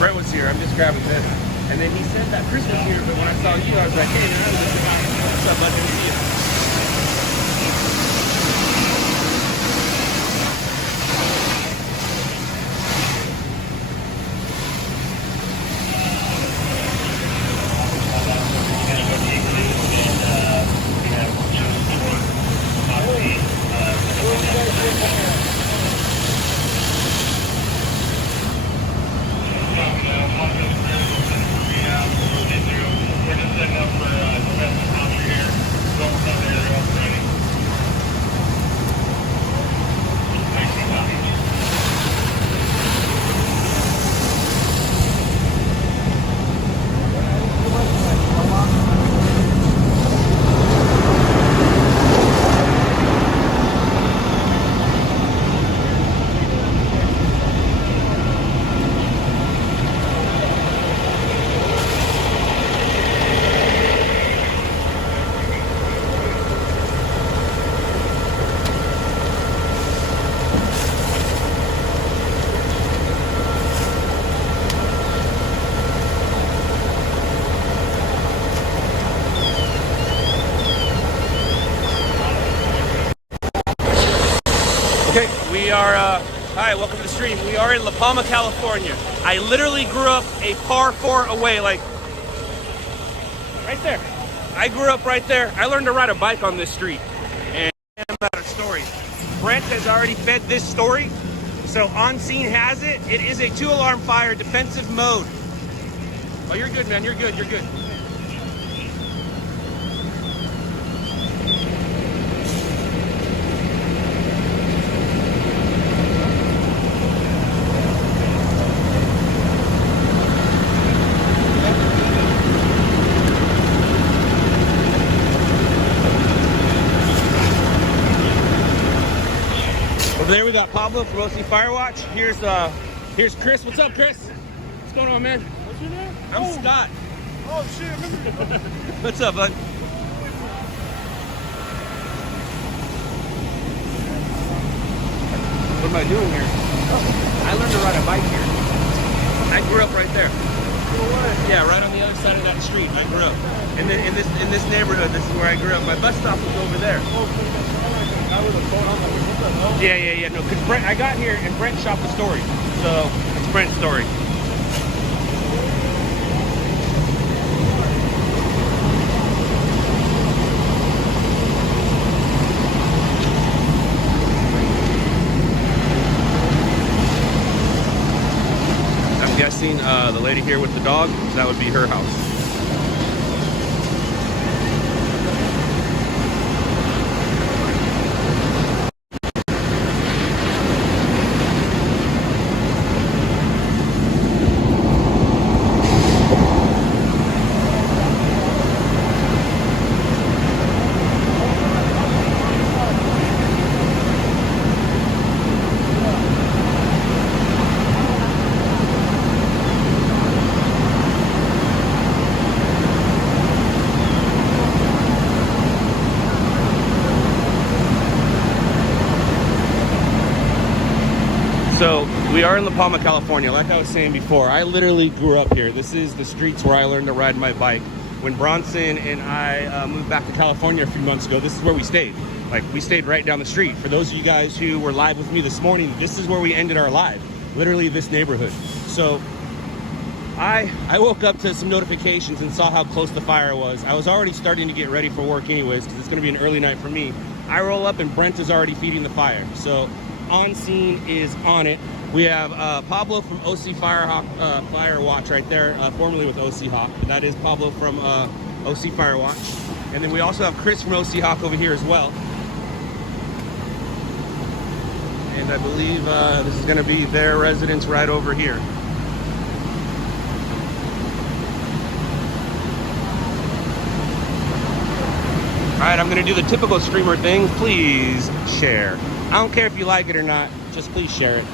Brett was here. I'm just grabbing this. And then he said that Chris was here, but when I saw you, I was like, hey, man, what's up, bud? Good to see you. Okay, we are, hi, welcome to the stream. We are in La Palma, California. I literally grew up a par 4 away, like, right there. I grew up right there. I learned to ride a bike on this street. And about a story. Brent has already fed this story. So On Scene has it. It is a 2-alarm fire, defensive mode. Oh, you're good, man. You're good. You're good. There we got Pablo from OC Firewatch. Here's Chris. What's up, Chris? What's going on, man? What's your name? I'm Scott. Oh shit, I remember you. What's up, bud? What am I doing here? I learned to ride a bike here. I grew up right there. Yeah, right on the other side of that street. I grew up. And then in this neighborhood, this is where I grew up. My bus stop was over there. Yeah. No, because Brent, I got here and Brent shot the story. So it's Brent's story. I'm guessing the lady here with the dog, that would be her house. So we are in La Palma, California. Like I was saying before, I literally grew up here. This is the streets where I learned to ride my bike. When Bronson and I moved back to California a few months ago, this is where we stayed. Like, we stayed right down the street. For those of you guys who were live with me this morning, this is where we ended our live. Literally this neighborhood. So I woke up to some notifications and saw how close the fire was. I was already starting to get ready for work anyways, because it's gonna be an early night for me. I roll up and Brent is already feeding the fire. So On Scene is on it. We have Pablo from OC Firewatch right there, formerly with OC Hawk. That is Pablo from OC Firewatch. And then we also have Chris from OC Hawk over here as well. And I believe this is going to be their residence right over here. All right, I'm going to do the typical streamer thing. Please share. I don't care if you like it or not, just please share it.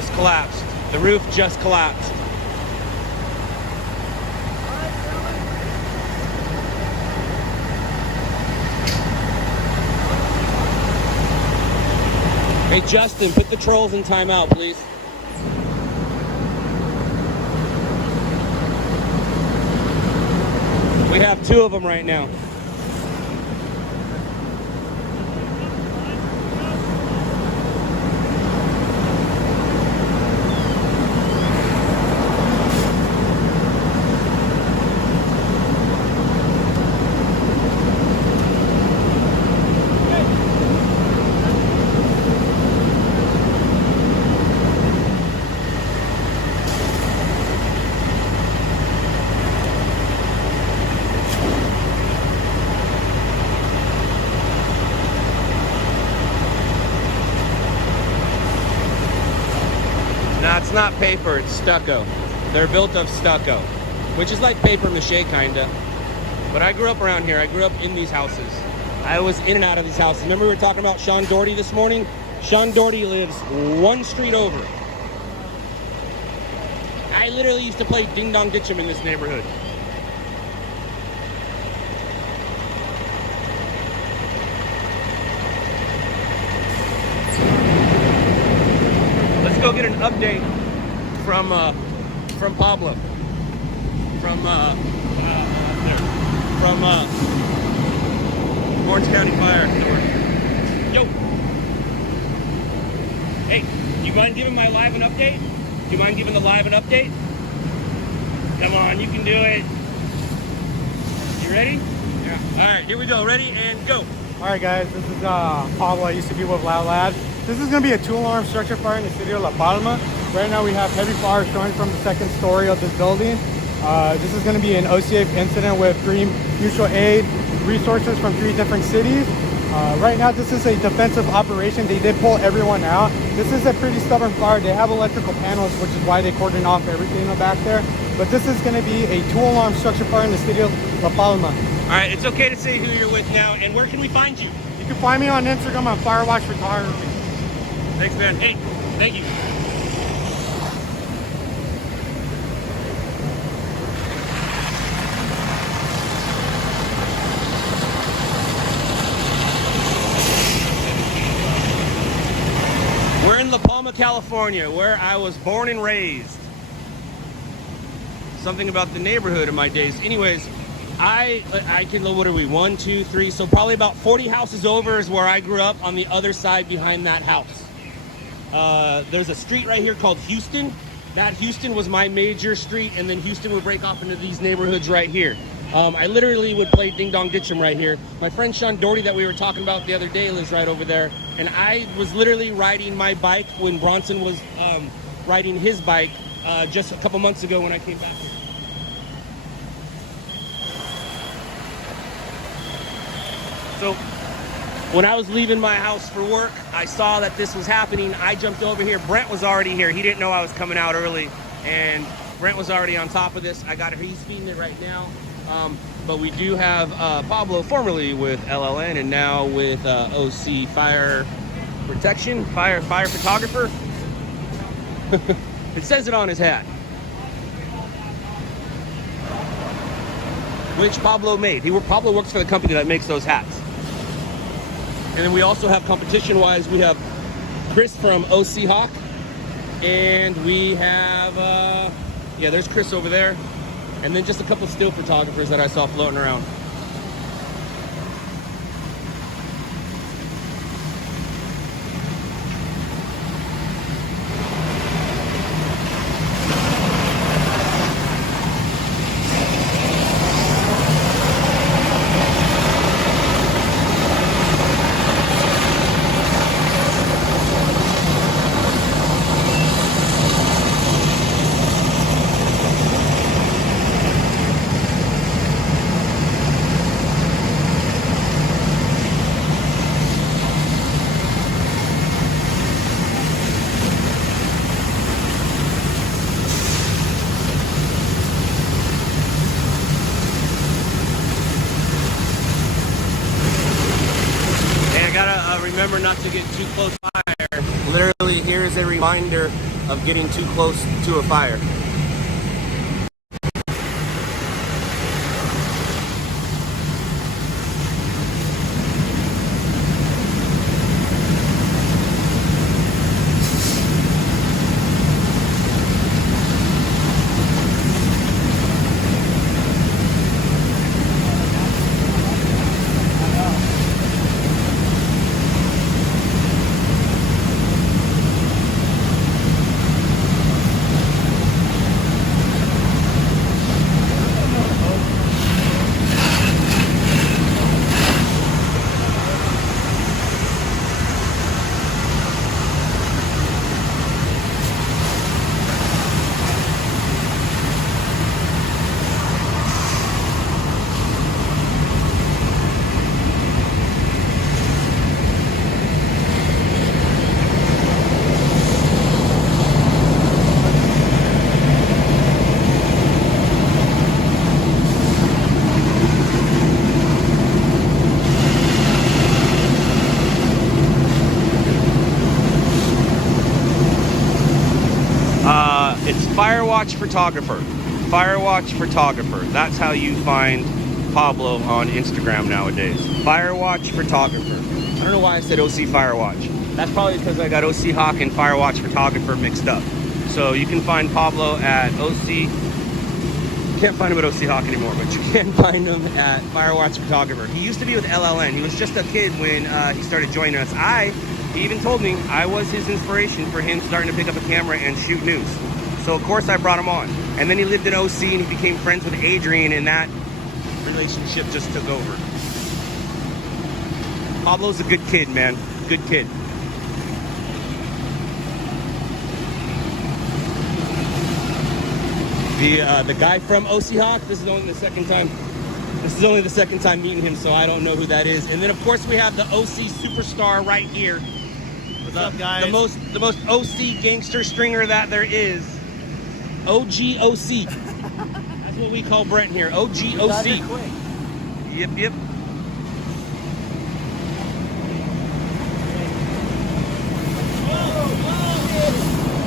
just collapsed. The roof just collapsed. Hey, Justin, put the trolls in timeout, please. We have 2 of them right now. It's not paper, it's stucco. They're built of stucco, which is like paper mache kinda. But I grew up around here. I grew up in these houses. I was in and out of these houses. Remember we were talking about Sean Doherty this morning? Sean Doherty lives 1 street over. I literally used to play Ding Dong Ditch'em in this neighborhood. Let's go get an update from Pablo, from Orange County Fire. Yo, hey, you mind giving my live an update? Do you mind giving the live an update? Come on, you can do it. You ready? Yeah. All right, here we go. Ready and go. All right, guys. This is Pablo. I used to be with Loud Lad. This is going to be a 2-alarm structure fire in the city of La Palma. Right now we have heavy fire showing from the 2nd story of this building. This is going to be an OCA incident with 3 mutual aid resources from 3 different cities. Right now this is a defensive operation. They did pull everyone out. This is a pretty stubborn fire. They have electrical panels, which is why they cordoned off everything in the back there. But this is going to be a 2-alarm structure fire in the city of La Palma. All right, it's okay to say who you're with now, and where can we find you? You can find me on Instagram on Firewatch Photography. Thanks, man. Hey, thank you. We're in La Palma, California, where I was born and raised. Something about the neighborhood in my days. Anyways, I can, what are we, 1, 2, 3, so probably about 40 houses over is where I grew up, on the other side behind that house. There's a street right here called Houston. That Houston was my major street, and then Houston would break off into these neighborhoods right here. I literally would play Ding Dong Ditch'em right here. My friend Sean Doherty that we were talking about the other day lives right over there, and I was literally riding my bike when Bronson was riding his bike just a couple months ago when I came back. So when I was leaving my house for work, I saw that this was happening. I jumped over here. Brent was already here. He didn't know I was coming out early, and Brent was already on top of this. I got it. He's feeding it right now. But we do have Pablo, formerly with LLN and now with OC Fire Protection, fire photographer. It says it on his hat. Which Pablo made. Pablo works for the company that makes those hats. And then we also have competition-wise, we have Chris from OC Hawk, and we have, yeah, there's Chris over there, and then just a couple of still photographers that I saw floating around. Remember not to get too close by. Literally, here is a reminder of getting too close to a fire. It's Firewatch Photographer. Firewatch Photographer. That's how you find Pablo on Instagram nowadays. Firewatch Photographer. I don't know why I said OC Firewatch. That's probably because I got OC Hawk and Firewatch Photographer mixed up. So you can find Pablo at OC. Can't find him at OC Hawk anymore, but you can find him at Firewatch Photographer. He used to be with LLN. He was just a kid when he started joining us. He even told me I was his inspiration for him starting to pick up a camera and shoot news. So of course I brought him on. And then he lived in OC and he became friends with Adrian, and that relationship just took over. Pablo's a good kid, man. Good kid. The guy from OC Hawk, this is only the second time meeting him, so I don't know who that is. And then of course we have the OC superstar right here. What's up, guys? The most OC gangster stringer that there is. OGOC. That's what we call Brent here. OGOC. Yep, yep.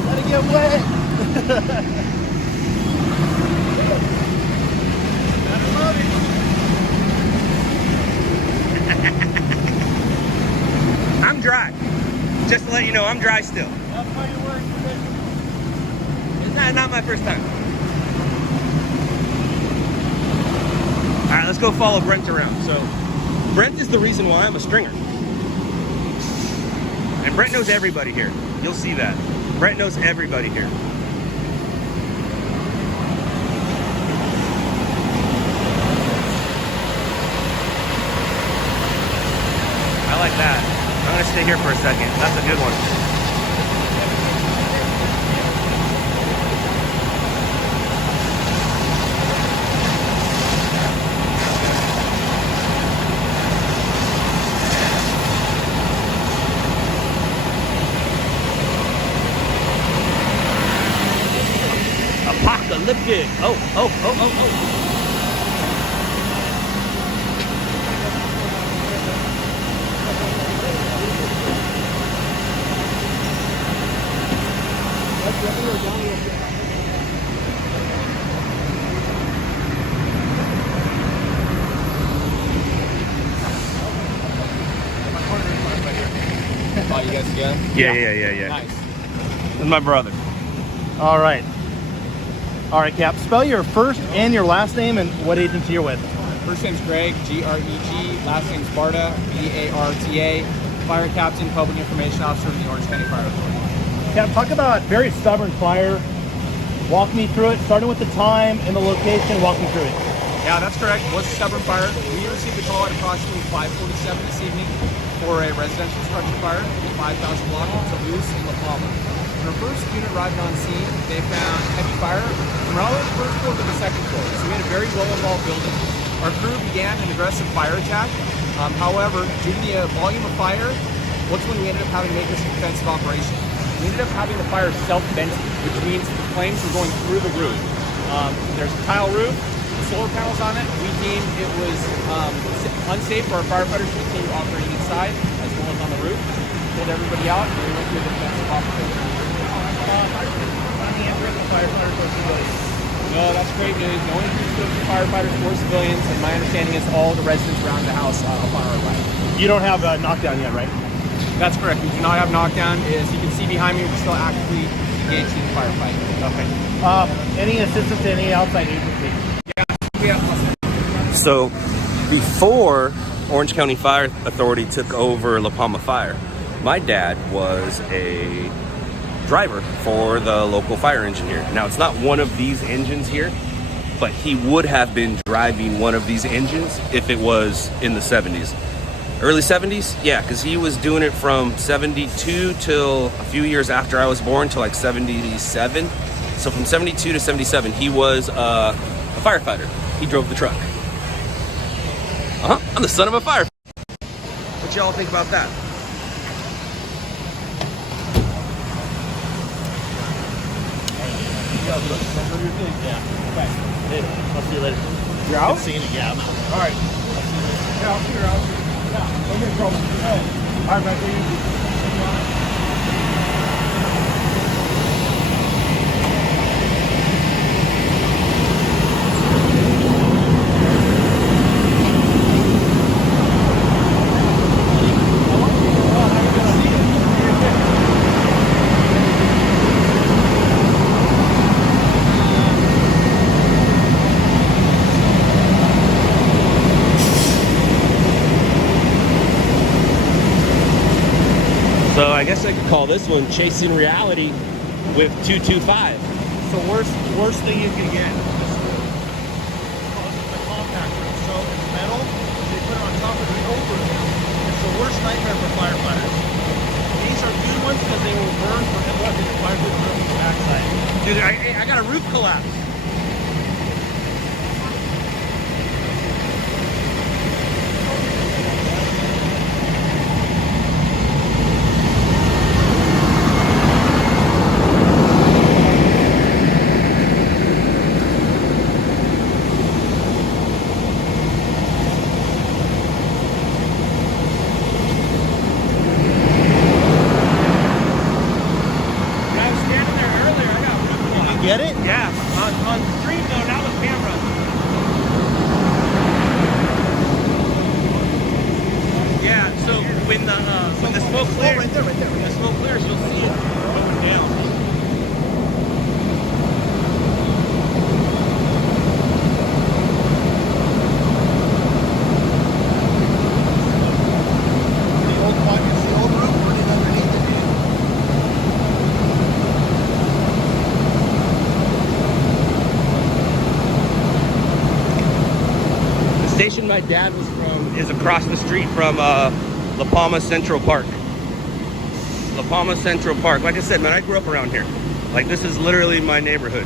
Gotta get wet. I'm dry. Just to let you know, I'm dry still. That's how you work. It's not my first time. All right, let's go follow Brent around. So, Brent is the reason why I'm a stringer. And Brent knows everybody here. You'll see that. Brent knows everybody here. I like that. I'm gonna stay here for a second. That's a good one. Apocalyptic. Oh. Oh, you guys again? Yeah. Nice. This is my brother. All right, Cap. Spell your first and your last name and what agency you're with. First name's Greg, G-R-E-G. Last name's Barta, B-A-R-T-A. Fire Captain, Public Information Officer of the Orange County Fire Authority. Cap, talk about very stubborn fire. Walk me through it, starting with the time and the location. Walk me through it. Yeah, that's correct. It was a stubborn fire. We received a call at approximately 5:47 this evening for a residential structure fire in the 5,000 block of Toulouse in La Palma. When our first unit arrived on scene, they found heavy fire from around the first floor to the second floor. So we had a very well-involved building. Our crew began an aggressive fire attack. However, due to the volume of fire, what's when we ended up having to make this a defensive operation. We ended up having the fire self-venting, which means the flames were going through the roof. There's a tile roof, solar panels on it. We deemed it was unsafe for our firefighters to continue operating inside as well as on the roof. Pulled everybody out and we went through the defensive operation. No, that's great news. The only use of firefighters or civilians, and my understanding is all the residents around the house are right. You don't have a knockdown yet, right? That's correct. We do not have knockdown. As you can see behind me, we're still actively engaged in the firefight. Okay. Any assistance to any outside agency? So before Orange County Fire Authority took over La Palma Fire, my dad was a driver for the local fire engineer. Now, it's not one of these engines here, but he would have been driving one of these engines if it was in the 70s. Early 70s? Yeah, because he was doing it from 72 till a few years after I was born, till like 77. So from 72 to 77, he was a firefighter. He drove the truck. I'm the son of a firefighter. What y'all think about that? Yeah. Okay. Hey, I'll see you later. You're out? Good seeing you. Yeah, I'm out. All right. Yeah, I'll see you out. Yeah, don't get in trouble. All right, man. So I guess I could call this one Chasing Reality with 225. So worst thing you can get is the compactor. So it's metal, they put it on top of the over. It's the worst nightmare for firefighters. These are good ones because they will burn for what the fire would burn on the backside. Dude, I got a roof collapse. Get it? Yeah, on stream though, not with camera. Yeah, so when the smoke clears, right there. when the smoke clears, you'll see it going down. The station my dad was from is across the street from La Palma Central Park. La Palma Central Park. Like I said, man, I grew up around here. Like, this is literally my neighborhood.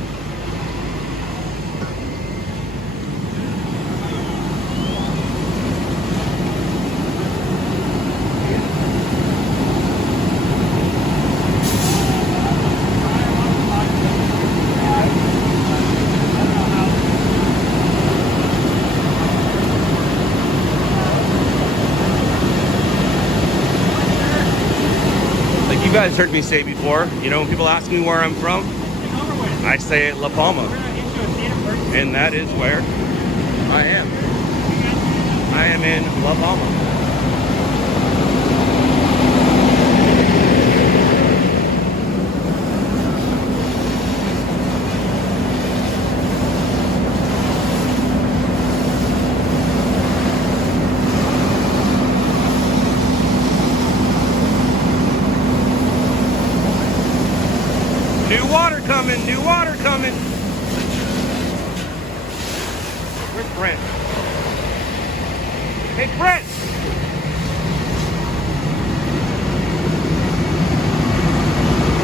You guys heard me say before, you know, when people ask me where I'm from, I say La Palma. And that is where I am. I am in La Palma. New water coming. Where's Brent? Hey, Brent!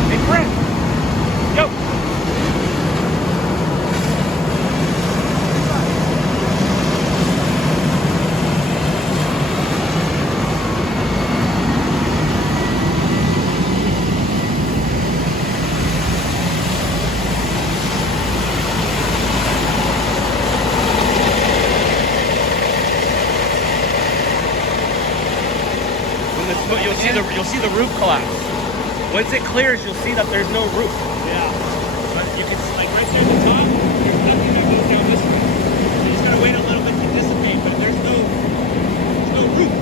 Hey, Brent! Yo! You'll see the roof collapse. Once it clears, you'll see that there's no roof. it's like right there at the top, there's nothing that goes down this way. So you're just gonna wait a little bit to dissipate, but there's no roof.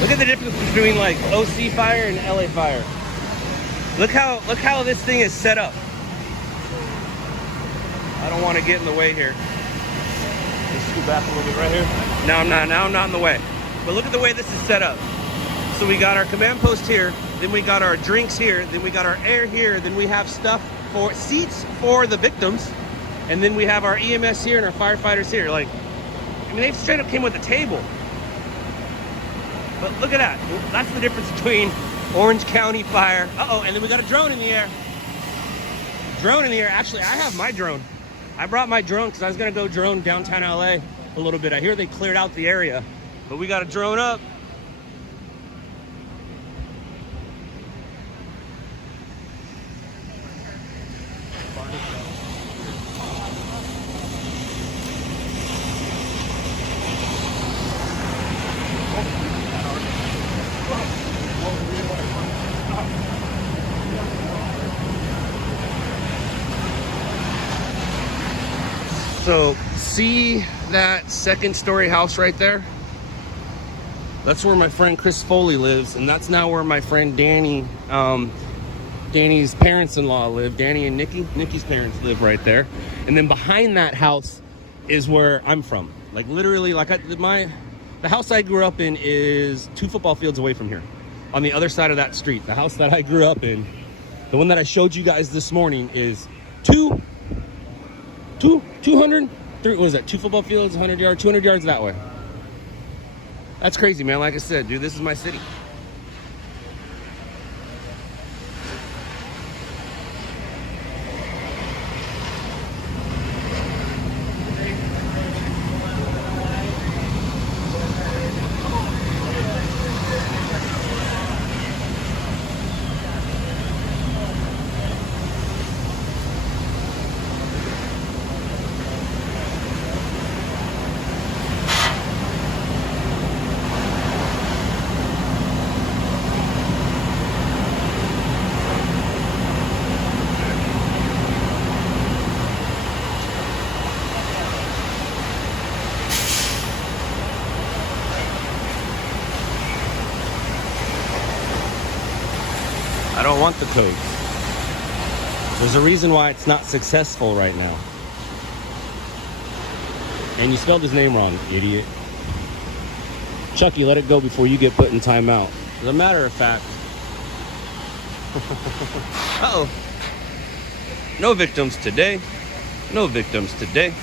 Look at the difference between like OC fire and LA fire. Look how this thing is set up. I don't want to get in the way here. Just scoot back a little bit right here. No, I'm not. Now I'm not in the way. But look at the way this is set up. So we got our command post here, then we got our drinks here, then we got our air here, then we have stuff for seats for the victims, and then we have our EMS here and our firefighters here. Like, I mean, they straight up came with a table. But look at that. That's the difference between Orange County fire. Uh-oh, and then we got a drone in the air. Drone in the air. Actually, I have my drone. I brought my drone because I was going to go drone downtown LA a little bit. I hear they cleared out the area, but we got a drone up. So see that second story house right there? That's where my friend Chris Foley lives, and that's now where my friend Danny, Danny's parents-in-law live. Danny and Nikki. Nikki's parents live right there. And then behind that house is where I'm from. Like literally, like the house I grew up in is 2 football fields away from here. On the other side of that street. The house that I grew up in, the one that I showed you guys this morning, is 200, what was that, 2 football fields, 100 yards, 200 yards that way. That's crazy, man. Like I said, dude, this is my city. I don't want the codes. There's a reason why it's not successful right now. And you spelled his name wrong, idiot. Chucky, let it go before you get put in timeout. As a matter of fact. Uh-oh. No victims today. No victims today.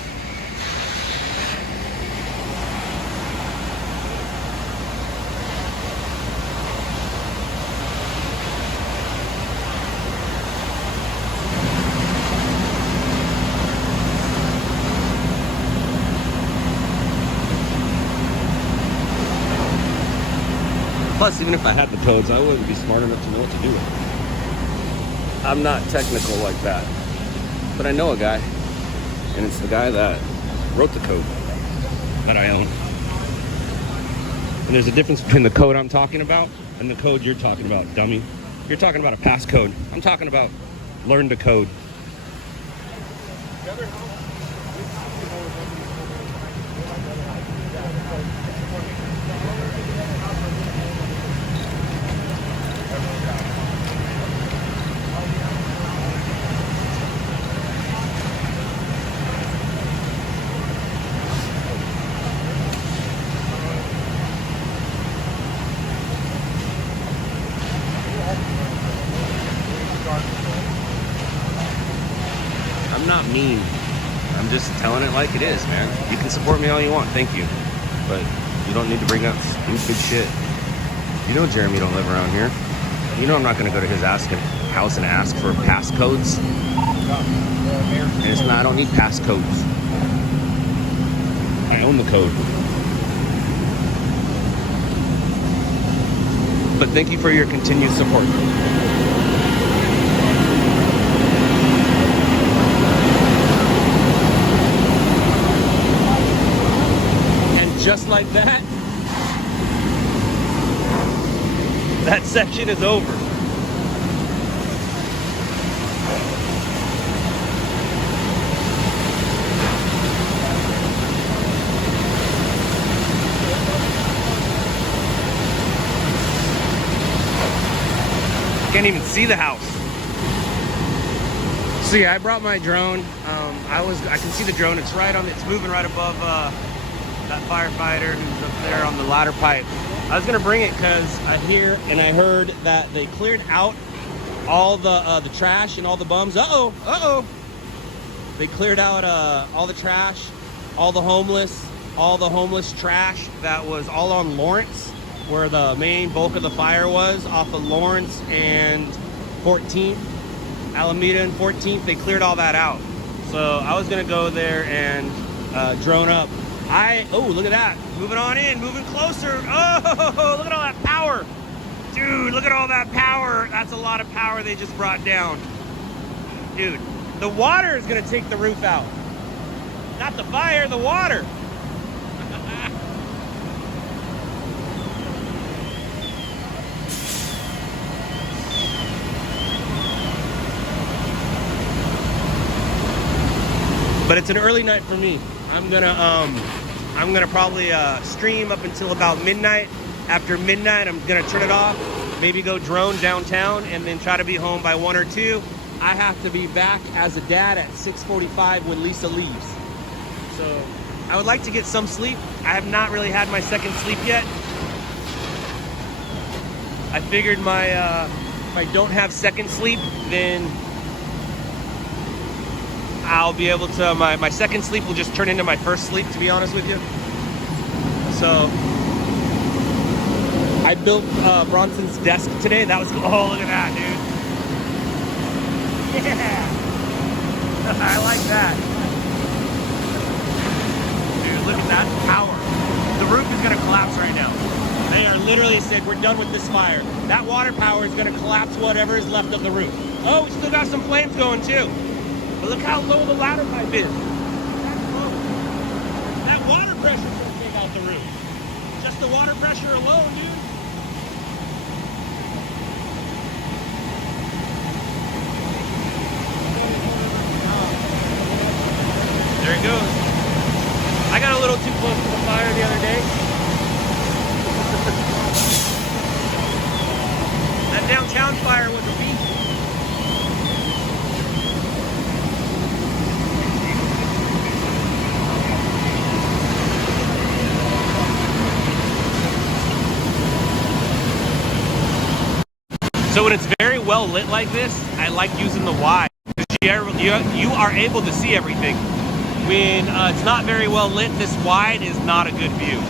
Plus, even if I had the codes, I wouldn't be smart enough to know what to do with it. I'm not technical like that. But I know a guy, and it's the guy that wrote the code that I own. And there's a difference between the code I'm talking about and the code you're talking about, dummy. You're talking about a passcode. I'm talking about learn to code. I'm not mean. I'm just telling it like it is, man. You can support me all you want, thank you. But you don't need to bring up stupid shit. You know Jeremy don't live around here. You know I'm not gonna go to his house and ask for passcodes. And it's not, I don't need passcodes. I own the code. Thank you for your continued support. And just like that, that section is over. Can't even see the house. So yeah, I brought my drone. I can see the drone. It's moving right above that firefighter who's up there on the ladder pipe. I was gonna bring it because I heard that they cleared out all the trash and all the bums. They cleared out all the trash, all the homeless trash that was all on Lawrence, where the main bulk of the fire was, off of Lawrence and 14th, Alameda and 14th. They cleared all that out. So I was gonna go there and drone up. Oh, look at that. Moving on in, moving closer. Oh, look at all that power. Dude, look at all that power. That's a lot of power they just brought down. Dude, the water is gonna take the roof out. Not the fire, the water. But it's an early night for me. I'm gonna probably stream up until about midnight. After midnight, I'm gonna turn it off, maybe go drone downtown, and then try to be home by 1 or 2. I have to be back as a dad at 6:45 when Lisa leaves. So I would like to get some sleep. I have not really had my second sleep yet. I figured if I don't have second sleep, then I'll be able to, my second sleep will just turn into my first sleep, to be honest with you. So I built Bronson's desk today. That was, oh, look at that, dude. Yeah, I like that. Dude, look at that power. The roof is gonna collapse right now. They are literally said, we're done with this fire. That water power is gonna collapse whatever is left of the roof. Oh, we still got some flames going too. But look how low the ladder pipe is. That's low. That water pressure is going to take out the roof. Just the water pressure alone, dude. There it goes. I got a little too close to the fire the other day. That downtown fire was a beast. So when it's very well lit like this, I like using the wide. You are able to see everything. When it's not very well lit, this wide is not a good view.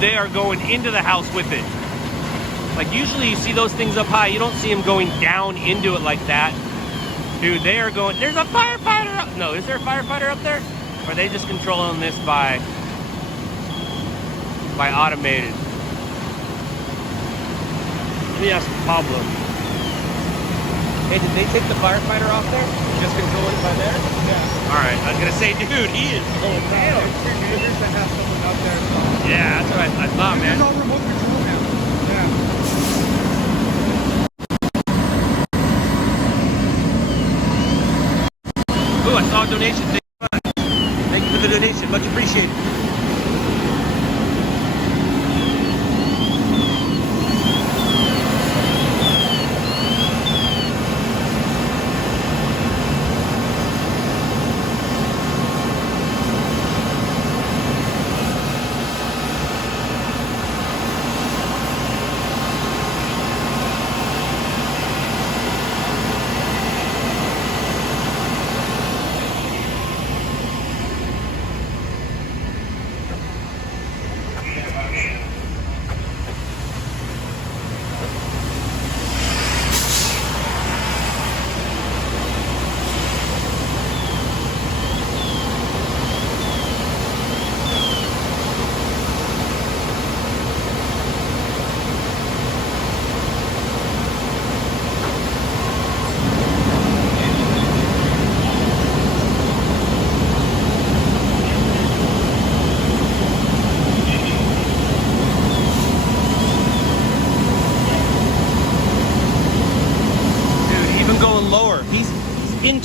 They are going into the house with it. Like usually you see those things up high, you don't see them going down into it like that. Dude, they are going, there's a firefighter up. No, is there a firefighter up there? Or are they just controlling this by automated? Let me ask Pablo. Hey, did they take the firefighter off there? Just control it by there? Yeah. All right, I was gonna say, dude, he is going down. Your neighbors that have someone out there. Yeah, that's what I thought, man. It's all remote control now. Yeah. Ooh, I saw a donation. Thank you much. Thank you for the donation. Much appreciated.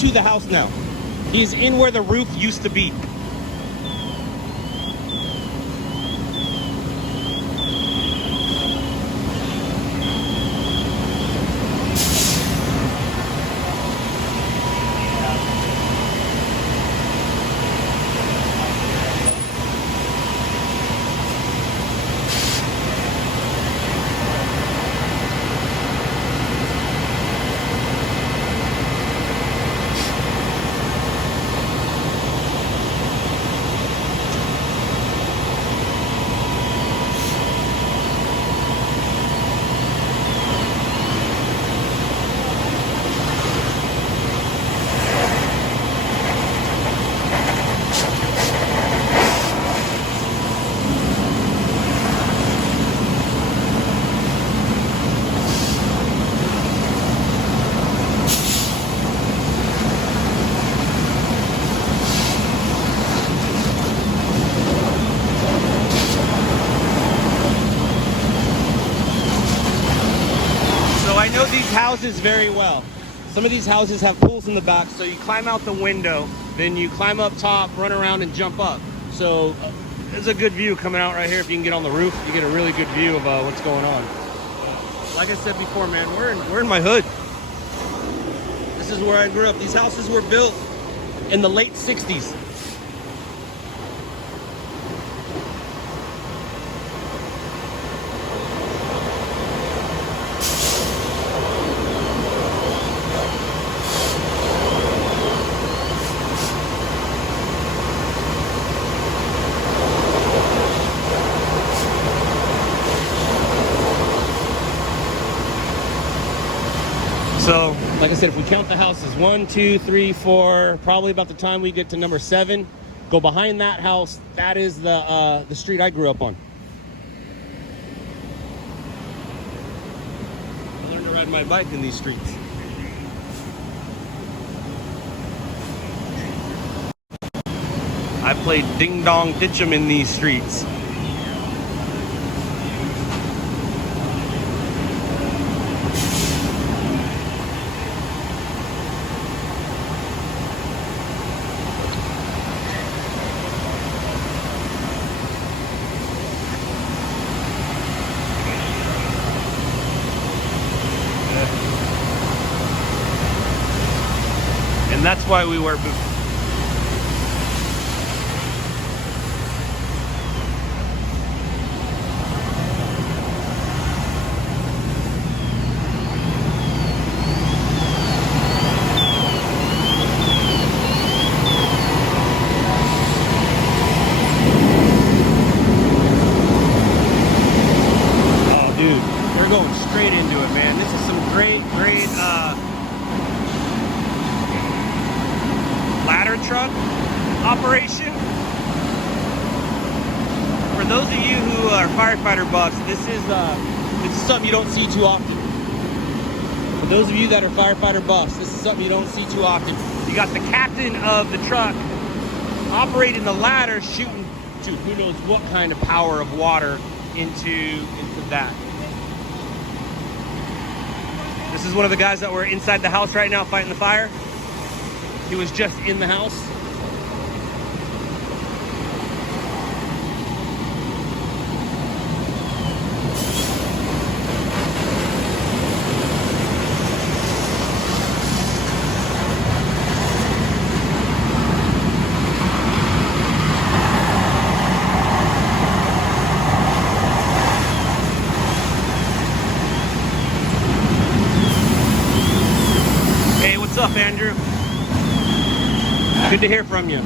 into the house now. He's in where the roof used to be. Houses very well. Some of these houses have pools in the back, so you climb out the window, then you climb up top, run around and jump up. So there's a good view coming out right here. If you can get on the roof, you get a really good view of what's going on. Like I said before, man, we're in my hood. This is where I grew up. These houses were built in the late 60s. So, like I said, if we count the houses, 1, 2, 3, 4, probably about the time we get to number 7, go behind that house. That is the street I grew up on. I learned to ride my bike in these streets. I played ding dong ditch 'em in these streets. And that's why we wear boots. Oh, dude, we're going straight into it, man. This is some great ladder truck operation. For those of you who are firefighter buffs, this is something you don't see too often. For those of you that are firefighter buffs, this is something you don't see too often. You got the captain of the truck operating the ladder, shooting to who knows what kind of power of water into that. This is one of the guys that were inside the house right now fighting the fire. He was just in the house. Hey, what's up, Andrew? Good to hear from you.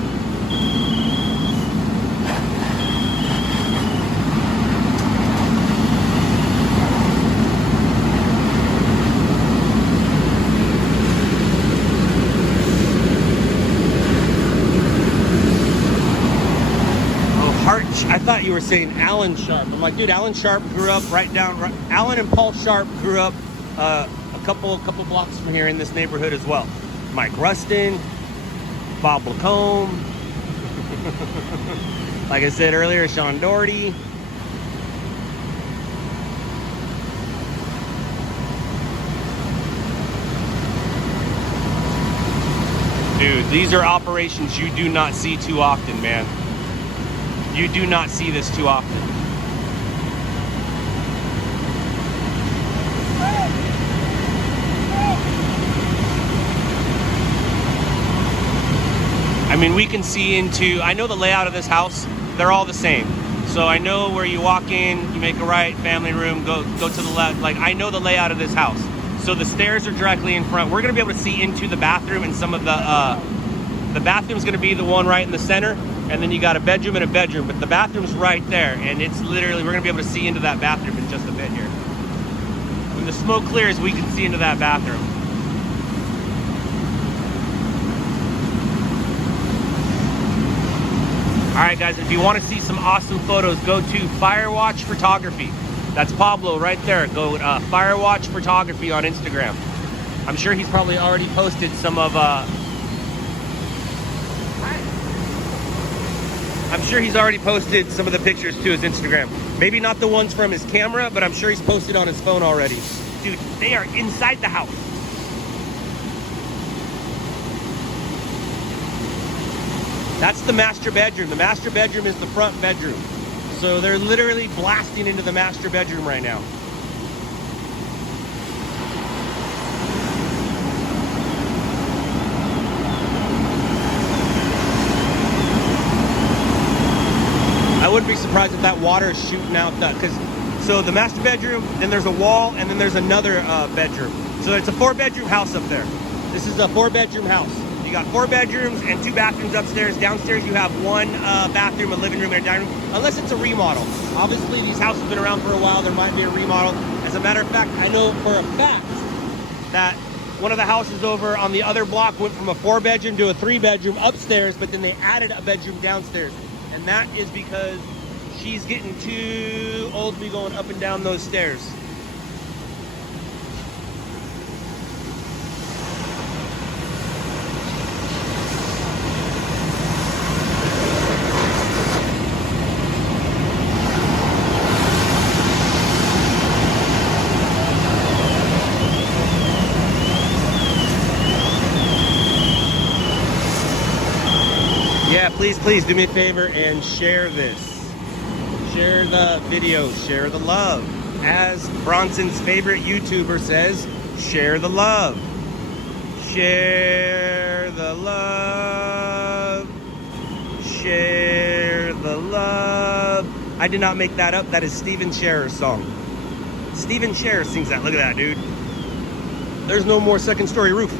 I thought you were saying Alan Sharp. I'm like, dude, Alan Sharp grew up Alan and Paul Sharp grew up a couple blocks from here in this neighborhood as well. Mike Rustin, Bob Lacombe, like I said earlier, Sean Doherty. Dude, these are operations you do not see too often, man. You do not see this too often. I mean, we can see into, I know the layout of this house, they're all the same. So I know where you walk in, you make a right, family room, go to the left. Like, I know the layout of this house. So the stairs are directly in front. We're gonna be able to see into the bathroom, and some of the bathroom's gonna be the one right in the center, and then you got a bedroom and a bedroom, but the bathroom's right there, and it's literally, we're gonna be able to see into that bathroom in just a bit here. When the smoke clears, we can see into that bathroom. All right, guys, if you want to see some awesome photos, go to Firewatch Photography. That's Pablo right there. Go Firewatch Photography on Instagram. I'm sure he's probably already posted some of the pictures to his Instagram. Maybe not the ones from his camera, but I'm sure he's posted on his phone already. Dude, they are inside the house. That's the master bedroom. The master bedroom is the front bedroom. So they're literally blasting into the master bedroom right now. I wouldn't be surprised if that water is shooting out that, so the master bedroom, then there's a wall, and then there's another bedroom. So it's a 4-bedroom house up there. This is a 4-bedroom house. You got 4 bedrooms and 2 bathrooms upstairs. Downstairs you have 1 bathroom, a living room, and a dining room, unless it's a remodel. Obviously these houses have been around for a while. There might be a remodel. As a matter of fact, I know for a fact that one of the houses over on the other block went from a 4-bedroom to a 3-bedroom upstairs, but then they added a bedroom downstairs. And that is because she's getting too old to be going up and down those stairs. Yeah, please do me a favor and share this. Share the video, share the love. As Bronson's favorite YouTuber says, share the love. Share the love. Share the love. I did not make that up. That is Steven Scherer's song. Steven Scherer sings that. Look at that, dude. There's no more second story roof.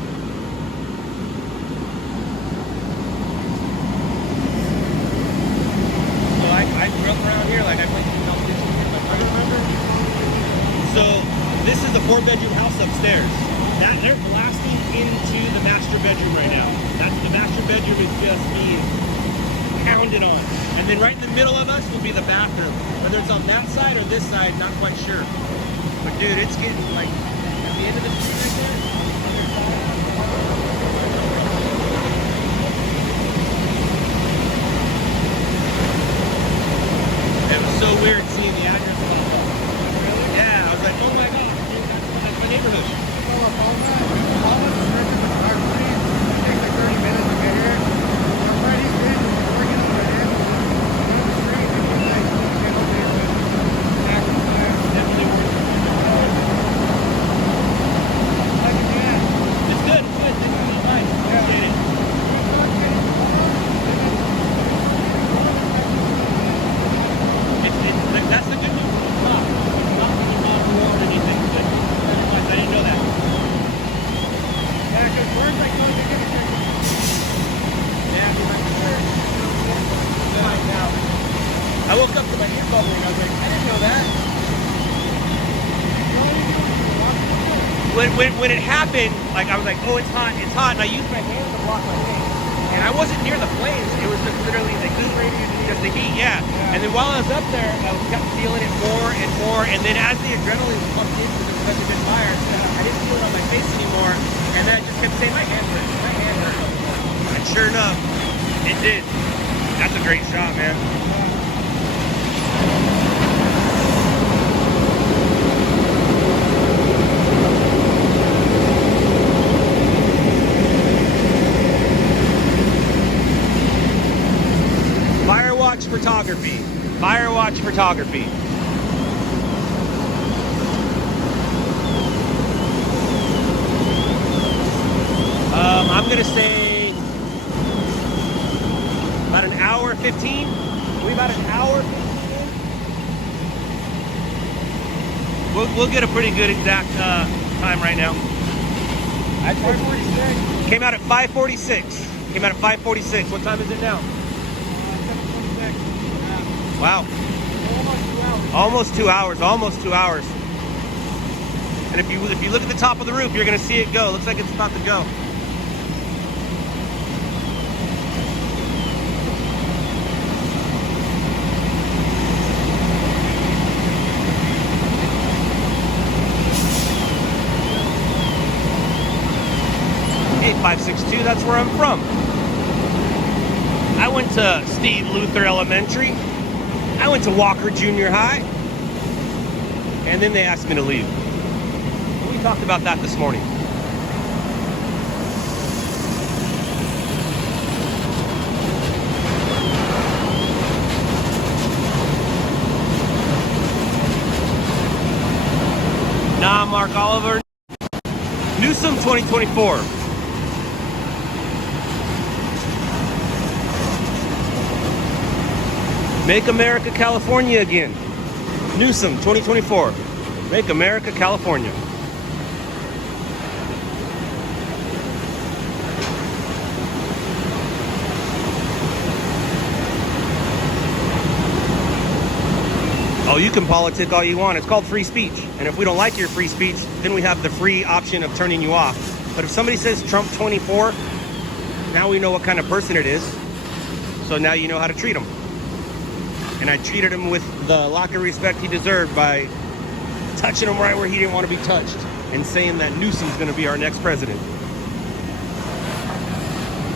I grew up around here, like I played competition with my brother, remember? So this is the 4-bedroom house upstairs. That they're blasting into the master bedroom right now. That's the master bedroom is just being pounded on. And then right in the middle of us will be the bathroom. Whether it's on that side or this side, not quite sure. But dude, it's getting like at the end of the street right there. It was so weird seeing the address pop up. Yeah, I was like, oh my god, dude, that's my neighborhood. It's good. Thank you so much. Appreciate it. That's the good news. It's not war or anything, but I didn't know that. Yeah, because words like those, they give a check. Yeah, I mean, like, right now. I woke up to my ear bubbling. I was like, I didn't know that. When it happened, like, I was like, oh, it's hot, and I used my hand to block my face. And I wasn't near the flames. It was just literally like just the heat, yeah. And then while I was up there, I kept feeling it more and more. And then as the adrenaline was pumped in because there was such a good fire, I didn't feel it on my face anymore. And then I just kept saying, my hand hurts, my hand hurts. And sure enough, it did. That's a great shot, man. photography. I'm gonna say about an hour 15. We about an hour 15. We'll get a pretty good exact time right now. At 5:46. Came out at 5:46. Came out at 5:46. What time is it now? 7:26. Wow. Almost 2 hours. Almost 2 hours. And if you look at the top of the roof, you're gonna see it go. Looks like it's about to go. Hey, 562, that's where I'm from. I went to Steve Luther Elementary. I went to Walker Junior High. And then they asked me to leave. We talked about that this morning. Nah, Mark Oliver. Newsom 2024. Make America California again. Newsom 2024. Make America California. Oh, you can politic all you want. It's called free speech. And if we don't like your free speech, then we have the free option of turning you off. But if somebody says Trump 24, now we know what kind of person it is. So now you know how to treat them. And I treated him with the lack of respect he deserved by touching him right where he didn't want to be touched and saying that Newsom's going to be our next president.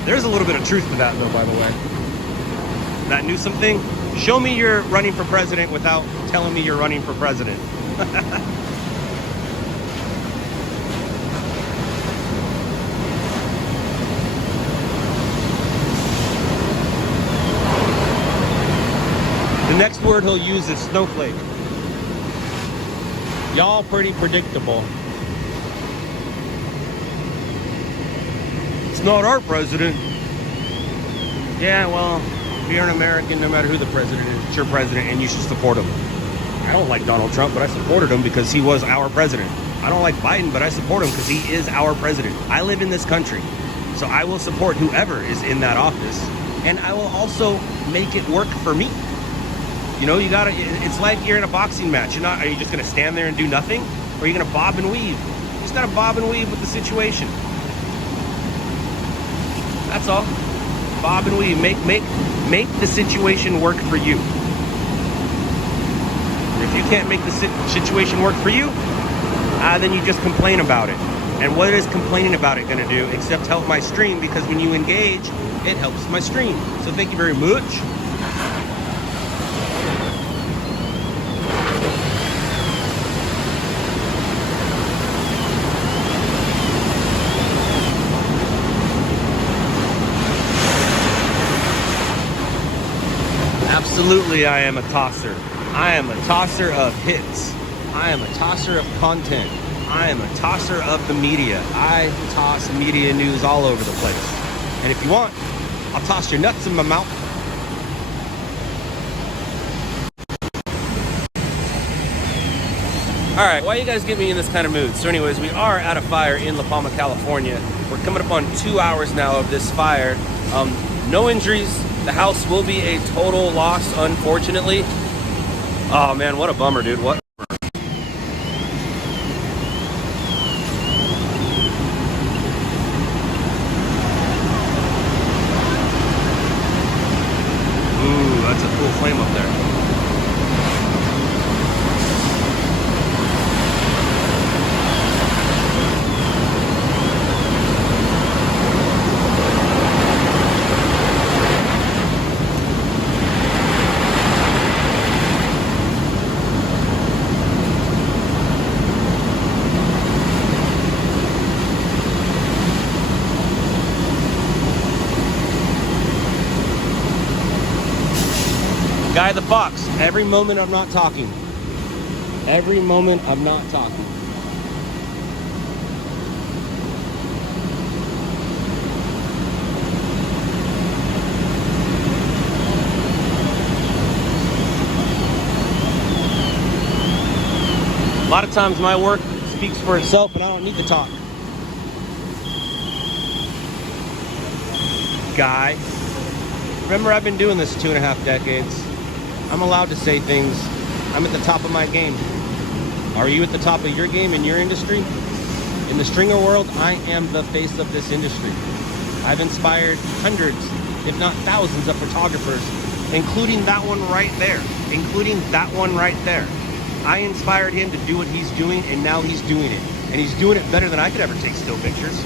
There's a little bit of truth to that, though, by the way. That Newsom thing, show me you're running for president without telling me you're running for president. The next word he'll use is snowflake. Y'all pretty predictable. It's not our president. Yeah, well, if you're an American, no matter who the president is, it's your president and you should support him. I don't like Donald Trump, but I supported him because he was our president. I don't like Biden, but I support him because he is our president. I live in this country, so I will support whoever is in that office, and I will also make it work for me. You know, you gotta, it's like you're in a boxing match. Are you just gonna stand there and do nothing? Or are you gonna bob and weave? You just gotta bob and weave with the situation. That's all. Bob and weave. Make the situation work for you. If you can't make the situation work for you, then you just complain about it. And what is complaining about it gonna do except help my stream? Because when you engage, it helps my stream. So thank you very much. Absolutely, I am a tosser. I am a tosser of hits. I am a tosser of content. I am a tosser of the media. I toss media news all over the place. And if you want, I'll toss your nuts in my mouth. All right, why you guys get me in this kind of mood? So anyways, we are at a fire in La Palma, California. We're coming up on 2 hours now of this fire. No injuries. The house will be a total loss, unfortunately. Oh man, what a bummer, dude. What? Ooh, that's a cool flame up there. Guy the Fox. Every moment I'm not talking. Every moment I'm not talking. A lot of times my work speaks for itself and I don't need to talk. Guy. Remember, I've been doing this 2.5 decades. I'm allowed to say things. I'm at the top of my game. Are you at the top of your game in your industry? In the stringer world, I am the face of this industry. I've inspired hundreds, if not thousands of photographers, including that one right there. Including that one right there. I inspired him to do what he's doing, and now he's doing it. And he's doing it better than I could ever take still pictures.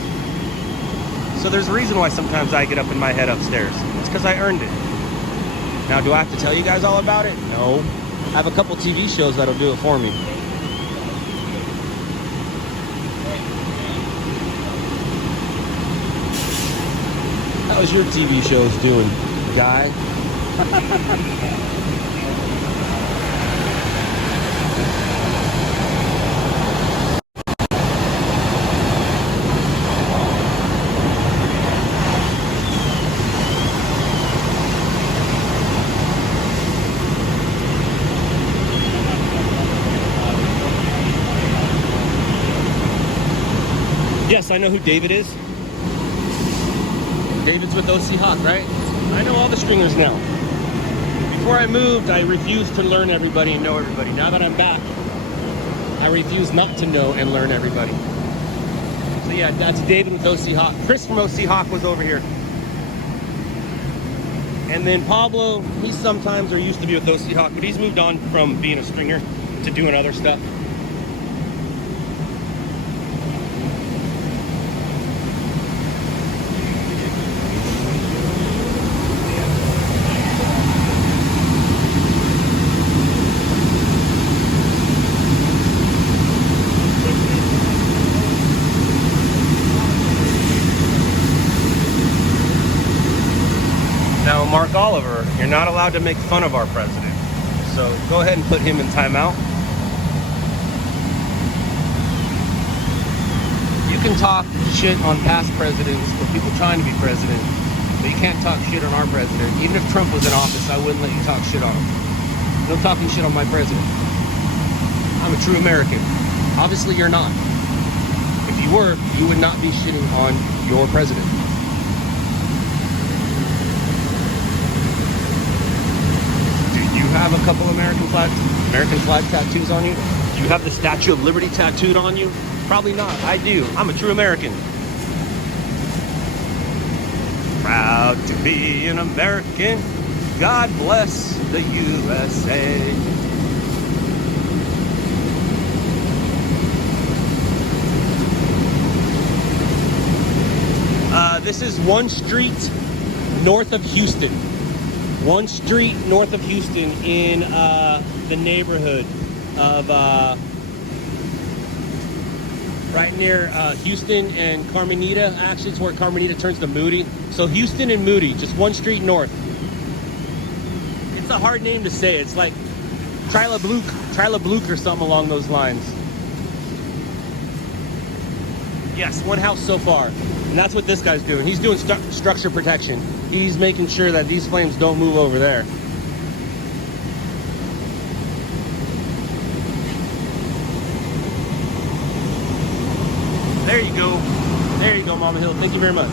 So there's a reason why sometimes I get up in my head upstairs. It's because I earned it. Now, do I have to tell you guys all about it? No. I have a couple TV shows that'll do it for me. How's your TV shows doing, guy? Yes, I know who David is. David's with OC Hawk, right? I know all the stringers now. Before I moved, I refused to learn everybody and know everybody. Now that I'm back, I refuse not to know and learn everybody. So yeah, that's David with OC Hawk. Chris from OC Hawk was over here. And then Pablo, he sometimes or used to be with OC Hawk, but he's moved on from being a stringer to doing other stuff. Now, Mark Oliver, you're not allowed to make fun of our president. So go ahead and put him in timeout. You can talk shit on past presidents or people trying to be president, but you can't talk shit on our president. Even if Trump was in office, I wouldn't let you talk shit on him. No talking shit on my president. I'm a true American. Obviously, you're not. If you were, you would not be shitting on your president. You have a couple American flag tattoos on you? Do you have the Statue of Liberty tattooed on you? Probably not. I do. I'm a true American. Proud to be an American. God bless the USA. This is one street north of Houston. One street north of Houston in the neighborhood of right near Houston and Carmenita. Actually, it's where Carmenita turns to Moody. So Houston and Moody, just one street north. It's a hard name to say. It's like Trilabluke or something along those lines. Yes, one house so far. And that's what this guy's doing. He's doing structure protection. He's making sure that these flames don't move over there. There you go. There you go, Mama Hill. Thank you very much.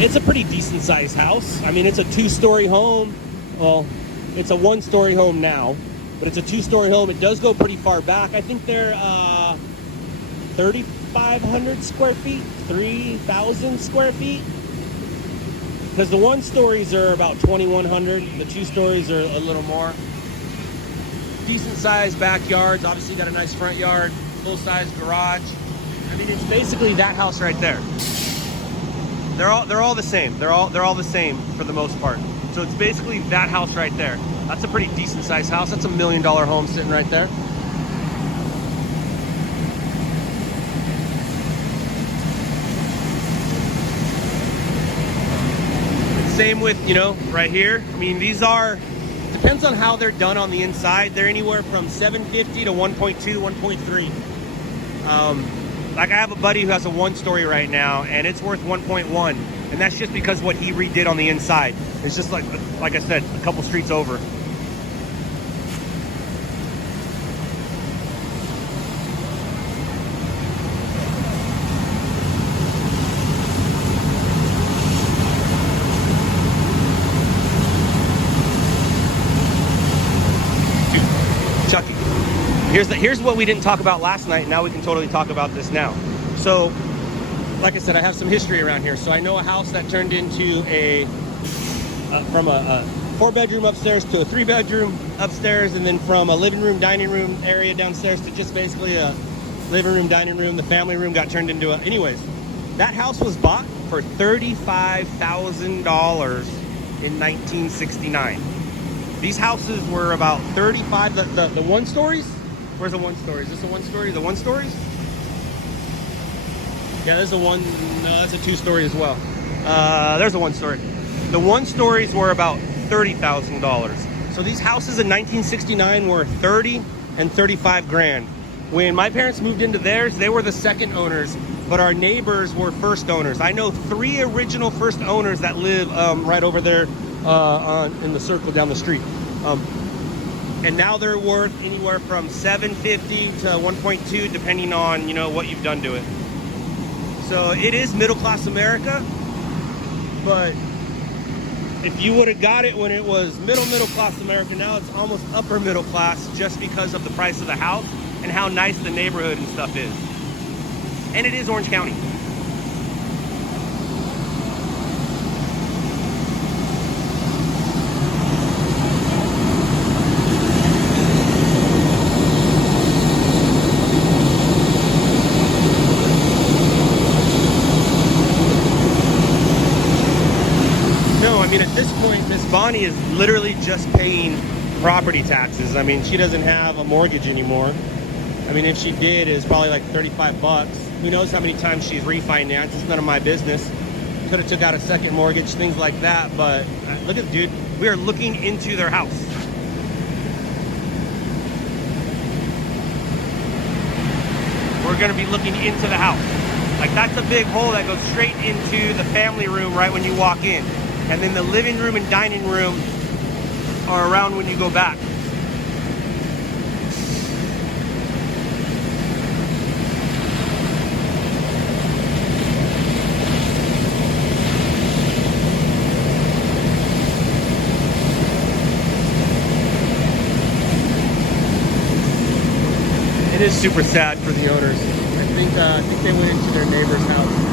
It's a pretty decent sized house. I mean, it's a 2-story home. Well, it's a 1-story home now, but it's a 2-story home. It does go pretty far back. I think they're 3,500 square feet, 3,000 square feet. Because the 1-stories are about 2,100. The 2-stories are a little more. Decent sized backyards. Obviously got a nice front yard, full size garage. I mean, it's basically that house right there. They're all the same. They're all the same for the most part. So it's basically that house right there. That's a pretty decent sized house. That's $1 million home sitting right there. Same with, you know, right here. I mean, these are, depends on how they're done on the inside. They're anywhere from 750 to 1.2, 1.3. Like I have a buddy who has a 1-story right now, and it's worth 1.1, and that's just because what he redid on the inside. It's just like I said, a couple streets over. Chucky. Here's what we didn't talk about last night. Now we can totally talk about this now. So, like I said, I have some history around here. So I know a house that turned into from a 4-bedroom upstairs to a 3-bedroom upstairs, and then from a living room, dining room area downstairs to just basically a living room, dining room. The family room got turned into a... Anyways, that house was bought for $35,000 in 1969. These houses were about 35, the 1-stories? Where's the 1-story? Is this a 1-story? The 1-stories? Yeah, there's a one, that's a 2-story as well. There's a 1-story. The 1-stories were about $30,000. So these houses in 1969 were 30 and 35 grand. When my parents moved into theirs, they were the second owners, but our neighbors were first owners. I know 3 original first owners that live right over there in the circle down the street. And now they're worth anywhere from 750 to 1.2, depending on, you know, what you've done to it. So it is middle class America, but if you would have got it when it was middle class America, now it's almost upper middle class just because of the price of the house and how nice the neighborhood and stuff is. And it is Orange County. I mean, at this point, Miss Bonnie is literally just paying property taxes. I mean, she doesn't have a mortgage anymore. I mean, if she did, it's probably like 35 bucks. Who knows how many times she's refinanced? It's none of my business. Could have took out a second mortgage, things like that. But look at the dude. We are looking into their house. We're going to be looking into the house. Like, that's a big hole that goes straight into the family room right when you walk in. And then the living room and dining room are around when you go back. It is super sad for the owners. I think they went into their neighbor's house.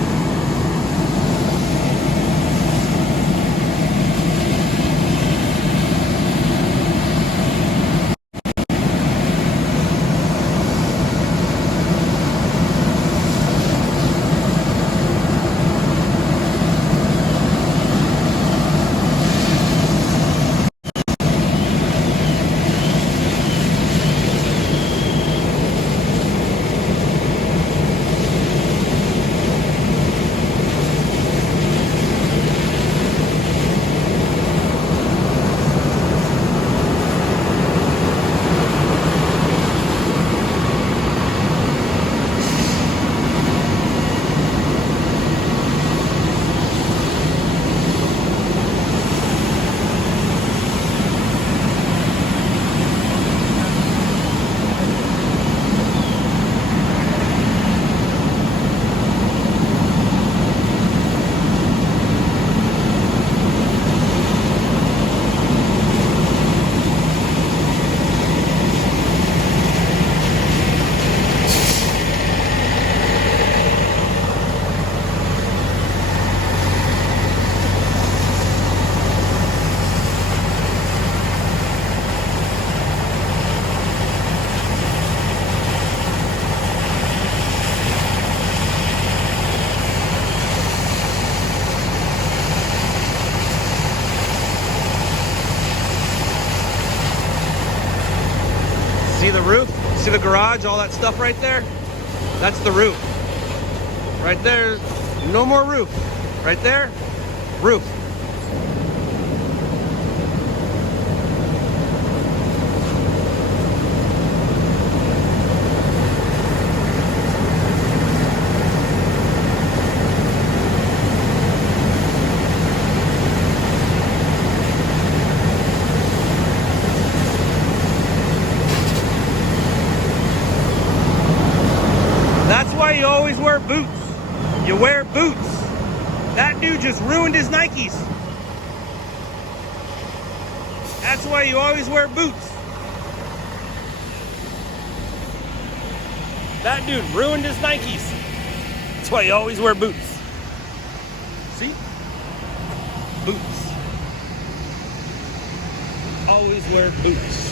See the roof? See the garage? All that stuff right there? That's the roof. Right there, no more roof. Right there, roof. you always wear boots. You wear boots. That dude just ruined his Nikes. That's why you always wear boots. That dude ruined his Nikes. That's why you always wear boots. See? Boots. Always wear boots.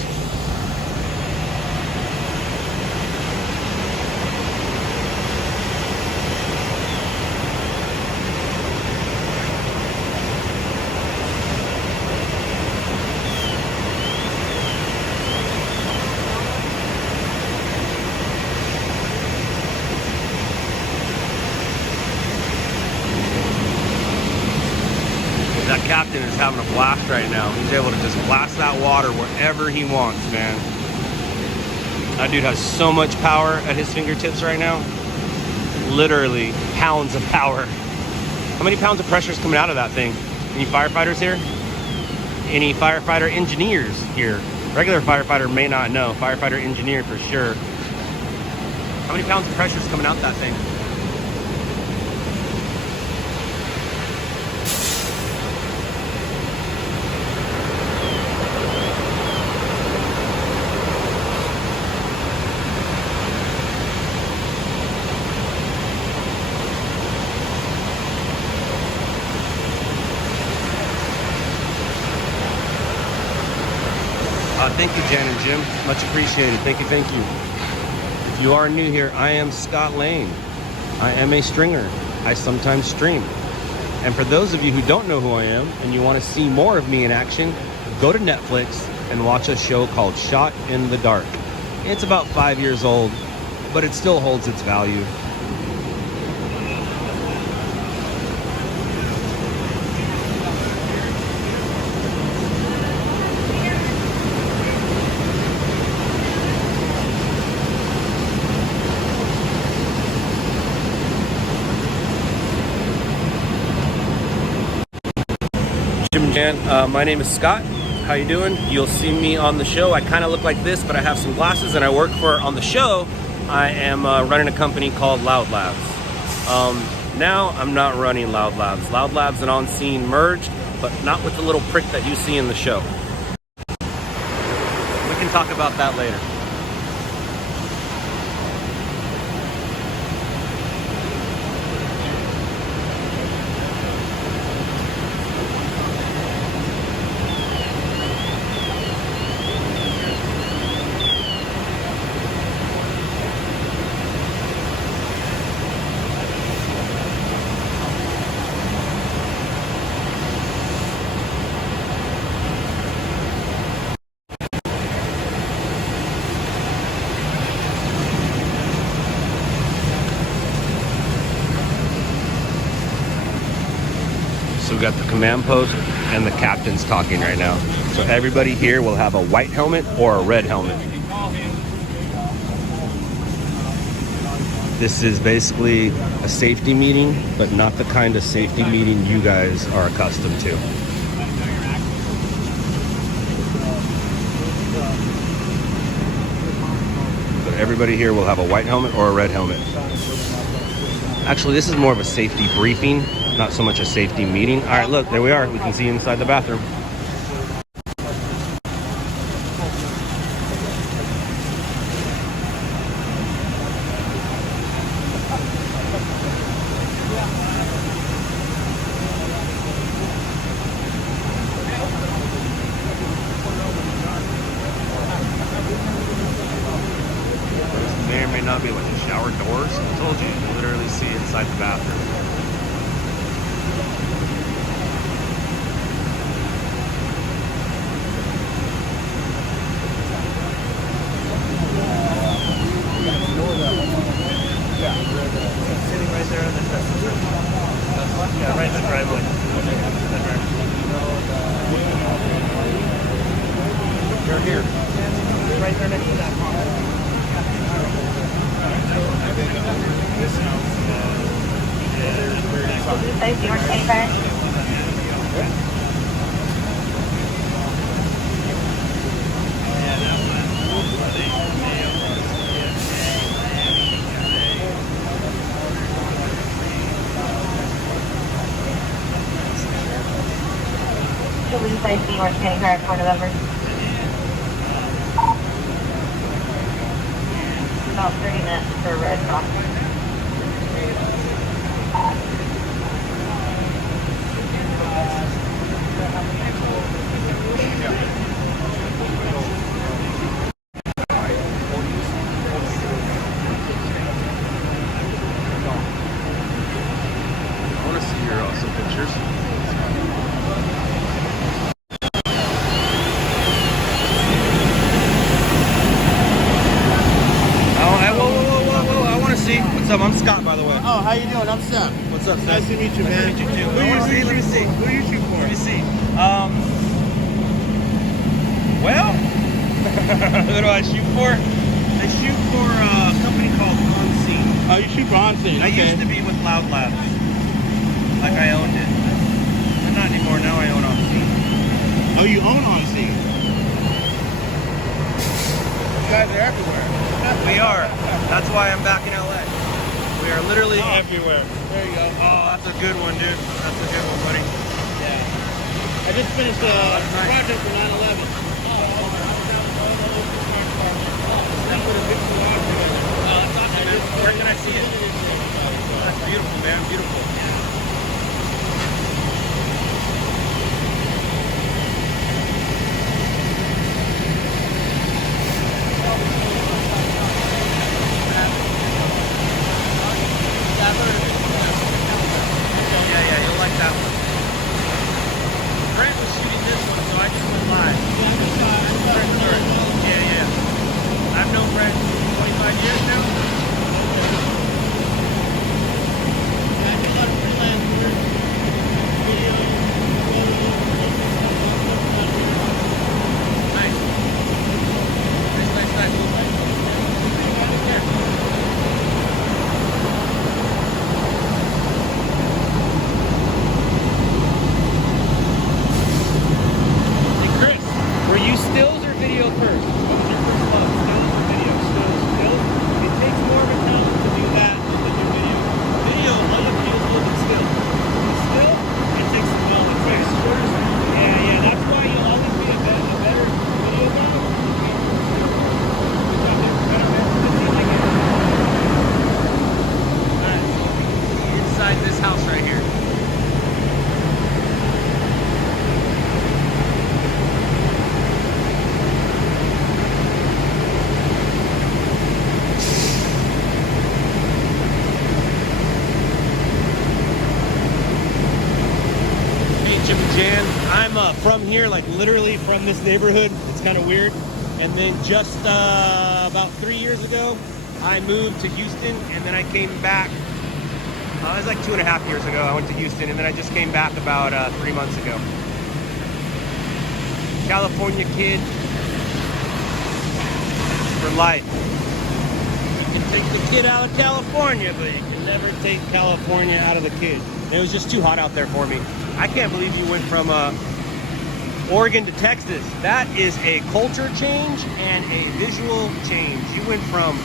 That captain is having a blast right now. He's able to just blast that water wherever he wants, man. That dude has so much power at his fingertips right now. Literally pounds of power. How many pounds of pressure is coming out of that thing? Any firefighters here? Any firefighter engineers here? Regular firefighter may not know. Firefighter engineer for sure. How many pounds of pressure is coming out that thing? Thank you, Jan and Jim. Much appreciated. Thank you, thank you. If you are new here, I am Scott Lane. I am a stringer. I sometimes stream. And for those of you who don't know who I am and you want to see more of me in action, go to Netflix and watch a show called Shot in the Dark. It's about 5 years old, but it still holds its value. My name is Scott. How you doing? You'll see me on the show. I kind of look like this, but I have some glasses, and I work for, on the show, I am running a company called Loud Labs. Now I'm not running Loud Labs. Loud Labs and On Scene merged, but not with the little prick that you see in the show. We can talk about that later. So we got the command post and the captain's talking right now. So everybody here will have a white helmet or a red helmet. This is basically a safety meeting, but not the kind of safety meeting you guys are accustomed to. So everybody here will have a white helmet or a red helmet. Actually, this is more of a safety briefing, not so much a safety meeting. All right, look, there we are. We can see inside the bathroom. May or may not be like the shower doors. I told you, you can literally see inside the bathroom. Sitting right there in the driveway. Yeah, right in the driveway. You're here. Right there next to that pond. Safety or safer. Please, I see Orange County Fire for November. About 30 minutes for Red Cross. I want to see your some pictures. Whoa. I want to see. What's up? I'm Scott, by the way. Oh, how you doing? I'm Seth. What's up, Seth? Nice to meet you, man. Nice to meet you, too. Let me see. Who you shoot for? Let me see. Well, who do I shoot for? I shoot for a company called On Scene. Oh, you shoot for On Scene. I used to be with Loud Labs. Like I owned it. But not anymore. Now I own On Scene. Oh, you own On Scene. You guys are everywhere. We are. That's why I'm back in LA. We are literally everywhere. There you go. Oh, that's a good one, dude. That's a good one, buddy. Yeah. I just finished a project for 9/11. Where can I see it? That's beautiful, man. Beautiful. Yeah, you'll like that one. Brent was shooting this one, so I just went live. Yeah. I've known Brent 25 years now. This house right here. Hey, Jim and Jan, I'm from here, like literally from this neighborhood. It's kind of weird. And then just about 3 years ago, I moved to Houston, and then I came back. It was like 2.5 years ago. I went to Houston, and then I just came back about 3 months ago. California kid for life. You can take the kid out of California, but you can never take California out of the kid. It was just too hot out there for me. I can't believe you went from Oregon to Texas. That is a culture change and a visual change. You went from,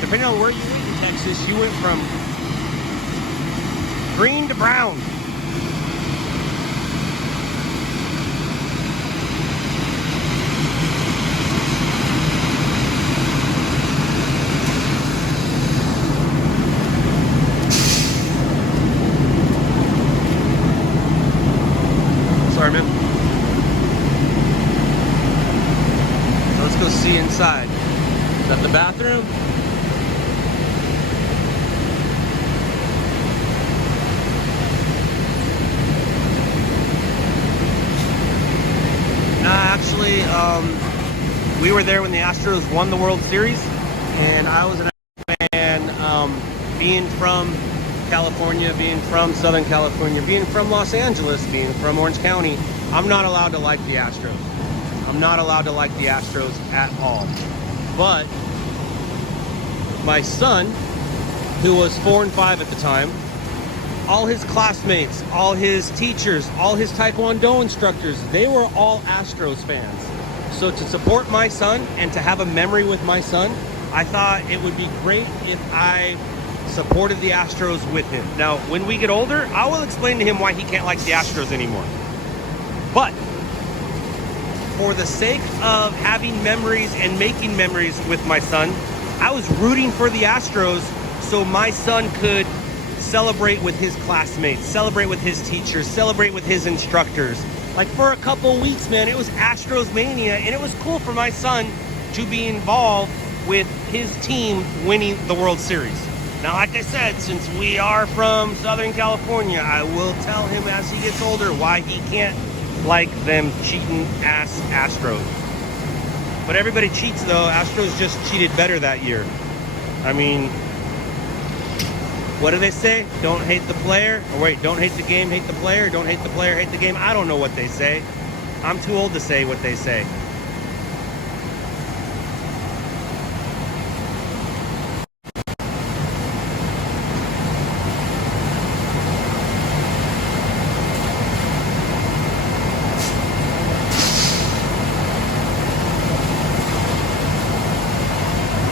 depending on where you went in Texas, you went from green to brown. Sorry, man. So let's go see inside. Is that the bathroom? Actually, we were there when the Astros won the World Series, and I was an Astros fan. Being from California, being from Southern California, being from Los Angeles, being from Orange County, I'm not allowed to like the Astros. I'm not allowed to like the Astros at all. But my son, who was 4 and 5 at the time, all his classmates, all his teachers, all his Taekwondo instructors, they were all Astros fans. So to support my son and to have a memory with my son, I thought it would be great if I supported the Astros with him. Now, when we get older, I will explain to him why he can't like the Astros anymore. But for the sake of having memories and making memories with my son, I was rooting for the Astros so my son could celebrate with his classmates, celebrate with his teachers, celebrate with his instructors. Like for a couple weeks, man, it was Astros mania, and it was cool for my son to be involved with his team winning the World Series. Now, like I said, since we are from Southern California, I will tell him as he gets older why he can't like them cheating ass Astros. But everybody cheats though. Astros just cheated better that year. I mean, what do they say? Don't hate the player. Or wait, don't hate the game, hate the player. Don't hate the player, hate the game. I don't know what they say. I'm too old to say what they say.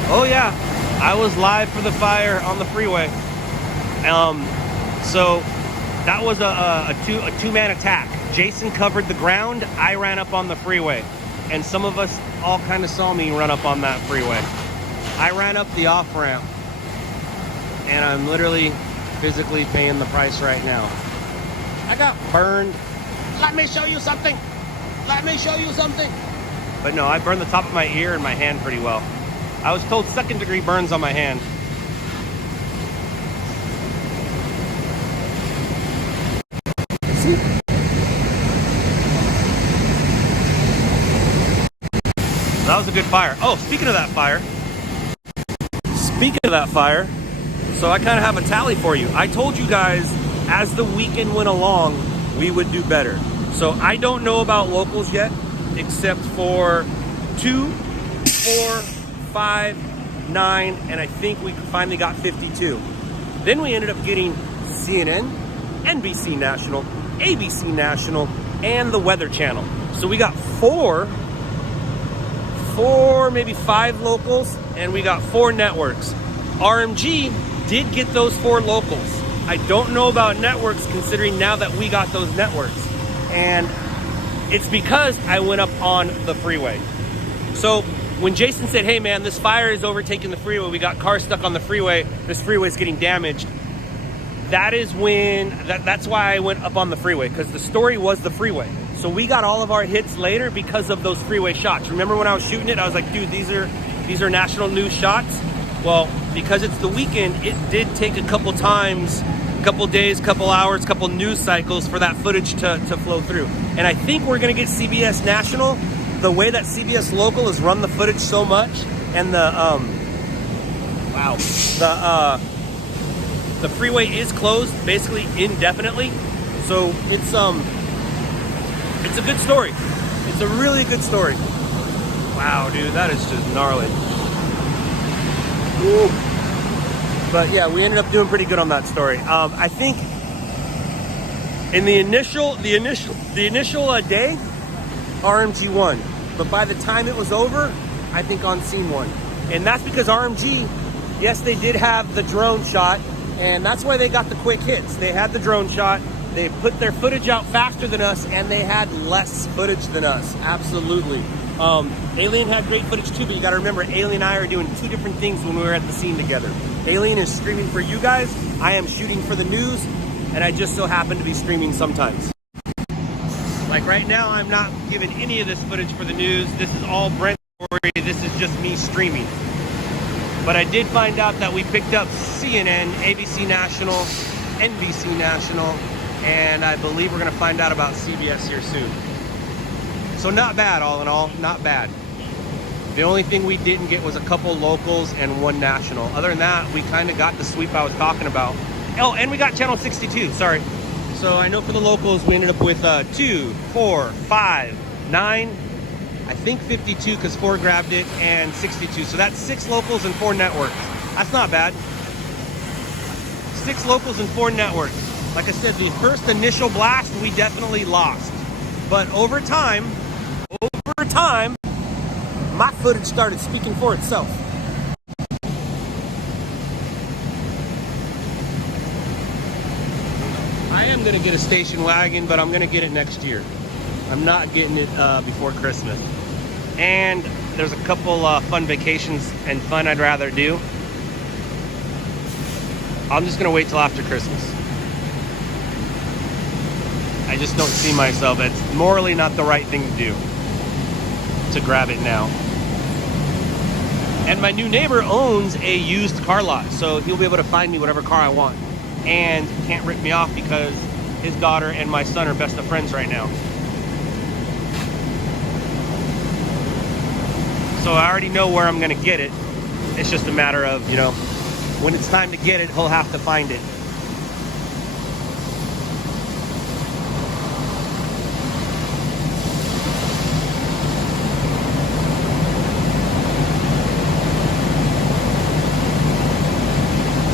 Oh yeah, I was live for the fire on the freeway. So that was a two-man attack. Jason covered the ground, I ran up on the freeway. And some of us all kind of saw me run up on that freeway. I ran up the off-ramp, and I'm literally physically paying the price right now. I got burned. Let me show you something. Let me show you something. But no, I burned the top of my ear and my hand pretty well. I was told second-degree burns on my hand. That was a good fire. Oh, speaking of that fire. So I kind of have a tally for you. I told you guys as the weekend went along, we would do better. So I don't know about locals yet, except for 2, 4, 5, 9, and I think we finally got 52. Then we ended up getting CNN, NBC National, ABC National, and the Weather Channel. So we got 4, maybe 5 locals, and we got 4 networks. RMG did get those 4 locals. I don't know about networks, considering now that we got those networks. And it's because I went up on the freeway. So when Jason said, hey man, this fire is overtaking the freeway, we got cars stuck on the freeway, this freeway is getting damaged, that is when, that's why I went up on the freeway, because the story was the freeway. So we got all of our hits later because of those freeway shots. Remember when I was shooting it, I was like, dude, these are national news shots. Well, because it's the weekend, it did take a couple times, couple days, couple hours, couple news cycles for that footage to flow through. And I think we're gonna get CBS National. The way that CBS Local has run the footage so much, and the freeway is closed basically indefinitely. So it's a good story. It's a really good story. Wow, dude, that is just gnarly. Ooh. But yeah, we ended up doing pretty good on that story. I think in the initial day, RMG won. But by the time it was over, I think On Scene won. And that's because RMG, yes, they did have the drone shot, and that's why they got the quick hits. They had the drone shot, they put their footage out faster than us, and they had less footage than us, absolutely. Alien had great footage too, but you gotta remember, Alien and I are doing 2 different things when we were at the scene together. Alien is streaming for you guys, I am shooting for the news, and I just so happen to be streaming sometimes. Like right now, I'm not giving any of this footage for the news. This is all Brent's story. This is just me streaming. But I did find out that we picked up CNN, ABC National, NBC National, and I believe we're gonna find out about CBS here soon. So not bad, all in all, not bad. The only thing we didn't get was a couple locals and 1 national. Other than that, we kind of got the sweep I was talking about. Oh, and we got channel 62, sorry. So I know for the locals, we ended up with 2, 4, 5, 9, I think 52 because 4 grabbed it, and 62. So that's 6 locals and 4 networks. That's not bad. 6 locals and 4 networks. Like I said, the first initial blast, we definitely lost. But over time, my footage started speaking for itself. I am gonna get a station wagon, but I'm gonna get it next year. I'm not getting it before Christmas. And there's a couple fun vacations and fun I'd rather do. I'm just gonna wait till after Christmas. I just don't see myself. It's morally not the right thing to do, to grab it now. And my new neighbor owns a used car lot, so he'll be able to find me whatever car I want. And can't rip me off because his daughter and my son are best of friends right now. So I already know where I'm gonna get it. It's just a matter of, you know, when it's time to get it, he'll have to find it.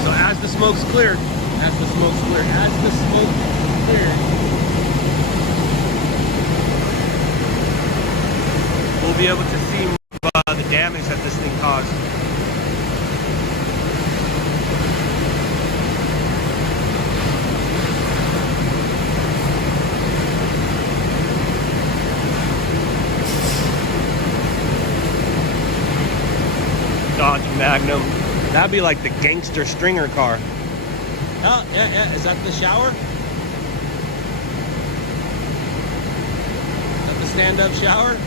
So as the smoke's cleared, we'll be able to see the damage that this thing caused. Dodge Magnum. That'd be like the gangster stringer car. Oh, yeah. Is that the shower? Is that the stand-up shower?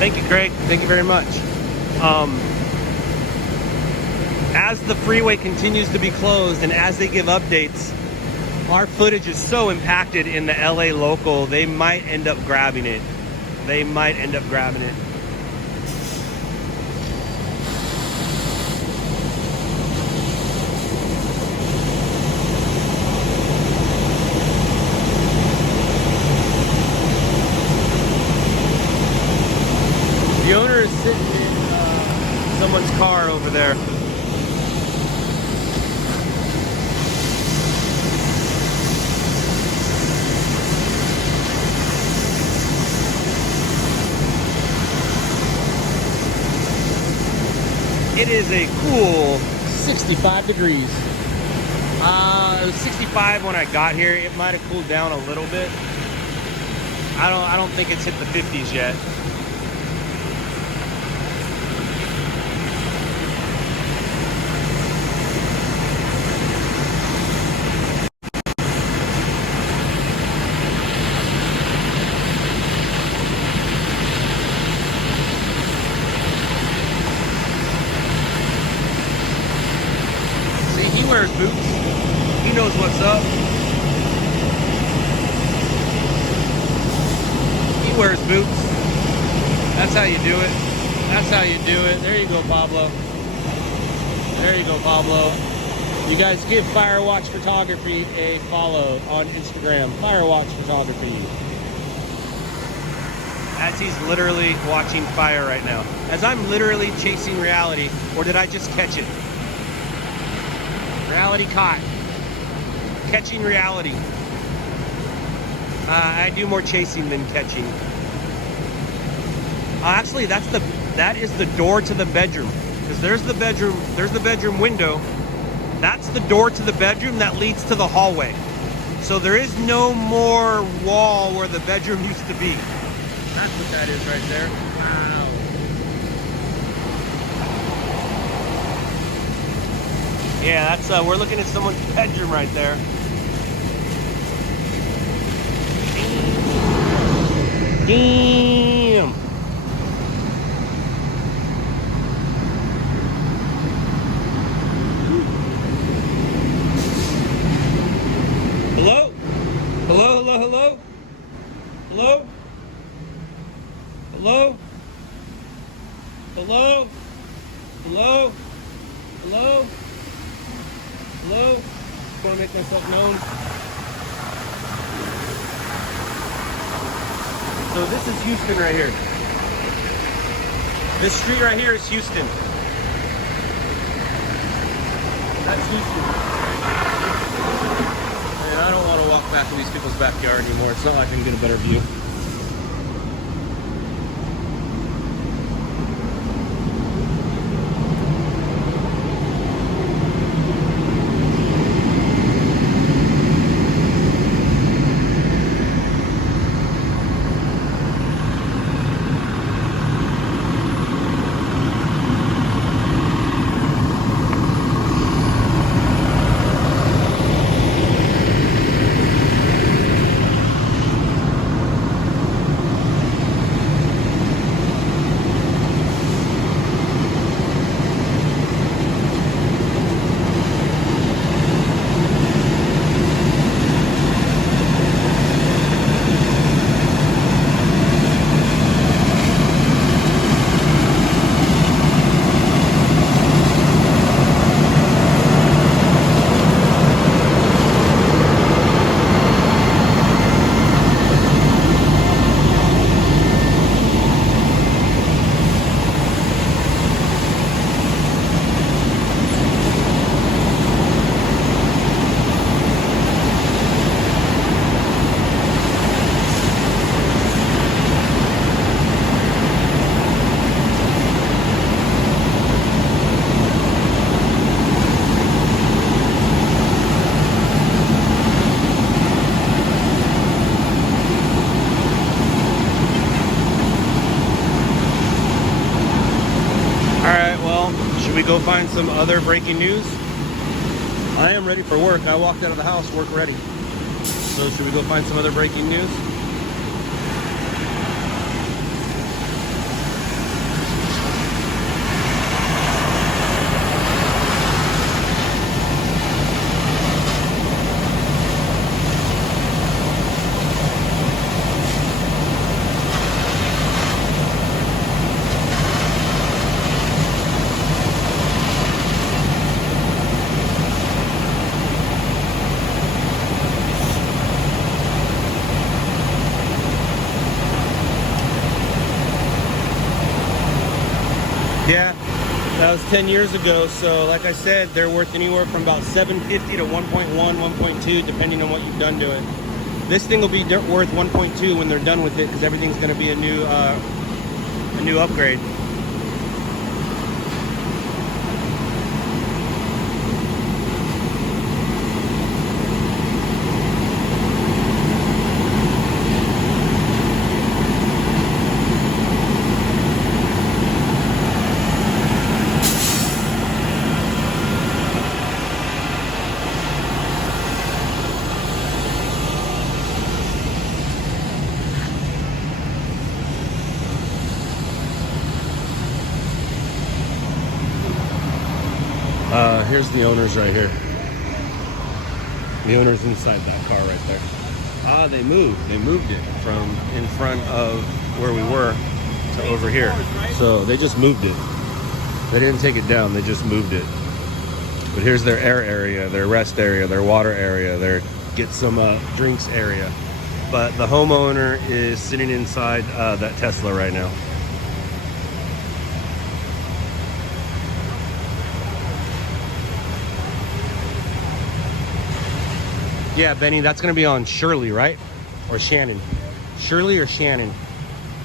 Thank you, Craig. Thank you very much. As the freeway continues to be closed and as they give updates, our footage is so impacted in the LA local, they might end up grabbing it. The owner is sitting in someone's car over there. It is a cool 65 degrees. It was 65 when I got here. It might have cooled down a little bit. I don't think it's hit the 50s yet. He wears boots. He knows what's up. He wears boots. That's how you do it. That's how you do it. There you go, Pablo. There you go, Pablo. You guys give Firewatch Photography a follow on Instagram. Firewatch Photography. As he's literally watching fire right now. As I'm literally chasing reality. Or did I just catch it? Reality caught. Catching reality. I do more chasing than catching. Actually, that is the door to the bedroom. Because there's the bedroom window. That's the door to the bedroom that leads to the hallway. So there is no more wall where the bedroom used to be. That's what that is right there. Wow. Yeah, that's we're looking at someone's bedroom right there. Damn. Hello? Hello, hello, hello? Hello? Hello? Hello? Hello? Hello? Hello? Just want to make myself known. So this is Houston right here. This street right here is Houston. That's Houston. And I don't want to walk back in these people's backyard anymore. It's not like I can get a better view. Should we go find some other breaking news? I am ready for work. I walked out of the house, work ready. So should we go find some other breaking news? Yeah, that was 10 years ago. So like I said, they're worth anywhere from about $750 to 1.1, 1.2, depending on what you've done to it. This thing will be worth 1.2 when they're done with it, because everything's going to be a new upgrade. Here's the owners right here. The owner's inside that car right there. Ah, they moved. They moved it from in front of where we were to over here. So they just moved it. They didn't take it down. They just moved it. But here's their air area, their rest area, their water area, their get some drinks area. But the homeowner is sitting inside that Tesla right now. Yeah, Benny, that's going to be on Shirley, right? Or Shannon? Shirley or Shannon?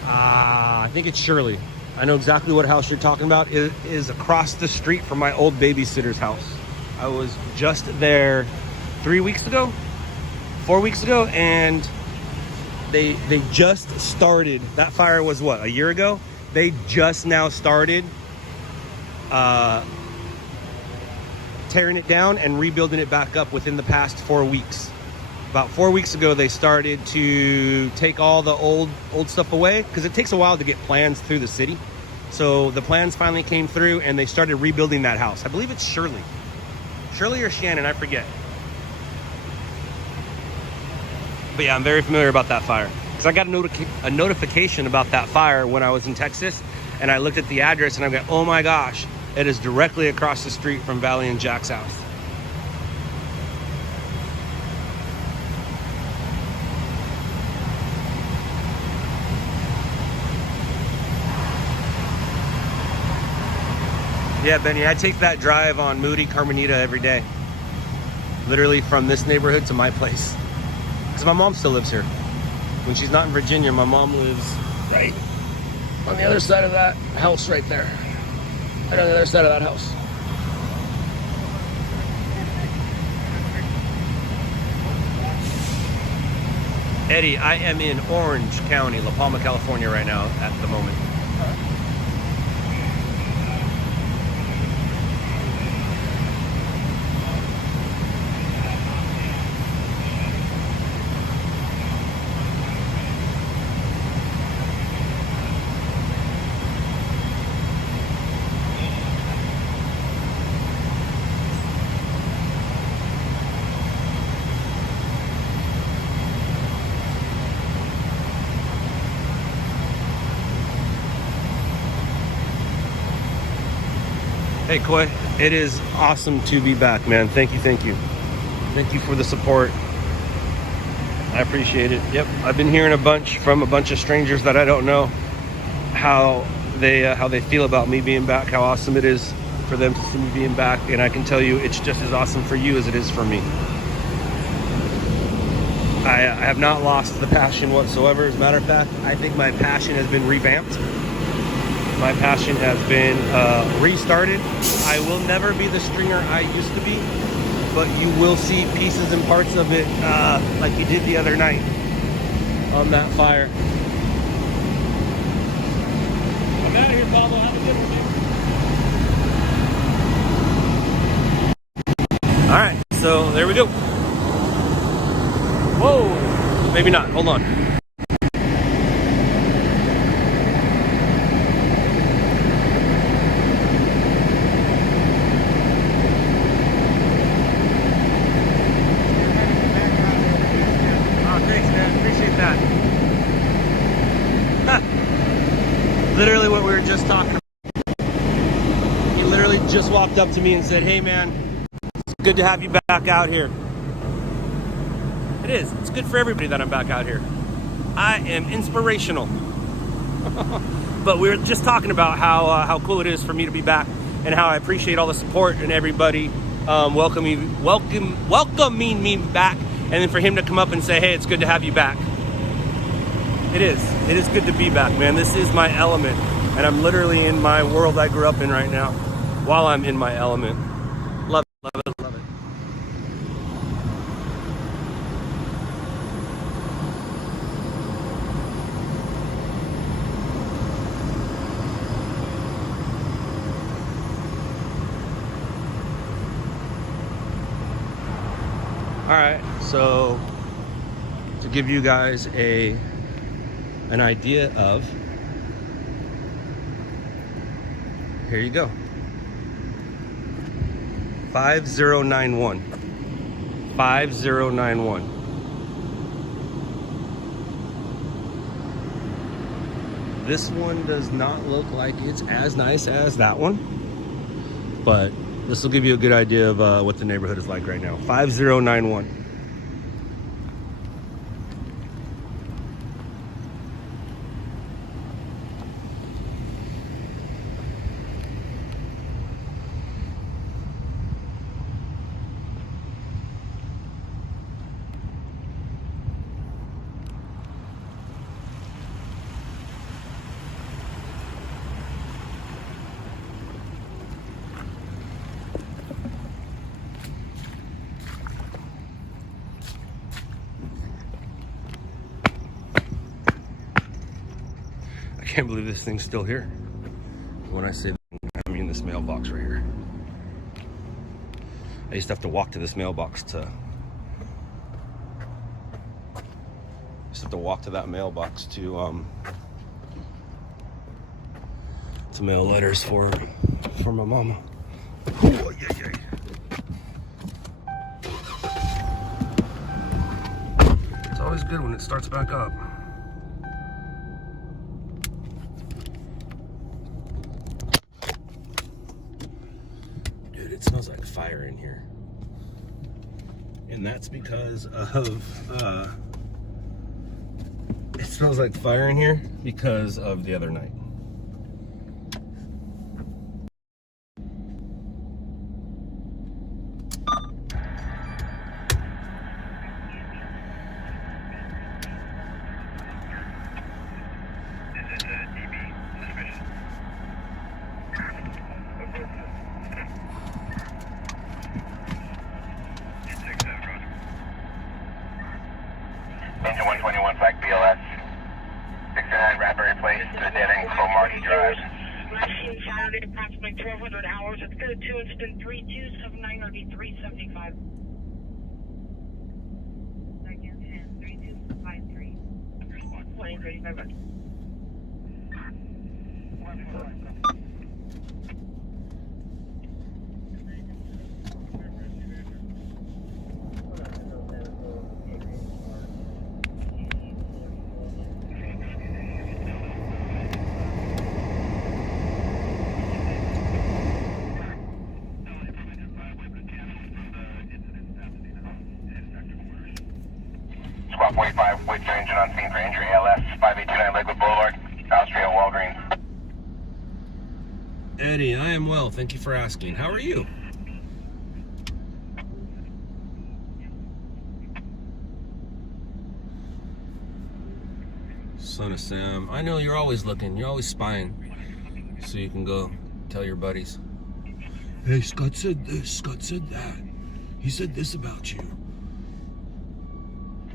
I think it's Shirley. I know exactly what house you're talking about. It is across the street from my old babysitter's house. I was just there 3 weeks ago, 4 weeks ago, and they just started. That fire was what, a year ago? They just now started tearing it down and rebuilding it back up within the past 4 weeks. About 4 weeks ago, they started to take all the old stuff away, because it takes a while to get plans through the city. So the plans finally came through and they started rebuilding that house. I believe it's Shirley. Shirley or Shannon, I forget. But yeah, I'm very familiar about that fire, because I got a notification about that fire when I was in Texas, and I looked at the address and I'm like, oh my gosh, It is directly across the street from Valley and Jack's house. Yeah, Benny, I take that drive on Moody Carmenita every day. Literally from this neighborhood to my place. Because my mom still lives here. When she's not in Virginia, my mom lives right on the other side of that house right there. Right on the other side of that house. Eddie, I am in Orange County, La Palma, California right now at the moment. Hey Koi, it is awesome to be back, man. Thank you, thank you. Thank you for the support. I appreciate it. Yep, I've been hearing from a bunch of strangers that I don't know how they feel about me being back, how awesome it is for them to see me being back, and I can tell you it's just as awesome for you as it is for me. I have not lost the passion whatsoever. As a matter of fact, I think my passion has been revamped. My passion has been restarted. I will never be the stringer I used to be, but you will see pieces and parts of it like you did the other night on that fire. I'm out of here, Pablo. Have a good one, man. All right, so there we go. Whoa, maybe not. Hold on. Literally what we were just talking about. He literally just walked up to me and said, hey man, it's good to have you back out here. It is. It's good for everybody that I'm back out here. I am inspirational. But we were just talking about how cool it is for me to be back and how I appreciate all the support and everybody welcoming me back, and then for him to come up and say, hey, it's good to have you back. It is. It is good to be back, man. This is my element, and I'm literally in my world I grew up in right now while I'm in my element. Love it, love it, love it. All right, so to give you guys an idea of, here you go, 5091. This one does not look like it's as nice as that one, but this will give you a good idea of what the neighborhood is like right now. 5091. I can't believe this thing's still here. When I say that, I mean this mailbox right here. I used to have to walk to this mailbox to mail letters for my mama. Ooh, yeah. It's always good when it starts back up. fire in here. And that's because of, it smells like fire in here because of the other night. Engine 121 flag BLS 69 Rivalry Place to the dead end Cromartie Drive. Machine Saturday, approximately 1,200 hours. It's code 2. It's been 3279 or 375. 3253. 2035. Squad 45, wait your engine on scene for injury. ALS 5829 Lakewood Boulevard, Austria, Walgreens. Eddie, I am well. Thank you for asking. How are you? Son of Sam. I know you're always looking. You're always spying. So you can go tell your buddies. Hey, Scott said this. Scott said that. He said this about you.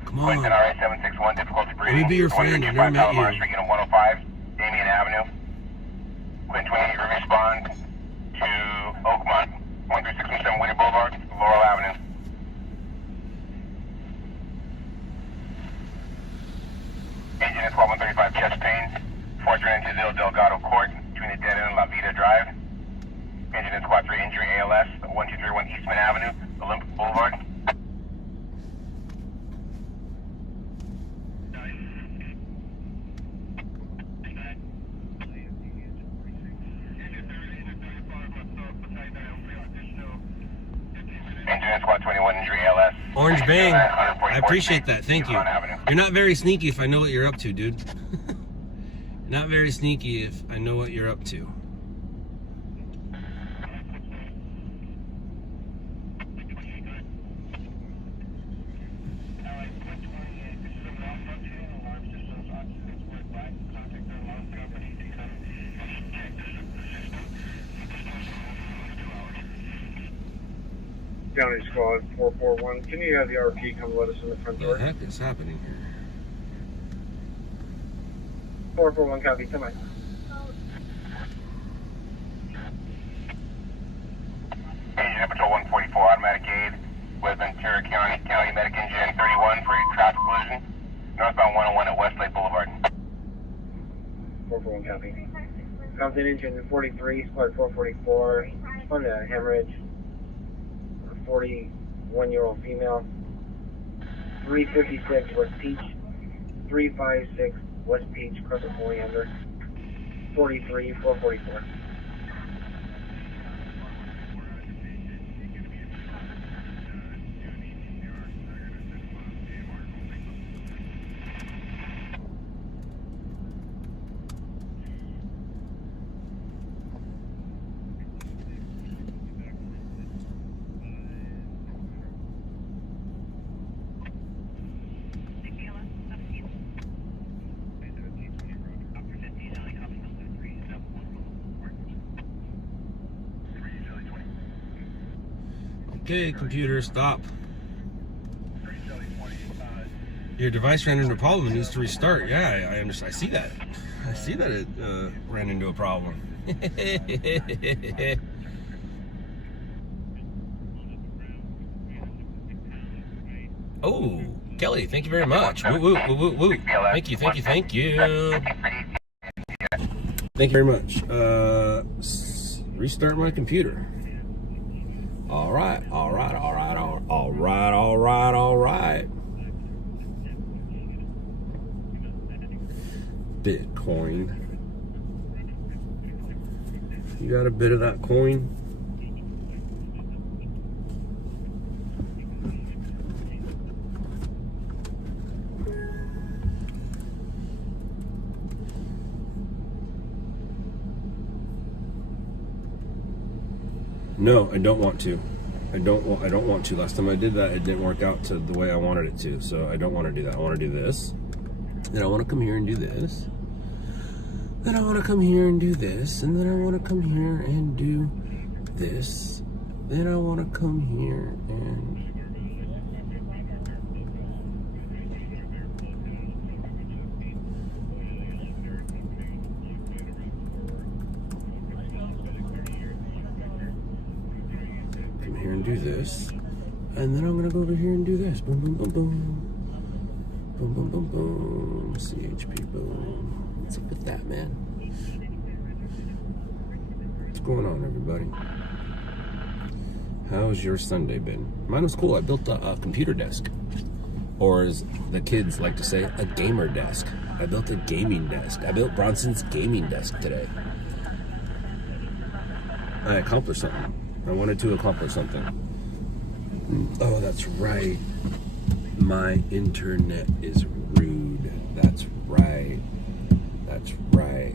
Come on. Quentin RA 761, difficulty breathing. Let me be your friend. I've never met you. Street, 105, Damien Avenue. Quentin 28, respond to Oakmont, 13617 Whittier Boulevard, Laurel Avenue. Engine is 135 chest pain, 4390 Delgado Court, between the dead end and La Vida Drive. Engine is Squad 3 injury ALS, 1231 Eastman Avenue, Olympic Boulevard. Engine Squad 21 injury ALS. Orange Bang. I appreciate that. Thank you. You're not very sneaky if I know what you're up to, dude. Not very sneaky if I know what you're up to. County Squad 441, can you have the RP come let us in the front What door? the heck is happening here? 441 copy, come on. Engine Patrol 144 automatic aid with Ventura County Medic Engine 31 for a traffic collision. Northbound 101 at Westlake Boulevard. 441 copy. Compton Engine 43, Squad 444, on a hemorrhage. 41-year-old female. 356 West Peach. 356 West Peach, Crescent Oleander. 43, 444. Okay, computer, stop. Your device ran into a problem and needs to restart. Yeah, I understand. I see that. I see that it ran into a problem. Oh, Kelly, thank you very much. Woo, woo, woo, woo, woo. Thank you, thank you, thank you. Thank you very much. Restart my computer. All right, all right, all right, all right, all right, all right. Bitcoin. You got a bit of that coin? No, I don't want to. I don't want to. Last time I did that, it didn't work out to the way I wanted it to. So I don't want to do that. I want to do this. Then I want to come here and do this. Then I want to come here and do this. And then I want to come here and do this. Then I want to come here and... come here and do this. And then I'm going to go over here and do this. Boom, boom, boom, boom. Boom, boom, boom, boom. CHP, boom. What's up with that, man? What's going on, everybody? How's your Sunday been? Mine was cool. I built a computer desk. Or as the kids like to say, a gamer desk. I built a gaming desk. I built Bronson's gaming desk today. I accomplished something. I wanted to accomplish something. Oh, that's right. My internet is rude. That's right. That's right.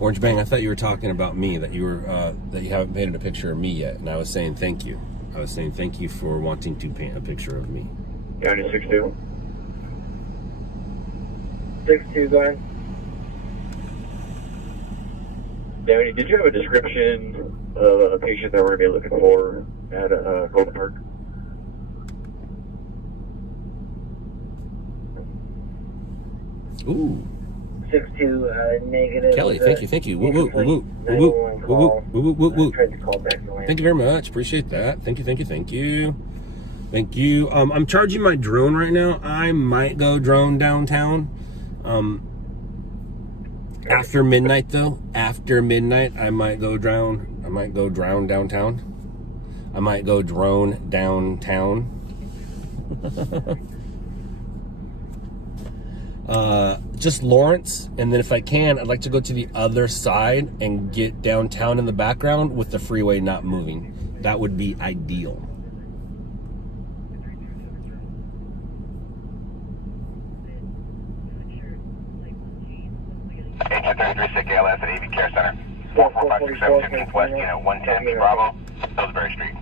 Orange Bang, I thought you were talking about me, that you were that you haven't painted a picture of me yet, and I was saying thank you. I was saying thank you for wanting to paint a picture of me. County 62. 62, go ahead. Danny, did you have a description of a patient that we're going to be looking for at Golden Park? Ooh. 62 negative. Kelly, thank you. Woo, woo, woo, woo, woo, woo, woo, woo, woo. Tried to call back the line. Thank you very much. Appreciate that. Thank you. Thank you. I'm charging my drone right now. I might go drone downtown. After midnight though. After midnight, I might go drown. I might go drown downtown. I might go drone downtown. Just Lawrence, and then if I can, I'd like to go to the other side and get downtown in the background with the freeway not moving. That would be ideal. Agent 336 ALS at AV Care Center. 44567 15th West, Unit 110 Bravo, Pillsbury Street.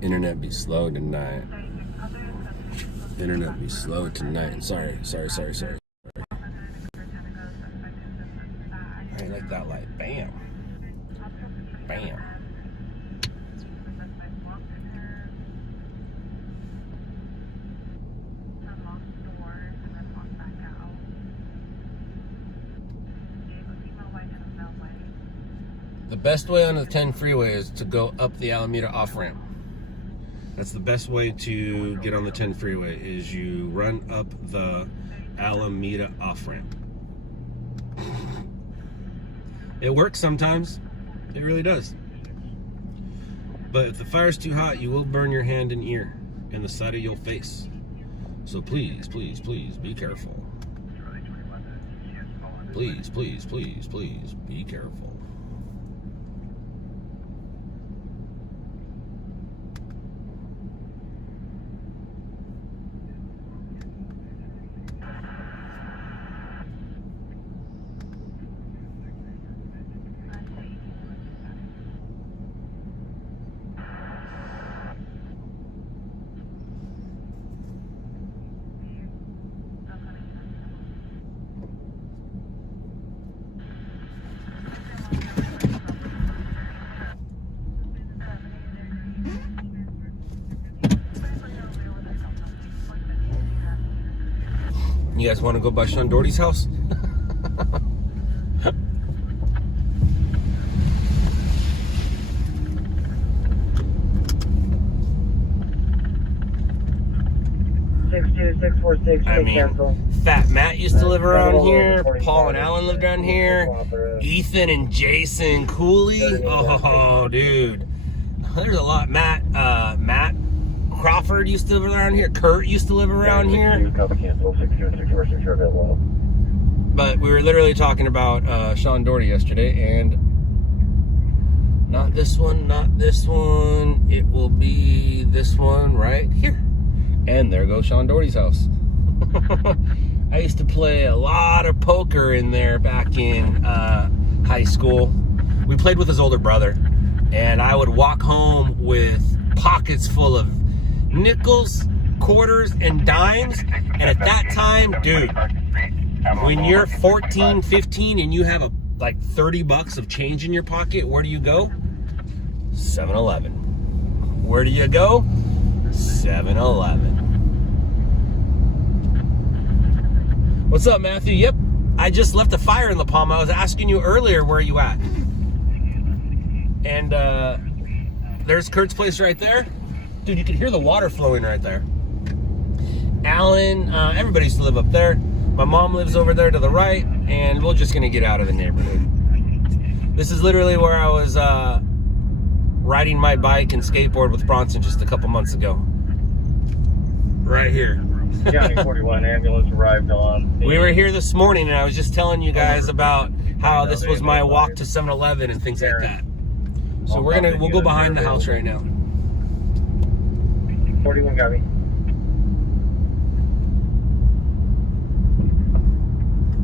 Internet be slow tonight. Internet be slow tonight. Sorry. I like that light. Bam. Bam. The best way on the 10 freeway is to go up the Alameda off-ramp. That's the best way to get on the 10 freeway, is you run up the Alameda off-ramp. It works sometimes. It really does. But if the fire's too hot, you will burn your hand and ear and the side of your face. So please, please, please be careful. Please, please, please, please be careful. You guys want to go by Sean Doherty's house? I mean, Fat Matt used to live around here. Paul and Alan lived around here. Ethan and Jason Cooley. Oh, dude. There's a lot. Matt Crawford used to live around here. Kurt used to live around here. But we were literally talking about Sean Doherty yesterday, and Not this one, not this one. It will be this one right here. And there goes Sean Doherty's house. I used to play a lot of poker in there back in high school. We played with his older brother, and I would walk home with pockets full of nickels, quarters, and dimes. And at that time, dude, when you're 14, 15, and you have like 30 bucks of change in your pocket, where do you go? 7-Eleven. Where do you go? 7-Eleven. What's up, Matthew? Yep, I just left a fire in La Palma. I was asking you earlier, where are you at? And there's Kurt's place right there. Dude, you can hear the water flowing right there. Alan, everybody used to live up there. My mom lives over there to the right, and we're just gonna get out of the neighborhood. This is literally where I was riding my bike and skateboard with Bronson just a couple months ago. Right here. County 41 ambulance arrived on. We were here this morning, and I was just telling you guys about how this was my walk to 7-Eleven and things like that. So we'll go behind the house right now. 41 got me.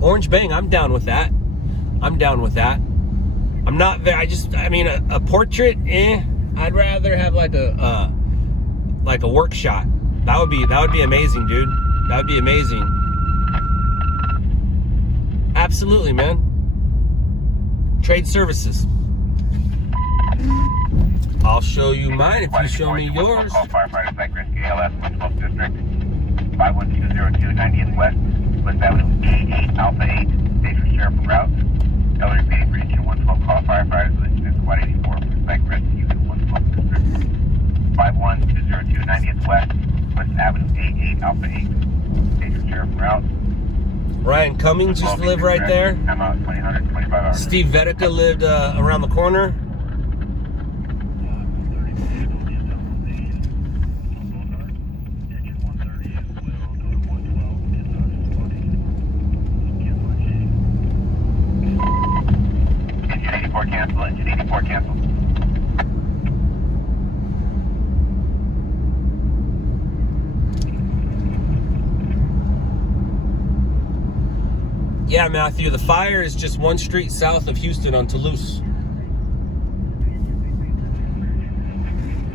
Orange Bang, I'm down with that. I'm down with that. I'm not very, I mean, a portrait, I'd rather have like a work shot. That would be amazing, dude. That would be amazing. Absolutely, man. Trade services. I'll show you mine if you show me yours. Call firefighters like risk ALS, West District, 51202 90th West, West Avenue 88 Alpha 8, Station Sheriff en route. Elder repeating for engine 112, call firefighters, Lieutenant Squad 84, like risk unit 112 District, 51202 90th West, West Avenue 88 Alpha 8, Station Sheriff en route. Ryan Cummings used to live right there. I'm out 2000, 25 hours. Steve Vetica lived around the corner. Engine 84 cancel, engine 84 cancel. Yeah, Matthew, the fire is just one street south of Houston on Toulouse.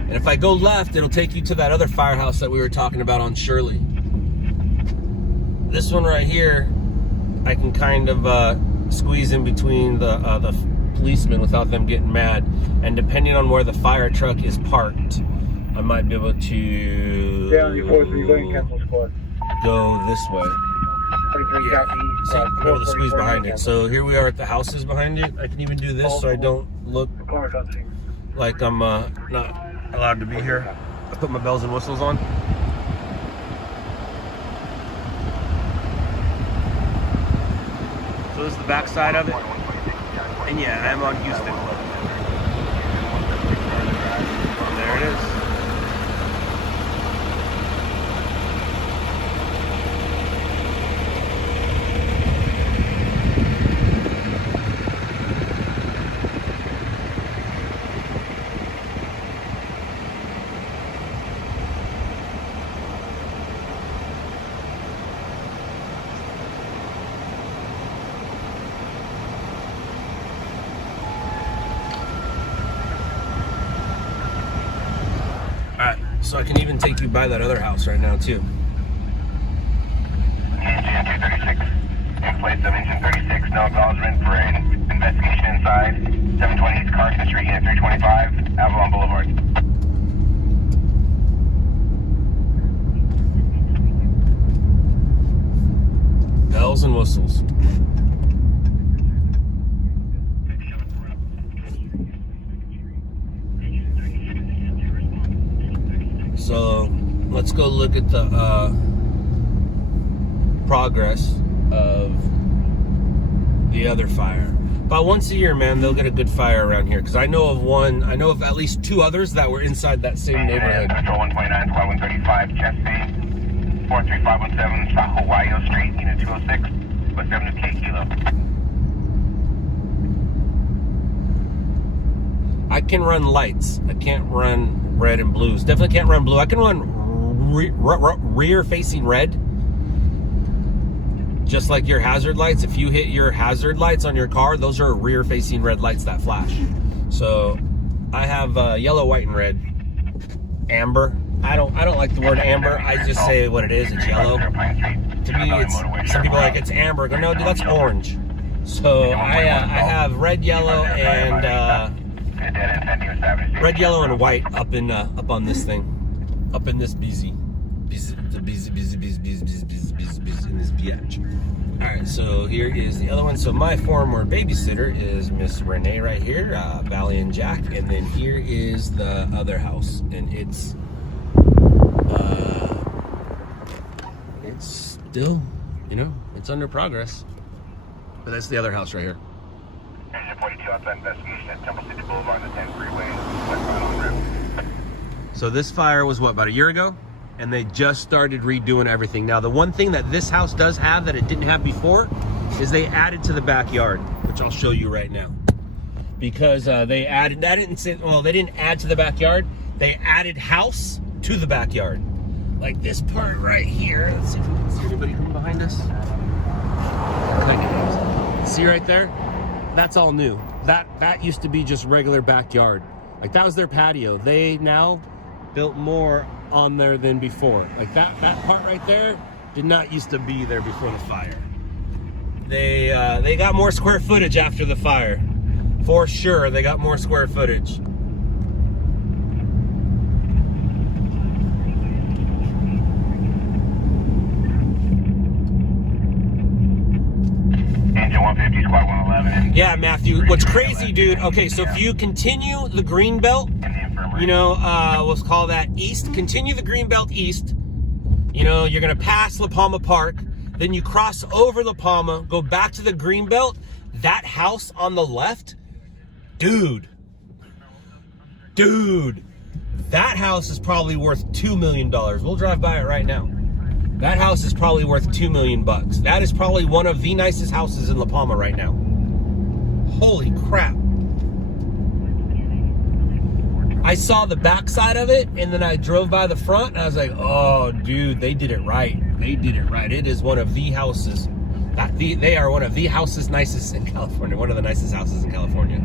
And if I go left, it'll take you to that other firehouse that we were talking about on Shirley. This one right here, I can kind of squeeze in between the policemen without them getting mad. And depending on where the fire truck is parked, I might be able to go this way. Yeah, see, I'm able to squeeze behind it. So here we are at the houses behind it. I can even do this so I don't look like I'm not allowed to be here. I put my bells and whistles on. So this is the back side of it. And yeah, I'm on Houston. There it is. So I can even take you by that other house right now too. Engine 236, in place of engine 36, no acknowledgement for an investigation inside 720 East Carson Street, unit 325, Avalon Boulevard. Bells and whistles. So let's go look at the progress of the other fire. About once a year, man, they'll get a good fire around here. Because I know of one, I know of at least two others that were inside that same neighborhood. Control 129, squad 135, chest bay, 43517 South Hawaii Street, unit 206, West Avenue K Kilo. I can run lights. I can't run red and blues. Definitely can't run blue. I can run rear facing red. Just like your hazard lights. If you hit your hazard lights on your car, those are rear facing red lights that flash. So I have yellow, white, and red. Amber. I don't like the word amber. I just say what it is. It's yellow. To me, it's, some people are like, it's amber. I go, no, dude, that's orange. So I have red, yellow, and white up on this thing, up in this busy in this biatch. All right, so here is the other one. So my former babysitter is Miss Renee right here, Valley and Jack, and then here is the other house, and it's still, you know, it's under progress. But that's the other house right here. So this fire was what, about a year ago? And they just started redoing everything. Now, the one thing that this house does have that it didn't have before is they added to the backyard, which I'll show you right now. Because they added, they didn't add to the backyard, they added house to the backyard. Like this part right here. Let's see if we can see anybody coming behind us. See right there? That's all new. That used to be just regular backyard. Like that was their patio. They now built more on there than before. Like that part right there did not used to be there before the fire. They got more square footage after the fire. For sure, they got more square footage. Yeah, Matthew, what's crazy, dude, okay, so if you continue the green belt, you know, let's call that east, continue the green belt east, you know, you're going to pass La Palma Park, then you cross over La Palma, go back to the green belt, that house on the left, dude, that house is probably worth $2 million. We'll drive by it right now. That house is probably worth $2 million. That is probably one of the nicest houses in La Palma right now. Holy crap. I saw the backside of it, and then I drove by the front, and I was like, oh, dude, they did it right. They did it right. It is one of the houses. They are one of the houses nicest in California. One of the nicest houses in California.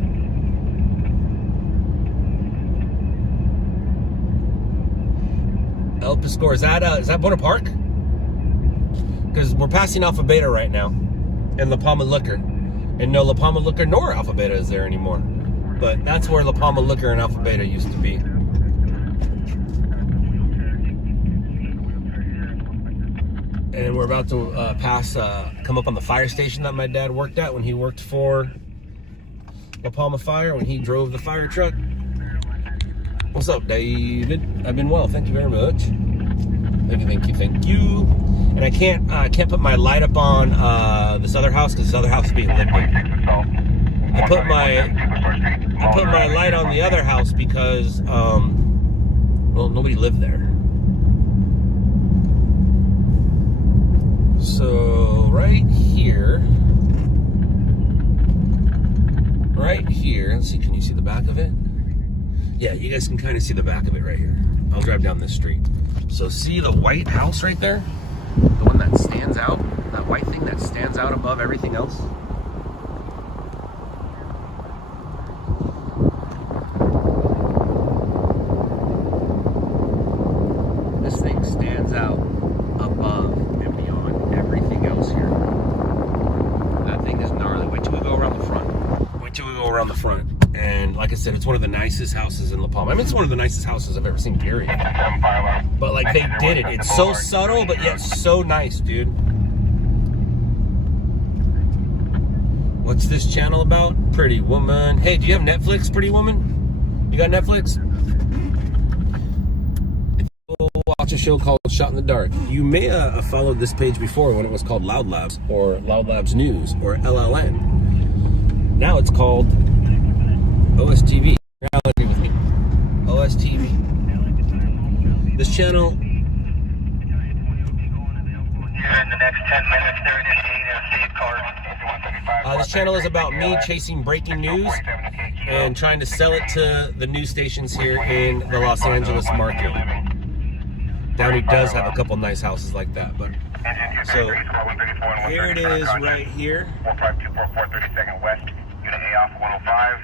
El Piscor, is that Buena Park? Because we're passing Alpha Beta right now, and La Palma Liquor. And no La Palma Liquor nor Alpha Beta is there anymore. But that's where La Palma Liquor and Alpha Beta used to be. And we're about to come up on the fire station that my dad worked at when he worked for La Palma Fire, when he drove the fire truck. What's up, David? I've been well, thank you very much. Thank you. And I can't put my light up on this other house because this other house is being lived in. I put my light on the other house because well, nobody lived there. So right here, let's see, can you see the back of it? Yeah, you guys can kind of see the back of it right here. I'll drive down this street. So see the white house right there? The one that stands out? That white thing that stands out above everything else? This thing stands out above and beyond everything else here. That thing is gnarly. Wait till we go around the front. And like I said, it's one of the nicest houses in La Palma. I mean, it's one of the nicest houses I've ever seen, period. But like, they did it. It's so subtle, but yet so nice, dude. What's this channel about? Pretty Woman. Hey, do you have Netflix, Pretty Woman? You got Netflix? Watch a show called Shot in the Dark. You may have followed this page before when it was called Loud Labs or Loud Labs News or LLN. Now it's called OSTV. Now agree with me. OSTV. This channel. In the next 10 minutes, they're initiating a safe card. This channel is about me chasing breaking news and trying to sell it to the news stations here in the Los Angeles market. Downey does have a couple nice houses like that, but so here it is right here. 45244 32nd West, Unit A off 105,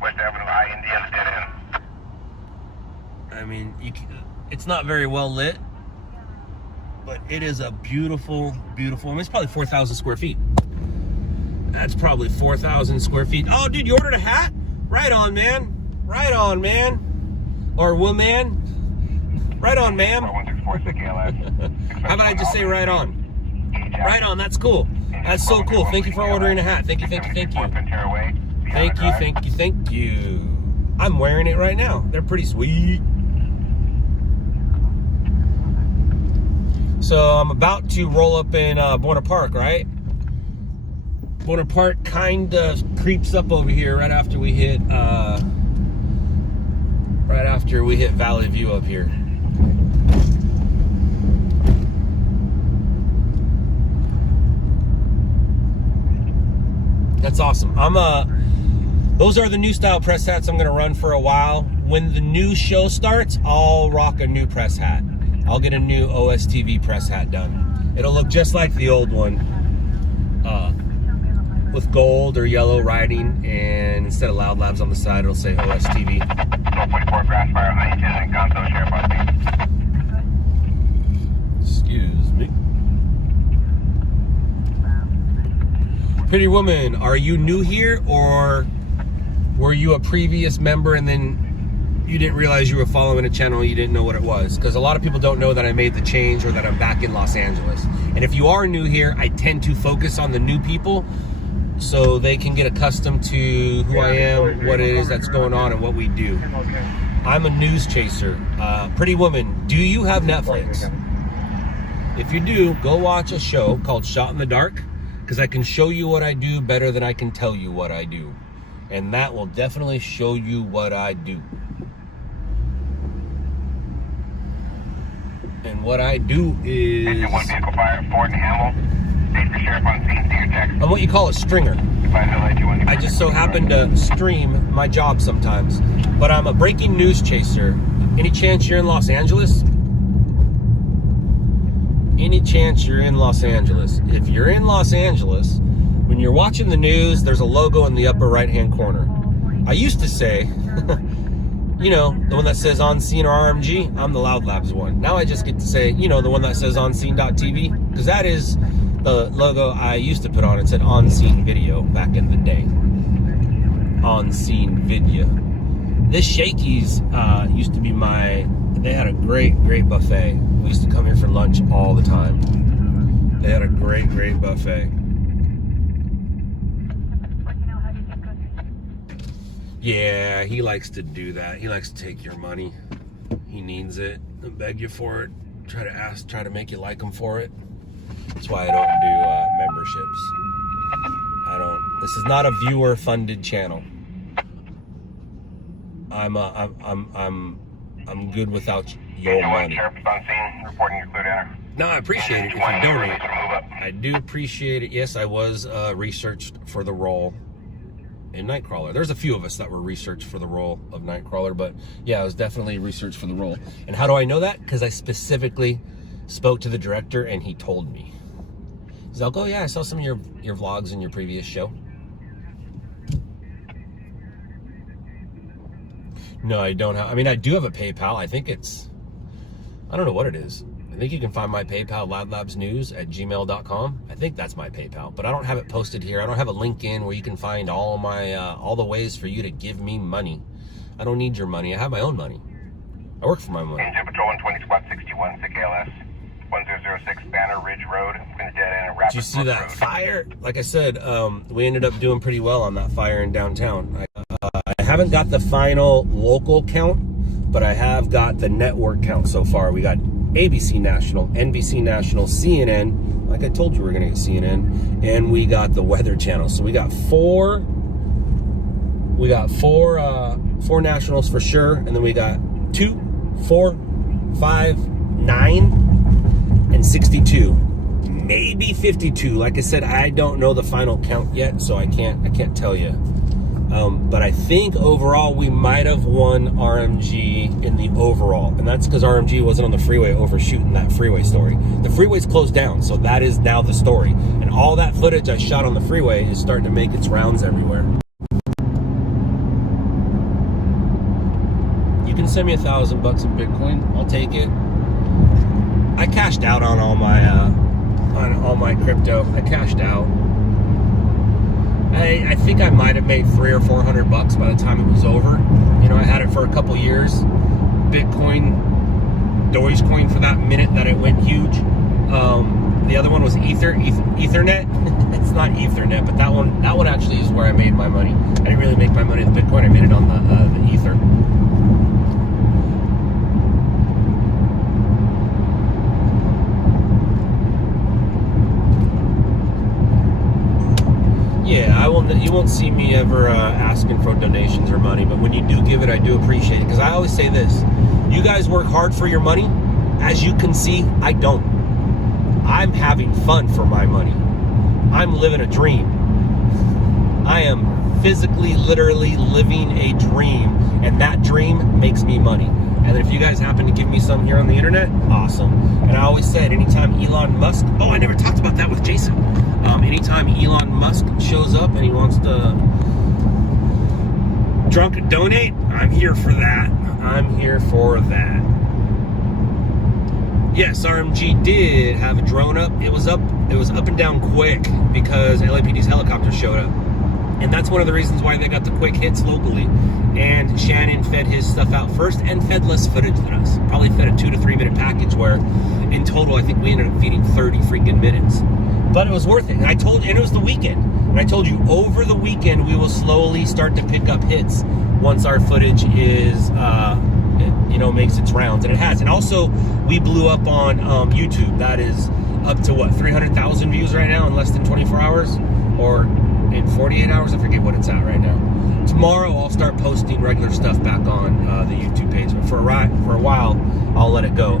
West Avenue I, Indiana, dead end. I mean, it's not very well lit, but it is a beautiful, beautiful. I mean, it's probably 4,000 square feet. That's probably 4,000 square feet. Oh, dude, you ordered a hat? Right on, man. Right on, man. Or woman. Right on, ma'am. How about I just say right on? Right on, that's cool. That's so cool. Thank you for ordering a hat. Thank you, thank you, thank you. Thank you, thank you, thank you. I'm wearing it right now. They're pretty sweet. So I'm about to roll up in Buena Park, right? Buena Park kind of creeps up over here right after we hit Valley View up here. That's awesome. Those are the new style press hats I'm gonna run for a while. When the new show starts, I'll rock a new press hat. I'll get a new OSTV press hat done. It'll look just like the old one, with gold or yellow writing, and instead of Loud Labs on the side, it'll say OSTV. 44 Grassfire, Huntington, and Gonzo, Sheriff on scene. Excuse me. Pretty woman, are you new here, or were you a previous member and then you didn't realize you were following a channel, you didn't know what it was? Because a lot of people don't know that I made the change or that I'm back in Los Angeles. And if you are new here, I tend to focus on the new people so they can get accustomed to who I am, what it is that's going on, and what we do. I'm a news chaser. Pretty woman, do you have Netflix? If you do, go watch a show called Shot in the Dark, because I can show you what I do better than I can tell you what I do. And that will definitely show you what I do. And what I do is... Engine 1 vehicle fire, Ford and Hamill. State for Sheriff on scene, see your text. I'm what you call a stringer. I just so happen to stream my job sometimes. But I'm a breaking news chaser. Any chance you're in Los Angeles? Any chance you're in Los Angeles? If you're in Los Angeles, when you're watching the news, there's a logo in the upper right-hand corner. I used to say, you know, the one that says On Scene or RMG, I'm the Loud Labs one. Now I just get to say, you know, the one that says OnScene.tv, because that is the logo I used to put on. It said On Scene Video back in the day. On Scene Video. This Shakey's used to be they had a great buffet. We used to come here for lunch all the time. They had a great buffet. Yeah, he likes to do that. He likes to take your money. He needs it and beg you for it. Try to make you like him for it. That's why I don't do memberships. This is not a viewer funded channel. I'm good without your money. No, I appreciate it if you donate. I do appreciate it. Yes, I was researched for the role in Nightcrawler. There's a few of us that were researched for the role of Nightcrawler, but yeah, I was definitely researched for the role. And how do I know that? Because I specifically spoke to the director and he told me. He's like, oh yeah, I saw some of your vlogs in your previous show. No, I don't have, I mean, I do have a PayPal. I think it's, I don't know what it is. I think you can find my PayPal, loudlabsnews@gmail.com. I think that's my PayPal, but I don't have it posted here. I don't have a link in where you can find all my, all the ways for you to give me money. I don't need your money. I have my own money. I work for my money. Engine Patrol 120 Squad 61, SIC ALS, 1006 Banner Ridge Road, in the dead end of Rapid. Did you see that fire? Like I said, we ended up doing pretty well on that fire in downtown. I haven't got the final local count, but I have got the network count so far. We got ABC National, NBC National, CNN, like I told you we were gonna get CNN, and we got the Weather Channel. So we got four nationals for sure, and then we got 2, 4, 5, 9, and 62. Maybe 52. Like I said, I don't know the final count yet, so I can't tell you. But I think overall we might have won RMG in the overall, and that's because RMG wasn't on the freeway overshooting that freeway story. The freeway's closed down, so that is now the story. And all that footage I shot on the freeway is starting to make its rounds everywhere. You can send me $1,000 in Bitcoin. I'll take it. I cashed out on all my crypto. I cashed out. I think I might have made $300 or $400 by the time it was over. You know, I had it for a couple years. Bitcoin, Dogecoin for that minute that it went huge. The other one was Ethernet. It's not Ethernet, but that one actually is where I made my money. I didn't really make my money with Bitcoin. I made it on the Ether. Yeah, you won't see me ever asking for donations or money, but when you do give it, I do appreciate it. Because I always say this, you guys work hard for your money. As you can see, I don't. I'm having fun for my money. I'm living a dream. I am physically, literally living a dream, and that dream makes me money. And if you guys happen to give me some here on the internet, awesome. And I always said, anytime Elon Musk, I never talked about that with Jason. Anytime Elon Musk shows up and he wants to donate, I'm here for that. I'm here for that. Yes, RMG did have a drone up. It was up and down quick because LAPD's helicopter showed up. And that's one of the reasons why they got the quick hits locally. And Shannon fed his stuff out first and fed less footage than us. Probably fed a 2 to 3 minute package where in total I think we ended up feeding 30 freaking minutes. But it was worth it. And it was the weekend. And I told you over the weekend we will slowly start to pick up hits once our footage is makes its rounds, and it has. And also we blew up on YouTube. That is up to what, 300,000 views right now in less than 24 hours or in 48 hours. I forget what it's at right now. Tomorrow I'll start posting regular stuff back on the YouTube page, but for a while I'll let it go.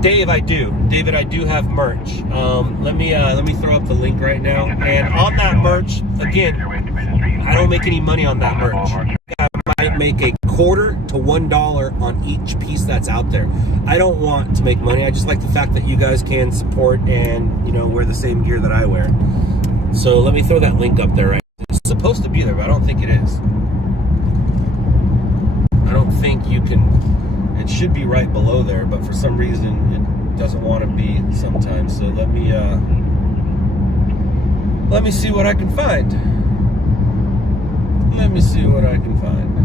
David, I do have merch. Let me throw up the link right now. And on that merch, again, I don't make any money on that merch. I might make $0.25 to $1 on each piece that's out there. I don't want to make money. I just like the fact that you guys can support and, wear the same gear that I wear. So let me throw that link up there right now. It's supposed to be there, but I don't think it is. I don't think you can. It should be right below there, but for some reason it doesn't want to be sometimes. So let me see what I can find. Let me see what I can find.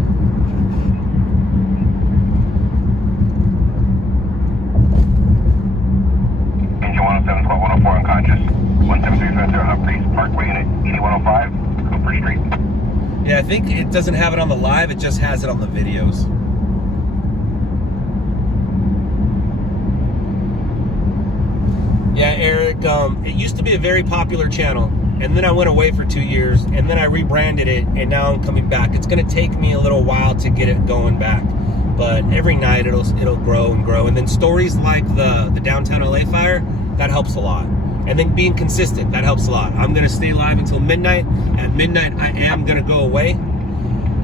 Engine 107, 12-104 unconscious. 173 Humphreys, Parkway Unit 8105, Cooper Street. Yeah, I think it doesn't have it on the live, it just has it on the videos. Yeah, Eric, it used to be a very popular channel, and then I went away for 2 years, and then I rebranded it, and now I'm coming back. It's going to take me a little while to get it going back, but every night it'll grow and grow. And then stories like the downtown LA fire, that helps a lot. And then being consistent, that helps a lot. I'm going to stay live until midnight. At midnight, I am going to go away.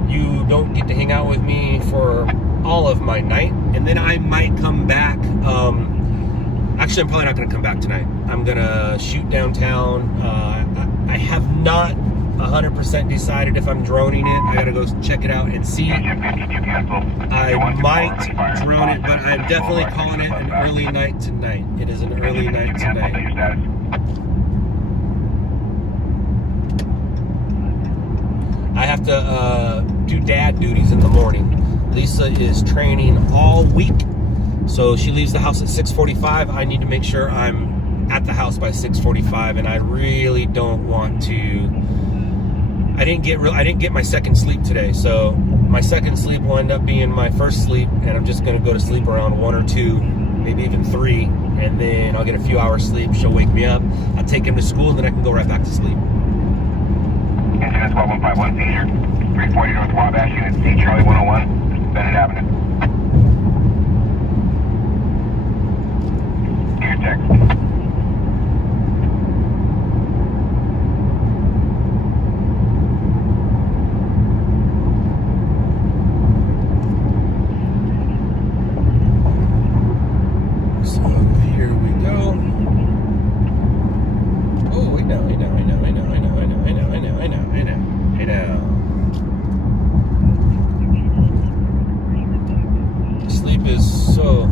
You don't get to hang out with me for all of my night, and then I might come back. Actually, I'm probably not going to come back tonight. I'm going to shoot downtown. I have not 100% decided if I'm droning it. I got to go check it out and see. I might drone it, but I'm definitely calling it an early night tonight. It is an early night tonight. I have to do dad duties in the morning. Lisa is training all week. So she leaves the house at 6:45. I need to make sure I'm at the house by 6:45, and I really don't want to. I didn't get my second sleep today, so my second sleep will end up being my first sleep, and I'm just gonna go to sleep around 1 or 2, maybe even 3, and then I'll get a few hours sleep. She'll wake me up. I'll take him to school, and then I can go right back to sleep. Engine 12151 seizure, 340 North Wabash, Unit C, Charlie 101, Bennett Avenue. Your text.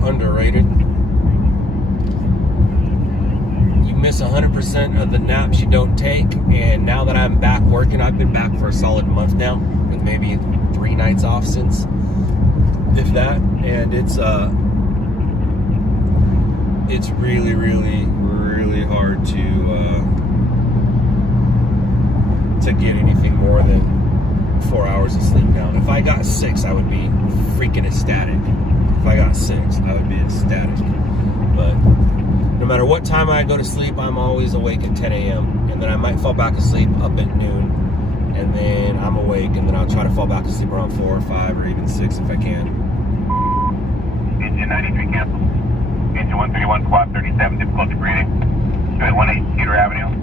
underrated. You miss 100% of the naps you don't take, and now that I'm back working, I've been back for a solid month now, with maybe 3 nights off since, if that, and it's really, really, really hard to get anything more than 4 hours of sleep now. If I got 6, I would be freaking ecstatic. If I got 6, I would be ecstatic. But no matter what time I go to sleep, I'm always awake at 10 a.m. And then I might fall back asleep up at noon. And then I'm awake, and then I'll try to fall back asleep around 4 or 5 or even 6 if I can. Engine 93 cancel. Engine 131 quad 37 difficulty breathing. 218 Cedar Avenue.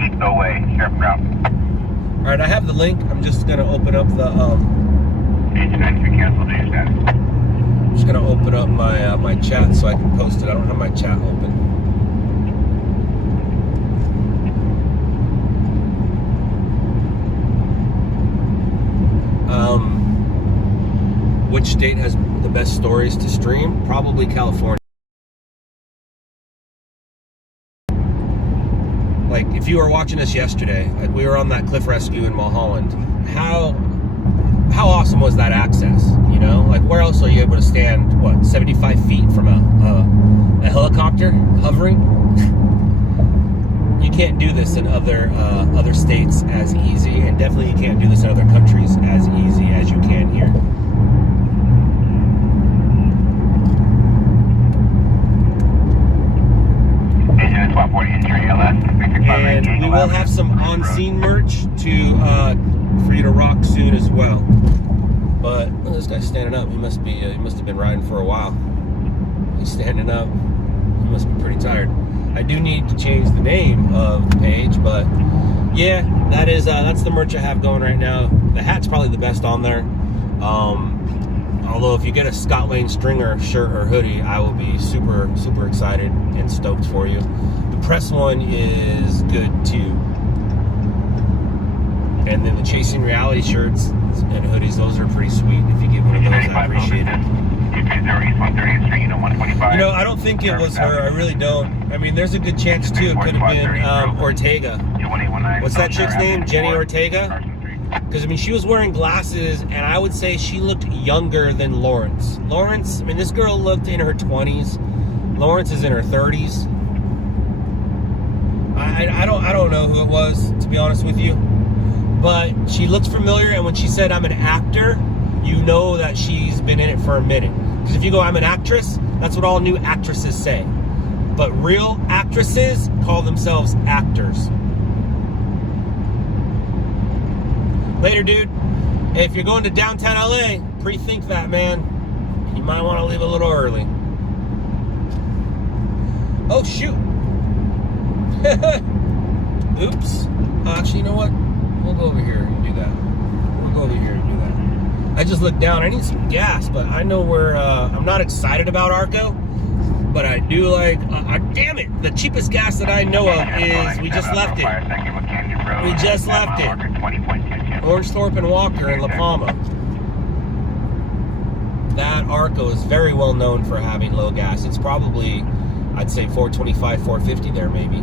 East Way, Sheriff Route. All right, I have the link. I'm just gonna open up the Engine 93 cancel. Do your status. I'm just gonna open up my my chat so I can post it. I don't have my chat open. Which state has the best stories to stream? Probably California. Like, if you were watching us yesterday, like we were on that cliff rescue in Mulholland, how awesome was that access? You know, like where else are you able to stand, what, 75 feet from a helicopter hovering? You can't do this in other states as easy, and definitely you can't do this in other countries as easy as you can here. And we will have some on-scene merch for you to rock soon as well. But this guy's standing up. He must have been riding for a while. He's standing up. He must be pretty tired. I do need to change the name of the page, but yeah, that's the merch I have going right now. The hat's probably the best on there. Although if you get a Scott Lane Stringer shirt or hoodie, I will be super, super excited and stoked for you. The press one is good too. And then the Chasing Reality shirts and hoodies, those are pretty sweet. If you get one of those, I appreciate it. You know, I don't think it was her. I really don't. I mean, there's a good chance too it could have been Ortega. What's that chick's name? Jenny Ortega? Because, I mean, she was wearing glasses, and I would say she looked younger than Lawrence. Lawrence, I mean, this girl looked in her 20s. Lawrence is in her 30s. I don't know who it was, to be honest with you. But she looked familiar, and when she said, I'm an actor, you know that she's been in it for a minute. Because if you go, I'm an actress, that's what all new actresses say. But real actresses call themselves actors. Later, dude. Hey, if you're going to downtown LA, pre-think that, man. You might want to leave a little early. Oh, shoot. Oops. Actually, you know what? We'll go over here and do that. We'll go over here and do that. I just looked down. I need some gas, but I know where... I'm not excited about Arco, but I do like... damn it! The cheapest gas that I know of is... We just left it. We just left it. Orangethorpe and Walker in La Palma. That Arco is very well known for having low gas. It's probably, I'd say 425, 450 there maybe.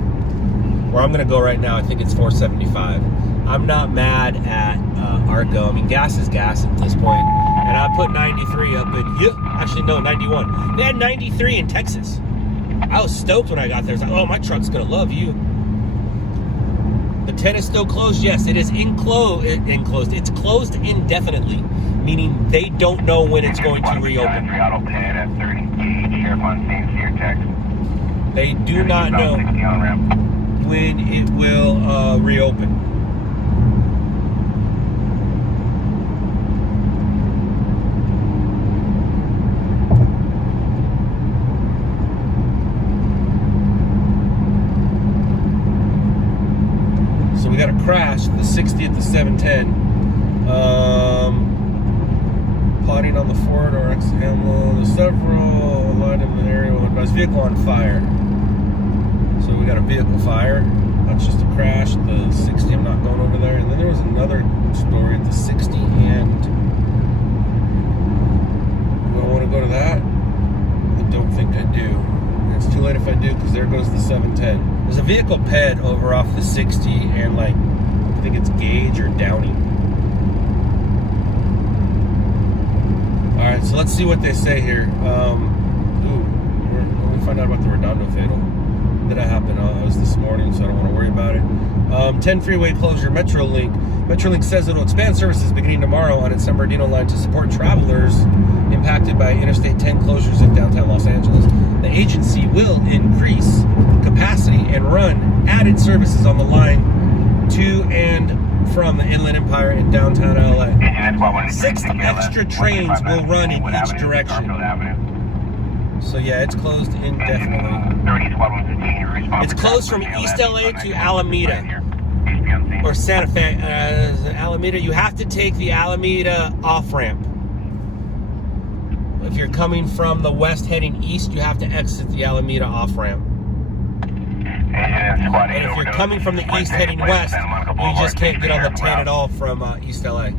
Where I'm going to go right now, I think it's 475. I'm not mad at Arco. I mean, gas is gas at this point. And I put 93 up in, actually no, 91. They had 93 in Texas. I was stoked when I got there. I was like, oh, my truck's going to love you. The 10 is still closed. Yes, it is enclosed. It's closed indefinitely, meaning they don't know when it's going to reopen. They do not know when it will reopen. So we got a crash, the 60 at the 710. Plotting on the Ford or X Hamel. There's several light in the area with a vehicle on fire. So we got a vehicle fire. That's just a crash. The 60, I'm not going over there. And then there was another story at the 60 and... Do I want to go to that? think I do. It's too late if I do, because there goes the 710. There's a vehicle ped over off the 60 and like, I think it's Gage or Downey. All right, so let's see what they say here. Let me find out about the Redondo fatal. That happened. It was this morning, so I don't want to worry about it. 10 freeway closure, Metrolink. Metrolink says it'll expand services beginning tomorrow on its San Bernardino line to support travelers impacted by Interstate 10 closures in downtown Los Angeles. The agency will increase capacity and run added services on the line to and from the Inland Empire in downtown LA. 6 extra trains will run in each direction. So yeah, it's closed indefinitely. It's closed from East LA to Alameda or Santa Fe. Alameda, you have to take the Alameda off-ramp. If you're coming from the west heading east, you have to exit the Alameda off-ramp. And if you're coming from the east heading west, you just can't get on the 10 at all from East LA.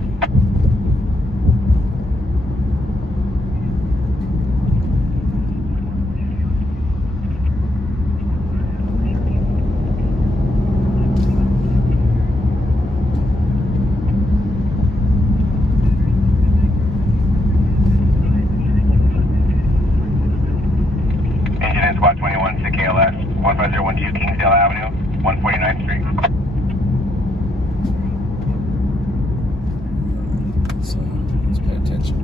Squad 21, 6 ALS, 15012 Kingsdale Avenue, 149th Street. So, let's pay attention.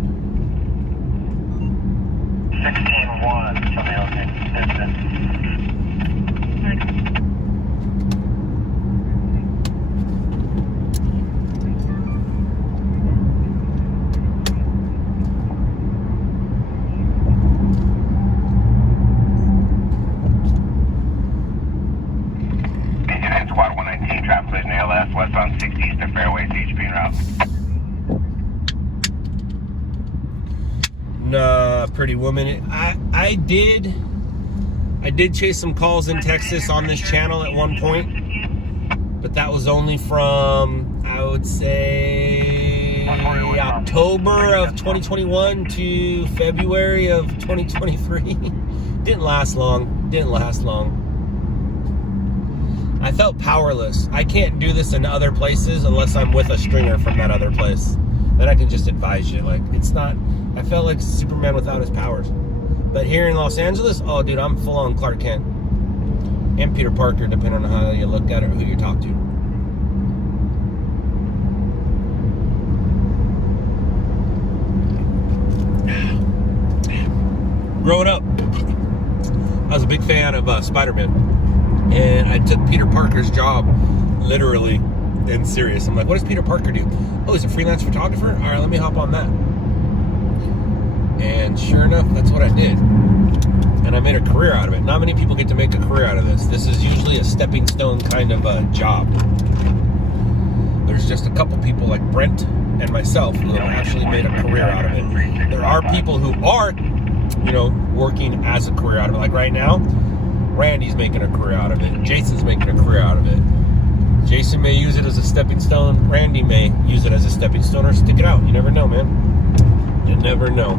16-1, somebody else needs assistance. Squad 119, traffic collision ALS, westbound 60 Eastern Fairway, HP route. Nah, pretty woman. I did chase some calls in Texas on this channel at one point, but that was only from, I would say, October of 2021 to February of 2023. Didn't last long. I felt powerless. I can't do this in other places unless I'm with a stringer from that other place. Then I can just advise you. Like, it's not, I felt like Superman without his powers. But here in Los Angeles, oh dude, I'm full on Clark Kent. And Peter Parker, depending on how you look at it or who you talk to. Growing up, I was a big fan of Spider-Man. And I took Peter Parker's job literally and serious. I'm like, what does Peter Parker do? Oh, he's a freelance photographer? All right, let me hop on that. And sure enough, that's what I did. And I made a career out of it. Not many people get to make a career out of this. This is usually a stepping stone kind of a job. There's just a couple people like Brent and myself who have actually made a career out of it. There are people who are, you know, working as a career out of it. Like right now, Randy's making a career out of it. Jason's making a career out of it. Jason may use it as a stepping stone. Randy may use it as a stepping stone or stick it out. You never know, man. You never know.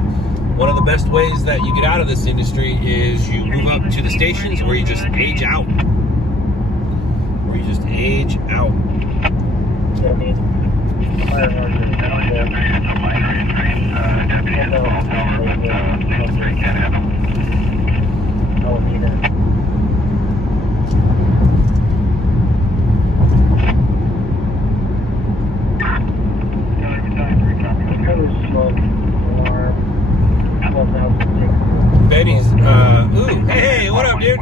One of the best ways that you get out of this industry is you move up to the stations where you just age out. Benny's, ooh, hey, what up, dude?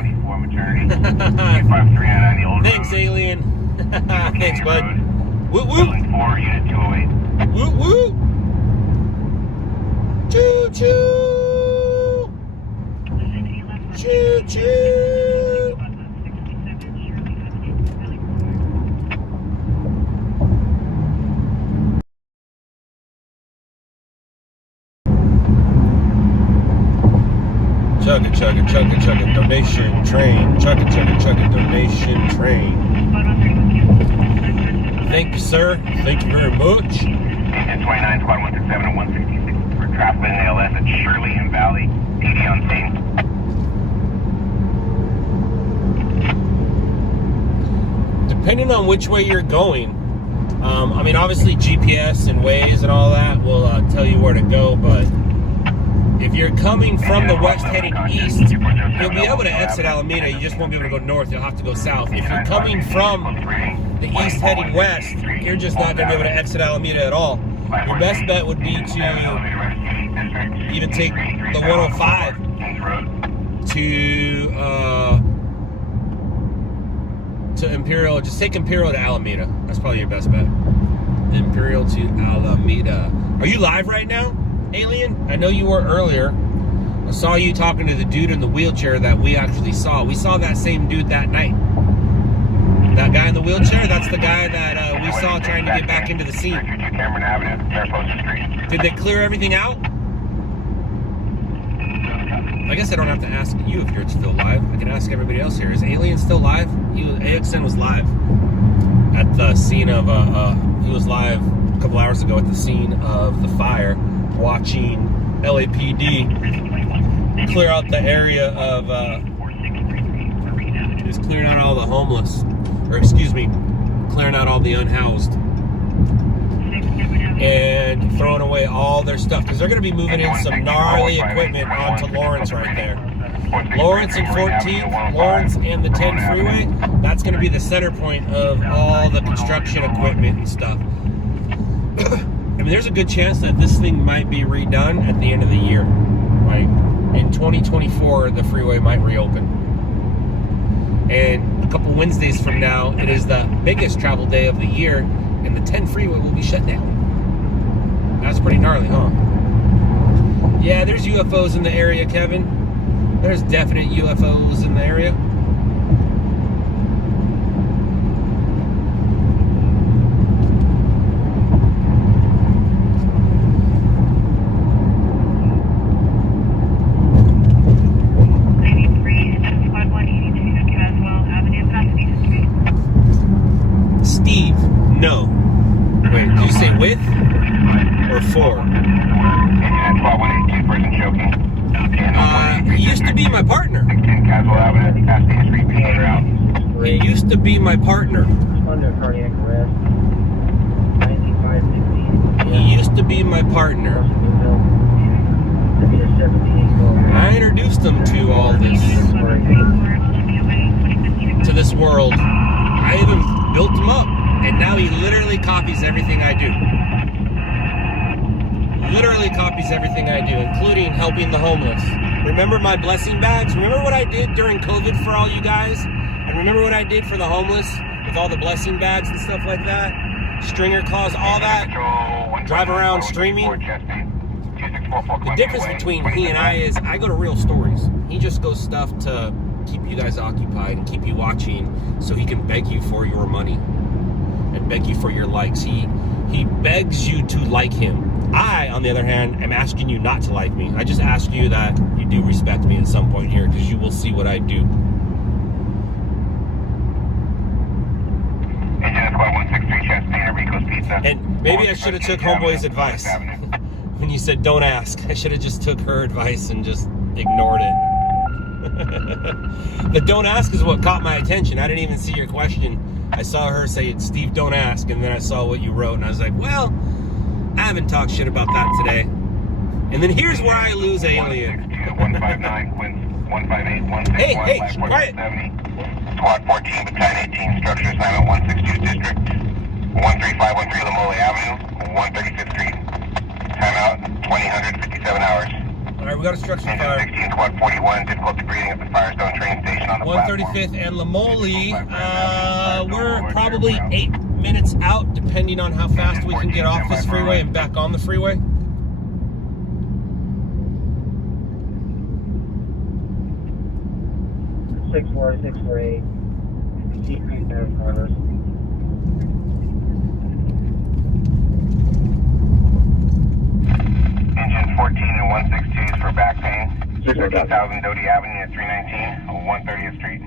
Thanks, alien. Thanks, bud. Woo woo. Woo woo. Choo choo. Choo choo. Chugga chugga chugga chugga donation train. Chugga chugga chugga donation train. Thank you, sir. Thank you very much. 29, squad 167 and 166 for traffic in ALS at Shirley and Valley. 80 on scene. depending on which way you're going, I mean, obviously GPS and Waze and all that will tell you where to go, but if you're coming from the west heading east, you'll be able to exit Alameda. You just won't be able to go north. You'll have to go south. If you're coming from the east heading west, you're just not going to be able to exit Alameda at all. Your best bet would be to even take the 105 to Imperial. Just take Imperial to Alameda. That's probably your best bet. Imperial to Alameda. Are you live right now, Alien? I know you were earlier. I saw you talking to the dude in the wheelchair that we actually saw. We saw that same dude that night. That guy in the wheelchair, that's the guy that we saw trying to get back into the scene. Did they clear everything out? I guess I don't have to ask you if you're still live. I can ask everybody else here. Is Alien still live? AXN was live at the scene of, he was live a couple hours ago at the scene of the fire, watching LAPD clear out the area of, just clearing out all the homeless, or excuse me, clearing out all the unhoused, and throwing away all their stuff, because they're going to be moving in some gnarly equipment onto Lawrence right there. Lawrence and 14th, Lawrence and the 10 freeway, that's going to be the center point of all the construction equipment and stuff. I mean, there's a good chance that this thing might be redone at the end of the year. Like, in 2024, the freeway might reopen. And a couple Wednesdays from now, it is the biggest travel day of the year, and the 10 freeway will be shut down. That's pretty gnarly, huh? Yeah, there's UFOs in the area, Kevin. There's definite UFOs in the area. Steve, no. Wait, did you say with or for? He used to be my partner. He used to be my partner. Under cardiac arrest. 9516. He used to be my partner. I introduced him to all this, to this world. I even built him up, and now he literally copies everything I do. Literally copies everything I do, including helping the homeless. Remember my blessing bags? Remember what I did during COVID for all you guys? And remember what I did for the homeless with all the blessing bags and stuff like that? Stringer calls, all that. Drive around streaming. The difference between he and I is I go to real stories. He just goes stuff to keep you guys occupied and keep you watching so he can beg you for your money and beg you for your likes. He begs you to like him. I, on the other hand, am asking you not to like me. I just ask you that you do respect me at some point here, because you will see what I do. And maybe I should have took Homeboy's advice. When you said don't ask, I should have just took her advice and just ignored it. The don't ask is what caught my attention. I didn't even see your question. I saw her say, Steve, don't ask, and then I saw what you wrote, and I was like, well, I haven't talked shit about that today. And then here's where I lose Alien. 158, hey, quiet. Squad 14, Battalion 18, structure assignment 162 District, 13513 Lamoille Avenue, 135th Street. Timeout 2057 hours. Alright, we got a structure fire. 16, Squad 41, difficulty breathing at the Firestone train station on the 135th and Lamoille. We're probably 8 minutes out, depending on how fast we can get off this freeway and back on the freeway. Six four 648. Decrease their cars. Engine 14 and 162s for back pain. 13,000 Doty Avenue at 319 on 130th Street.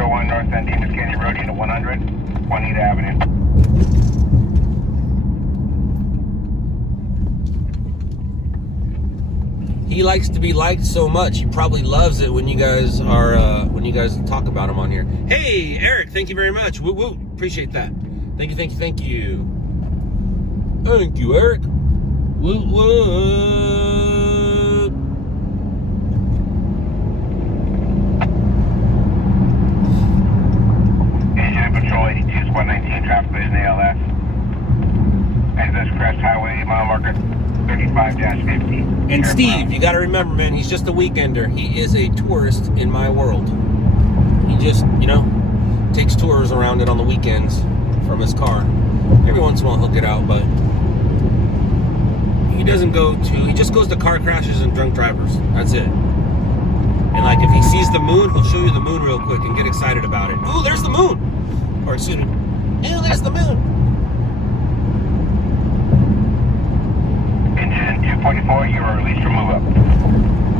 401 North End, Demas Canyon Road, unit 100, Juanita Avenue. He likes to be liked so much. He probably loves it when you guys are when you guys talk about him on here. Hey, Eric, thank you very much. Woo woo, appreciate that. Thank you, thank you, thank you. Thank you, Eric. Woo woo. Agent of Patrol 82, Squad 19, traffic vision ALS. Exit Crest Highway, mile marker 35-50. And Steve, you got to remember, man, he's just a weekender. He is a tourist in my world. He just, you know, takes tours around it on the weekends from his car. Every once in a while, he'll get out, but he doesn't go to. He just goes to car crashes and drunk drivers. That's it. And like, if he sees the moon, he'll show you the moon real quick and get excited about it. Oh, there's the moon. Or excuse me. Oh, there's the moon. Engine 244, you are released from move up.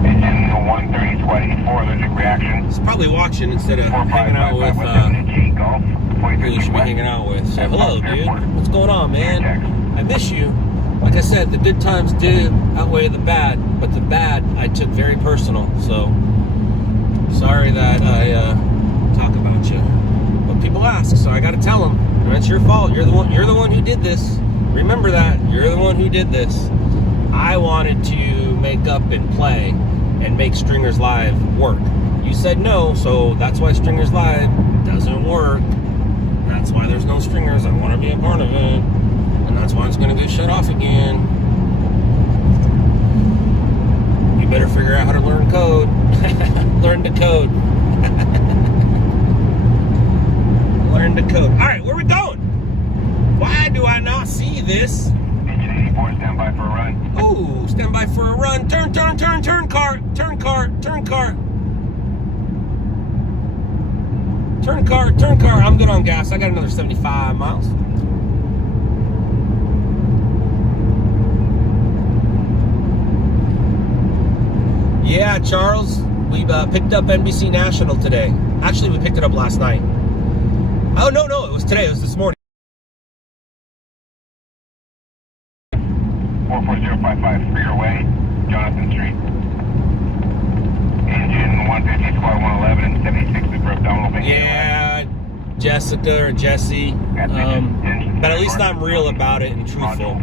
Engine 130, Squad 84, allergic reaction. He's probably watching instead of hanging out with who you should be hanging out with. So, hello, dude. What's going on, man? I miss you. Like I said, the good times did outweigh the bad, but the bad I took very personal. So, sorry that I talk about you. But people ask, so I got to tell them. And it's your fault. You're the one. You're the one who did this. Remember that. You're the one who did this. I wanted to make up and play and make Stringers Live work. You said no, so that's why Stringers Live doesn't work. That's why there's no Stringers. I want to be a part of it. And that's why it's going to get shut off again. You better figure out how to learn code. Learn to code. Learn to code. All right, where we going? Why do I not see this? Engine 84, stand by for a run. Oh, stand by for a run. Turn, turn, turn, turn, car. Turn, car, turn, car. Turn, car, turn, car. I'm good on gas. I got another 75 miles. Yeah, Charles, we picked up NBC National today. Actually, we picked it up last night. Oh, no, it was today. It was this morning. 44055, Freer Way, Jonathan Street. Engine 150, Squad 111, and 76 for abdominal pain. Yeah, Jessica or Jesse. But at least I'm real about it and truthful.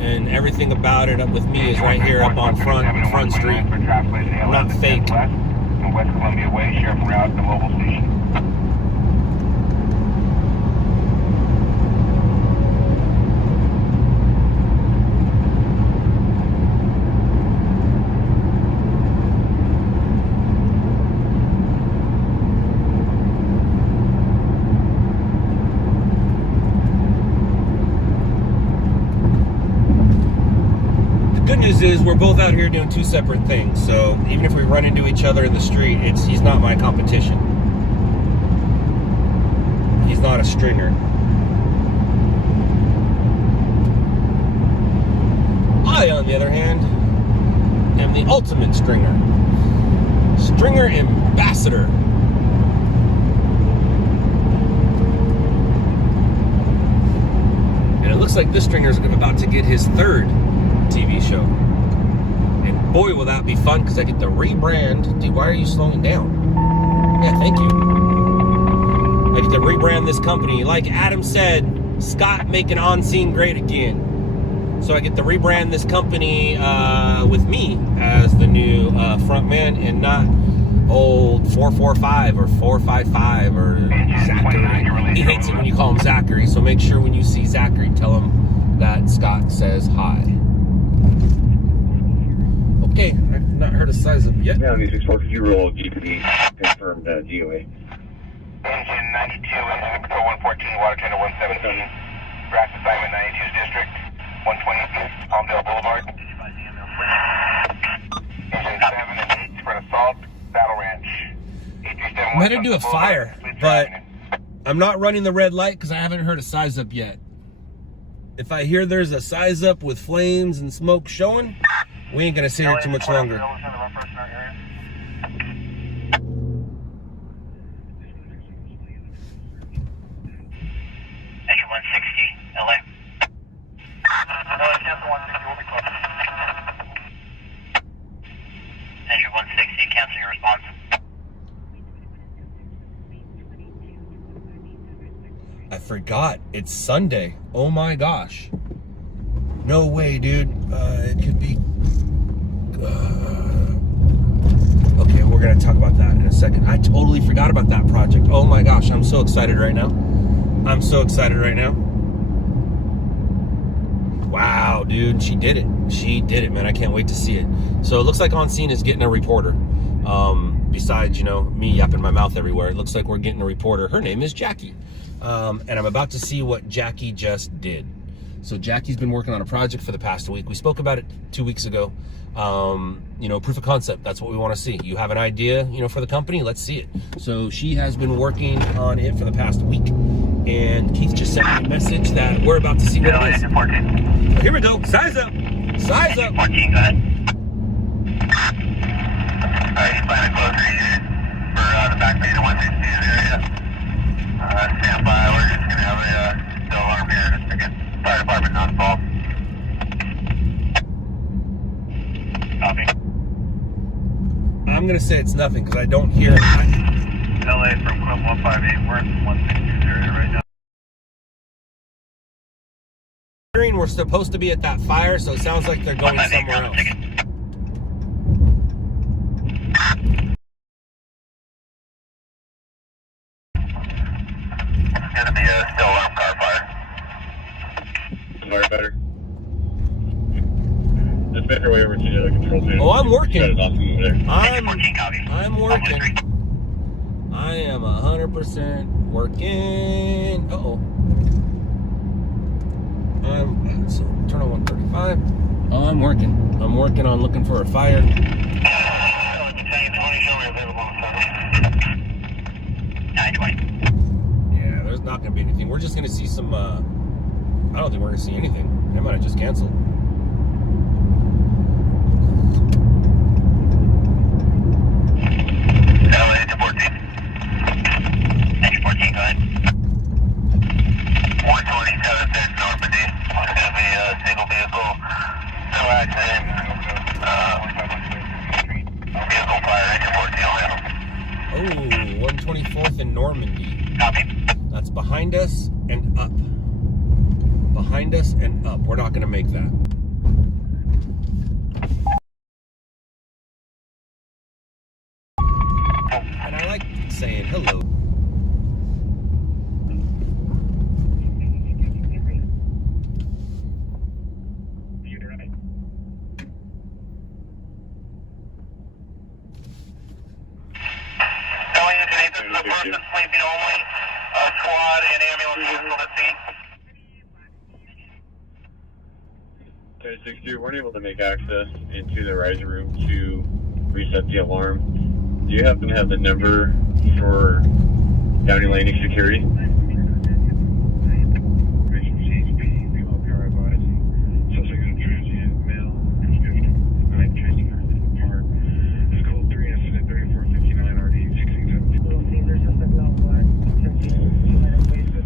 And everything about it up with me is right here up on Front Street. I'm not fake. West Columbia Way, Sheriff Route, the mobile station. Good news is we're both out here doing two separate things, so even if we run into each other in the street, he's not my competition. He's not a stringer. I, on the other hand, am the ultimate stringer. Stringer ambassador. And it looks like this stringer's about to get his third TV show. And boy, will that be fun because I get to rebrand. Dude, why are you slowing down? Yeah, thank you. I get to rebrand this company. Like Adam said, Scott making On Scene great again. So I get to rebrand this company with me as the new front man and not old 445 or 455 or Zachary. He hates it when you call him Zachary. So make sure when you see Zachary, tell him that Scott says hi. Okay, I've not heard a size up yet. Yeah, 640 roll GPD confirmed DOA. Engine 92, engine control 114, water channel 117. Grass assignment 92's district, 120, Palmdale Boulevard. Engine 7 and 8, spread assault, Battle Ranch. I'm headed to a fire, but I'm not running the red light because I haven't heard a size up yet. If I hear there's a size up with flames and smoke showing, we ain't gonna sit here too much longer. I forgot. It's Sunday. Oh my gosh. No way, dude. It could be... Okay, we're going to talk about that in a second. I totally forgot about that project. Oh my gosh, I'm so excited right now. I'm so excited right now. Wow, dude, she did it. She did it, man. I can't wait to see it. So it looks like On Scene is getting a reporter. Besides, you know, me yapping my mouth everywhere, it looks like we're getting a reporter. Her name is Jackie. And I'm about to see what Jackie just did. So Jackie's been working on a project for the past week. We spoke about it 2 weeks ago. You know, proof of concept, that's what we want to see. You have an idea, you know, for the company, let's see it. So she has been working on it for the past week. And Keith just sent me a message that we're about to see what it is. Here we go, size up, size up. 14, go ahead. Alright, you find a close region for the back page of 160 area. Stand by, we're just going to have a still alarm here in a second. Fire department non-fault. Copy. I'm going to say it's nothing because I don't hear it. LA from Club 158, we're in 160 area right now. We're supposed to be at that fire, so it sounds like they're going somewhere else. It's going to be a still alarm car fire. Firefighter. Just make your way over to the control center. Oh, I'm working. I'm working. I am 100% working. Uh-oh. So turn on 135. Oh, I'm working. I'm working on looking for a fire. Yeah, there's not going to be anything. We're just going to see some, I don't think we're going to see anything. They might have just canceled. LA to 14. 14, go ahead. 127 says Normandy. It's going to be a single vehicle. No accident. Vehicle fire engine 14 Oh, 124th and Normandy. Copy. That's behind us and up. Behind us and up. We're not going to make that. And I like saying hello. Person sleeping only. Squad and ambulance vehicle to scene. 1062, weren't able to make access into the riser room to reset the alarm. Do you happen to have the number for County Landing Security?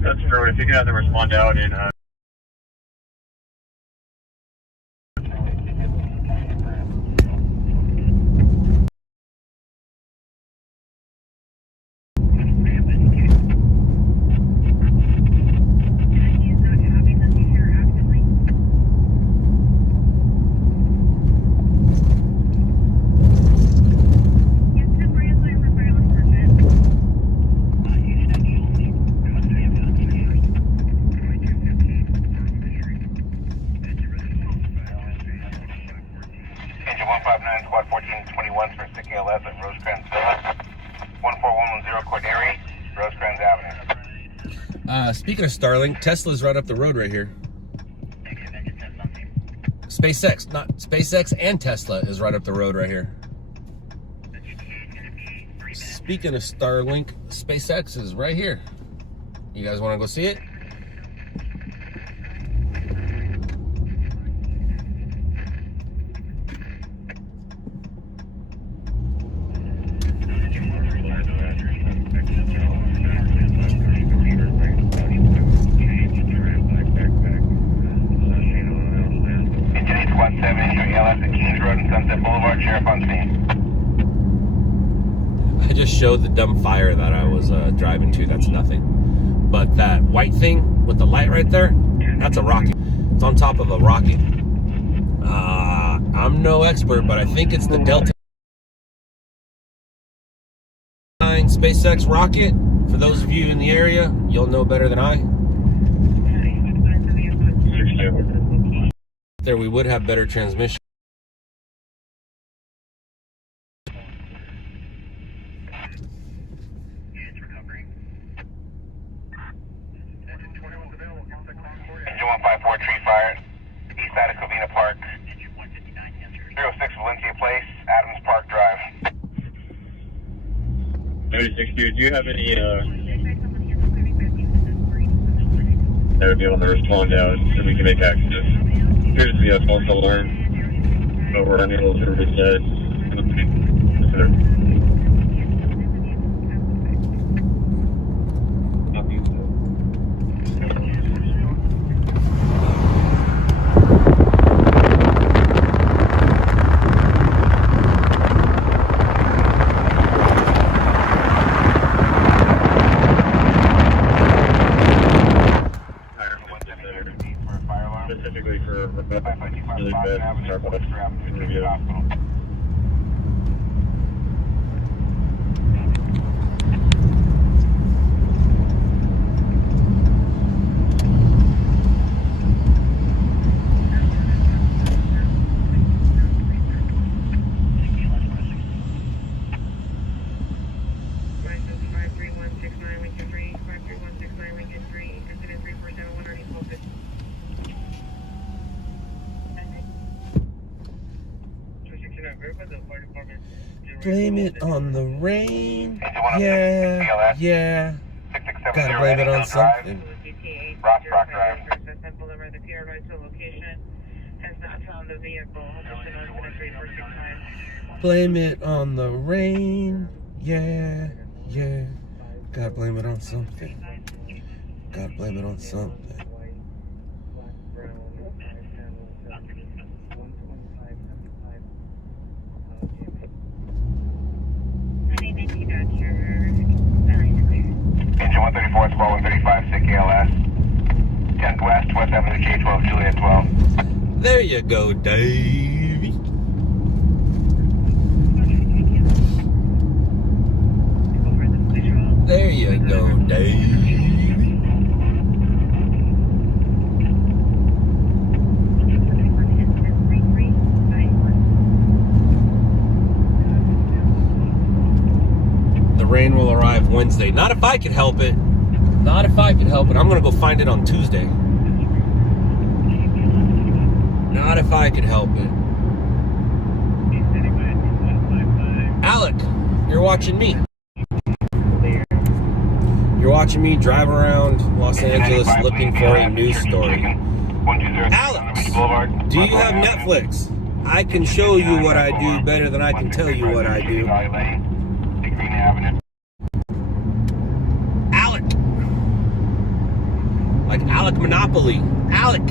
That's true. If you can have them respond out in Squad 1421 for Sticky 11 Rosecrans Villa. 14110 Corderi, Rosecrans Avenue. Speaking of Starlink, Tesla's right up the road right here. SpaceX and Tesla is right up the road right here. Speaking of Starlink, SpaceX is right here. You guys want to go see it? I just showed the dumb fire that I was driving to. That's nothing. But that white thing with the light right there, that's a rocket. It's on top of a rocket. I'm no expert, but I think it's the Delta SpaceX rocket. For those of you in the area, you'll know better than I. There, we would have better transmission. Engine 154 tree fire, east side of Covina Park, 306 Valencia Place, Adams Park Drive. 96, do you have any, that would be able to respond out so we can make access? Appears to be a false alarm, but we're unable to reset. Specifically for really bad Starbucks. Blame it on the rain. Yeah, yeah. Gotta blame it on something. Ross Park Drive. Blame it on the rain. Yeah, yeah. Gotta blame it on something. Gotta blame it on something. Engine 134, Squall 135, sick ALS. 10th West, West Avenue, J12, Juliet 12. There you go, Davey. There you go, Davey. The rain will arrive Wednesday. Not if I could help it. Not if I could help it. I'm gonna go find it on Tuesday. Not if I could help it. Alec, you're watching me. You're watching me drive around Los Angeles looking for a news story. Alex, do you have Netflix? I can show you what I do better than I can tell you what I do. Alec. Like Alec Monopoly. Alec.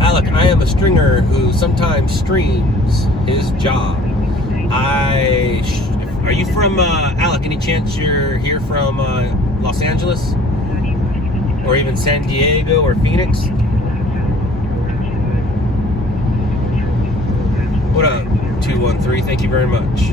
Alec, I am a stringer who sometimes streams his job. Are you from, Alec, any chance you're here from Los Angeles? Or even San Diego or Phoenix? What up, 213? Thank you very much.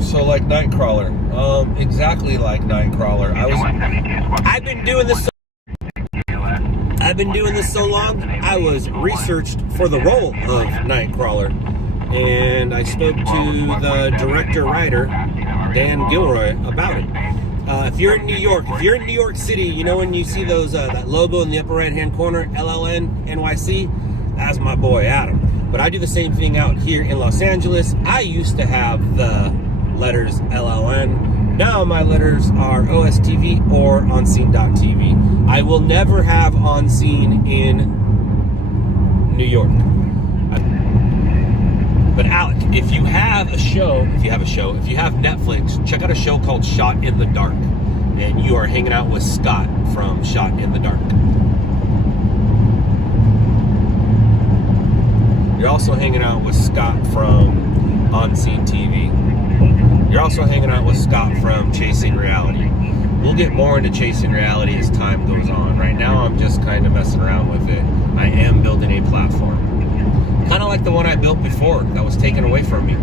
So like Nightcrawler, exactly like Nightcrawler. I've been doing this so long. I was researched for the role of Nightcrawler, and I spoke to the director-writer Dan Gilroy about it. If you're in New York, if you're in New York City, you know when you see those that logo in the upper right-hand corner, LLN NYC, that's my boy Adam. But I do the same thing out here in Los Angeles. I used to have the letters LLN Now my letters are OSTV or onscene.tv. I will never have On Scene in New York. But Alec, if you have Netflix, check out a show called Shot in the Dark. And you are hanging out with Scott from Shot in the Dark. You're also hanging out with Scott from On Scene TV. You're also hanging out with Scott from Chasing Reality. We'll get more into Chasing Reality as time goes on. Right now, I'm just kind of messing around with it. I am building a platform. Kind of like the one I built before that was taken away from me.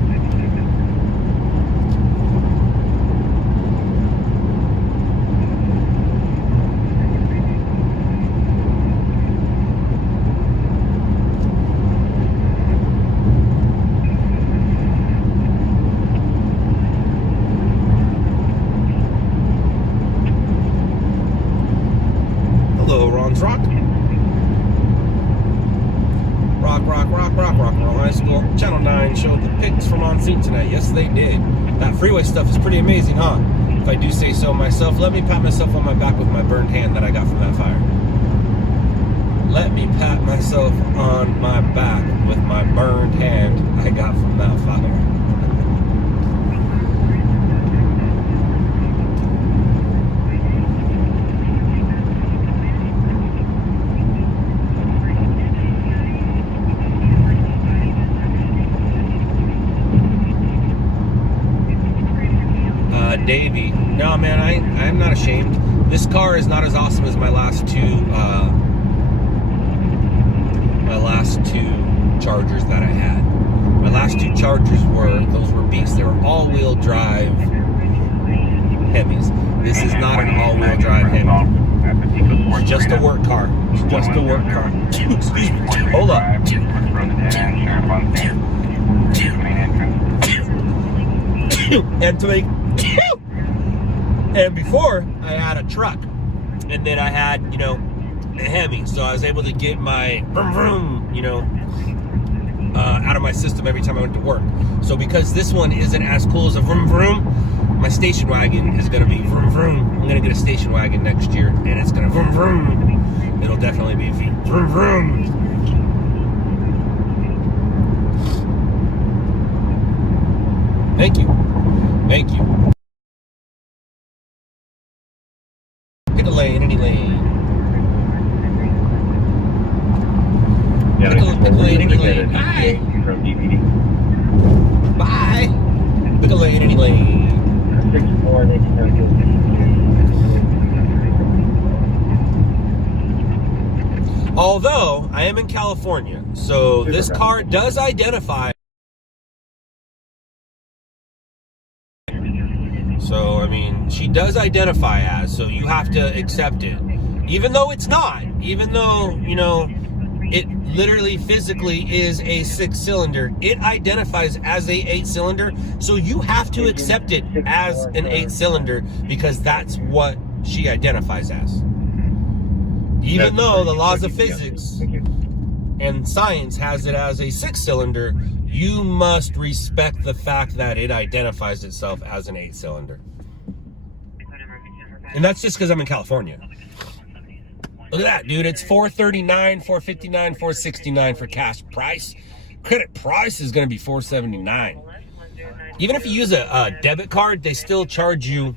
Hello, Ron's Rock. Rock High School. Channel 9 showed the pics from On Scene tonight. Yes, they did. That freeway stuff is pretty amazing, huh? If I do say so myself, let me pat myself on my back with my burned hand that I got from that fire. Let me pat myself on my back with my burned hand I got from that fire. Davey. No, man, I'm not ashamed. This car is not as awesome as my last two Chargers that I had. My last two Chargers were beasts. They were all-wheel drive Hemis. This is not an all-wheel drive Hemi. It's just a work car. It's just a work car. Excuse me. Hold up. And to make and before I had a truck, and then I had, a Hemi, so I was able to get my vroom vroom, out of my system every time I went to work. So because this one isn't as cool as a vroom vroom, my station wagon is gonna be vroom vroom. I'm gonna get a station wagon next year, and it's gonna vroom vroom. It'll definitely be vroom vroom. Thank you. Thank you. Pick a lane, any lane. Yeah, Pick a lane, any lane. Bye. From DVD. Bye. Pick a lane, any lane. 6-4, they can know you. Although I am in California, so this car does identify. So, I mean, she does identify as, so you have to accept it. Even though it's not, even though, it literally physically is a 6-cylinder, it identifies as a 8-cylinder, so you have to accept it as an 8-cylinder because that's what she identifies as. Even though the laws of physics and science has it as a 6-cylinder, you must respect the fact that it identifies itself as an 8-cylinder. And that's just because I'm in California. Look at that, dude. It's $439, $459, $469 for cash price. Credit price is going to be $479. Even if you use a debit card, they still charge you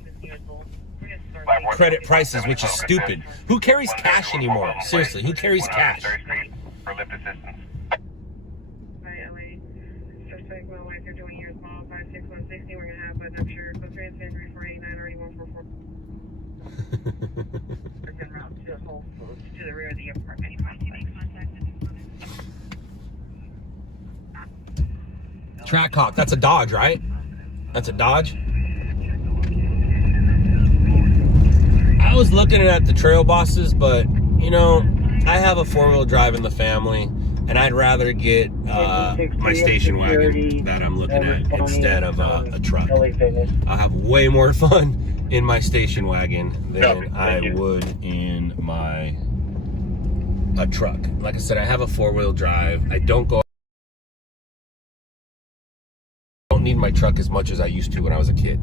credit prices, which is stupid. Who carries cash anymore? Seriously, who carries cash? To the rear of the apartment. Trackhawk, that's a Dodge, right? That's a Dodge? I was looking at the trail bosses, but, I have a 4-wheel drive in the family, and I'd rather get my station wagon that I'm looking at instead of a truck. I'll have way more fun in my station wagon than I would in a truck. Like I said, I have a 4-wheel drive. I don't need my truck as much as I used to when I was a kid.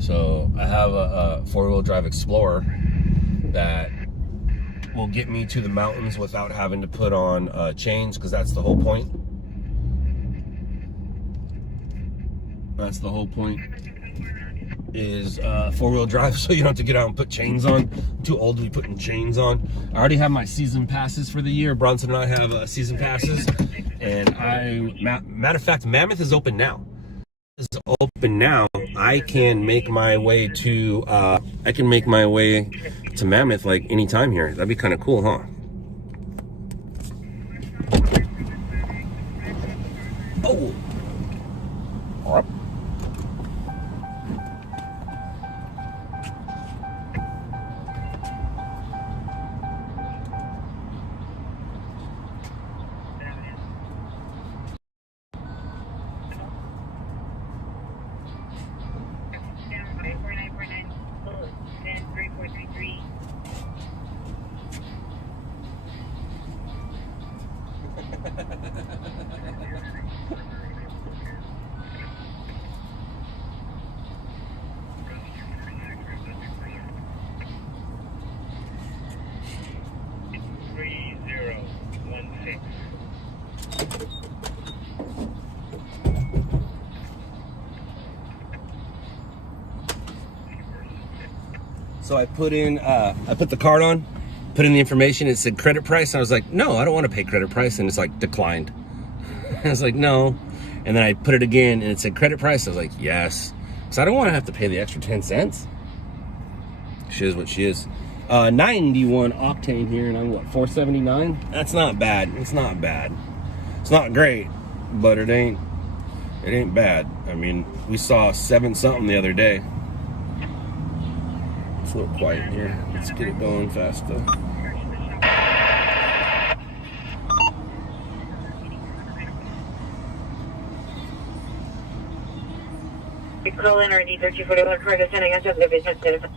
So I have a four-wheel drive Explorer that will get me to the mountains without having to put on chains, because that's the whole point. That's the whole point, is four-wheel drive, so you don't have to get out and put chains on. I'm too old to be putting chains on. I already have my season passes for the year. Bronson and I have season passes, and matter of fact, Mammoth is open now. It's open now. I can make my way to Mammoth like anytime here. That'd be kind of cool, huh? Oh. All right. So I put the card on, put in the information. It said credit price. I was like, no, I don't want to pay credit price. And it's like declined. I was like, no. And then I put it again and it said credit price. I was like, yes. So I don't want to have to pay the extra 10 cents. She is what she is. 91 octane here, and I'm what, 479? That's not bad. It's not bad. It's not great, but it ain't bad. I mean, we saw 7 something the other day. It's a little quiet here. Let's get it going fast though. Call in RD 3441 Cargo sending us up the business citizen.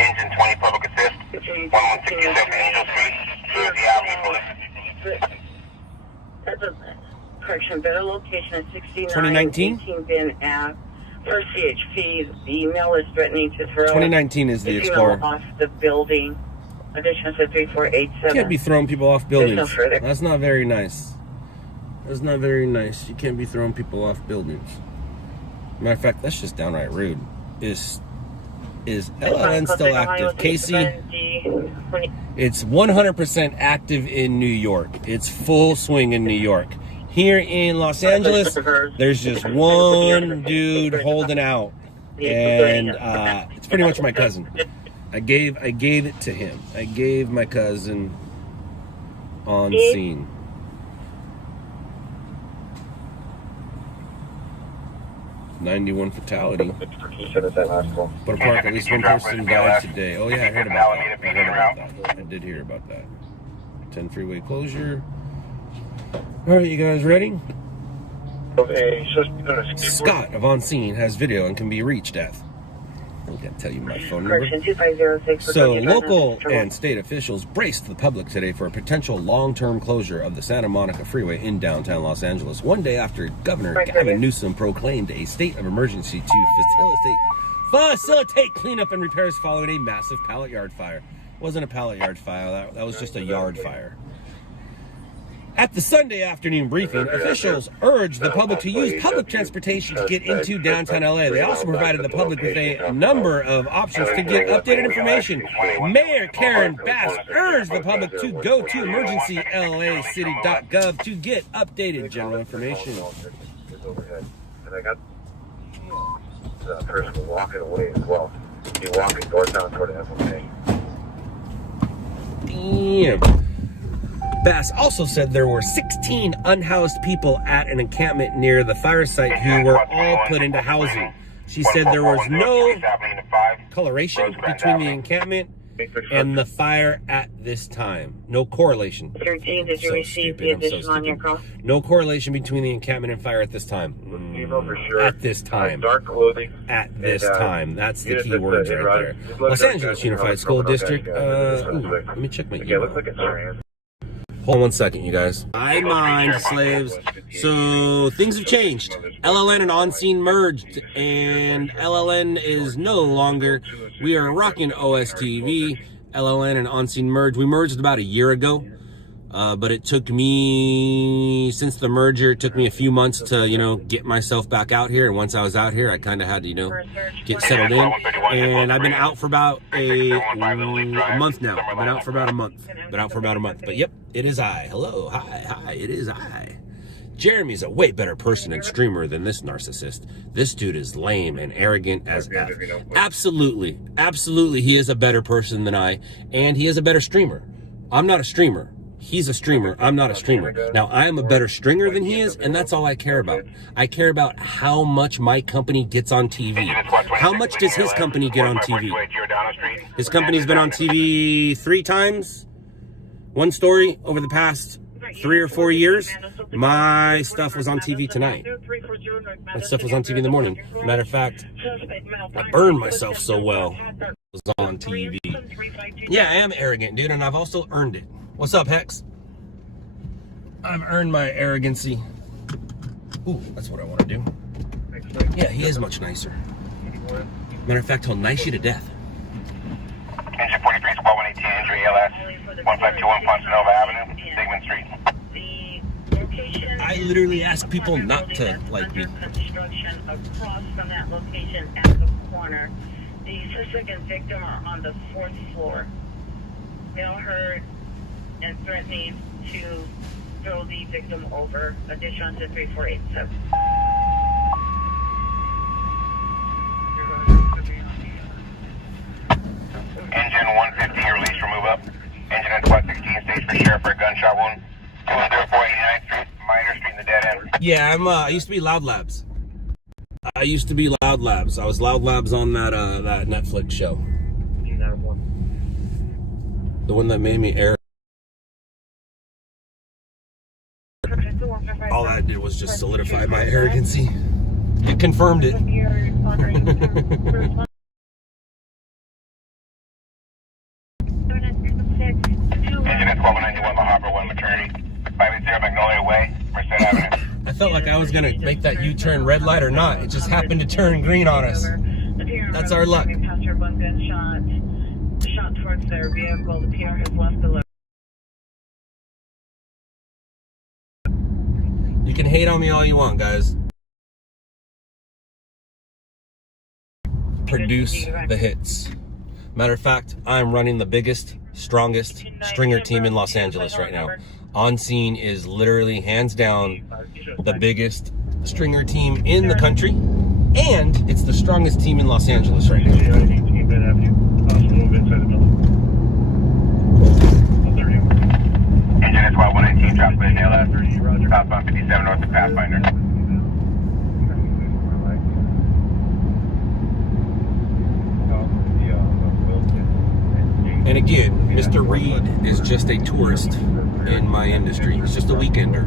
Engine 20 public assist. 1167 Angel Street, Jersey Avenue. That's a correction. Better location at 69. 2019? 18 Bin Ave. For CHP, the email is threatening to throw 2019 is the Explorer. Off the building. Addition to 3487. You can't be throwing people off buildings. No further. That's not very nice. That's not very nice. You can't be throwing people off buildings. Matter of fact, that's just downright rude. Is LLN still active? Casey? It's 100% active in New York. It's full swing in New York. Here in Los Angeles, there's just one dude holding out, and it's pretty much my cousin. I gave it to him. I gave my cousin on scene. .91 fatality. But park, at least one person died today. Oh yeah, I heard about that. I did hear about that. 10 freeway closure. All right, you guys ready? Scott of On Scene has video and can be reached at. I'm gonna tell you my phone number. So local and state officials braced the public today for a potential long-term closure of the Santa Monica Freeway in downtown Los Angeles, one day after Governor Gavin Newsom proclaimed a state of emergency to facilitate cleanup and repairs following a massive pallet yard fire. It wasn't a pallet yard fire, that was just a yard fire. At the Sunday afternoon briefing, officials urged the public to use public transportation to get into downtown LA. They also provided the public with a number of options to get updated information. Mayor Karen Bass urged the public to go to emergencylacity.gov to get updated general information. And I got the person walking away as well. He walking north down toward FMA. Damn. Bass also said there were 16 unhoused people at an encampment near the fire site who were all put into housing. She said there was no correlation between the encampment and the fire at this time. No correlation. 13, did you receive the addition on your call? No correlation between the encampment and fire at this time. At this time. Dark clothing. At this time. That's the key words right there. Los Angeles Unified School District. Let me check my email. Looks like it's trans. Hold on one second, you guys. I mind slaves So things have changed. LLN and On-Scene merged, and LLN is no longer. We are rocking OSTV. LLN and On-Scene merged. We merged about a year ago, but it took me, since the merger, it took me a few months to, you know, get myself back out here. And once I was out here, I kind of had to, you know, get settled in. And I've been out for about a month now. I've been out for about a month. But yep, it is I. Hello, hi, it is I. Jeremy's a way better person and streamer than this narcissist. This dude is lame and arrogant as F. Absolutely, absolutely, he is a better person than I, and he is a better streamer. I'm not a streamer. He's a streamer. I'm not a streamer. Now, I am a better stringer than he is, and that's all I care about. I care about how much my company gets on TV. How much does his company get on TV? His company's been on TV 3 times. One story over the past 3 or 4 years. My stuff was on TV tonight. My stuff was on TV in the morning. Matter of fact, I burned myself so well. It was on TV. Yeah, I am arrogant, dude, and I've also earned it. What's up, Hex? I've earned my arrogancy. Ooh, that's what I want to do. Yeah, he is much nicer. Matter of fact, he'll nice you to death. Engine 43 Squad 118, Andrew ALS, 1521 Ponce Nova Avenue, Sigmund Street. I literally ask people not to like me. Across from that location at the corner. The suspect and victim are on the 4th floor. They all heard and threatening to throw the victim over. Addition to 3487. Engine 150, release for move up. Engine in squad 16, stage for sheriff for a gunshot wound. 204 89th Street, Minor Street in the dead end. Yeah, I used to be Loud Labs. I was Loud Labs on that that Netflix show. The one that made me air. All that did was just solidify my arrogancy. It confirmed it. Engine at 1291 La Habra 1 Maternity. 580 Magnolia Way, Merced Avenue. I felt like I was gonna make that U-turn red light or not. It just happened to turn green on us. That's our luck. Shot towards their vehicle. The PR has left the You can hate on me all you want, guys. Produce the hits. Matter of fact, I'm running the biggest, strongest stringer team in Los Angeles right now. On-Scene is literally, hands down, the biggest stringer team in the country, and it's the strongest team in Los Angeles right now. Engine at 1219, drop collision ALS, southbound 57 north of Pathfinder. And again, Mr. Reed is just a tourist in my industry. He's just a weekender.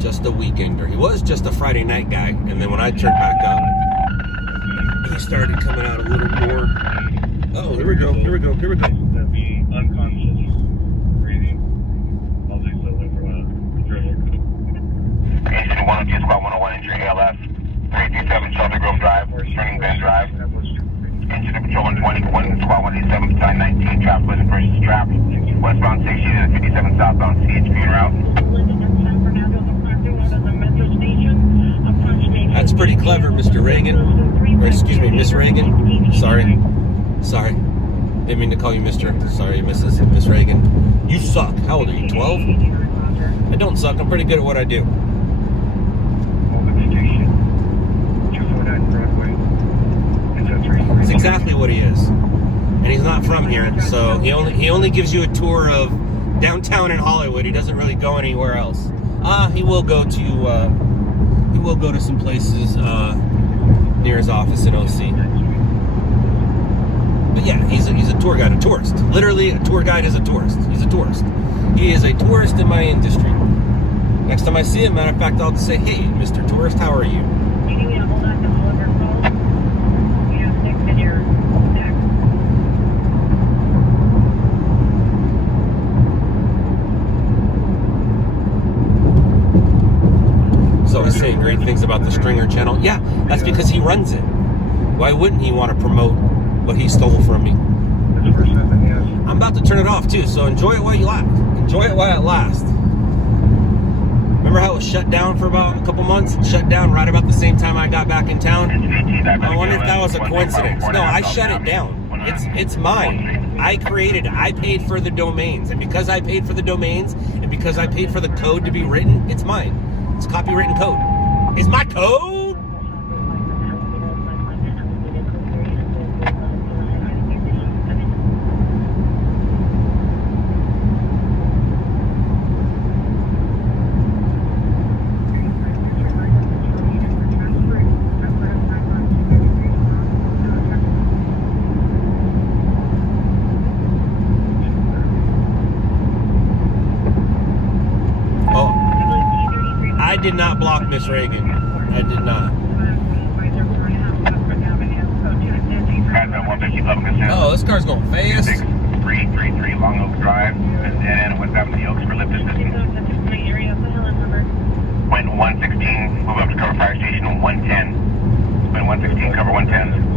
Just a weekender. He was just a Friday night guy, and then when I turned back up, he started coming out a little more. Oh, here we go. Unconscious breathing. I'll do something from a dribble. Engine 102 Squad 101, injury ALS, 337 Shelter Grove Drive, Turning Bend Drive. Engine of Patrol 121, Squad 187, Battalion 19, trap collision versus trap. Westbound 60 to 57 southbound CHP en route. That's pretty clever, Mr. Reagan. Or excuse me, Miss Reagan. Sorry. Didn't mean to call you Mr. Sorry, Miss Reagan. You suck. How old are you, 12? I don't suck. I'm pretty good at what I do. That's exactly what he is. And he's not from here, so he only gives you a tour of downtown in Hollywood. He doesn't really go anywhere else. He will go to some places near his office in OC. But yeah, he's a tour guide, a tourist. Literally, a tour guide is a tourist. He's a tourist. He is a tourist in my industry. Next time I see him, matter of fact, I'll just say, "Hey, Mr. Tourist, how are you?" saying great things about the Stringer channel. Yeah, that's because he runs it. Why wouldn't he want to promote what he stole from me? I'm about to turn it off too, so enjoy it while you last. Enjoy it while it lasts. Remember how it was shut down for about a couple months? Shut down right about the same time I got back in town? I wonder if that was a coincidence. No, I shut it down. It's mine. I created it. I paid for the domains. And because I paid for the domains, and because I paid for the code to be written, it's mine. It's copywritten code. It's my code! I did not block Miss Reagan. I did not. Oh, this car's going fast. 333 Long Oak Drive, and what's happening to the Oaks for lift distance? Went 116, move up to cover fire station 110. Went 116, cover 110.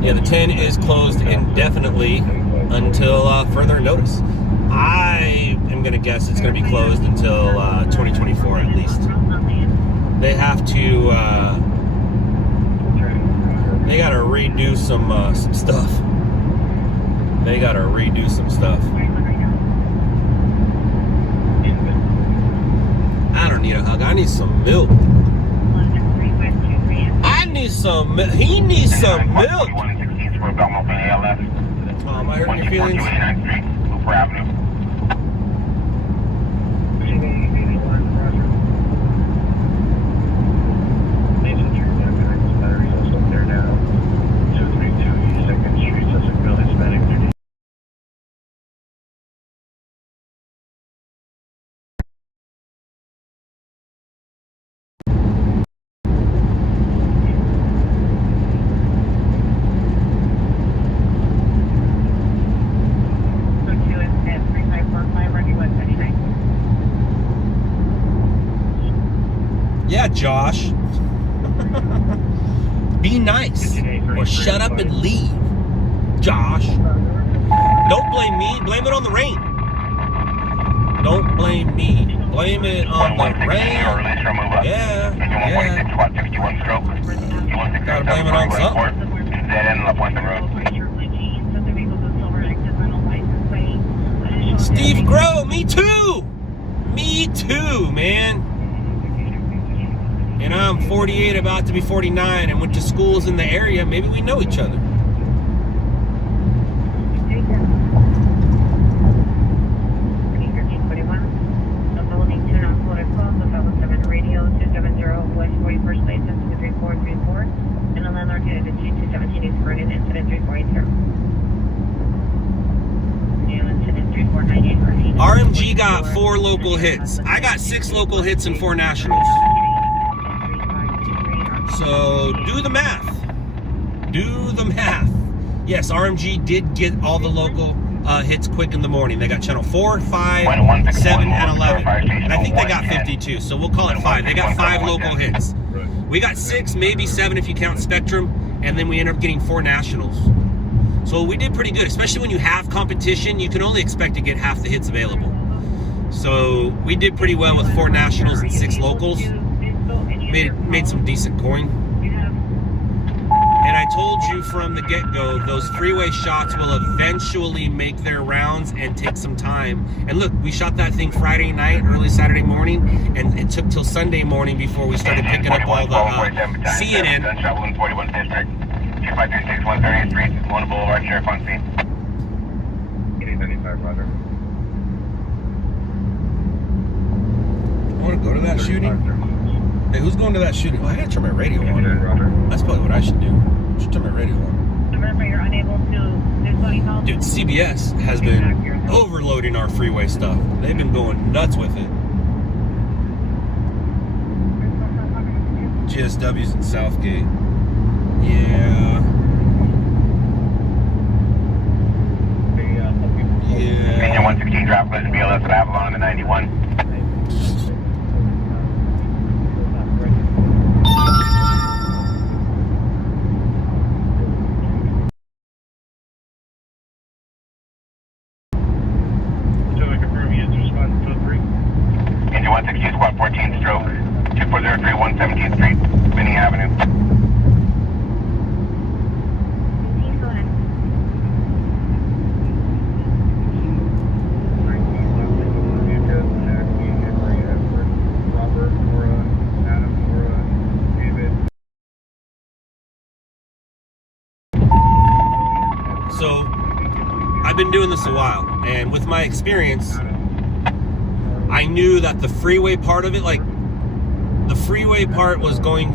Yeah, the 10 is closed indefinitely until further notice. I am going to guess it's going to be closed until 2024 at least. They have to, they got to redo some stuff. They got to redo some stuff. I don't need a hug. I need some milk. I need some milk. He needs some milk. Am I hurting your feelings? Yeah, Josh. Be nice or shut up and leave. Josh. Don't blame me. Blame it on the rain. Don't blame me. Blame it on the rain. Yeah. Gotta blame it on something. Steve Grow, me too. Me too, man. And I'm 48, about to be 49, and went to schools in the area. Maybe we know each other. RMG got 4 local hits. I got 6 local hits and 4 nationals. So do the math. Do the math. Yes, RMG did get all the local hits quick in the morning. They got channel 4, 5, 7, and 11. And I think they got 52, so we'll call it 5. They got 5 local hits. We got 6, maybe 7 if you count Spectrum, and then we ended up getting 4 nationals. So we did pretty good, especially when you have competition. You can only expect to get half the hits available. So we did pretty well with 4 nationals and 6 locals. Made some decent coin. And I told you from the get-go, those freeway shots will eventually make their rounds and take some time. And look, we shot that thing Friday night, early Saturday morning, and it took till Sunday morning before we started picking up all the CNN. 2536 138th Street, Lona Boulevard, Sheriff on scene. 895, Roger. I want to go to that shooting. Hey, who's going to that shooting? Oh, I gotta turn my radio on. That's probably what I should do. I should turn my radio on. Remember, you're unable to do something else? Dude, CBS has been overloading our freeway stuff. They've been going nuts with it. GSW's in Southgate. Yeah. 116 traffic collision BLS at Avalon on the 91. Engine 116 squad 14 stroke 2403 117th Street, Winnie Avenue. So, I've been doing this a while, and with my experience, I knew that the freeway part of it, like, the freeway part wasn't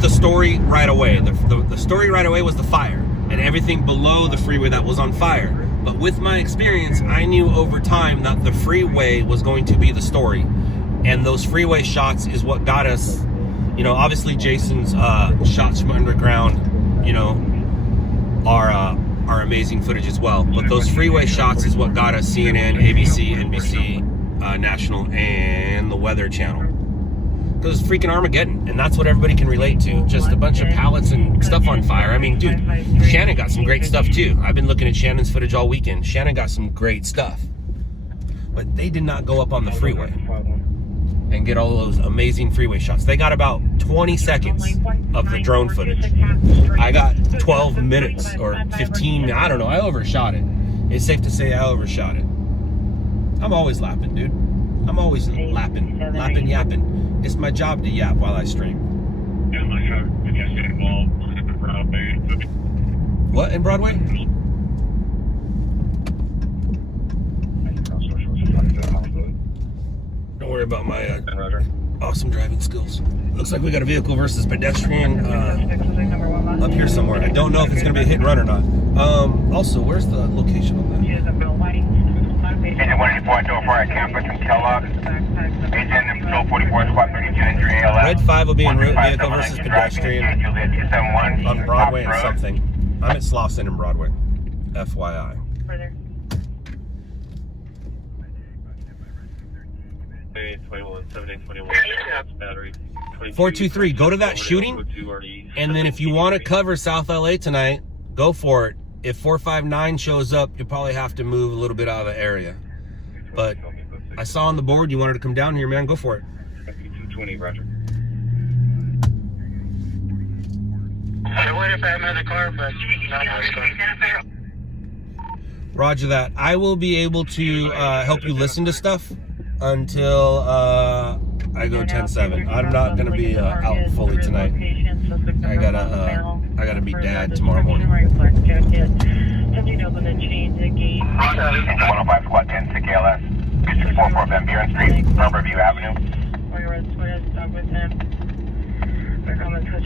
the story right away. The story right away was the fire, and everything below the freeway that was on fire. But with my experience, I knew over time that the freeway was going to be the story. And those freeway shots is what got us, you know, obviously Jason's shots from underground, you know, are amazing footage as well. But those freeway shots is what got us CNN, ABC, NBC, National, and the Weather Channel. Because it's freaking Armageddon, and that's what everybody can relate to. Just a bunch of pallets and stuff on fire. I mean, dude, Shannon got some great stuff too. I've been looking at Shannon's footage all weekend. Shannon got some great stuff. But they did not go up on the freeway and get all those amazing freeway shots. They got about 20 seconds of the drone footage. I got 12 minutes or 15, I don't know, I overshot it. It's safe to say I overshot it. I'm always lapping, dude. I'm always lapping, yapping. It's my job to yap while I stream. What, in Broadway? Don't worry about my awesome driving skills. Looks like we got a vehicle versus pedestrian up here somewhere. I don't know if it's going to be a hit and run or not. Also, where's the location on that? Engine 184 door at campus in Kellogg. Engine Patrol 44 squad 32 injury ALS. Red 5 will be en route, vehicle versus pedestrian on Broadway and something. I'm at Slauson in Broadway. FYI. Further. 423, go to that shooting, and then if you want to cover South LA tonight, go for it. If 459 shows up, you'll probably have to move a little bit out of the area. But I saw on the board you wanted to come down here, man. Go for it. 220, roger. I would if I had another car, but not Roger that. I will be able to help you listen to stuff until I go 10-7. I'm not gonna be out fully tonight. I gotta be dad tomorrow morning. Engine 105 squad 10 6 ALS. 644 Van Buren Street, Riverview Avenue.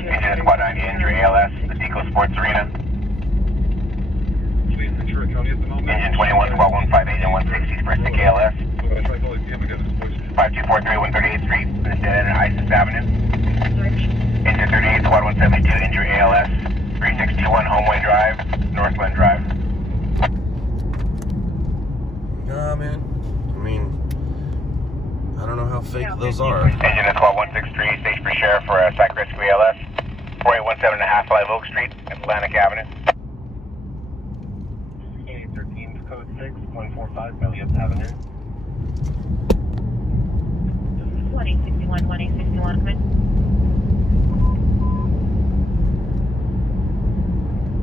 Engine squad 90 injury ALS. The Deco Sports Arena. Engine 21 squad 158 and 160 for 6 ALS. 5243 138th Street, dead end at Isis Avenue. Engine 38 squad 172 injury ALS. 3621 Homeway Drive, Northland Drive. Nah, man. I mean, I don't know how fake those are. Engine squad 163, station for sheriff for psych rescue ALS. 4817 1/2 Live Oak Street, Atlantic Avenue. 13 code 6 145 Elliott Avenue. 1861, 1861, come in.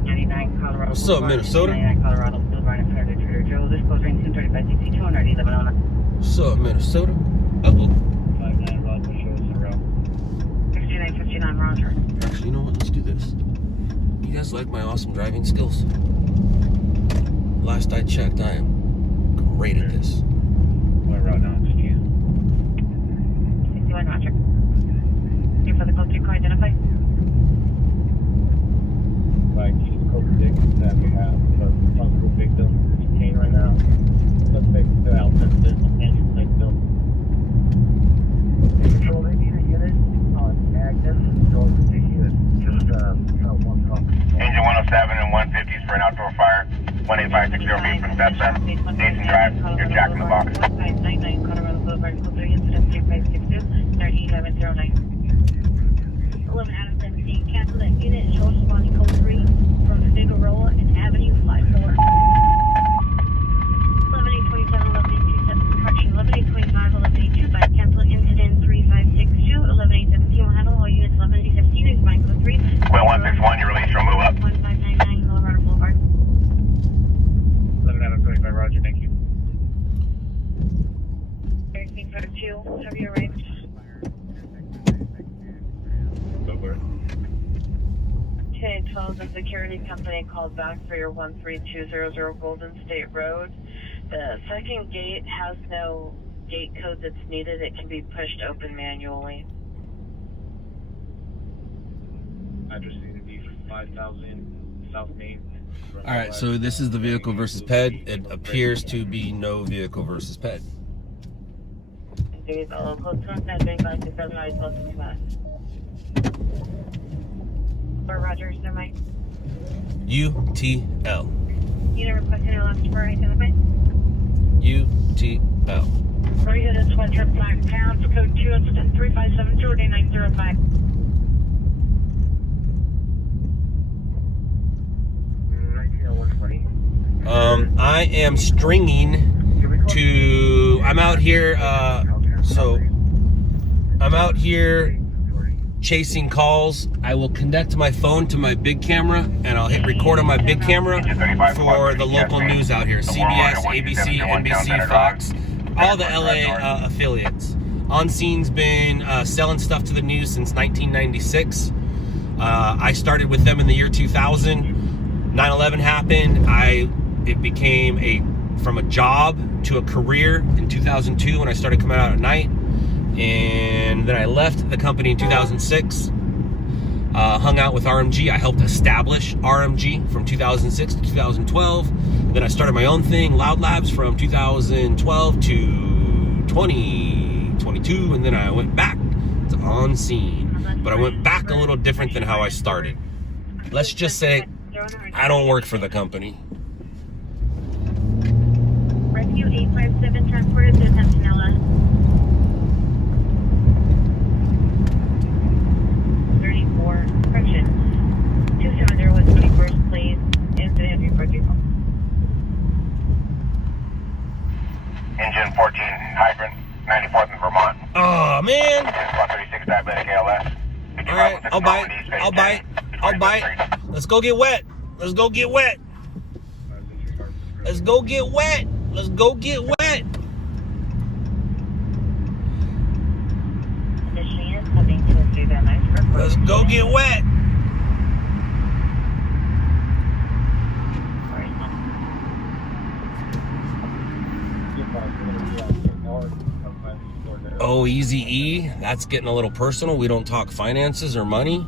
99 Colorado. What's up, Minnesota? 99 Colorado Boulevard in front of Trader Joe's. This goes range 23562 on 11 on. What's up, Minnesota? Uh-oh. 59 Roger shows the route. 6959 Roger. Actually, you know what? Let's do this. You guys like my awesome driving skills? Last I checked, I am great at this. My route now to you. 61 Roger. You for the code 3 car identify? Like, code 6 that we have the possible victim detained right now. Suspect still out sensitive and like bill. Control, they need a unit on active. Control, they need just one pump. Engine 107 and 150s for an outdoor fire. 185 feet from Stetson. Jason Drive, you're Jack in the Box. 1599 Colorado Boulevard, code 3, incident 3562, 3809. 11 out of 17, cancel that unit, show responding code 3 from Figueroa and Avenue 54. 11-827, 11-827, correction, 11-825, 11-825, cancel incident 3562, 11-817 will handle all units, 11-815, responding code 3. Well, 161, you release from move up. 1599 Colorado Boulevard. 11 out of 25, roger, thank you. 1352, have you arrived? Go for it. 1012, the security company called back for your 13200 Golden State Road. The second gate has no gate code that's needed. It can be pushed open manually. Address is going to be 5000 South Main. All right, so this is the vehicle versus PED. It appears to be no vehicle versus PED. Rogers, no mic. UTL. Unit requesting a last for identified. UTL. Three units, 1 trip, 5 pounds, code 2, incident 357-2905. I am stringing to, I'm out here, I'm out here chasing calls. I will connect my phone to my big camera and I'll hit record on my big camera for the local news out here. CBS, ABC, NBC, Fox, all the LA affiliates. On Scene's been selling stuff to the news since 1996. I started with them in the year 2000. 9/11 happened. It became from a job to a career in 2002 when I started coming out at night. And then I left the company in 2006, hung out with RMG. I helped establish RMG from 2006 to 2012. Then I started my own thing, Loud Labs, from 2012 to 2022. And then I went back to On Scene. But I went back a little different than how I started. Let's just say I don't work for the company. Rescue 857 transported to Pensacola. 34, correction. 270 was first, please. Incident report vehicle. Engine 14, hydrant, 94th in Vermont. Oh, man. Squad 36, diabetic ALS. All right, I'll bite. Let's go get wet. Let's go get wet. Let's go get wet. Let's go get wet. Let's go get wet. Oh, Easy E, that's getting a little personal. We don't talk finances or money,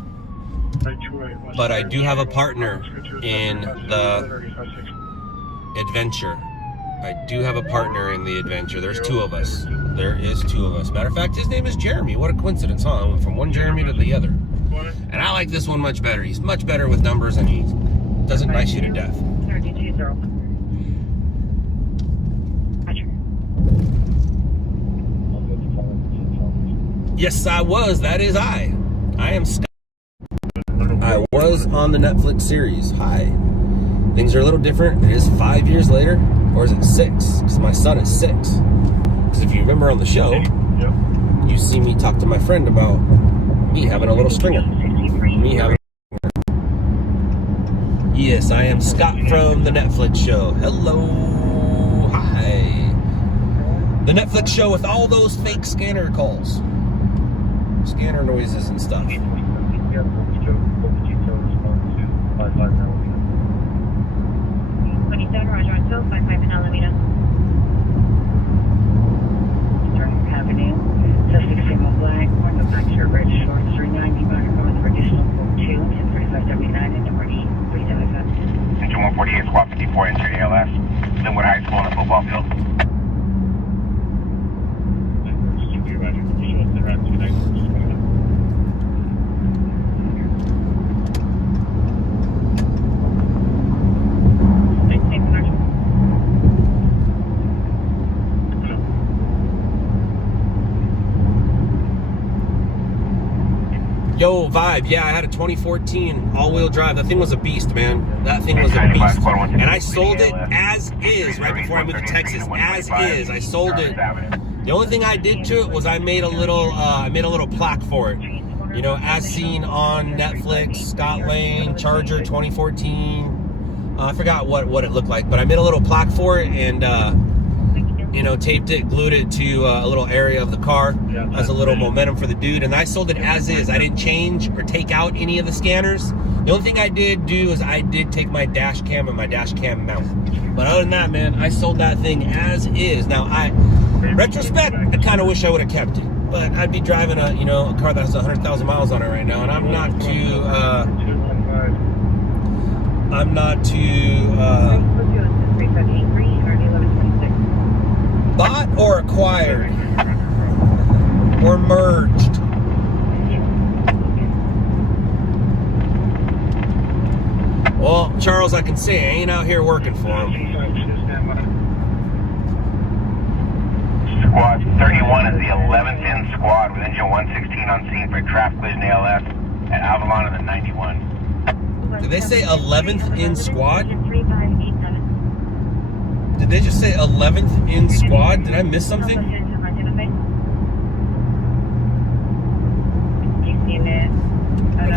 but I do have a partner in the adventure. I do have a partner in the adventure. There's two of us. There is two of us. Matter of fact, his name is Jeremy. What a coincidence, huh? I went from one Jeremy to the other. And I like this one much better. He's much better with numbers and he doesn't nice you to death. Yes, I was. That is I. I am Scott. I was on the Netflix series. Hi. Things are a little different. It is 5 years later. Or is it 6? Because my son is 6. Because if you remember on the show, you see me talk to my friend about me having a little stringer. Me having a stringer. Yes, I am Scott from the Netflix show. Hello. Hi. The Netflix show with all those fake scanner calls. Scanner noises and stuff. 27, Roger, until 55 in Alameda. Turning Avenue, Sussex Single Black, one of Black Shirt, Red Shorts, 390, Mountain for additional 2, 103579, and number 375. Engine 148, squad 54, injured ALS. Linwood High School on the football field. Yo, Vibe, yeah, I had a 2014 all-wheel drive. That thing was a beast, man. That thing was a beast. And I sold it as is right before I moved to Texas. As is, I sold it. The only thing I did to it was I made a little plaque for it. You know, as seen on Netflix, Scott Lane, Charger 2014. I forgot what it looked like, but I made a little plaque for it and, you know, taped it, glued it to a little area of the car as a little momentum for the dude. And I sold it as is. I didn't change or take out any of the scanners. The only thing I did do is I did take my dash cam and my dash cam mount. But other than that, man, I sold that thing as is. Now, retrospect, I kind of wish I would have kept it. But I'd be driving a car that has 100,000 miles on it right now, and I'm not too bought or acquired or merged. Well, Charles, I can say I ain't out here working for him. Squad 31 is the 11th in squad with engine 116 on scene for traffic collision ALS at Avalon of the 91. Did they say 11th in squad? Did they just say 11th in squad? Did I miss something?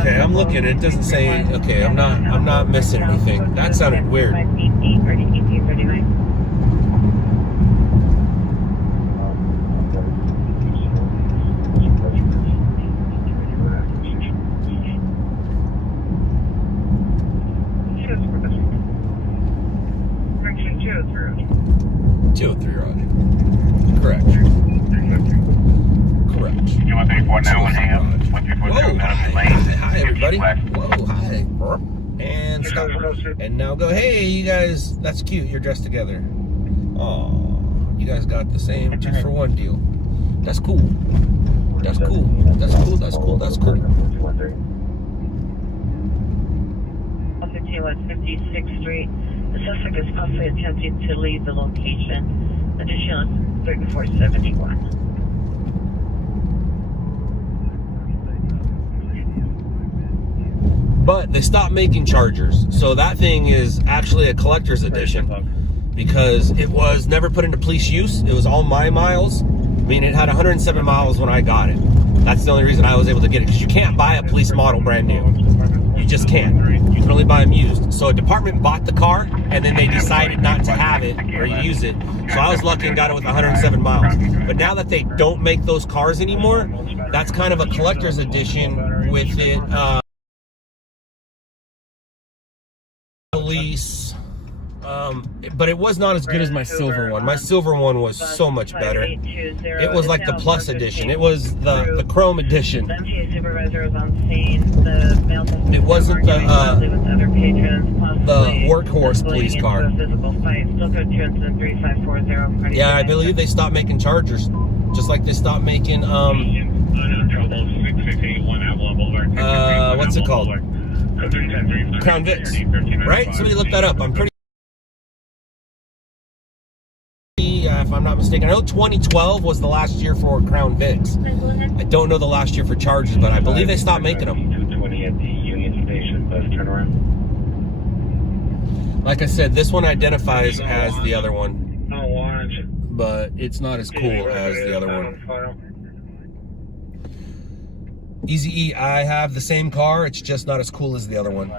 Okay, I'm looking. It doesn't say. Okay, I'm not missing anything. That sounded weird. Correct. You want 34 now, one hang up. 134 Hi, everybody. Whoa, hi. And stop. And now go, hey, you guys, that's cute. You're dressed together. Oh, you guys got the same 2-for-1 deal. That's cool. That's cool. That's cool. That's cool. That's cool. 56th Street. The suspect is possibly attempting to leave the location. Additional 3471. But they stopped making Chargers. So that thing is actually a collector's edition because it was never put into police use. It was all my miles. I mean, it had 107 miles when I got it. That's the only reason I was able to get it, because you can't buy a police model brand new. You just can't. You can only buy them used. So a department bought the car, and then they decided not to have it or use it. So I was lucky and got it with 107 miles. But now that they don't make those cars anymore, that's kind of a collector's edition with it. Police. But it was not as good as my silver one. My silver one was so much better. It was like the plus edition. It was the chrome edition. It wasn't the workhorse police car. Yeah, I believe they stopped making Chargers, just like they stopped making what's it called? Crown Vics, right? Somebody look that up. I'm pretty. If I'm not mistaken, I know 2012 was the last year for Crown Vics. I don't know the last year for Chargers, but I believe they stopped making them. 220 at the Union Station, bus turnaround. Like I said, this one identifies as the other one, but it's not as cool as the other one. Easy E, I have the same car, it's just not as cool as the other one.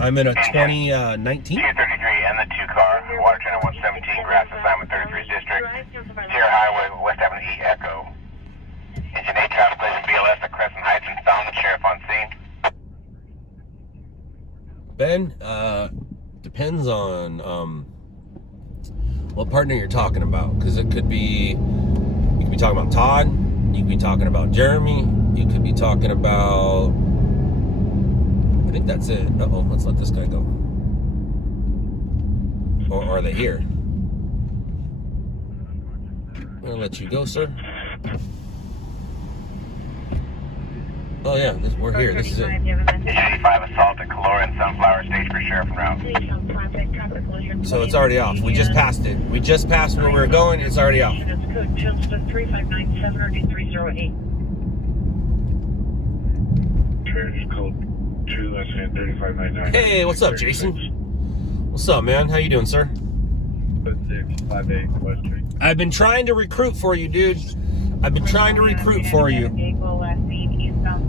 I'm in a 2019. 233 and the 2 car, Water Channel 117, Grass Assignment 33 District, Sierra Highway, West Avenue E Echo. Engine 8 traffic collision BLS at Crescent Heights and found sheriff on scene. Ben, depends on what partner you're talking about, because it could be, you could be talking about Todd, you could be talking about Jeremy, you could be talking about, I think that's it. Uh-oh, let's let this guy go. Or are they here? I'm gonna let you go, sir. Oh yeah, we're here. This is it. 85 assault at Calora and Sunflower Stage for sheriff en route. So it's already off. We just passed it. We just passed where we were going. It's already off. It's code 2, less than 3599. Hey, what's up, Jason? What's up, man? How you doing, sir? Code 658 West Street. I've been trying to recruit for you, dude. I've been trying to recruit for you.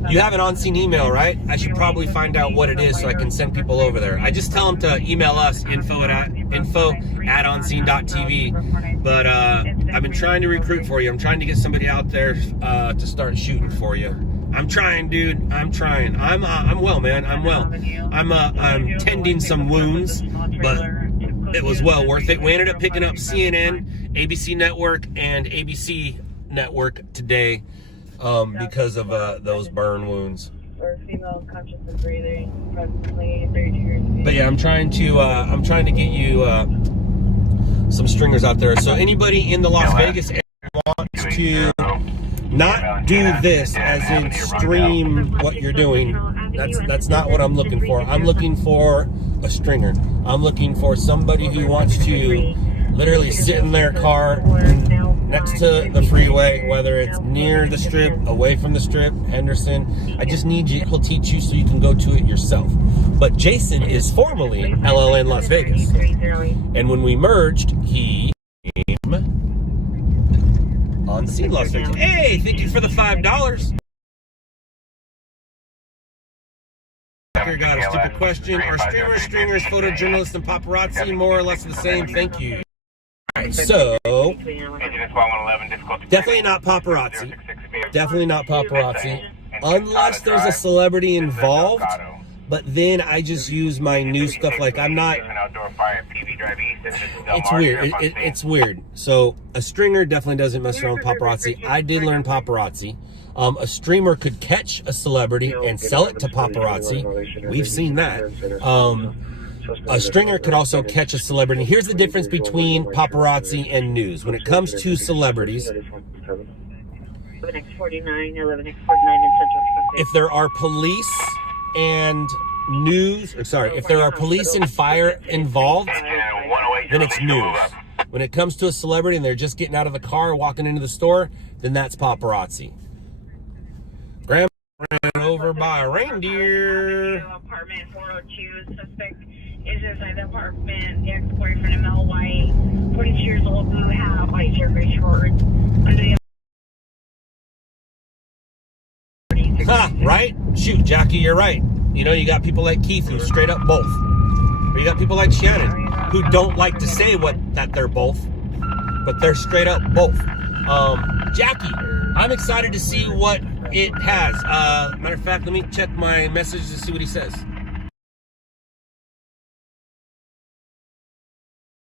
You have an on-scene email, right? I should probably find out what it is so I can send people over there. I just tell them to email us, info@onscene.tv. But I've been trying to recruit for you. I'm trying to get somebody out there to start shooting for you. I'm trying, dude. I'm trying. I'm well, man. I'm well. I'm tending some wounds, but it was well worth it. We ended up picking up CNN, ABC Network, and ABC Network today because of those burn wounds. But yeah, I'm trying to get you some stringers out there. So anybody in the Las Vegas area wants to not do this as in stream what you're doing. That's not what I'm looking for. I'm looking for a stringer. I'm looking for somebody who wants to literally sit in their car next to the freeway, whether it's near the strip, away from the strip, Henderson. I just need you. He'll teach you so you can go to it yourself. But Jason is formerly LLN Las Vegas. And when we merged, he came on scene Las Vegas. Hey, thank you for the $5. Got a stupid question. Are streamers, photojournalists, and paparazzi more or less the same? Thank you. Alright, so definitely not paparazzi. Definitely not paparazzi. Unless there's a celebrity involved. But then I just use my new stuff. Like I'm not. It's weird. It's weird. So a stringer definitely doesn't mess around with paparazzi. I did learn paparazzi. A streamer could catch a celebrity and sell it to paparazzi. We've seen that. A stringer could also catch a celebrity. Here's the difference between paparazzi and news. When it comes to celebrities, if there are police and news, if there are police and fire involved, then it's news. When it comes to a celebrity and they're just getting out of the car, walking into the store, then that's paparazzi. Grandma ran over by a reindeer. Apartment 402, suspect is inside the apartment. The ex-boyfriend of Mel White, 42 years old, blue hat, white shirt, gray shorts. Right? Shoot, Jackie, you're right. You know, you got people like Keith who straight up both. Or you got people like Shannon who don't like to say that they're both, but they're straight up both. Jackie, I'm excited to see what it has. Matter of fact, let me check my message to see what he says.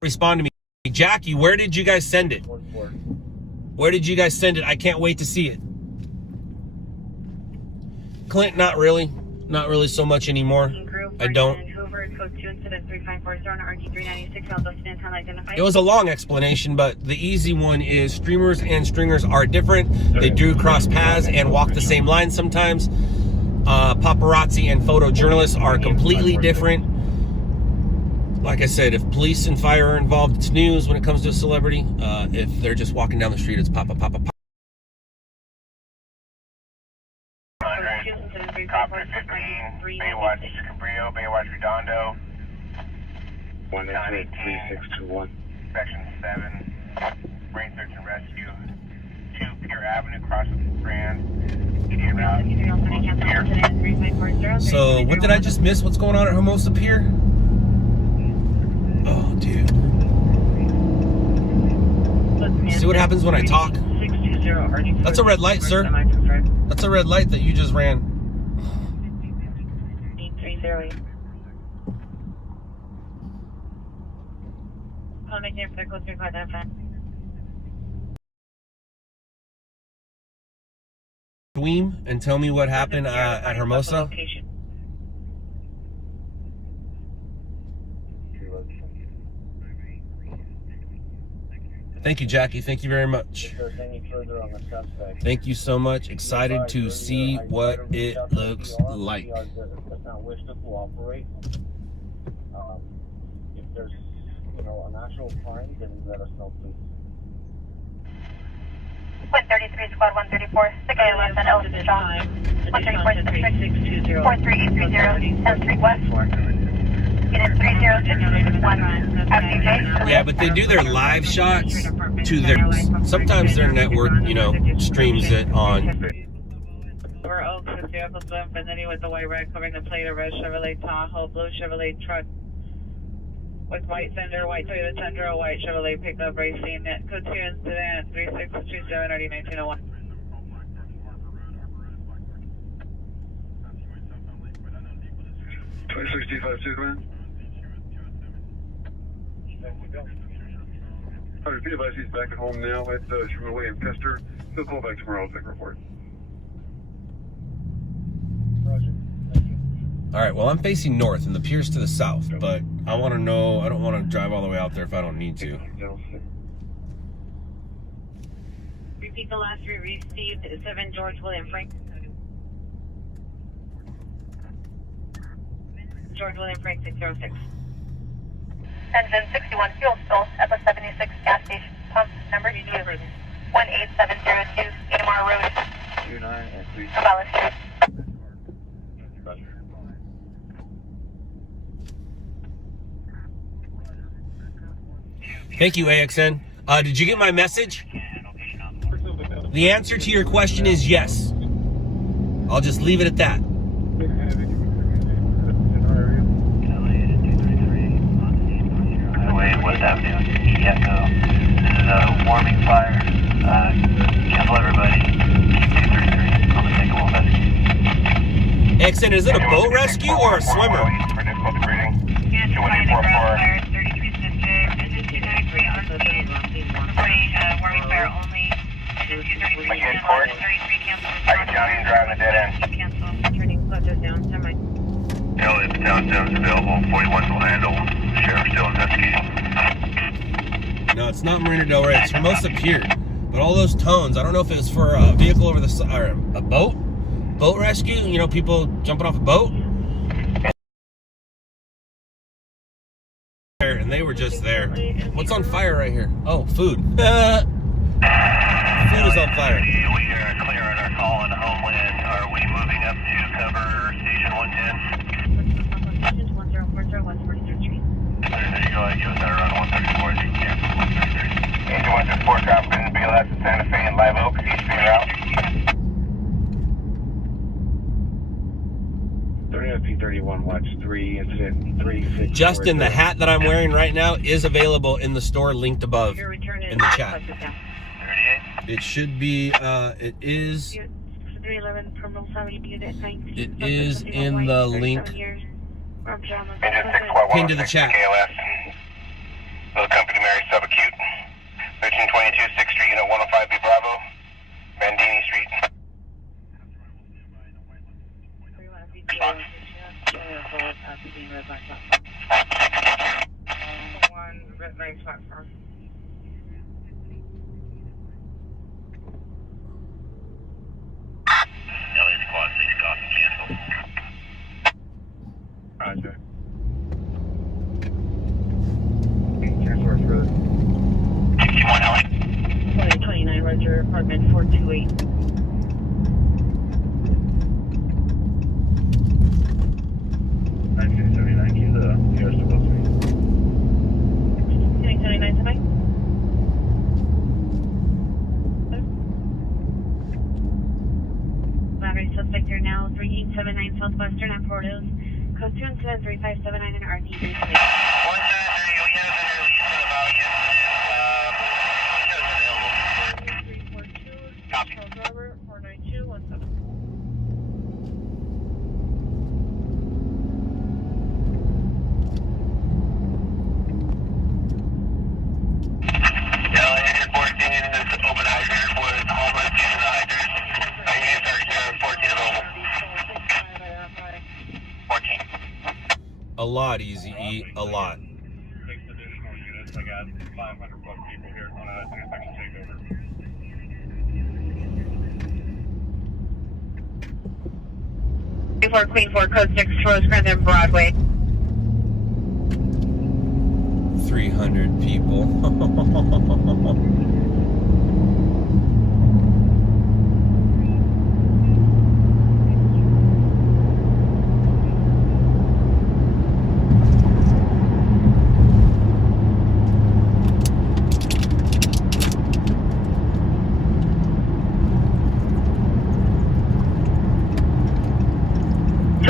Respond to me. Jackie, where did you guys send it? Where did you guys send it? I can't wait to see it. Clint, not really. Not really so much anymore. I don't. It was a long explanation, but the easy one is streamers and stringers are different. They do cross paths and walk the same line sometimes. Paparazzi and photojournalists are completely different. Like I said, if police and fire are involved, it's news when it comes to a celebrity. If they're just walking down the street, it's papa. Copter 15, Baywatch Cabrillo, Baywatch Redondo, 1-3621. Section 7, Brain Search and Rescue, 2 Pier Avenue, crossing Grand, Indian Route. So, what did I just miss? What's going on at Hermosa Pier? Oh, dude. See what happens when I talk? That's a red light, sir. That's a red light that you just ran. Dweem and tell me what happened at Hermosa. Thank you, Jackie. Thank you very much. Thank you so much. Excited to see what it looks like. If there's, an actual crime, then let us know, please. 133 squad 134, 6 ALS at Ellis Strong. 134 43830, 10th Street West. Unit 30661, FDJ. Yeah, but they do their live shots to their. Sometimes their network, you know, streams it on. We're Oaks with vehicle Infinity with the white red covering the plate of red Chevrolet Tahoe, blue Chevrolet truck with white fender, white Toyota Tundra, white Chevrolet pickup racing. Code 2 incident 3627 RD 1901. Be advised he's back at home now at Sherman William Pester. He'll call back tomorrow. I'll take a report. All right, well, I'm facing north and the pier's to the south, but I want to know, I don't want to drive all the way out there if I don't need to. Repeat the last three received 7 George William Frank. George William Frank 606. Engine 61 fuel spill at the 76 gas station. Pump number 2. 18702 AMR Road. 29 and 3. Cabela Street. Thank you, AXN. Did you get my message? The answer to your question is yes. I'll just leave it at that. West Avenue, Echo. This is a warming fire. Cancel everybody. Keep 233 on the single rescue. AXN, is it a boat rescue or a swimmer? Warming fire only. Johnny and driving a dead end. Cancel. Turning clutches down. Semi. Elliott, downtown's available. 41 will handle. Sheriff still investigating. No, it's not Marina Del Rey. It's Hermosa Pier. But all those tones, I don't know if it was for a vehicle over the side, or a boat rescue. You know, people jumping off a boat. And they were just there. What's on fire right here? Oh, food. Food is on fire. We are clear on our call on Homeland. Are we moving up to cover Station 110? 1040 West 43rd Street. There you go. Give us that around 134. Cancel 133. Agent 164 Compton, BLS at Santa Fe and Live Oak. East Street route. 39P31, watch 3, incident 36. Justin, the hat that I'm wearing right now is available in the store linked above in the chat. It should be, it is 311 Terminal 7 Unit 19. It is in the link Engine pinned to the chat. Little company Mary subacute. 1322 6th Street, Unit 105B Bravo. Bandini Street. Red line platform. Elliott Squad 6 copy, cancel. Roger. Transfer Road. 61 Elliott. 29 Roger, apartment 428. Suspect here now, 3879 Southwestern at Portos. Code 2173579 and RD. 173, we have an release about yesterday. Copy. Driver 49217. Engine 14 is open hydrant with homeless using the hydrant. Unit 14 available. 14. A lot, Easy E, a lot. Takes additional units. I got 500 plus people here on an inspection takeover. Before Queen 4, Code 6, Rosecrans and Broadway. 300 people.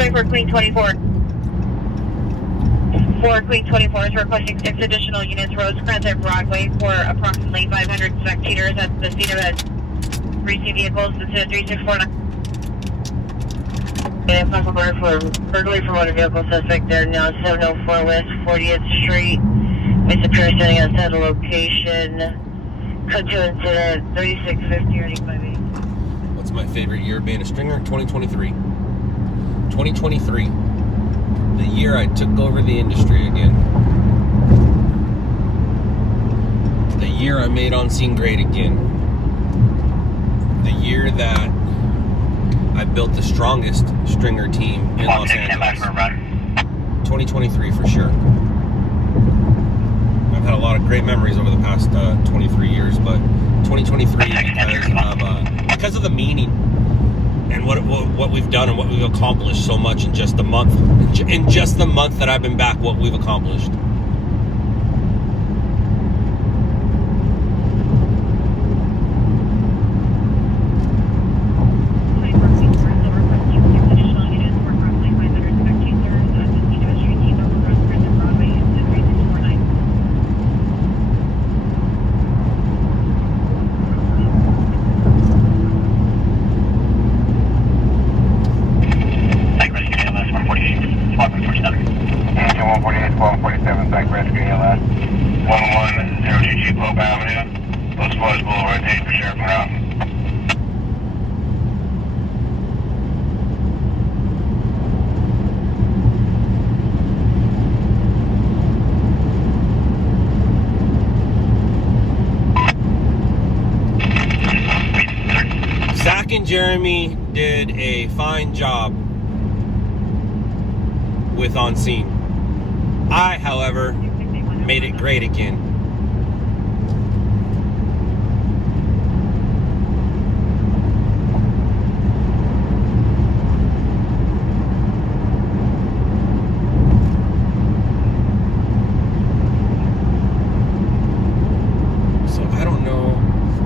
24 Queen 24. 4 Queen 24 is requesting 6 additional units Rosecrans and Broadway for approximately 500 spectators at the scene of the racing vehicles. This is 3649. For burglary for motor vehicle suspect there now 704 West 40th Street. It's appears standing outside the location. Code 2 incident 3650 or 8580. What's my favorite year being a stringer? 2023. 2023. The year I took over the industry again. The year I made On Scene great again. The year that I built the strongest stringer team in Los Angeles. 2023 for sure. I've had a lot of great memories over the past 23 years, but 2023 because of the meaning and what we've done and what we've accomplished so much in just the month. In just the month that I've been back, what we've accomplished. Zach and Jeremy did a fine job with On Scene. I, however, made it great again. So I don't know.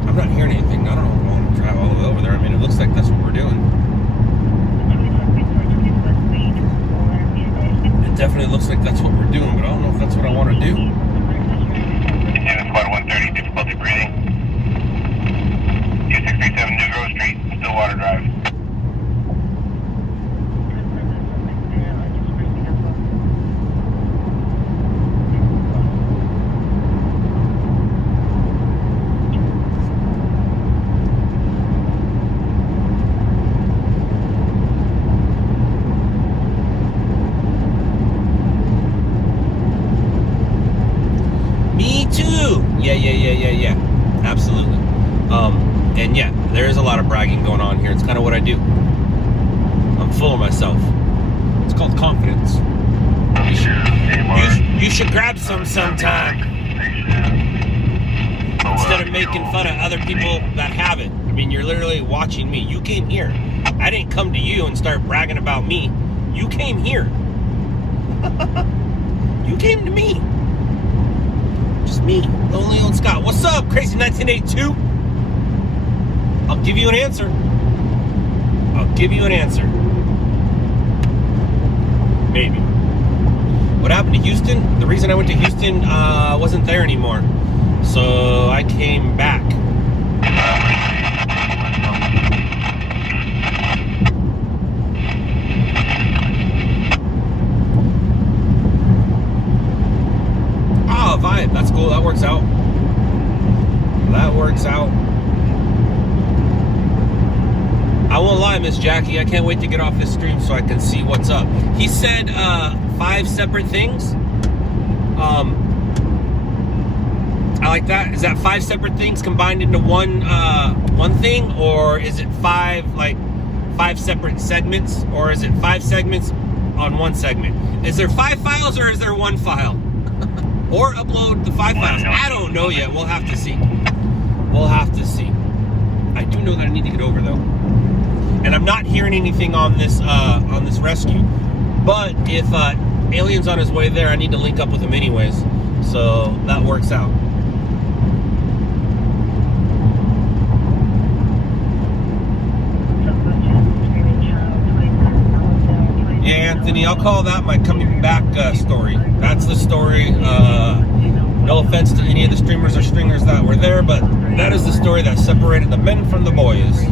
I'm not hearing anything. I don't know if I want to drive all the way over there. I mean, it looks like that's what we're doing. It definitely looks like that's what we're doing, but I don't know if that's what I want to do. Squad 130, difficulty breathing. 2637 New Grove Street, Stillwater Drive. Yeah. Absolutely. And yeah, there is a lot of bragging going on here. It's kind of what I do. I'm full of myself. It's called confidence. You should grab some sometime. Instead of making fun of other people that have it. I mean, you're literally watching me. You came here. I didn't come to you and start bragging about me. You came here. You came to me. Just me, lonely old Scott. What's up, Crazy 1982? I'll give you an answer. I'll give you an answer. Maybe. What happened to Houston? The reason I went to Houston wasn't there anymore. So I came back. Vibe. That's cool. That works out. That works out. I won't lie, Miss Jackie. I can't wait to get off this stream so I can see what's up. He said 5 separate things. I like that. Is that 5 separate things combined into one thing, or is it 5 separate segments, or is it 5 segments on one segment? Is there 5 files or is there 1 file? Or upload the 5 files. I don't know yet. We'll have to see. We'll have to see. I do know that I need to get over though, and I'm not hearing anything on this rescue. But if Alien's on his way there, I need to link up with him anyways. So that works out. me. I'll call that my coming back story. That's the story. No offense to any of the streamers or stringers that were there, but that is the story that separated the men from the boys.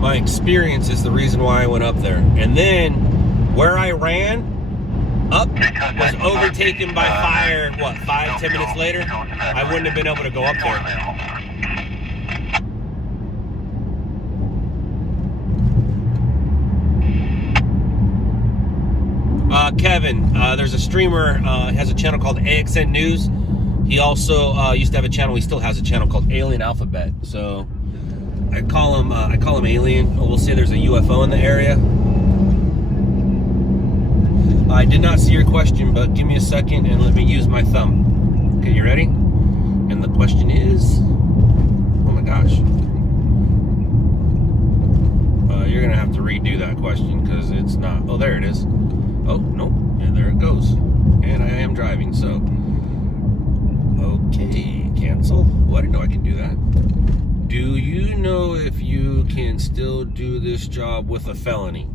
My experience is the reason why I went up there. And then where I ran up was overtaken by fire, what, 5-10 minutes later? I wouldn't have been able to go up there. Kevin, there's a streamer, has a channel called AXN News. He also used to have a channel, he still has a channel called Alien Alphabet. So I call him Alien. We'll say there's a UFO in the area. I did not see your question, but give me a second and let me use my thumb. Okay, you ready? And the question is, oh my gosh. You're gonna have to redo that question because it's not, oh, there it is. Oh, no, and there it goes. And I am driving, so. Okay, cancel. Oh, I didn't know I could do that. Do you know if you can still do this job with a felony?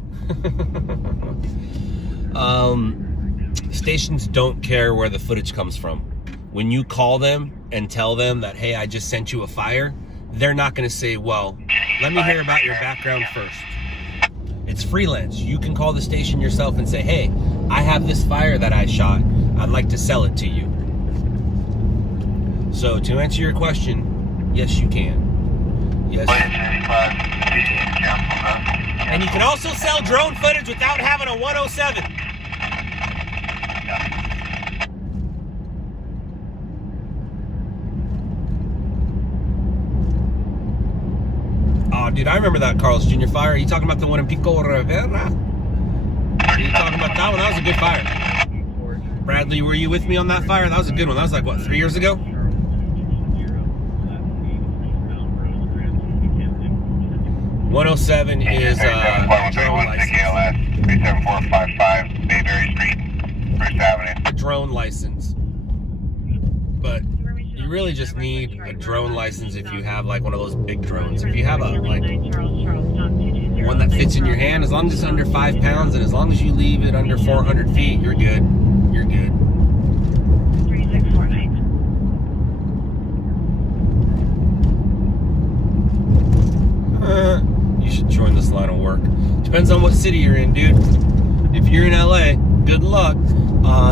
Stations don't care where the footage comes from. When you call them and tell them that, hey, I just sent you a fire, they're not going to say, well, let me hear about your background first. It's freelance. You can call the station yourself and say, hey, I have this fire that I shot. I'd like to sell it to you. So to answer your question, yes, you can. Yes. And you can also sell drone footage without having a 107. Oh, dude, I remember that Carlos Jr. fire. Are you talking about the one in Pico Rivera? Are you talking about that one? That was a good fire. Bradley, were you with me on that fire? That was a good one. That was like, what, 3 years ago? 107 is drone license. 37455 Bayberry Street, First Avenue. A drone license. But you really just need a drone license if you have like one of those big drones. If you have a like one that fits in your hand, as long as it's under 5 pounds and as long as you leave it under 400 feet, you're good. You're good. 3649. You should join this line of work. Depends on what city you're in, dude. If you're in LA, good luck.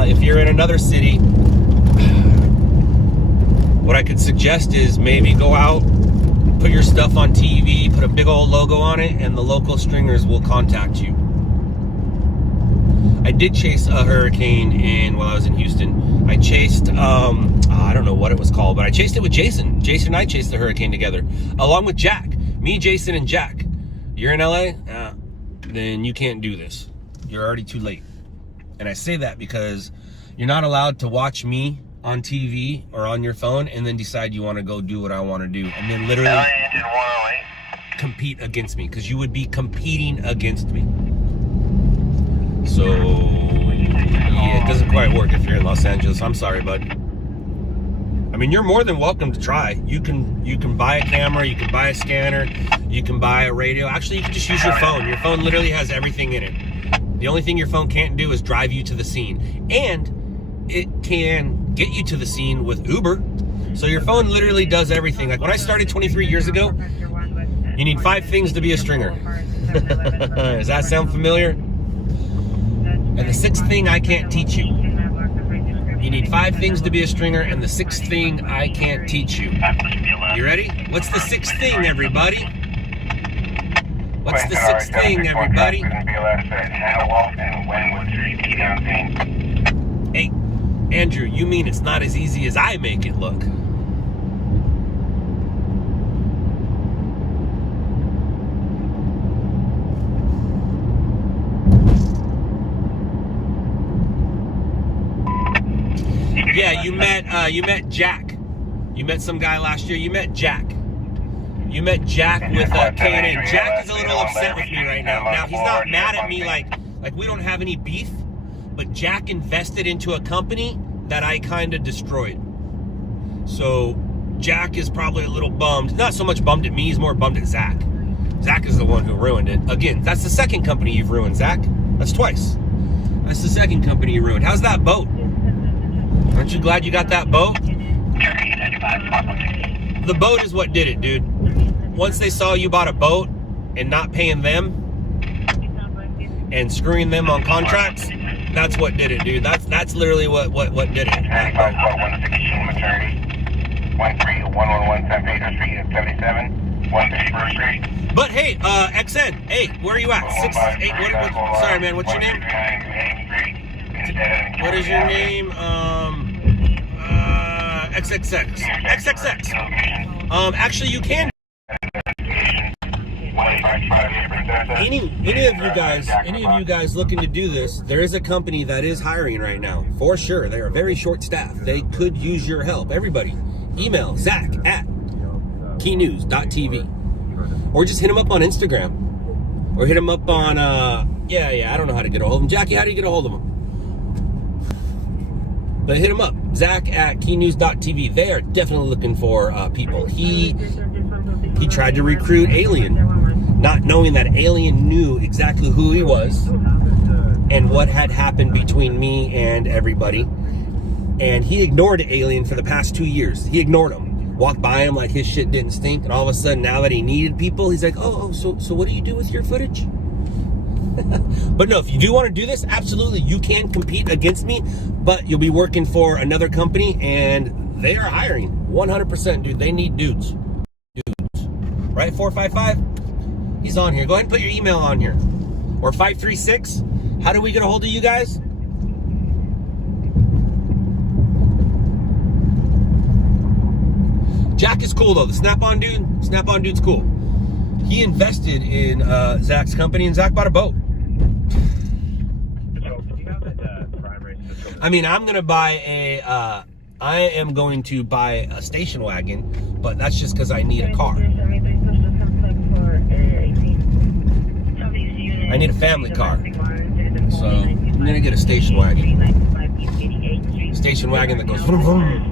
If you're in another city, what I could suggest is maybe go out, put your stuff on TV, put a big old logo on it, and the local stringers will contact you. I did chase a hurricane while I was in Houston. I chased, I don't know what it was called, but I chased it with Jason. Jason and I chased the hurricane together, along with Jack. Me, Jason, and Jack. You're in LA? Then you can't do this. You're already too late. And I say that because you're not allowed to watch me on TV or on your phone and then decide you want to go do what I want to do and then literally compete against me, because you would be competing against me. So yeah, it doesn't quite work if you're in Los Angeles. I'm sorry, bud. I mean, you're more than welcome to try. You can buy a camera, you can buy a scanner, you can buy a radio. Actually, you can just use your phone. Your phone literally has everything in it. The only thing your phone can't do is drive you to the scene. And it can get you to the scene with Uber. So your phone literally does everything. Like when I started 23 years ago, you need 5 things to be a stringer. Does that sound familiar? And the 6th thing I can't teach you. You need 5 things to be a stringer, and the 6th thing I can't teach you. You ready? What's the 6th thing, everybody? What's the 6th thing, everybody? Hey, Andrew, you mean it's not as easy as I make it look? Yeah, you met Jack. You met some guy last year. You met Jack. You met Jack with K&N. Jack is a little upset with me right now. Now, he's not mad at me like we don't have any beef, but Jack invested into a company that I kind of destroyed. So Jack is probably a little bummed. Not so much bummed at me, he's more bummed at Zach. Zach is the one who ruined it. Again, that's the second company you've ruined, Zach. That's twice. That's the second company you ruined. How's that boat? Aren't you glad you got that boat? The boat is what did it, dude. Once they saw you bought a boat and not paying them and screwing them on contracts, that's what did it, dude. That's literally what did it. That boat. 13111 San Pedro Street at 77. 151st Street. But hey, XN, hey, where are you at? 68. Sorry, man. What's your name? What is your name? XXX. XXX. Actually, you can. Any of you guys looking to do this, there is a company that is hiring right now, for sure. They are very short staffed. They could use your help. Everybody, email Zach at keynews.tv, or just hit him up on Instagram, or hit him up on I don't know how to get a hold of him. Jackie, how do you get a hold of him? But hit him up, Zach at keynews.tv. They are definitely looking for people. He tried to recruit Alien, not knowing that Alien knew exactly who he was and what had happened between me and everybody. And he ignored Alien for the past 2 years. He ignored him. Walked by him like his shit didn't stink. And all of a sudden, now that he needed people, he's like, so what do you do with your footage? But no, if you do want to do this, absolutely, you can compete against me, but you'll be working for another company, and they are hiring 100%, dude. They need dudes. Right? 455? He's on here. Go ahead and put your email on here. Or 536. How do we get a hold of you guys? Jack is cool though. The Snap-on dude's cool. He invested in Zach's company, and Zach bought a boat. I mean, I am going to buy a station wagon, but that's just because I need a car. I need a family car. So I'm going to get a station wagon. Station wagon that goes vroom, vroom.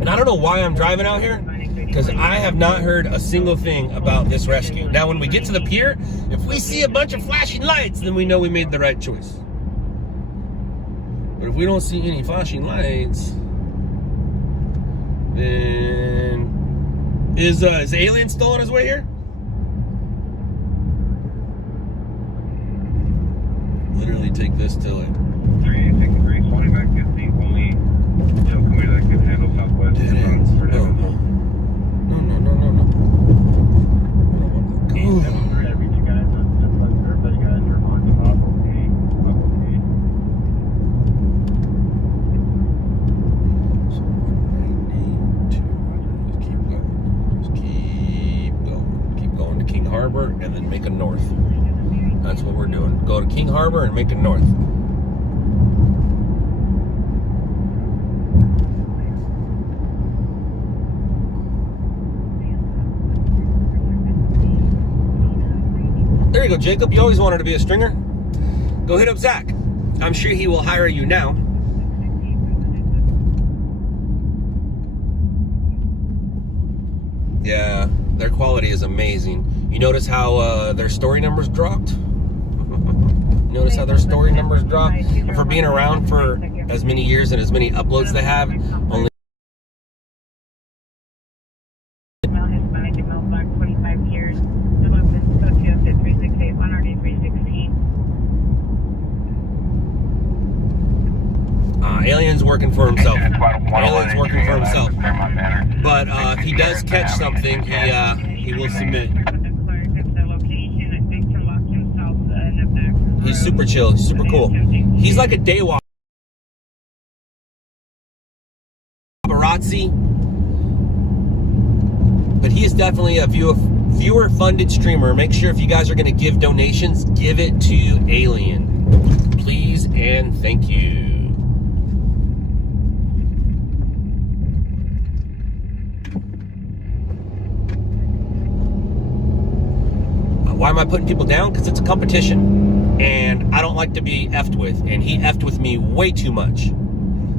And I don't know why I'm driving out here, because I have not heard a single thing about this rescue. Now, when we get to the pier, if we see a bunch of flashing lights, then we know we made the right choice. But if we don't see any flashing lights, then is Alien still on his way here? Literally take this to it. 363, 20 back 15, only commuter that can handle Southwest. No. Keep going to King Harbor and then make a north. That's what we're doing. Go to King Harbor and make a north. There you go, Jacob. You always wanted to be a stringer. Go hit up Zach. I'm sure he will hire you now. Yeah, their quality is amazing. You notice how their story numbers dropped? Notice how their story numbers dropped? And for being around for as many years and as many uploads they have, only Alien's working for himself. Alien's working for himself. But if he does catch something, he will submit. He's super chill, super cool. He's like a day walker. Paparazzi. But he is definitely a viewer-funded streamer. Make sure if you guys are going to give donations, give it to Alien. Please and thank you. Why am I putting people down? Because it's a competition. And I don't like to be effed with. And he effed with me way too much.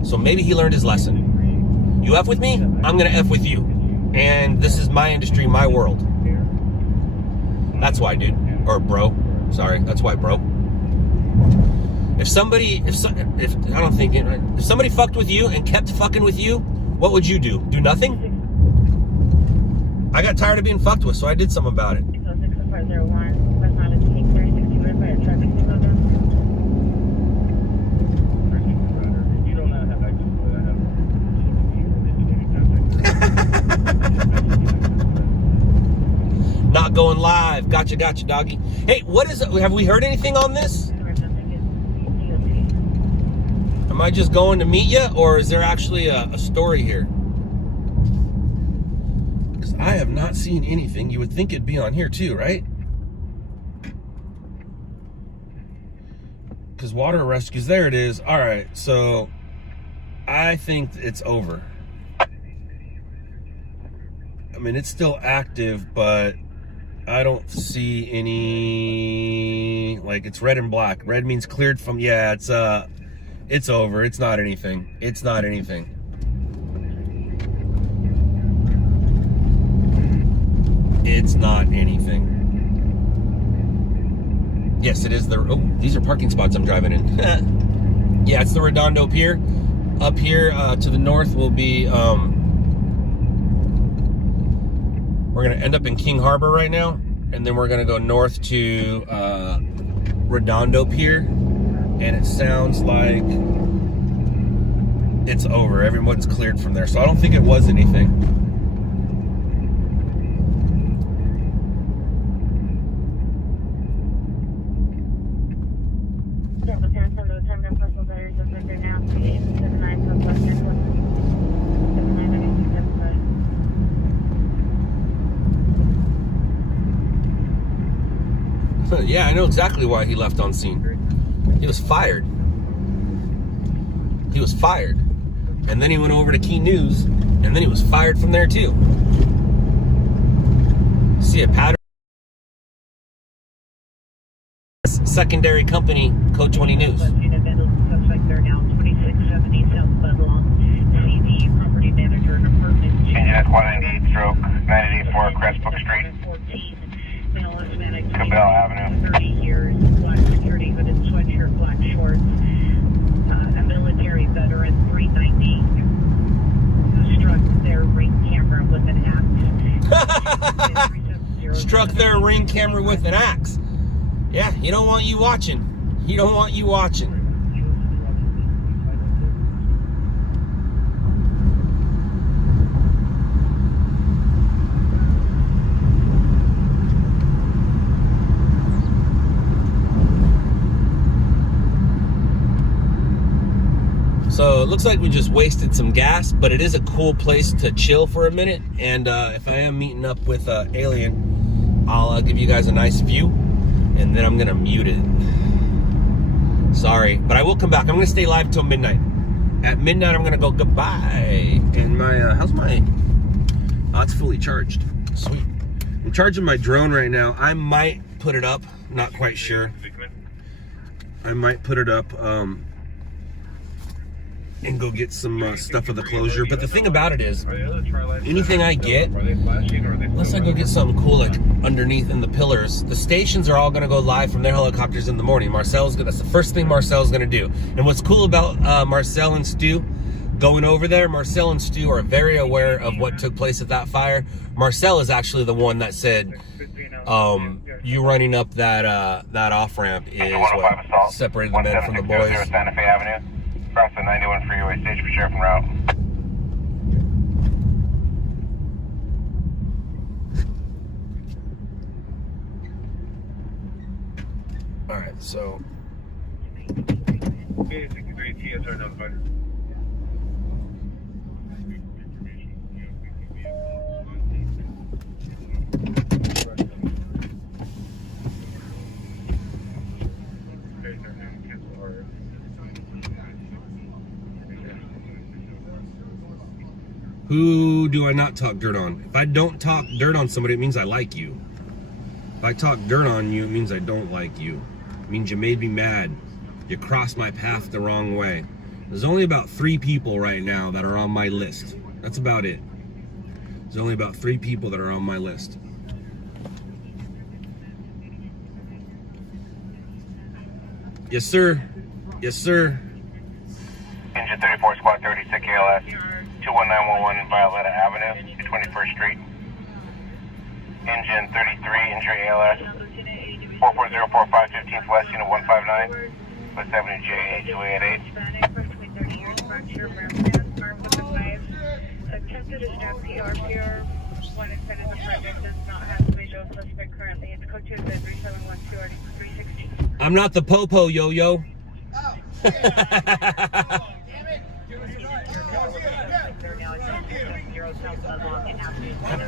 So maybe he learned his lesson. You F with me, I'm gonna F with you. And this is my industry, my world. That's why, dude. Or bro. Sorry, that's why, bro. If somebody fucked with you and kept fucking with you, what would you do? Do nothing? I got tired of being fucked with, so I did something about it. Not going live. Gotcha, doggy. Hey, what is it? Have we heard anything on this? Am I just going to meet you, or is there actually a story here? Because I have not seen anything. You would think it'd be on here too, right? Because water rescues, there it is. All right, so I think it's over. I mean, it's still active, but I don't see any, like, it's red and black. Red means cleared from, yeah, it's over. It's not anything. It's not anything. It's not anything. Yes, it is the, oh, these are parking spots I'm driving in. Yeah, it's the Redondo Pier. Up here to the north will be, we're gonna end up in King Harbor right now, and then we're gonna go north to Redondo Pier, and it sounds like it's over. Everyone's cleared from there, so I don't think it was anything. Yeah, I know exactly why he left on scene. He was fired. He was fired. And then he went over to Key News, and then he was fired from there too. See a pattern? Secondary company, Code 20 News. Engine at 198 stroke 984 Crestbook Street. Cabell Avenue. 30 years, black security hooded sweatshirt, black shorts, a military veteran, 390, who struck their ring camera with an axe. Struck their ring camera with an axe. Yeah, he don't want you watching. He don't want you watching. So it looks like we just wasted some gas, but it is a cool place to chill for a minute. And if I am meeting up with Alien, I'll give you guys a nice view, and then I'm gonna mute it. Sorry, but I will come back. I'm gonna stay live till midnight. At midnight, I'm gonna go goodbye. And my, how's my, oh, it's fully charged. Sweet. I'm charging my drone right now. I might put it up, not quite sure. I might put it up, and go get some stuff for the closure. But the thing about it is, anything I get, unless I go get something cool like underneath in the pillars, the stations are all gonna go live from their helicopters in the morning. Marcel's gonna, that's the first thing Marcel's gonna do. And what's cool about Marcel and Stu going over there, Marcel and Stu are very aware of what took place at that fire. Marcel is actually the one that said, you running up that off-ramp is what separated the men from the boys. Santa Fe Avenue. Across the 91 freeway, stage for sheriff en route. All right, so. Okay, 63 TSR notified. Who do I not talk dirt on? If I don't talk dirt on somebody, it means I like you. If I talk dirt on you, it means I don't like you. It means you made me mad. You crossed my path the wrong way. There's only about 3 people right now that are on my list. That's about it. There's only about 3 people that are on my list. Yes, sir. Yes, sir. Engine 34 Squad 36 ALS, 21911 Violetta Avenue, 21st Street. Engine 33, injury ALS, 44045 15th West, Unit 159, West Avenue JA 2888. Approximately 30 years, fracture, arm with the knife. Attempted to snap PR. One inside of the project does not have visual suspect currently. It's code 2 3712 360. I'm not the popo yo-yo.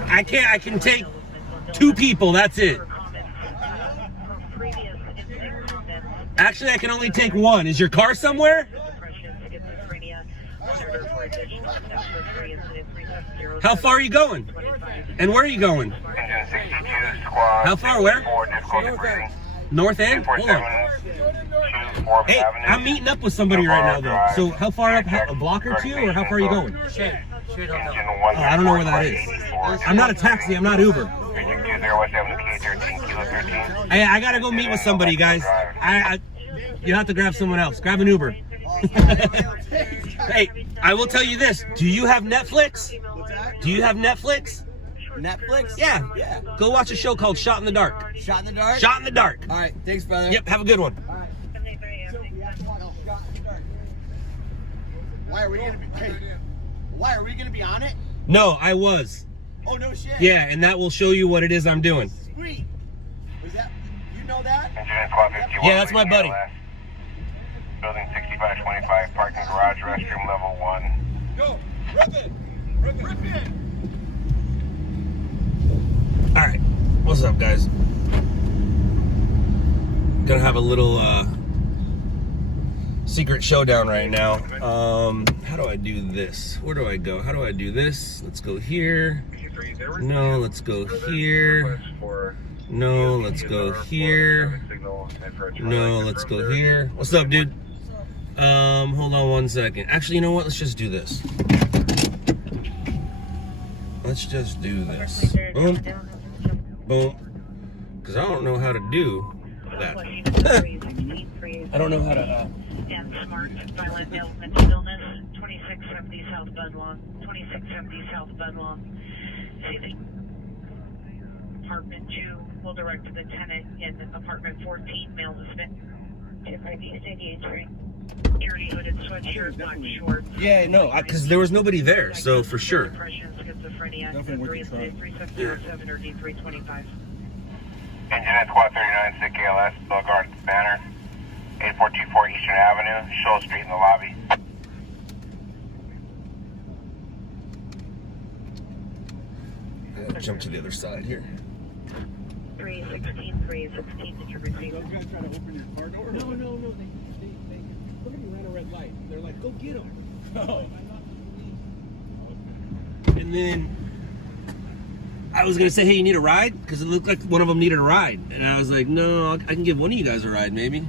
I can take 2 people, that's it. Actually, I can only take 1. Is your car somewhere? How far are you going? And where are you going? Engine 62 Squad. How far, where? Difficulty breathing. North End? Hold on. 472 4th Hey, Avenue. I'm meeting up with somebody right now, though. So how far up? A block or 2? Or how far are you going? Engine I don't know where that is. I'm not a taxi. I'm not Uber. 20 West Avenue, K13, Kilo 13. Hey, I gotta go meet with somebody, guys. You have to grab someone else. Grab an Uber. Hey, I will tell you this. Do you have Netflix? Do you have Netflix? Netflix? Yeah. Yeah. Go watch a show called Shot in the Dark. Shot in the dark? Shot in the Dark. All right. Thanks, brother. Yep. Have a good one. Why are we gonna be? Hey, why are we gonna be on it? No, I was. Oh no shit. Yeah, and that will show you what it is I'm doing. Sweet. Was that? You know that? Engine Squad 51. Yeah, that's my buddy. Building 6525, parking garage, restroom level 1. Go. Rip it. Rip it. Rip it. All right. What's up, guys? Gonna have a little secret showdown right now. How do I do this? Where do I go? How do I do this? Let's go here. No, let's go here. No, let's go here. No, let's go here. What's up, dude? Hold on 1 second. Actually, you know what? Let's just do this. Let's just do this. Boom. Boom. Because I don't know how to do that. I don't know how to... And smart, violent ailment stillness, 2670 South Budlaw, 2670 South Budlaw. See apartment 2 will direct the tenant in apartment 14, male to spin. 25883. Dirty hooded sweatshirt, black shorts. Yeah, no, because there was nobody there, so for sure. Depression, schizophrenia, 3707 or D325. Engine Squad 39, sick ALS, Bellegarde Banner, 8424 Eastern Avenue, Shoal Street in the lobby. I gotta jump to the other side here. 316, 316, did you receive? Those guys try to open your car door? No. They somebody ran a red light. They're like, go get him. No. And then I was gonna say, hey, you need a ride? Because it looked like one of them needed a ride. And I was like, no, I can give one of you guys a ride, maybe.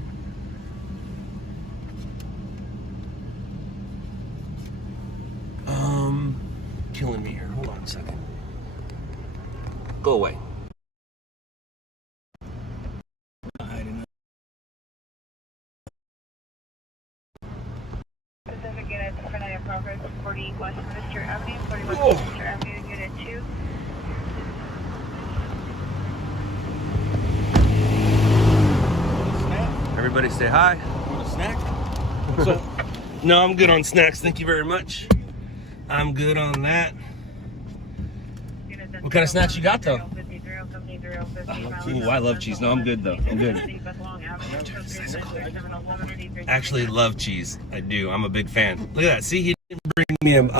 Killing me here. Hold on a second. Go away. Pacific Unit 79 Progress, 40 Westminster Avenue, 40 Westminster Avenue, Unit 2. Everybody say hi. Want a snack? What's up? No, I'm good on snacks. Thank you very much. I'm good on that. What kind of snacks you got, though? Ooh, I love cheese. No, I'm good, though. I'm good. Actually love cheese. I do. I'm a big fan. Look at that. See, he didn't bring me a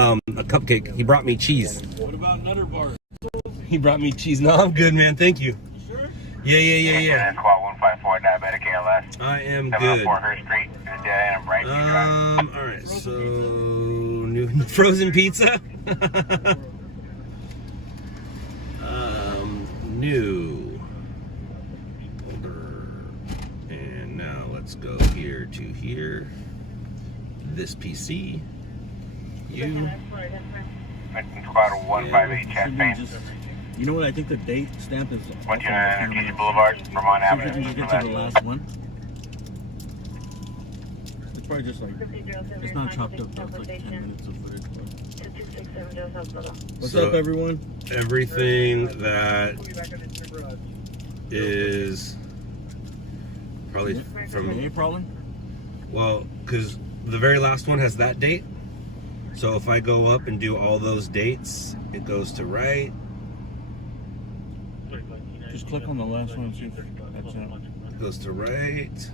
cupcake. He brought me cheese. What about Nutter Bar? He brought me cheese. No, I'm good, man. Thank you. Sure? Yeah. Engine Squad 154, diabetic ALS. I am 704 good. Hurst Street, in the dead end of Brightview Drive. All right. So, new frozen pizza. New. And now let's go here to here. This PC. You. Princeton Squad 158 chest pain. You know what? I think the date stamp is 129 Energy Boulevard, Vermont See if we Avenue. can just get to the last one. It's probably just like, it's not chopped up, though. It's like 10 minutes of footage. What's So, up, everyone? Everything that is probably from Any problem? well, because the very last one has that date. So if I go up and do all those dates, it goes to right. Just click on the last one and see if that's it. It goes to right.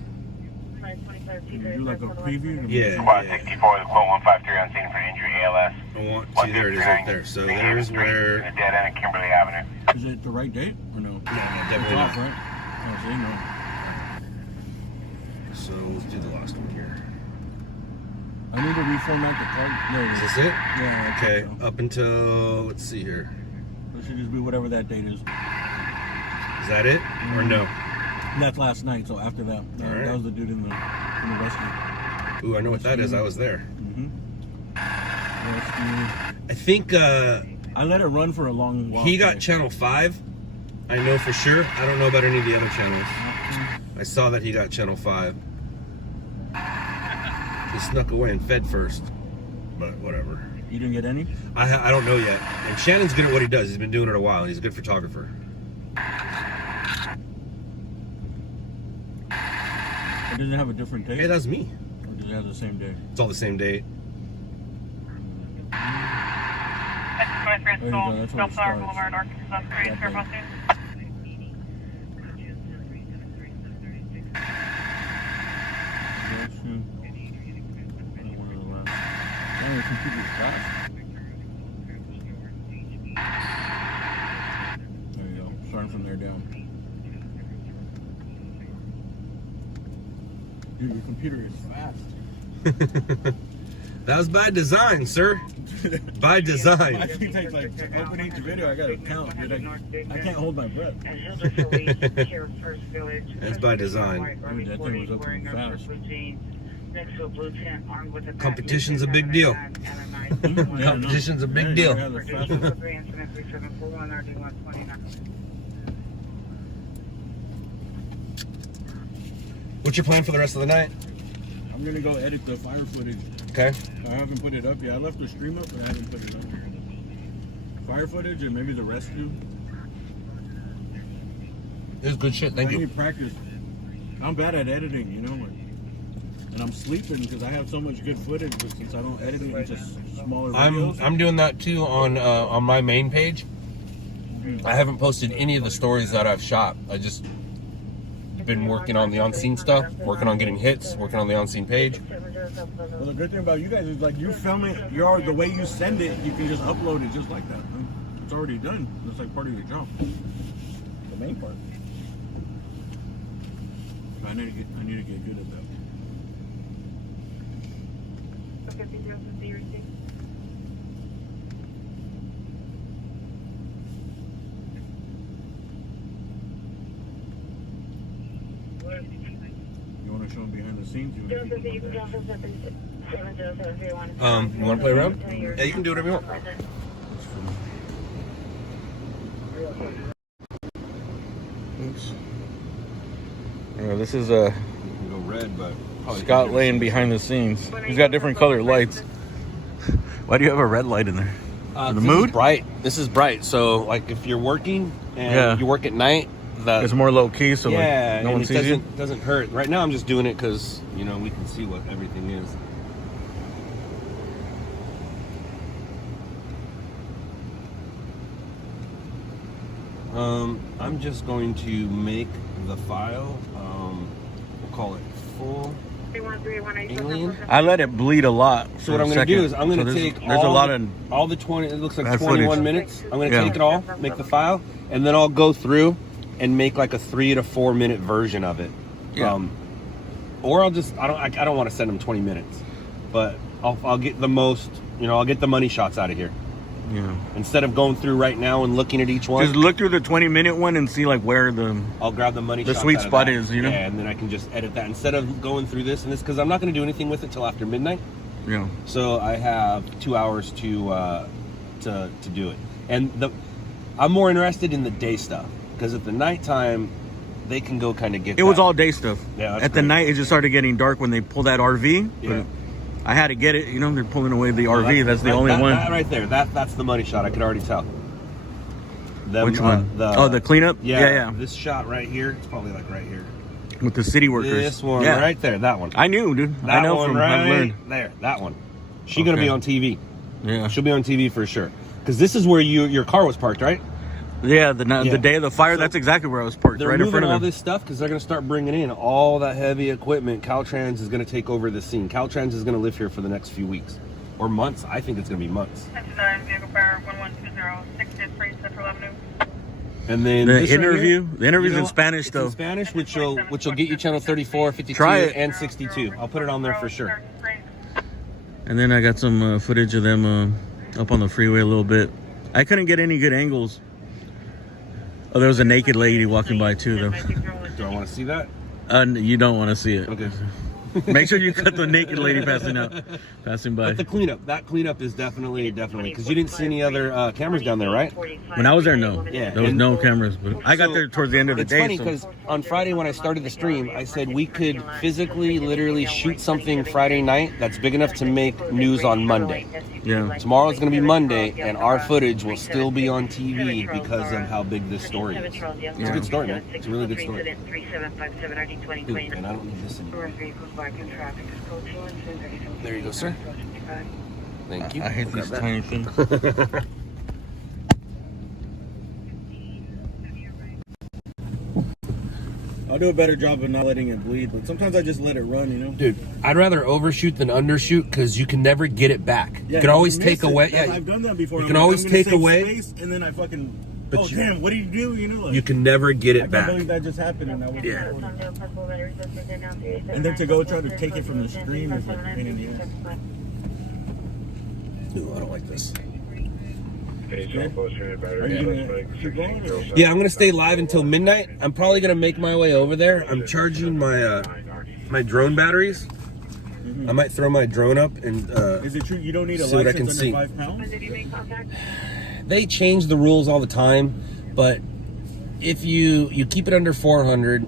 You do like a preview? Yeah. Squad 64 with quote 153 on scene for injury ALS. I want see there it is right there. So there's where. The dead end at Kimberly Avenue. Is it the right date or no? No, definitely It's off, not. right? Oh, see, no. So let's do the last one here. I need to reformat the card. There it Is is. this it? Yeah. I Okay. think so. Up until let's see here. It should just be whatever that date is. Is that it or no? That's last night, so after that. All right. That was the dude in the rescue. Ooh, I know what that is. I was there. Mm-hmm. I think I let it run for a long while. he got channel 5. I know for sure. I don't know about any of the other channels. I saw that he got channel 5. He snuck away and fed first, but whatever. You didn't get any? I don't know yet. And Shannon's good at what he does. He's been doing it a while. He's a good photographer. Or does it have a different date? Hey, that's me. Or does it have the same date? It's all the same date. That's where it starts. Boulevard, Arkansas, Yeah, Turbo One of the last. Yeah, the computer's fast. There you go. Starting from there down. Dude, your computer is fast. That was by design, sir. By design. I think takes like to open each video. I gotta count. Dude, I can't hold my breath. That's by design. Dude, that thing was opening fast. Competition's a big deal. Competition's a big deal. What's your plan for the rest of the night? I'm gonna go edit the fire footage. Okay. I haven't put it up yet. I left the stream up, but I haven't put it up. Fire footage and maybe the rescue. This is good shit. Thank I you. need practice. I'm bad at editing, you know, and I'm sleeping because I have so much good footage. But since I don't edit it into smaller videos, I'm doing that too on my main page. I haven't posted any of the stories that I've shot. I just been working on the on-scene stuff, working on getting hits, working on the on-scene page. Well, the good thing about you guys is like you film it, the way you send it, you can just upload it just like that. It's already done. It's like part of your job. The main part. I need to get good at that. You want to show them behind the scenes? You Want to play around? Yeah, you can do whatever you want. Oops. This is can go red, but Scott laying behind the scenes. He's got different colored lights. why do you have a red light in there? The mood? Is bright. This is bright. So, like, if you're working and you work at night, It's more low key, so yeah, like, no one sees you. Doesn't hurt. Right now, I'm just doing it because we can see what everything is. I'm just going to make the file. We'll call it full alien. I let it bleed a lot. So what I'm going to do is I'm going to take all the 20. It looks like 21 footage. minutes. I'm going to take it all, make the file, and then I'll go through and make like a 3 to 4 minute version of it. Yeah. Or I'll just I don't want to send them 20 minutes, but I'll get the most. I'll get the money shots out of here. Yeah. Instead of going through right now and looking at each one, Just look through the 20-minute one and see like where I'll grab the money. the shots sweet out of spot that. is, Yeah, and then I can just edit that instead of going through this and this because I'm not going to do anything with it till after midnight. Yeah. So I have 2 hours to to do it. And I'm more interested in the day stuff because at the nighttime they can go kind of get. It was all day stuff. Yeah. At the night, it just started getting dark when they pulled that RV. Yeah. I had to get it. You know, they're pulling away the RV. That's the only one. That right there. That's the money shot. I could already tell. Which one? The cleanup? Yeah. This shot right here. It's probably like right here. With the city workers. This one right there. That one. I knew, dude. That I know one from right learned. there. That one. She's gonna be on TV. Yeah. She'll be on TV for sure. Because this is where your car was parked, right? Yeah, the day of the fire, that's exactly where I was parked, right in front of them. They're moving all this stuff because they're going to start bringing in all that heavy equipment. Caltrans is going to take over the scene. Caltrans is going to live here for the next few weeks or months. I think it's going to be months. Vehicle Fire 1120 Central Avenue. And then the interview's in Spanish though. In Spanish, which will get you channel 34, 52, and 62. I'll put it on there for sure. And then I got some footage of them up on the freeway a little bit. I couldn't get any good angles. Oh, there was a naked lady walking by too, though. Do I want to see that? You don't want to see it. Okay. Make sure you cut the naked lady passing by. But the cleanup, that cleanup is definitely because you didn't see any other cameras down there, right? When I was there, no. Yeah. There was no cameras, but I got there towards the end of the day. It's funny because on Friday when I started the stream, I said we could physically, literally shoot something Friday night that's big enough to make news on Monday. Yeah. Tomorrow's going to be Monday, and our footage will still be on TV because of how big this story is. It's a good story, man. It's a really good story. Dude, and I don't need this anymore. There you go, sir. Thank you. I hate these tiny things. I'll do a better job of not letting it bleed, but sometimes I just let it run, you know? Dude, I'd rather overshoot than undershoot because you can never get it back. Yeah, you can always miss take it. away. Yeah, Yeah, I've done that before. You can always take away. Space, and then I fucking, But damn, what do you do? You know, like, you can never get I it can't back. believe that just happened and that was recorded. And then to go try to take it from the stream is like a pain in the ass. Ooh, I don't like this. Are you gonna keep going? Or? Yeah, I'm gonna stay live until midnight. I'm probably gonna make my way over there. I'm charging my my drone batteries. I might throw my drone up and Is it true you don't need a see what I license can under see. 5 pounds? They change the rules all the time, but if you keep it under 400,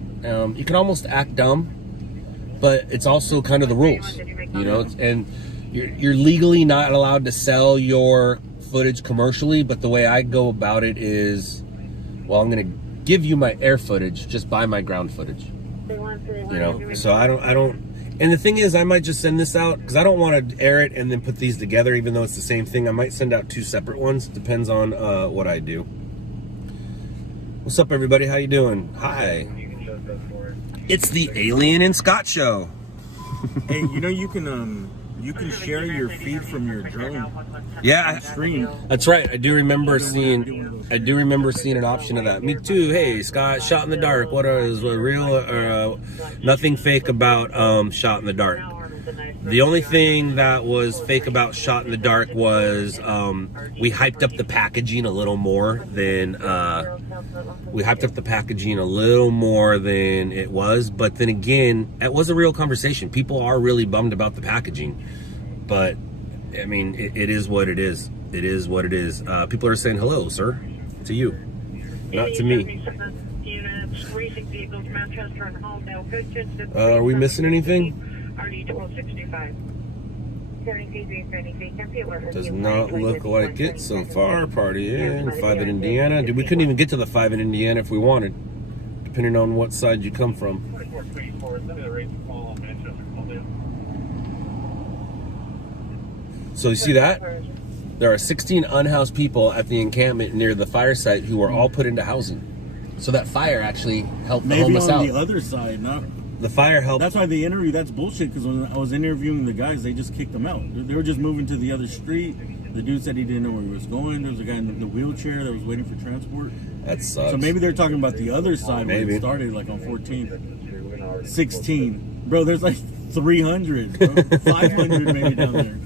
you can almost act dumb, but it's also kind of the rules, you know. And you're legally not allowed to sell your footage commercially, but the way I go about it is, well, I'm gonna give you my air footage, just buy my ground footage, you know. So I don't. And the thing is, I might just send this out because I don't want to air it and then put these together, even though it's the same thing. I might send out 2 separate ones. Depends on what I do. What's up, everybody? How you doing? Hi. It's the Alien and Scott show. Hey, you know you can share your feed from your drone. Yeah, Stream. that's right. I do remember seeing an option of that. Me too. Hey, Scott, shot in the dark. What is real or nothing fake about shot in the dark? The only thing that was fake about shot in the dark was we hyped up the packaging a little more than it was. But then again, it was a real conversation. People are really bummed about the packaging, but I mean, it is what it is. It is what it is. People are saying hello, sir, to you, not to me. Are we missing anything? Does not look like it so far. Party in 5 in Indiana. Dude, we couldn't even get to the 5 in Indiana if we wanted, depending on what side you come from. So you see that? There are 16 unhoused people at the encampment near the fire site who were all put into housing. So that fire actually helped the homeless out. Maybe on the other side, not... The fire helped. That's why the interview, that's bullshit, because when I was interviewing the guys, they just kicked them out. They were just moving to the other street. The dude said he didn't know where he was going. There was a guy in the wheelchair that was waiting for transport. That sucks. So maybe they're talking about the other side where Maybe. it started, like on 14th. 16. Bro, there's like 300, bro. 500 maybe down there.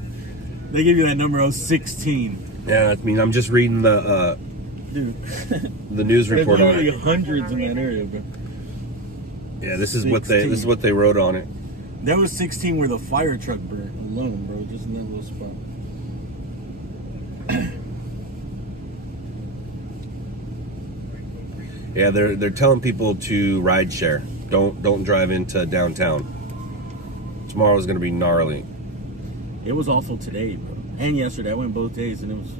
They give you that number, 16. Yeah, I mean, I'm just reading the Dude. the news report on There's it. hundreds in that area, bro. Yeah, this is what they wrote on it. That was 16 where the fire truck burned alone, bro, just in that little spot. Yeah, they're telling people to ride share. Don't drive into downtown. Tomorrow's gonna be gnarly. It was awful today, bro. And yesterday. I went both days, and it was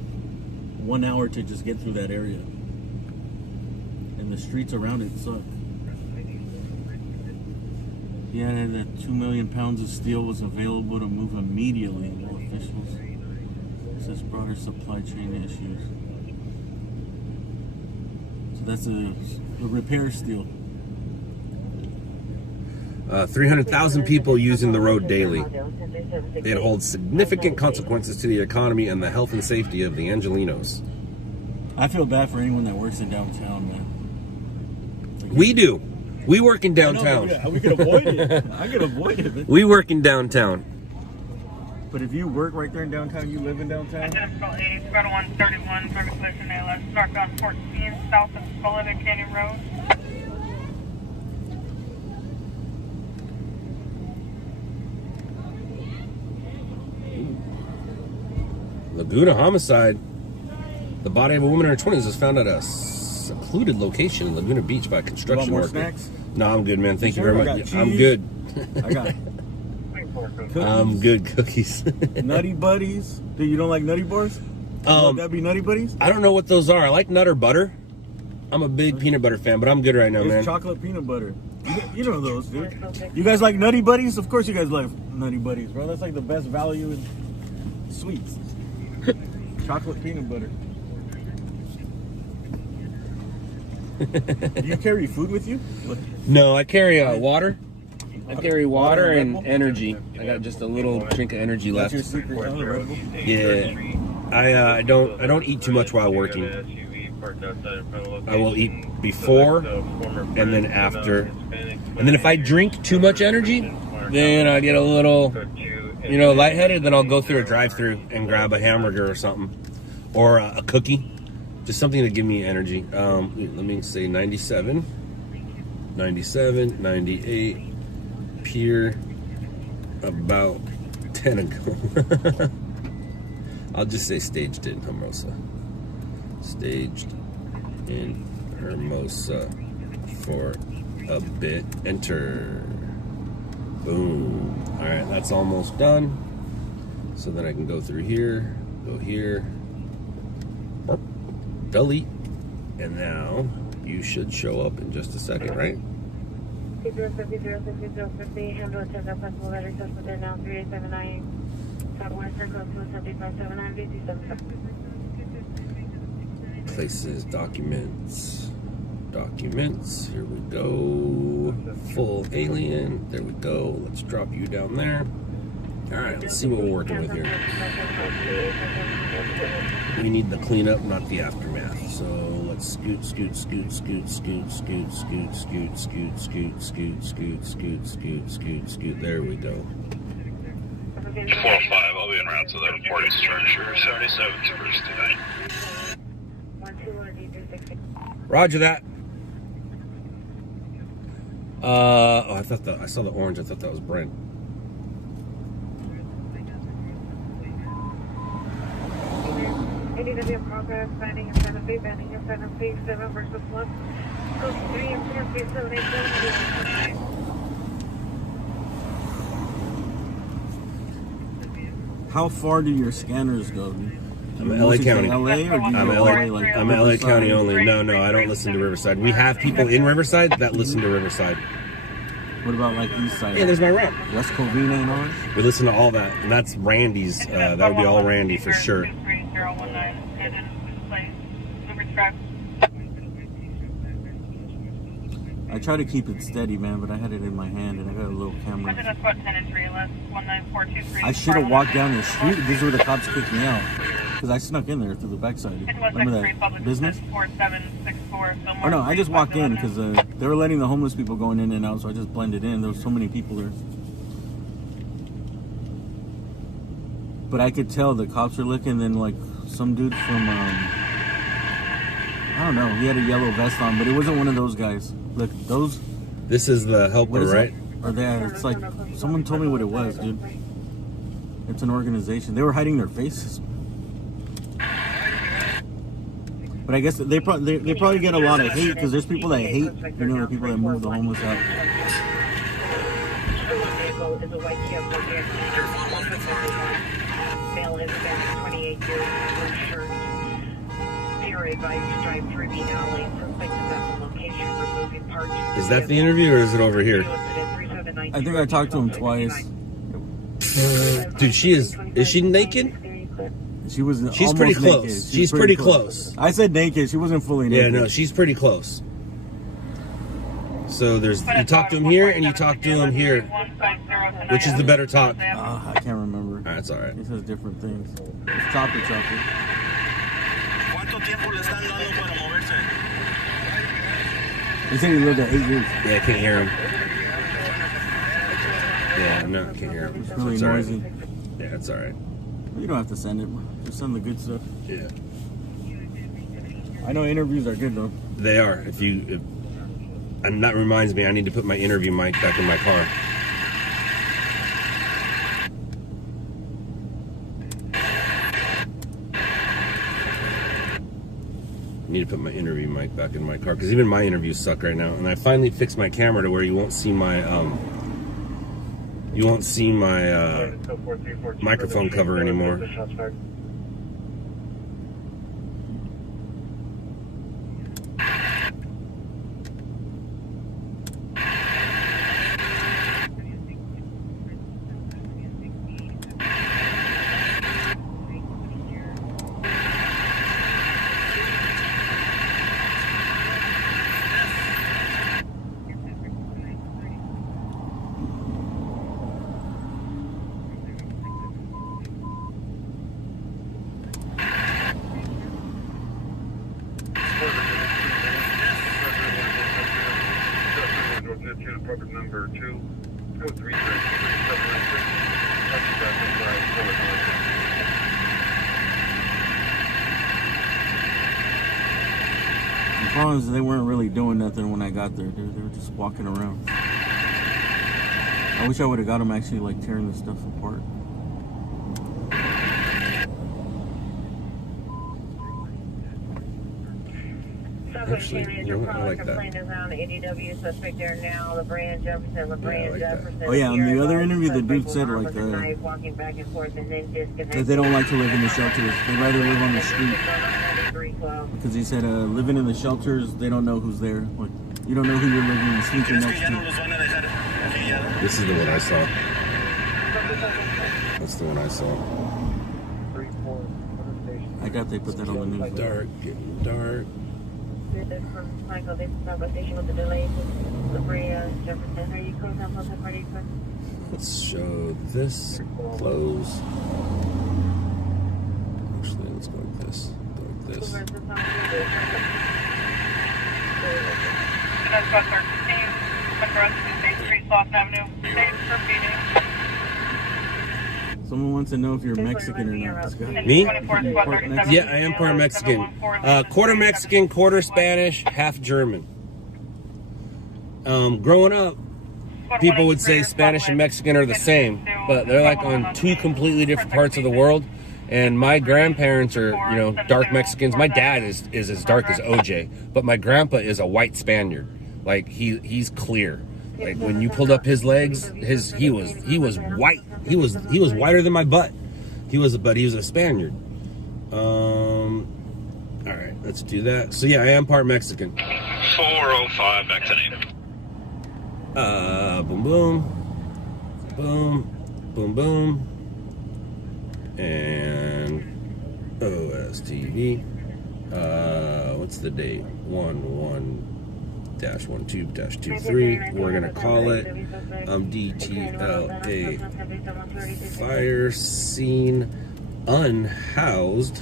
1 hour to just get through that area. And the streets around it suck. Yeah, that 2 million pounds of steel was available to move immediately. Well, officials says broader supply chain issues. So that's the repair steel. 300,000 people using the road daily. It holds significant consequences to the economy and the health and safety of the Angelinos. I feel bad for anyone that works in downtown, man. Like, we do. We work in downtown. I know, we could avoid it. I could avoid it. But... We work in downtown. But if you work right there in downtown, you live in downtown? Identical 80, Squad 131, service station ALS, northbound 14, south of Scullin Canyon Road. Laguna homicide. The body of a woman in her 20s was found at a secluded location in Laguna Beach by a construction more worker. Snacks? No, I'm good, man. Thank you Sure, very I much. got I'm cheese. good. I got cookies. I'm good. Cookies. Nutty Buddies. Dude, you don't like Nutty Bars? That'd be Nutty Buddies? I don't know what those are. I like nut or butter. I'm a big peanut butter fan, but I'm good right now, It's man. chocolate peanut butter. You know those, dude. You guys like Nutty Buddies? Of course you guys like Nutty Buddies, bro. That's like the best value in sweets. Chocolate peanut butter. Do you carry food with you? No, I carry water. I carry water and energy. I got just a little drink of energy left. That's your secret. Yeah, I don't eat too much while working. I will eat before and then after. And then if I drink too much energy, then I get a little, lightheaded. Then I'll go through a drive-through and grab a hamburger or something, or a cookie, just something to give me energy. Let me say 97, 98. Here about 10 ago. I'll just say staged in Hermosa. Staged in Hermosa for a bit. Enter. Boom. All right, that's almost done. So then I can go through here, go here, delete, and now you should show up in just a second, right? 050 handle attendant principal letter test with now 3879 Southwestern code 27579 VC75. Places, documents, here we go, full alien, there we go, let's drop you down there. All right, let's see what we're working with here. We need the cleanup, not the aftermath. So let's scoot. There we go. 4-5, I'll be en route to the reporting structure, 77th first tonight. Roger that. I saw the orange. I thought that was Brent. Any of progress, banding in front of me, 7 versus 1. Code 3 and 4, 787. How far do your scanners go? I'm LA County. LA, or do you I'm go LA. LA, like I'm LA Riverside? County only. No, I don't listen to Riverside. We have people in Riverside that listen to Riverside. What about like East Side? Yeah, there's my rep. West Covina and ours? We listen to all that, and that's Randy's. That would be all Randy for sure. I try to keep it steady, man, but I had it in my hand and I got a little camera. I should have walked down the street. This is where the cops kicked me out. Because I snuck in there through the backside. Remember that business? Oh no, I just walked in because they were letting the homeless people going in and out, so I just blended in. There was so many people there. But I could tell the cops were looking, then like some dude from, I don't know, he had a yellow vest on, but it wasn't one of those guys. Look, those... This is the helper, right? Or it's like, someone told me what it was, dude. It's an organization. They were hiding their faces. But I guess they probably get a lot of hate because there's people that hate, you know, the people that move the homeless out. Is a white male has been 28 years blue shirt. You're advised to drive through the alley. Suspect is at the location removing parts. Is that the interview or is it over here? I think I talked to him twice. Dude, is she naked? She was. She's pretty close. Naked. She's pretty close. I said naked. She wasn't fully naked. Yeah, no, she's pretty close. So you talk to him here and you talk to him here. Which is the better talk? I can't remember. That's all right. It says different things. It's choppy. He said he lived there 8 years. Yeah, I can't hear him. Yeah, no, I can't hear him. It's really it's noisy. Right. Yeah, it's all right. You don't have to send it. Just send the good stuff. Yeah. I know interviews are good though. They are. And that reminds me, I need to put my interview mic back in my car. I need to put my interview mic back in my car because even my interviews suck right now. And I finally fixed my camera to where you won't see my microphone cover anymore. Number 2, code 3 The problem is they weren't really doing nothing when I got there. They were just walking around. I wish I would have got them actually like tearing the stuff apart. Actually, you know what? I like that. Suspect there now, La Brea, Jefferson, La Brea, Jefferson. Oh yeah, on the other interview, the dude said like that they don't like to live in the shelters. They'd rather live on the street. Because he said living in the shelters, they don't know who's there. Like, you don't know who you're living and sleeping next to. This is the one I saw. That's the one I saw. I got they put that on the news. Dark, getting dark. Michael, this is conversation with the delay. La Brea, Jefferson. Are you close up on the party? Let's show this close. Actually, let's go like this. Go like this. Someone wants to know if you're Mexican or not. Me? Yeah, I am part Mexican. Quarter Mexican, quarter Spanish, half German. Growing up, people would say Spanish and Mexican are the same, but they're like on two completely different parts of the world. And my grandparents are, you know, dark Mexicans. My dad is as dark as OJ, but my grandpa is a white Spaniard. Like he's clear. Like when you pulled up his legs, he was white. He was whiter than my butt. He was a Spaniard. All right, let's do that. So yeah, I am part Mexican. 405 back to name. Boom boom, boom, boom boom, and OSTV. What's the date? 11-12-23. We're gonna call it DTLA fire scene unhoused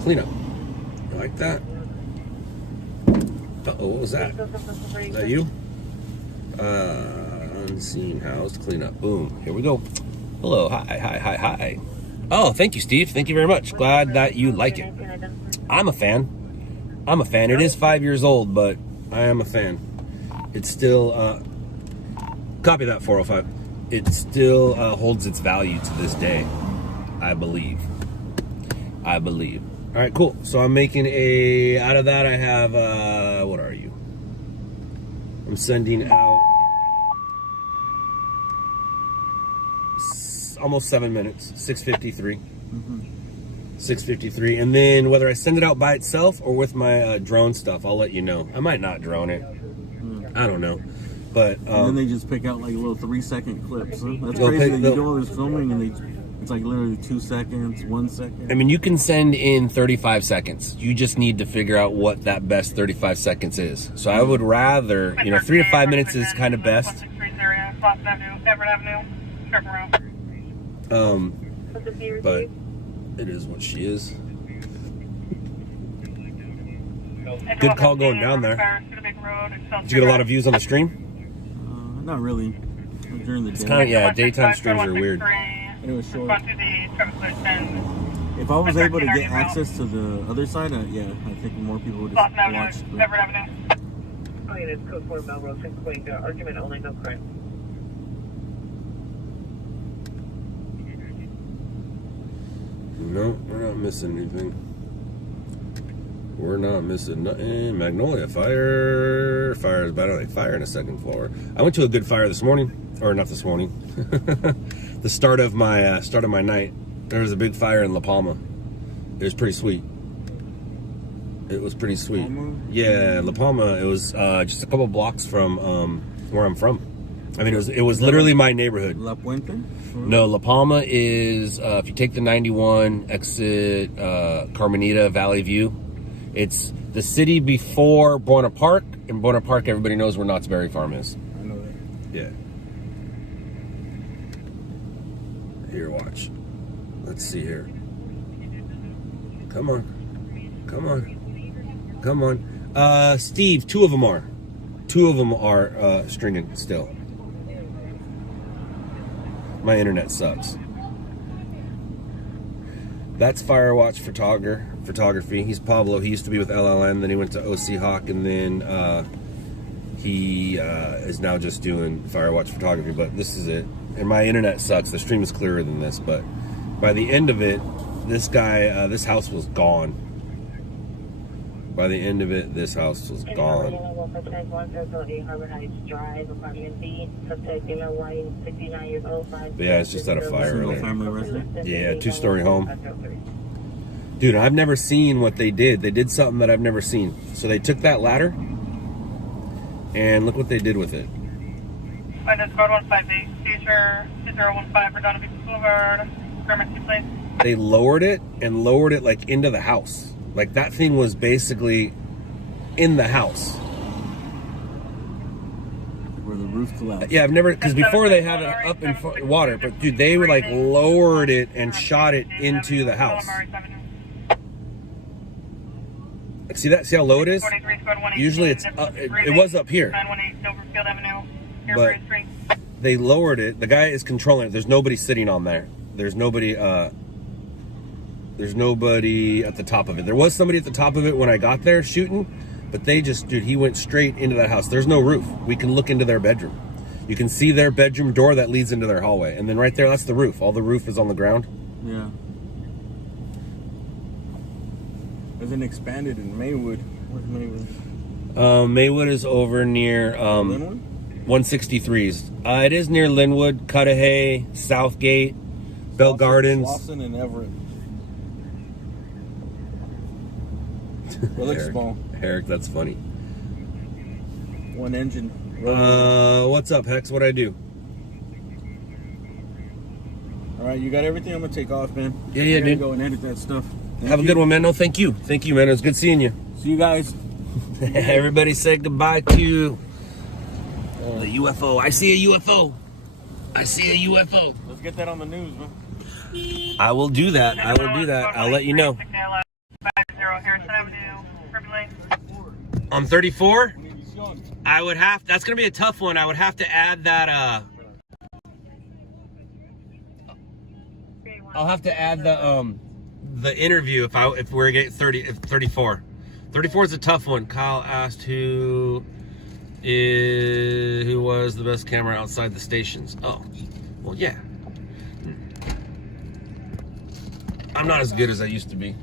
cleanup. You like that? Uh-oh, what was that? Is that you? Unseen housed cleanup. Boom. Here we go. Hello. Hi. Oh, thank you, Steve. Thank you very much. Glad that you like it. I'm a fan. It is 5 years old, but I am a fan. It's still, copy that 405. It still holds its value to this day. I believe. All right, cool. So I'm making out of that I have, what are you? I'm sending out almost 7 minutes, 6:53. 6:53. And then whether I send it out by itself or with my drone stuff, I'll let you know. I might not drone it. I don't know. But and then they just pick out like little 3-second clips. Huh? That's crazy that you do all this filming and it's like literally 2 seconds, 1 second. I mean, you can send in 35 seconds. You just need to figure out what that best 35 seconds is. So I would rather, 3 to 5 minutes is kind of best. But it is what she is. Good call going down there. Did you get a lot of views on the stream? Not really. During the day. It's kind of, yeah, daytime streams are weird. And it was short. If I was able to get access to the other side, yeah, I think more people would have watched. It's code 4 Melrose and Queen. Argument only, no crime. No, we're not missing anything. We're not missing nothing. Magnolia fire. Fire is better. Like fire in a second floor. I went to a good fire this morning, or not this morning. The start of my night. There was a big fire in La Palma. It was pretty sweet. It was pretty sweet. Yeah, La Palma. It was just a couple blocks from where I'm from. I mean, it was literally my neighborhood. La Puente? No, La Palma is if you take the 91 exit Carmenita Valley View. It's the city before Buena Park, and Buena Park, everybody knows where Knott's Berry Farm is. I know that. Yeah. Here, watch. Let's see here. Come on. Come on. Come on. Steve, two of them are stringing still. My internet sucks. That's Firewatch Photography. He's Pablo. He used to be with LLN, then he went to OC Hawk, and then he is now just doing Firewatch Photography. But this is it. And my internet sucks. The stream is clearer than this, but by the end of it, this guy, this house was gone. By the end of it, this house was gone. But yeah, it's just out of fire earlier. Yeah, 2-story home. Dude, I've never seen what they did. They did something that I've never seen. So they took that ladder, and look what they did with it. They lowered it and lowered it like into the house. Like that thing was basically in the house. Where the roof collapsed. Yeah, I've never, because before they had it up in water, but dude, they were like lowered it and shot it into the house. Like, see that? See how low it is? Usually it's up, it was up here, but they lowered it. The guy is controlling it. There's nobody sitting on there. There's nobody at the top of it. There was somebody at the top of it when I got there shooting, but they just, dude, he went straight into that house. There's no roof. We can look into their bedroom. You can see their bedroom door that leads into their hallway. And then right there, that's the roof. All the roof is on the ground. Yeah. Hasn't expanded in Maywood. Where's Maywood? Maywood is over near 163s. It is near Linwood, Cudahy, Southgate, Bell Gardens. Slauson and Everett. It looks small. Eric, that's funny. One engine. What's up, Hex? What'd I do? All right, you got everything? I'm gonna take off, man. Yeah, dude. Go and edit that stuff. Have a good one, man. No, thank you. Thank you, man. It was good seeing you. See you guys. Everybody say goodbye to the UFO. I see a UFO. I see a UFO. Let's get that on the news, man. I will do that. I will do that. I'll let you know. On 34, I would have, that's going to be a tough one. I would have to add that, I'll have to add the interview if we're getting 34. 34 is a tough one. Kyle asked who was the best camera outside the stations. Oh, well, yeah. I'm not as good as I used to be.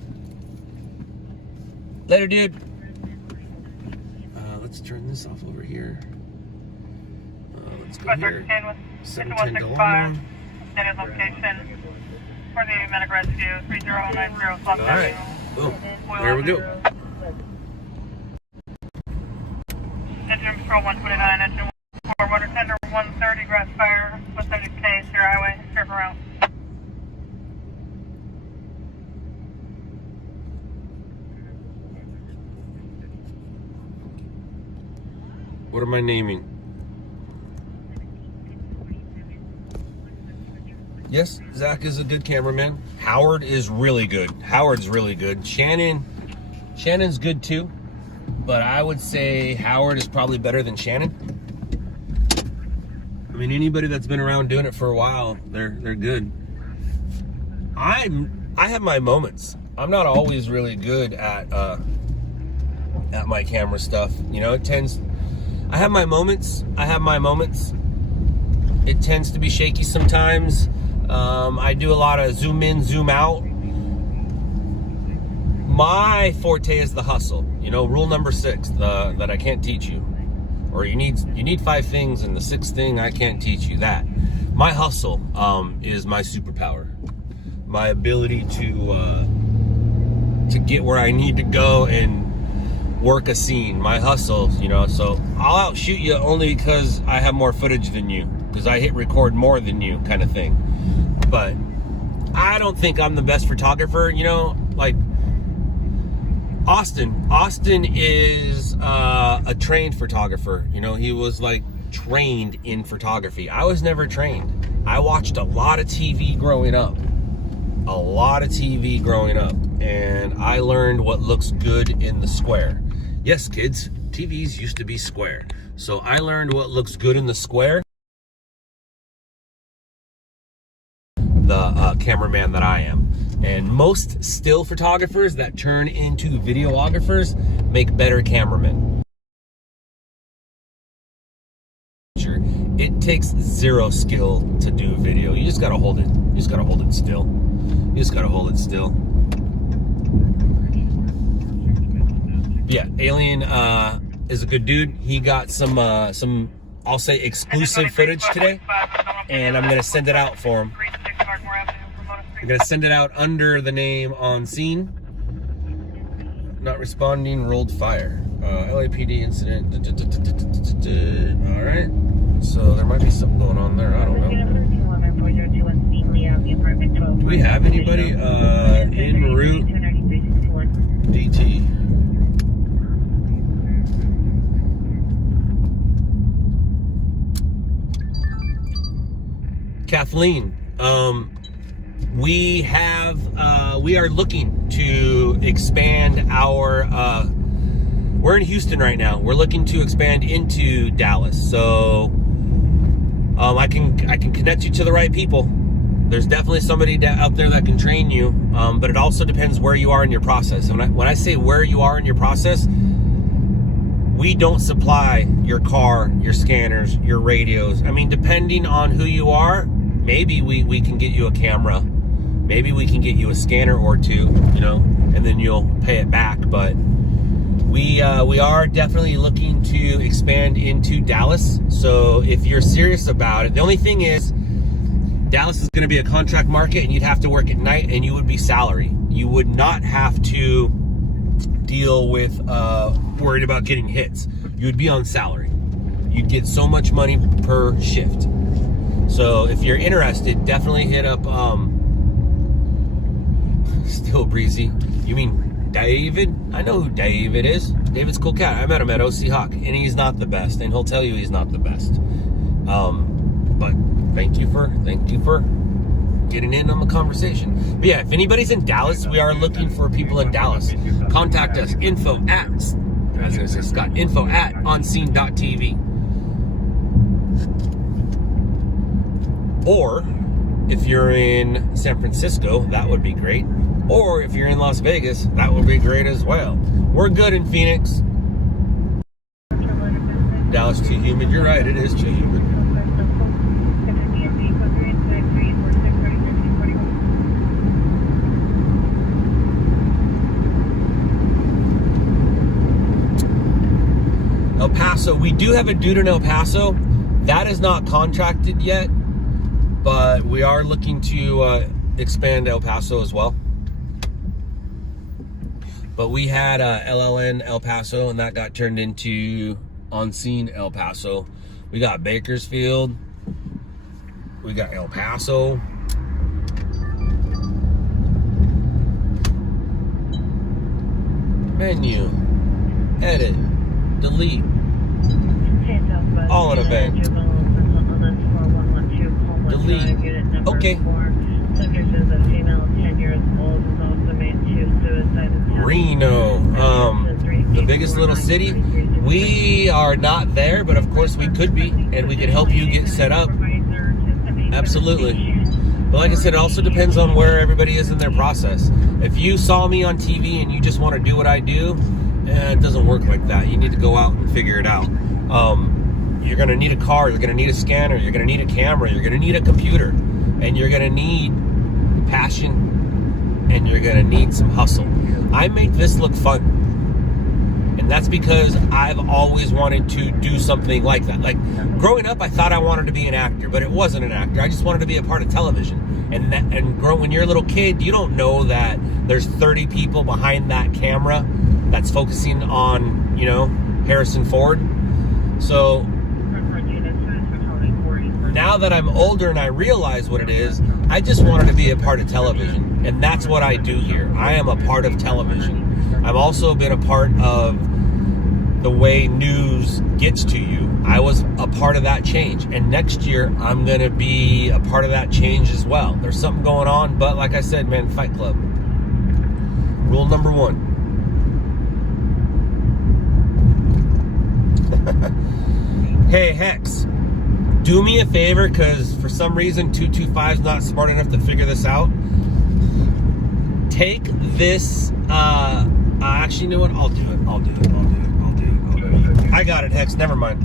Later, dude. Let's turn this off over here. Let's go here. 710 Delano. Stated location for the medic rescue 3090 South All right. Boom. There we go. Engine Patrol 129, engine 4, water tender 130, grass fire, 170K, Sierra Highway, curve around. What am I naming? Yes, Zach is a good cameraman. Howard is really good. Howard's really good. Shannon's good too, but I would say Howard is probably better than Shannon. I mean, anybody that's been around doing it for a while, they're good. I have my moments. I'm not always really good at my camera stuff. You know, I have my moments. It tends to be shaky sometimes. I do a lot of zoom in, zoom out. My forte is the hustle. You know, rule number 6 that I can't teach you. Or you need 5 things, and the 6th thing I can't teach you that. My hustle is my superpower. My ability to get where I need to go and work a scene. My hustle, you know, so I'll outshoot you only because I have more footage than you, because I hit record more than you, kind of thing. But I don't think I'm the best photographer, you know, like Austin is a trained photographer. You know, he was like trained in photography. I was never trained. I watched a lot of TV growing up. And I learned what looks good in the square. Yes, kids, TVs used to be square. So I learned what looks good in the square. The cameraman that I am. And most still photographers that turn into videographers make better cameramen. It takes 0 skill to do video. You just gotta hold it. You just gotta hold it still. Yeah, Alien is a good dude. He got some I'll say exclusive footage today, and I'm gonna send it out for him. I'm gonna send it out under the name On Scene. Not responding, rolled fire. LAPD incident. All right. So there might be something going on there. I don't know. Do we have anybody en route? DT. Kathleen, we are looking to expand our, we're in Houston right now. We're looking to expand into Dallas. So, I can connect you to the right people. There's definitely somebody out there that can train you. But it also depends where you are in your process. And when I say where you are in your process, we don't supply your car, your scanners, your radios. I mean, depending on who you are, maybe we can get you a camera. Maybe we can get you a scanner or 2, you know, and then you'll pay it back. But we are definitely looking to expand into Dallas. So if you're serious about it, the only thing is Dallas is going to be a contract market, and you'd have to work at night, and you would be salary. You would not have to deal with worried about getting hits. You would be on salary. You'd get so much money per shift. So if you're interested, definitely hit up Still Breezy. You mean David? I know who David is. David's a cool cat. I met him at OC Hawk, and he's not the best, and he'll tell you he's not the best. But thank you for getting in on the conversation. But yeah, if anybody's in Dallas, we are looking for people in Dallas. Contact us, info@onscene.tv. Or if you're in San Francisco, that would be great. Or if you're in Las Vegas, that would be great as well. We're good in Phoenix. Dallas too humid. You're right, it is too humid. El Paso. We do have a dude in El Paso. That is not contracted yet, but we are looking to expand El Paso as well. But we had LLN El Paso, and that got turned into On Scene El Paso. We got Bakersfield. We got El Paso. Menu. Edit. Delete. All in event. Delete. Okay. Reno. The biggest little city. We are not there, but of course we could be, and we could help you get set up. Absolutely. But like I said, it also depends on where everybody is in their process. If you saw me on TV and you just want to do what I do, it doesn't work like that. You need to go out and figure it out. You're going to need a car, you're going to need a scanner, you're going to need a camera, you're going to need a computer, and you're going to need passion, and you're going to need some hustle. I make this look fun. And that's because I've always wanted to do something like that. Like, growing up, I thought I wanted to be an actor, but it wasn't an actor. I just wanted to be a part of television. When you're a little kid, you don't know that there's 30 people behind that camera that's focusing on, you know, Harrison Ford. So now that I'm older and I realize what it is, I just wanted to be a part of television. And that's what I do here. I am a part of television. I've also been a part of the way news gets to you. I was a part of that change. And next year, I'm going to be a part of that change as well. There's something going on. But like I said, man, Fight Club. Rule number 1. Hey, Hex. Do me a favor, because for some reason 225's not smart enough to figure this out. Take this, actually, you know what? I'll do it. I got it, Hex. Never mind.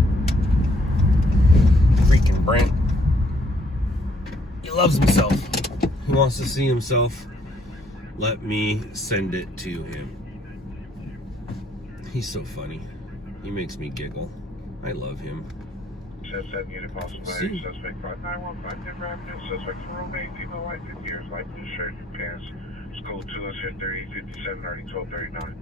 Freaking Brent. He loves himself. He wants to see himself. Let me send it to him. He's so funny. He makes me giggle. I love him. Suspect unit possible. Suspect 5915 Denver Avenue. Suspect for Romeo, female, white, 50 years, light blue shirt, pants. School 2, 30, 57, 30, 12, 39.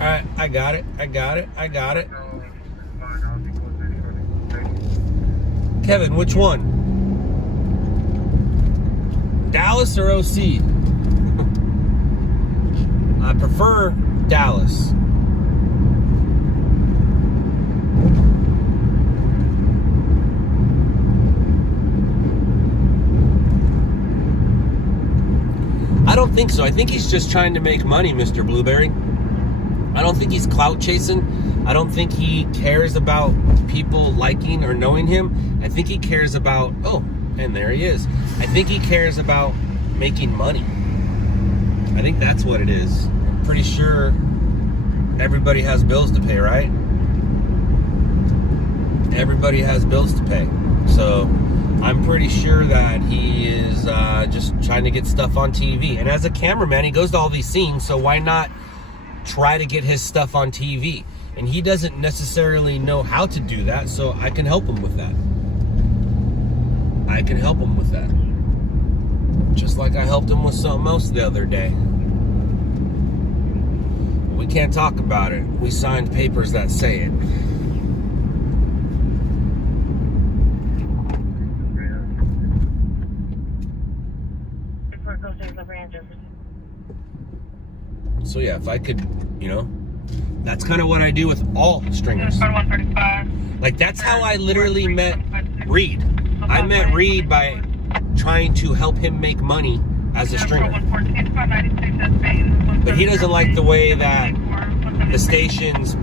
Alright, I got it. Kevin, which one? Dallas or OC? I prefer Dallas. I don't think so. I think he's just trying to make money, Mr. Blueberry. I don't think he's clout chasing. I don't think he cares about people liking or knowing him. I think he cares about, oh, and there he is. I think he cares about making money. I think that's what it is. I'm pretty sure everybody has bills to pay, right? Everybody has bills to pay. So I'm pretty sure that he is just trying to get stuff on TV. And as a cameraman, he goes to all these scenes, so why not try to get his stuff on TV? And he doesn't necessarily know how to do that, so I can help him with that. I can help him with that. Just like I helped him with something else the other day. We can't talk about it. We signed papers that say it. So yeah, if I could, you know, that's kind of what I do with all stringers. Like that's how I literally met Reed. I met Reed by trying to help him make money as a stringer. But he doesn't like the way that the stations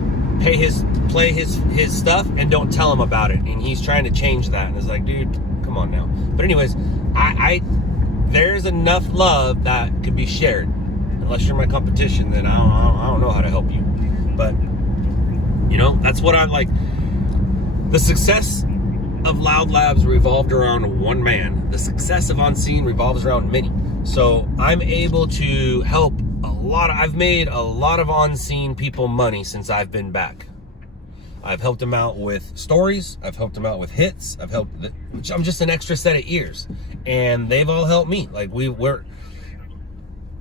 play his stuff and don't tell him about it. And he's trying to change that. And it's like, dude, come on now. But anyways, there's enough love that could be shared. Unless you're my competition, then I don't know how to help you. But, you know, that's what I like. The success of Loud Labs revolved around one man. The success of On Scene revolves around many. So I'm able to help I've made a lot of On Scene people money since I've been back. I've helped them out with stories. I've helped them out with hits. I'm just an extra set of ears. And they've all helped me. Like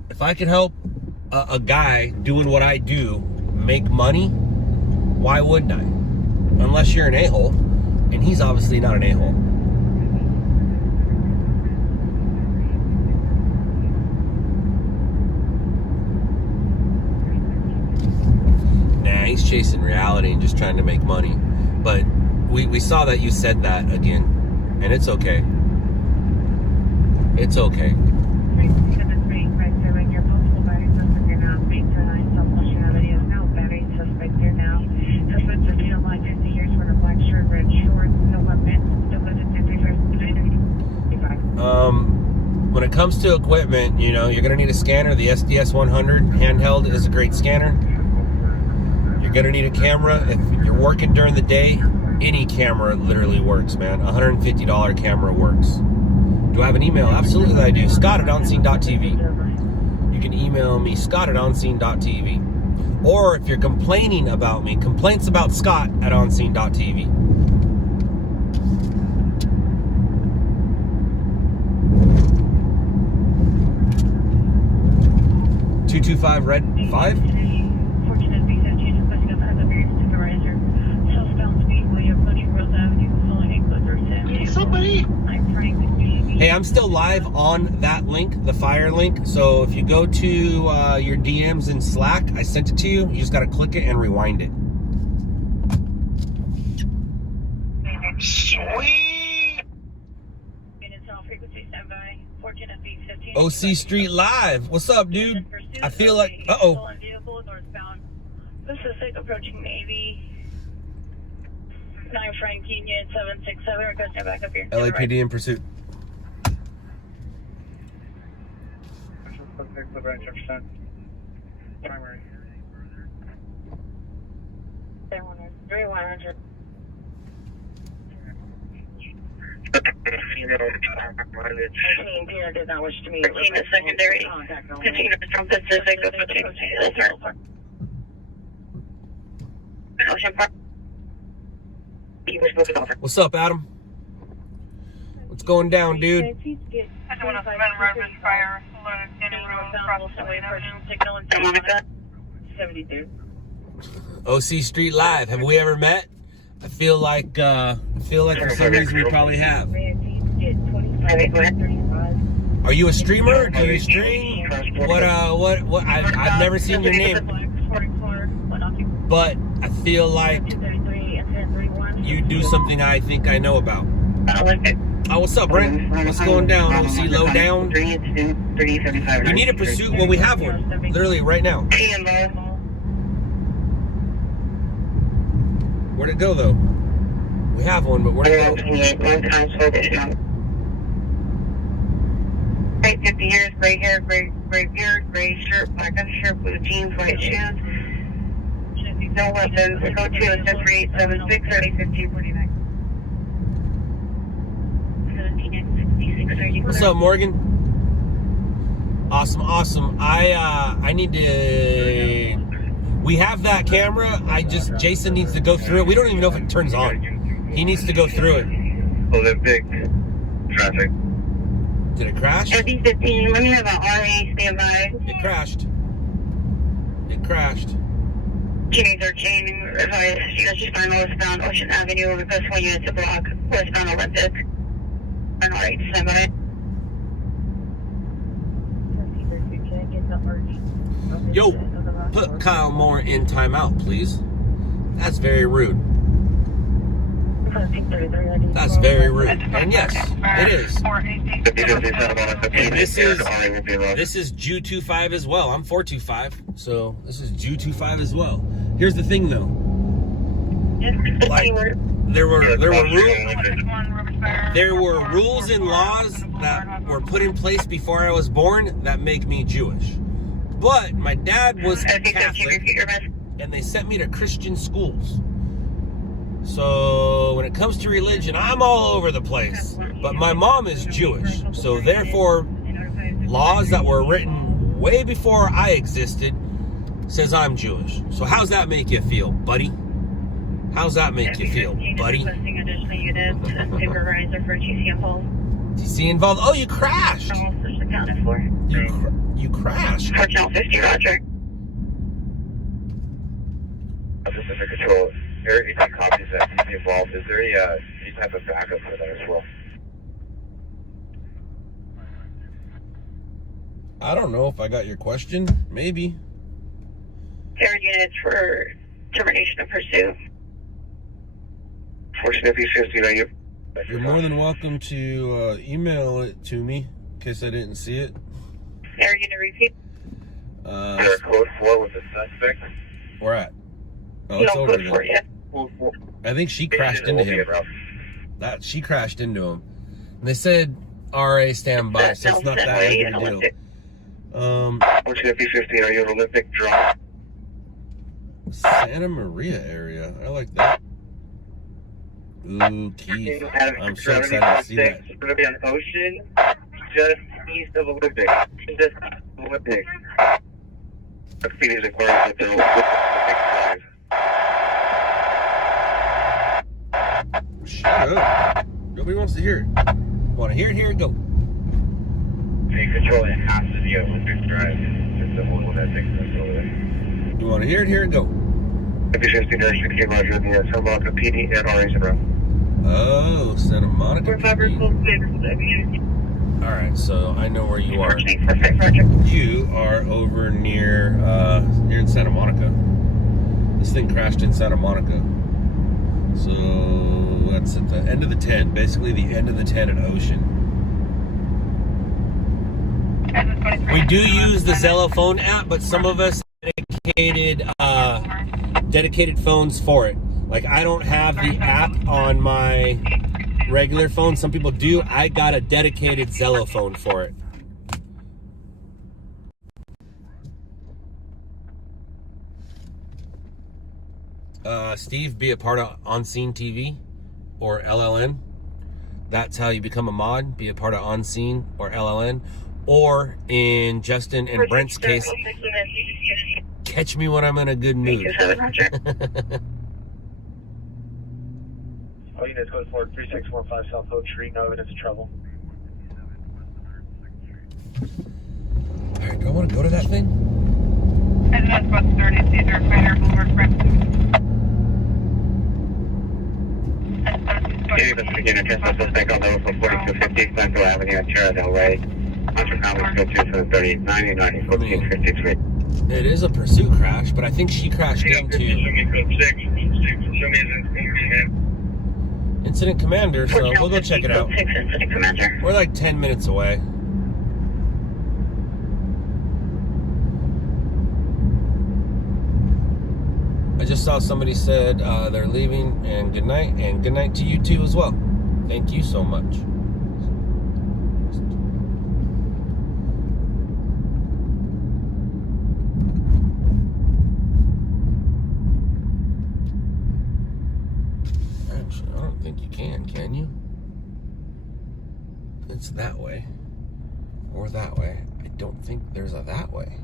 if I can help a guy doing what I do make money, why wouldn't I? Unless you're an a-hole, and he's obviously not an a-hole. Nah, he's chasing reality and just trying to make money. But we saw that you said that again, and it's okay. It's okay. When it comes to equipment, you know, you're going to need a scanner. The SDS 100 handheld is a great scanner. You're going to need a camera. If you're working during the day, any camera literally works, man. $150 camera works. Do I have an email? Absolutely I do. Scott@onscene.tv. You can email me, Scott@onscene.tv. Or if you're complaining about me, complaints about Scott@onscene.tv. 225 Red 5? Somebody! Hey, I'm still live on that link, the fire link. So if you go to your DMs in Slack, I sent it to you. You just got to click it and rewind it. Sweet! OC Street Live. What's up, dude? I feel like, uh-oh. This is Sig approaching Navy. 9 Frank Union 767. Requesting back up here. LAPD in pursuit. Primary. 3100. Pierre did not wish to meet. 14 is secondary. 15 is from Pacific approaching Ocean Park. What's up, Adam? What's going down, dude? OC Street Live. Have we ever met? I feel like for some reason we probably have. Are you a streamer? Do you stream? What? I've never seen your name, but I feel like you do something I think I know about. Oh, what's up, Brent? What's going down? OC low down. You need a pursuit? Well, we have one, literally right now. Where'd it go, though? We have one, but where'd it go? Right, 50 years, gray hair, gray beard, gray shirt, black undershirt, blue jeans, white shoes. No weapons. Go to accessory 876 301549. What's up, Morgan? Awesome. I need to. We have that camera. Jason needs to go through it. We don't even know if it turns on. He needs to go through it. Olympic traffic. Did it crash? SB15, let me have an RA standby. It crashed. Teenager chain, advise, USG final westbound Ocean Avenue, request 1 unit to block, westbound Olympic. An RA standby. Yo, put Kyle Moore in timeout, please. That's very rude. That's very rude. And yes, it is. And this is Jew 25 as well. I'm 425, so this is Jew 25 as well. Here's the thing, though. Like, there were rules and laws that were put in place before I was born that make me Jewish. But my dad was Catholic, and they sent me to Christian schools. So when it comes to religion, I'm all over the place. But my mom is Jewish. So therefore, laws that were written way before I existed says I'm Jewish. So how's that make you feel, buddy? How's that make you feel, buddy? TC involved? Oh, you crashed. You crashed. Channel 50, Roger. Pacific Control, Air 18 copies that TC involved. Is there any type of backup for that as well? I don't know if I got your question. Maybe. Air units for termination of pursuit. Fortunate P15, are you? You're more than welcome to email it to me in case I didn't see it. Air unit repeat. There code 4 with the suspect. Where at? Oh, it's no over code 4 there. yet. I think she crashed into him. She crashed into him. And they said RA standby, so it's not that big a deal. Fortunate P15, are you an Olympic Drive? Santa Maria area. I like that. Ooh, Keith. I'm so excited to see that. It's going to be on Ocean, just east of Olympic. Just east of Olympic. Phoenix inquiries with the Olympic Drive. Shut up. Nobody wants to hear it. Want to hear it? Here it go. Take control, it has to be Olympic Drive. It's the one that takes us over there. You want to hear it? Here it go. P15, Nurse 16, Roger, the Santa Monica PD and RA's in route. Oh, Santa Monica. Alright, so I know where you are. You are over near in Santa Monica. This thing crashed in Santa Monica. So that's at the end of the 10, basically the end of the 10 at Ocean. We do use the Zello phone app, but some of us dedicated phones for it. Like, I don't have the app on my regular phone. Some people do. I got a dedicated Zello phone for it. Steve, be a part of On Scene TV or LLN. That's how you become a mod. Be a part of On Scene or LLN. Or in Justin and Brent's case, catch me when I'm in a good mood. All units go forward 3645 South Oak Street, no evidence of trouble. Alright, do I want to go to that thing? And that's what's 30 Cedar Fighter Boulevard Front. David, begin to test the suspect on level from 4250 Central Avenue at Terra Del Rey. After comments go to 3890, 1453. It is a pursuit crash, but I think she crashed into Incident Commander, so we'll go check it out. We're like 10 minutes away. I just saw somebody said they're leaving, and good night to you too as well. Thank you so much. Actually, I don't think you can you? It's that way. Or that way. I don't think there's a that way.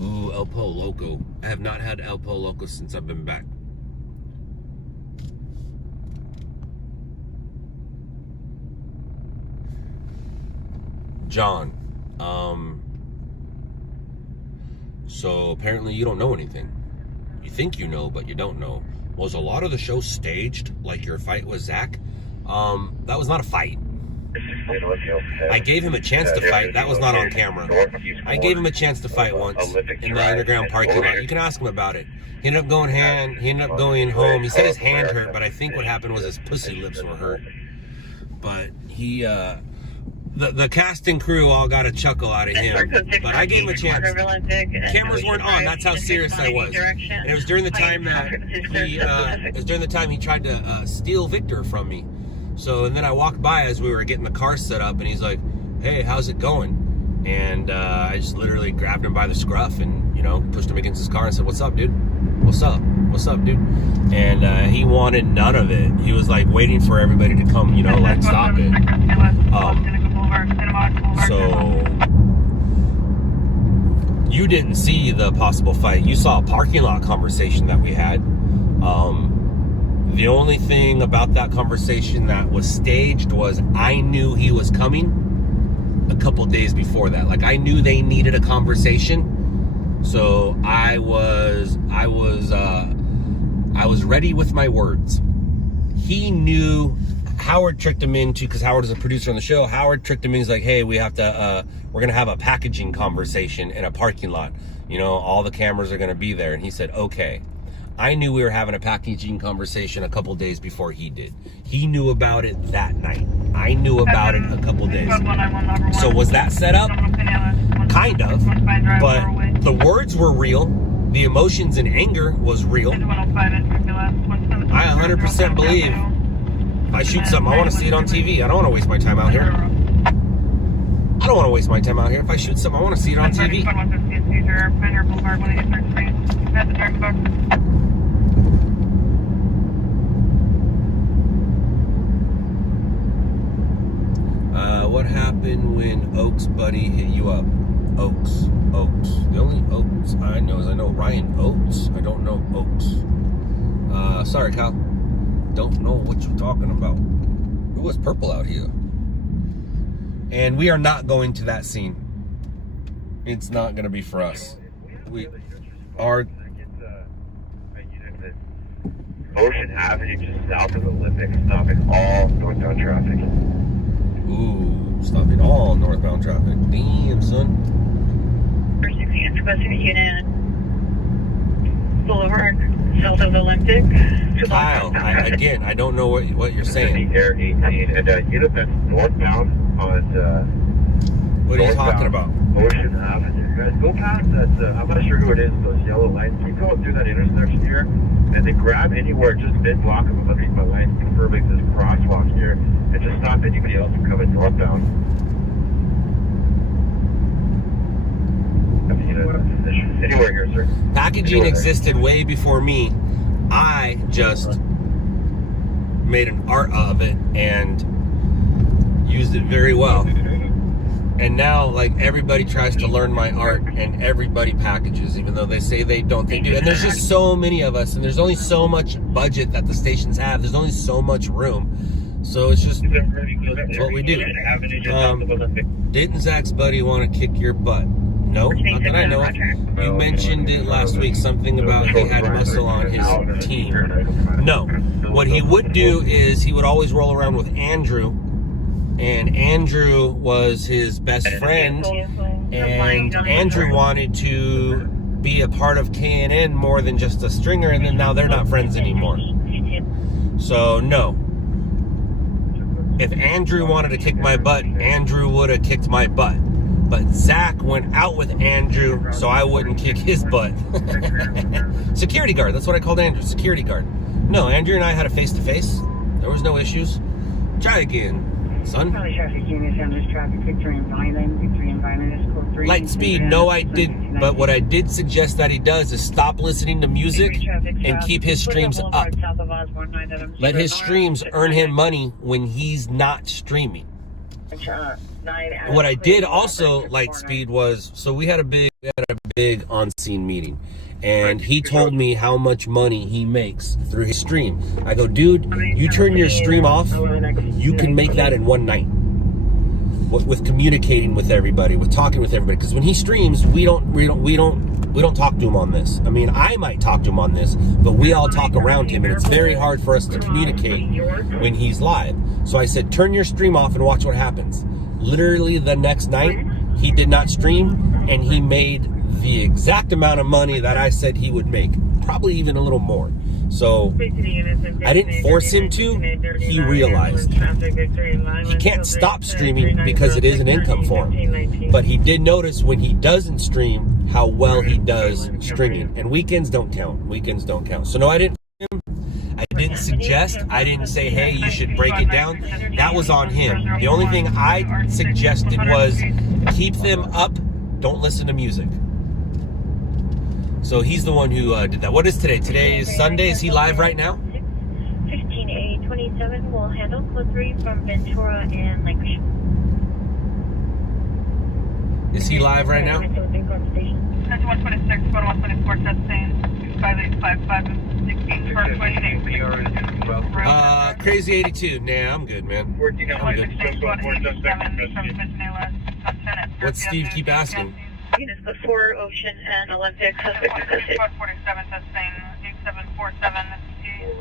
Ooh, El Pollo Loco. I have not had El Pollo Loco since I've been back. John, so apparently you don't know anything. You think you know, but you don't know. Was a lot of the show staged, like your fight with Zach? That was not a fight. I gave him a chance to fight. That was not on camera. I gave him a chance to fight once in the underground parking lot. You can ask him about it. He ended up going home. He said his hand hurt, but I think what happened was his pussy lips were hurt. But he, the cast and crew all got a chuckle out of him. But I gave him a chance. Cameras weren't on. That's how serious I was. And it was during the time that he tried to steal Victor from me. So, and then I walked by as we were getting the car set up, and he's like, "Hey, how's it going?" And I just literally grabbed him by the scruff and, you know, pushed him against his car and said, "What's up, dude? What's up? What's up, dude?" And he wanted none of it. He was like waiting for everybody to come, you know, like stop it. So you didn't see the possible fight. You saw a parking lot conversation that we had. The only thing about that conversation that was staged was I knew he was coming a couple days before that. Like, I knew they needed a conversation, so I was ready with my words. He knew. Howard tricked him into, because Howard is a producer on the show. Howard tricked him in. He's like, "Hey, we have to. We're gonna have a packaging conversation in a parking lot. You know, all the cameras are gonna be there." And he said, "Okay." I knew we were having a packaging conversation a couple days before he did. He knew about it that night. I knew about it a couple days. So was that set up? Kind of. But the words were real. The emotions and anger was real. I 100% believe if I shoot something, I want to see it on TV. I don't want to waste my time out here. I don't want to waste my time out here. If I shoot something, I want to see it on TV. What happened when Oaks' buddy hit you up? Oaks. The only Oaks I know is Ryan Oates. I don't know Oaks. Sorry, Kyle. Don't know what you're talking about. It was purple out here. And we are not going to that scene. It's not going to be for us. We are... Ocean Avenue just south of Olympic, stopping all northbound traffic. Ooh, stopping all northbound traffic. Damn, son. Unit Boulevard, south of Olympic. Kyle, I don't know what you're saying. Air 18, and you know that's northbound on... what are you talking about? Ocean Avenue. Guys, go past that, I'm not sure who it is, those yellow lights. Keep going through that intersection here, and then grab anywhere just mid-block of underneath my lines, confirming this crosswalk here, and just stop anybody else from coming northbound. Anywhere here, sir. Packaging existed way before me. I just made an art of it and used it very well. And now, like, everybody tries to learn my art, and everybody packages, even though they say they don't, they do. And there's just so many of us, and there's only so much budget that the stations have. There's only so much room. So it's just what we do. Didn't Zach's buddy want to kick your butt? No, not that I know of. You mentioned it last week, something about he had muscle on his team. No. What he would do is he would always roll around with Andrew, and Andrew was his best friend, and Andrew wanted to be a part of KNN more than just a stringer, and then now they're not friends anymore. So, no. If Andrew wanted to kick my butt, Andrew would have kicked my butt. But Zach went out with Andrew, so I wouldn't kick his butt. Security guard, that's what I called Andrew, security guard. No, Andrew and I had a face-to-face. There was no issues. Try again, son. Light speed, no I didn't. But what I did suggest that he does is stop listening to music and keep his streams up. Let his streams earn him money when he's not streaming. What I did also, Lightspeed, was, so we had a big on-scene meeting, and he told me how much money he makes through his stream. I go, dude, you turn your stream off, you can make that in one night. With communicating with everybody, with talking with everybody, because when he streams, we don't We don't talk to him on this. I mean, I might talk to him on this, but we all talk around him, and it's very hard for us to communicate when he's live. So I said, turn your stream off and watch what happens. Literally the next night, he did not stream, and he made the exact amount of money that I said he would make. Probably even a little more. So I didn't force him to. He realized he can't stop streaming because it is an income for him. But he did notice when he doesn't stream how well he does streaming. And weekends don't count. Weekends don't count. So no, I didn't. I didn't suggest. I didn't say, hey, you should break it down. That was on him. The only thing I suggested was keep them up. Don't listen to music. So he's the one who did that. What is today? Today is Sunday. Is he live right now? 15A27 will handle code 3 from Ventura and Lancashire. Is he live right now? That's 126, 124, testing 5855 16 for 28. Crazy 82. Nah, I'm good, man. I'm good. What's Steve keep asking? Units code 4, Ocean and Olympic, suspect assisted. 47 testing 8747,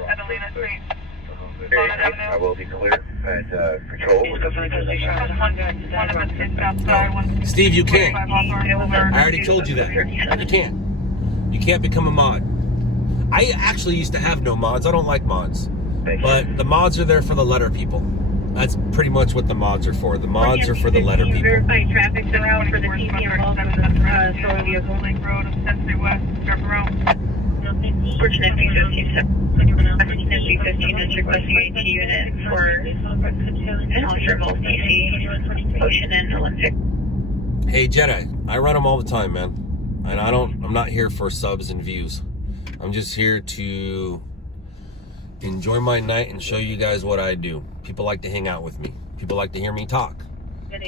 Adelina Street. I will be clear at control. Steve, you can't. I already told you that. You can't. You can't become a mod. I actually used to have no mods. I don't like mods. But the mods are there for the letter people. That's pretty much what the mods are for. The mods are for the letter people. Verify traffic around for the TV involved with the stolen vehicle. Lake Road, Sensei West, Fortunate P15. Fortunate P15 is requesting AT unit for an officer both DC, Ocean and Olympic. Hey Jedi, I run them all the time, man. And I'm not here for subs and views. I'm just here to enjoy my night and show you guys what I do. People like to hang out with me. People like to hear me talk. I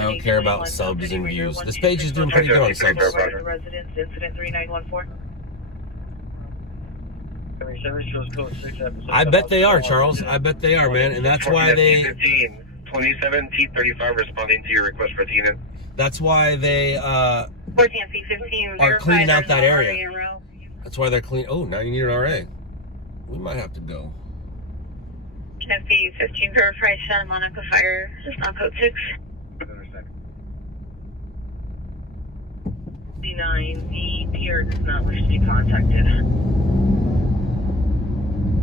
don't care about subs and views. This page is doing pretty good on subs. Residence incident 3914. I bet they are, Charles. I bet they are, man. And that's why they... 27 T35 responding to your request for TNN. That's why they are cleaning out that area. That's why they're clean. Oh, now you need an RA. We might have to go. FP15 verified Santa Monica Fire. This is not code 6. 59, the pier does not wish to be contacted.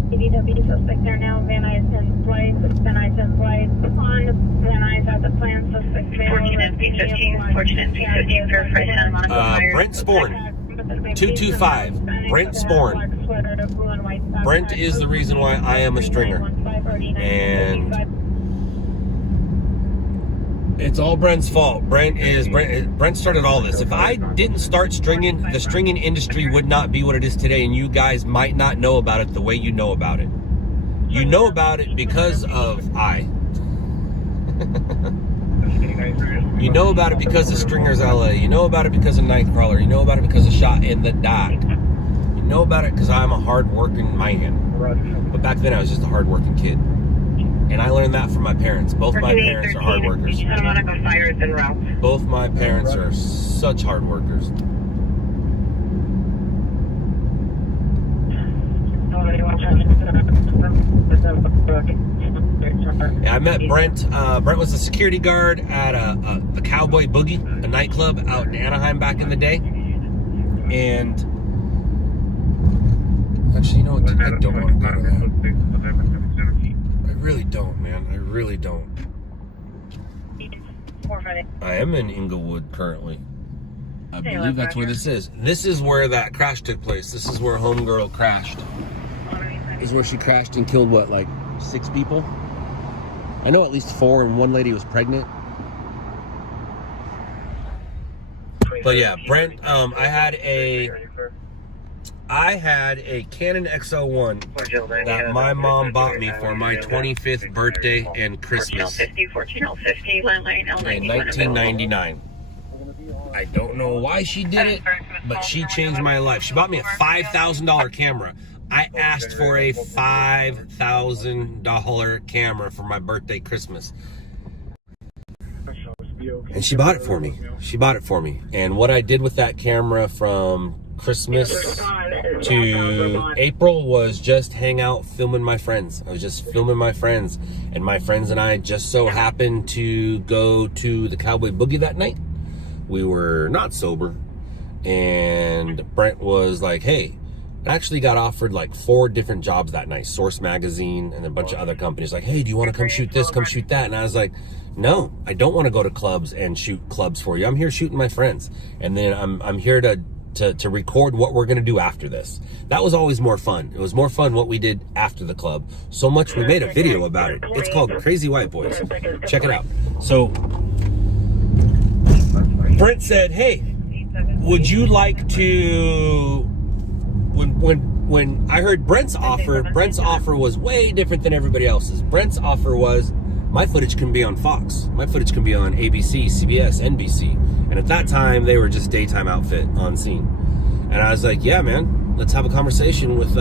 CDW suspect there now. Van Nuys 10 flight. Van Nuys 10 flight. On Van Nuys at the plan. Suspect. 14 FP15. 14 FP15 verified Santa Monica Fire. Brent Sporn. 225. Brent Sporn. Brent is the reason why I am a stringer. And it's all Brent's fault. Brent started all this. If I didn't start stringing, the stringing industry would not be what it is today, and you guys might not know about it the way you know about it. You know about it because of You know about it because of Stringers LA. You know about it because of Nightcrawler. You know about it because of Shot in the Dock. You know about it because I'm a hard-working man. But back then I was just a hard-working kid. And I learned that from my parents. Both my parents are hard workers. Both my parents are such hard workers. Yeah, I met Brent. Brent was a security guard at the Cowboy Boogie, a nightclub out in Anaheim back in the day. And actually, you know what? I don't want to go to that. I really don't, man. I really don't. I am in Inglewood currently. I believe that's where this is. This is where that crash took place. This is where Homegirl crashed. This is where she crashed and killed, what, like 6 people? I know at least 4, and one lady was pregnant. But yeah, Brent, I had a Canon X01 that my mom bought me for my 25th birthday and Christmas in 1999. I don't know why she did it, but she changed my life. She bought me a $5,000 camera. I asked for a $5,000 camera for my birthday, Christmas. And she bought it for me. She bought it for me. And what I did with that camera from Christmas to April was just hang out filming my friends. I was just filming my friends. And my friends and I just so happened to go to the Cowboy Boogie that night. We were not sober. And Brent was like, hey, I actually got offered like 4 different jobs that night. Source Magazine and a bunch of other companies like, hey, do you want to come shoot this, come shoot that? And I was like, no, I don't want to go to clubs and shoot clubs for you. I'm here shooting my friends. And then I'm here to record what we're going to do after this. That was always more fun. It was more fun what we did after the club. So much we made a video about it. It's called Crazy White Boys. Check it out. So Brent said, hey, would you like to, when I heard Brent's offer was way different than everybody else's. Brent's offer was, my footage can be on Fox. My footage can be on ABC, CBS, NBC. And at that time, they were just daytime outfit on scene. And I was like, yeah, man, let's have a conversation with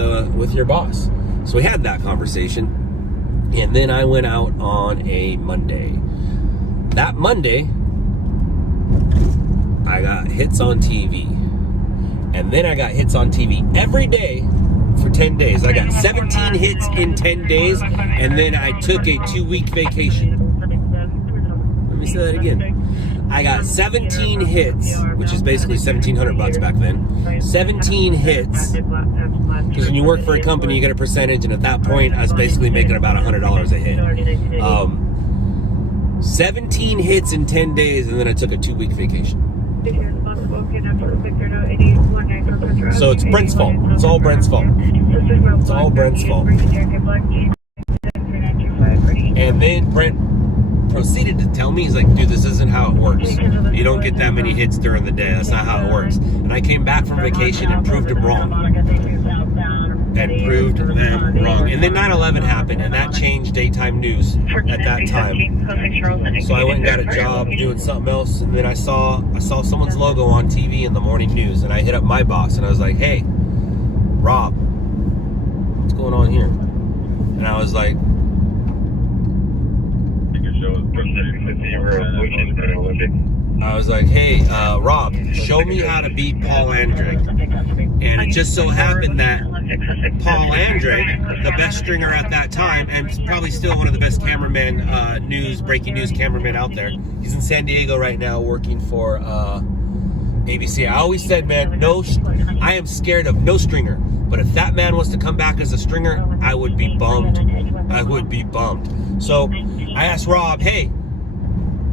your boss. So we had that conversation. And then I went out on a Monday. That Monday, I got hits on TV. And then I got hits on TV every day for 10 days. I got 17 hits in 10 days, and then I took a 2-week vacation. Let me say that again. I got 17 hits, which is basically $1,700 back then. 17 hits, because when you work for a company, you get a percentage, and at that point, I was basically making about $100 a hit. 17 hits in 10 days, and then I took a 2-week vacation. So it's Brent's fault. It's all Brent's fault. It's all Brent's fault. And then Brent proceeded to tell me, he's like, dude, this isn't how it works. You don't get that many hits during the day. That's not how it works. And I came back from vacation and proved him wrong. And proved them wrong. And then 9/11 happened, and that changed daytime news at that time. So I went and got a job doing something else, and then I saw someone's logo on TV in the morning news, and I hit up my boss, and I was like, hey, Rob, what's going on here? And I was like, hey, Rob, show me how to beat Paul Andrade. And it just so happened that Paul Andrade, the best stringer at that time, and probably still one of the best cameramen, breaking news cameramen out there. He's in San Diego right now working for ABC. I always said, man, I am scared of no stringer. But if that man was to come back as a stringer, I would be bummed. I would be bummed. So I asked Rob, hey,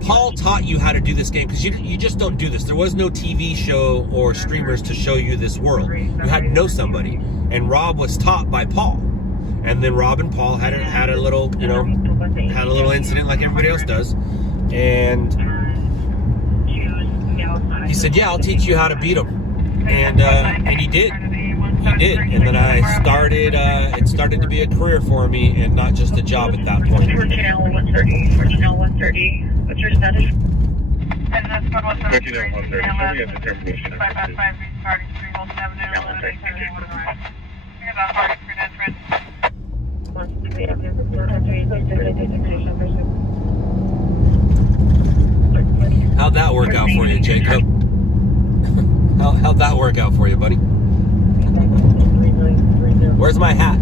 Paul taught you how to do this game, because you just don't do this. There was no TV show or streamers to show you this world. You had to know somebody. And Rob was taught by Paul. And then Rob and Paul had a little, had a little incident like everybody else does. And he said, yeah, I'll teach you how to beat him. And he did. He did. And then I started, it started to be a career for me and not just a job at that point. 14L130. What's your status? 13L130. Show me a determination. 555 starting 3 Holton Avenue. Here's a hard How'd that work out for you, Jacob? How'd that work out for you, buddy? Where's my hat?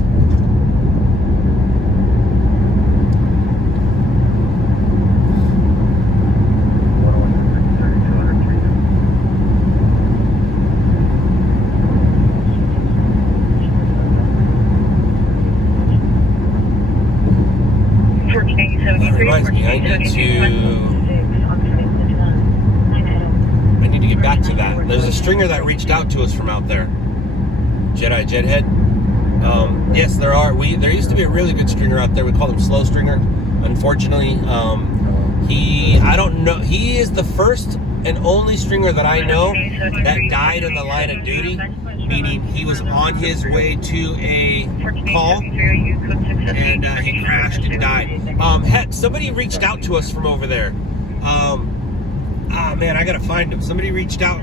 Reminds me, I need to get back to that. There's a stringer that reached out to us from out there. Jedhead. Yes, there are. There used to be a really good stringer out there. We call him Slow Stringer. Unfortunately, I don't know. He is the first and only stringer that I know that died in the line of duty, meaning he was on his way to a call and he crashed and died. Heck, somebody reached out to us from over there. Man, I gotta find him. Somebody reached out.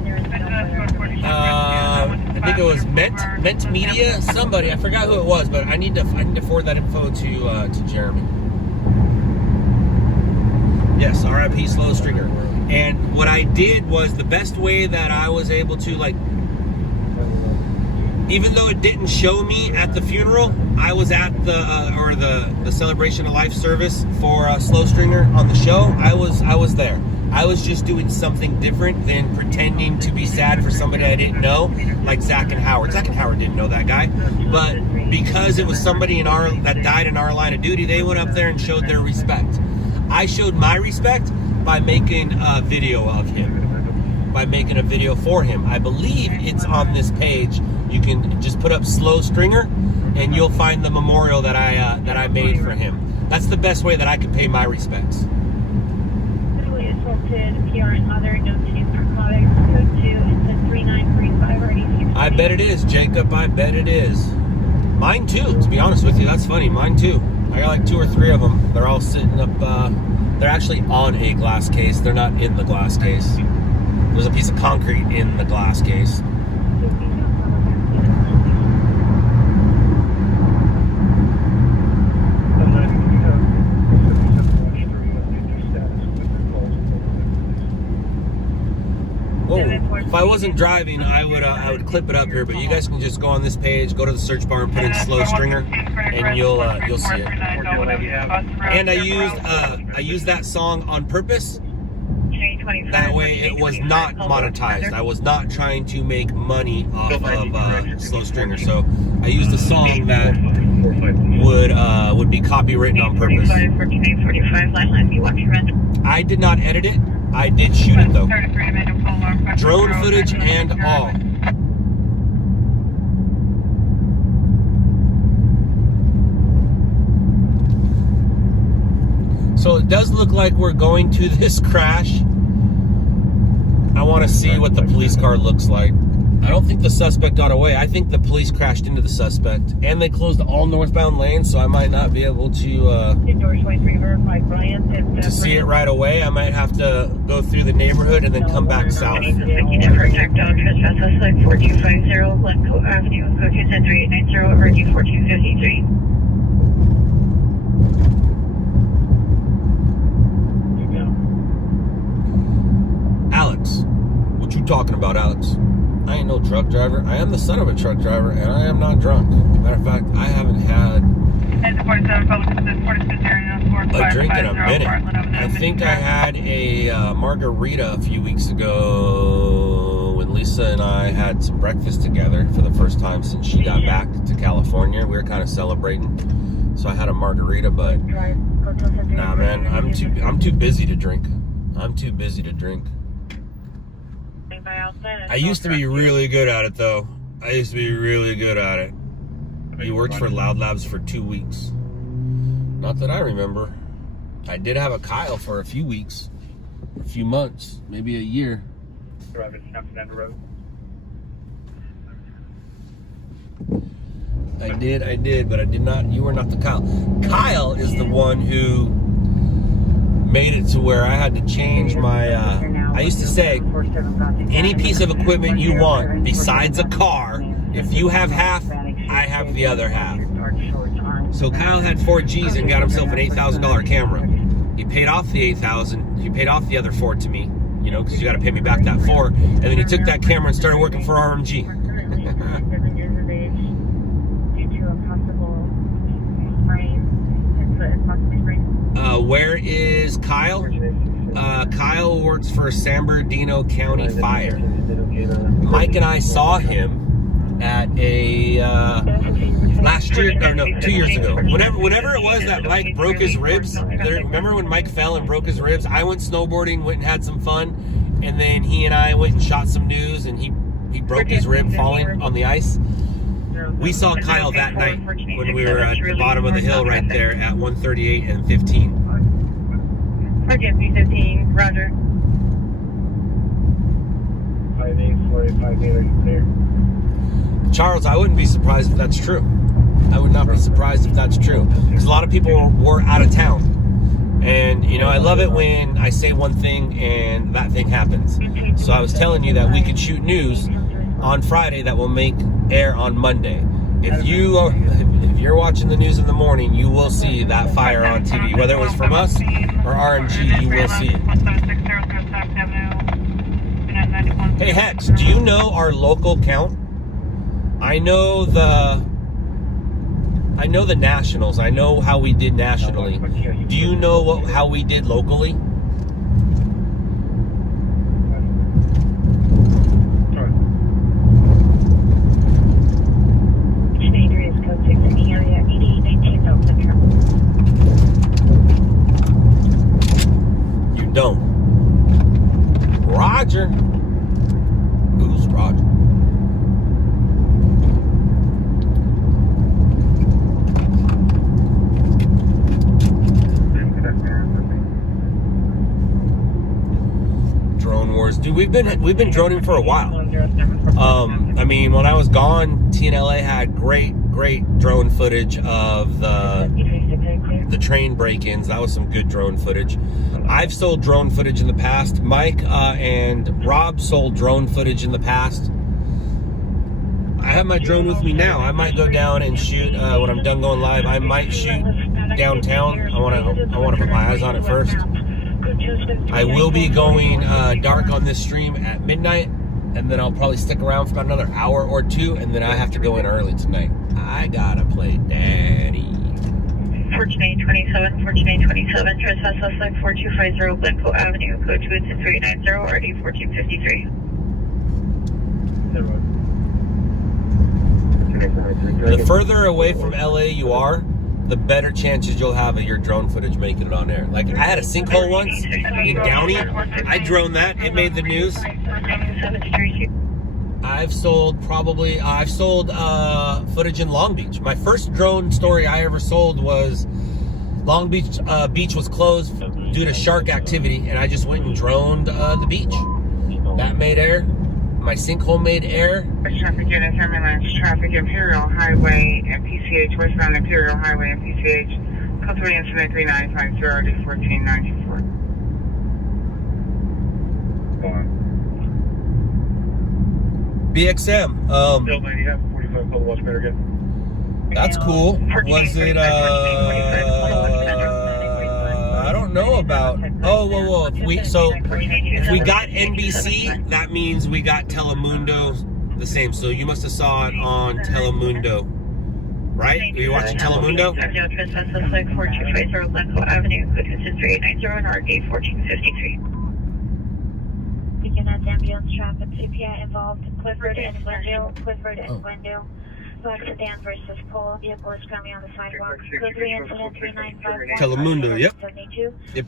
I think it was Ment Media. Somebody, I forgot who it was, but I need to forward that info to Jeremy. Yes, R.I.P. Slow Stringer. And what I did was the best way that I was able to, like, even though it didn't show me at the funeral, I was at the celebration of life service for Slow Stringer on the show. I was there. I was just doing something different than pretending to be sad for somebody I didn't know, like Zach and Howard. Zach and Howard didn't know that guy, but because it was somebody that died in our line of duty, they went up there and showed their respect. I showed my respect by making a video of him, by making a video for him. I believe it's on this page. You can just put up Slow Stringer, and you'll find the memorial that I made for him. That's the best way that I can pay my respects. I bet it is, Jacob. I bet it is. Mine too, to be honest with you. That's funny. Mine too. I got like 2 or 3 of them. They're all sitting up. They're actually on a glass case. They're not in the glass case. There's a piece of concrete in the glass case. If I wasn't driving, I would clip it up here, but you guys can just go on this page, go to the search bar and put in Slow Stringer, and you'll see it. And I used that song on purpose. That way it was not monetized. I was not trying to make money off of Slow Stringer. So I used a song that would be copywritten on purpose. I did not edit it. I did shoot it though. Drone footage and all. So it does look like we're going to this crash. I want to see what the police car looks like. I don't think the suspect got away. I think the police crashed into the suspect. And they closed all northbound lanes, so I might not be able to see it right away. I might have to go through the neighborhood and then come back south. Alex, what you talking about, Alex? I ain't no truck driver. I am the son of a truck driver, and I am not drunk. Matter of fact, I haven't had a drink in a minute. I think I had a margarita a few weeks ago when Lisa and I had some breakfast together for the first time since she got back to California. We were kind of celebrating, so I had a margarita. But nah, man, I'm too busy to drink. I'm too busy to drink. I used to be really good at it, though. I used to be really good at it. He worked for Loud Labs for 2 weeks. Not that I remember. I did have a Kyle for a few weeks, a few months, maybe a year. I did, but I did not. You were not the Kyle. Kyle is the one who made it to where I had to change my, I used to say, any piece of equipment you want besides a car, if you have half, I have the other half. So Kyle had 4 G's and got himself an $8,000 camera. He paid off the $8,000, he paid off the other 4 to me, you know, because you got to pay me back that 4, and then he took that camera and started working for RMG. Where is Kyle? Kyle works for San Bernardino County Fire. Mike and I saw him at a last year, or no, 2 years ago. Whenever it was that Mike broke his ribs. Remember when Mike fell and broke his ribs? I went snowboarding, went and had some fun, and then he and I went and shot some news, and he broke his rib falling on the ice. We saw Kyle that night when we were at the bottom of the hill right there at 138 and 15. RGP 15, roger. 5845 clear. Charles, I wouldn't be surprised if that's true. I would not be surprised if that's true. Because a lot of people were out of town. And, you know, I love it when I say one thing and that thing happens. So I was telling you that we could shoot news on Friday that will make air on Monday. If you're watching the news in the morning, you will see that fire on TV. Whether it was from us or RMG, you will see it. Hey Hex, do you know our local count? I know the nationals. I know how we did nationally. Do you know how we did locally? You don't. Roger. Who's Roger? Drone wars, dude. We've been droning for a while. I mean, when I was gone, TNLA had great drone footage of the train break-ins. That was some good drone footage. I've sold drone footage in the past. Mike and Rob sold drone footage in the past. I have my drone with me now. I might go down and shoot when I'm done going live. I might shoot downtown. I want to put my eyes on it first. I will be going dark on this stream at midnight, and then I'll probably stick around for about another hour or two, and then I have to go in early tonight. I gotta play daddy. 4927, 4927, trespass suspect 4250 Glencoe Avenue, code 2390, RD 1453. The further away from LA you are, the better chances you'll have of your drone footage making it on air. Like, I had a sinkhole once in Downey. I droned that. It made the news. I've sold footage in Long Beach. My first drone story I ever sold was Long Beach beach was closed due to shark activity, and I just went and droned the beach. That made air. My sinkhole made air. Traffic unit, ambulance, traffic, Imperial Highway, and PCH, westbound Imperial Highway, and PCH, code 3 incident 3950, RD 1494. BXM. That's cool. Was it I don't know about. Oh, whoa. If we got NBC, that means we got Telemundo the same. So you must have saw it on Telemundo, right? Were you watching Telemundo? Suspect 4250 Glencoe Avenue, code 3890, and RD 1453. Units, ambulance, traffic, CPI involved, Clifford and Glendale, Glendale. Black sedan versus pole, vehicle is currently on the sidewalk. Code 3 incident 3951. Telemundo, yep. 72. Yep.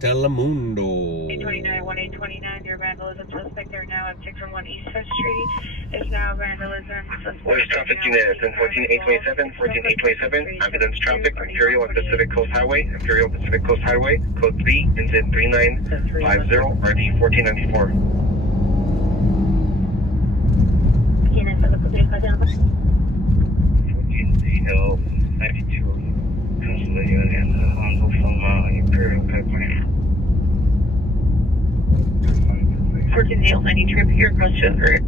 Telemundo. 829, 1829, near vandalism suspect. They're now at 601 East 5th Street. There's now vandalism suspect. Where's traffic unit? 14827, 14827. Ambulance traffic, Imperial and Pacific Coast Highway, code 3, incident 3950, RD 1494. DL 92, Pennsylvania, and Alonzo from Imperial Pipeline. 14 DL 92, here across to the road.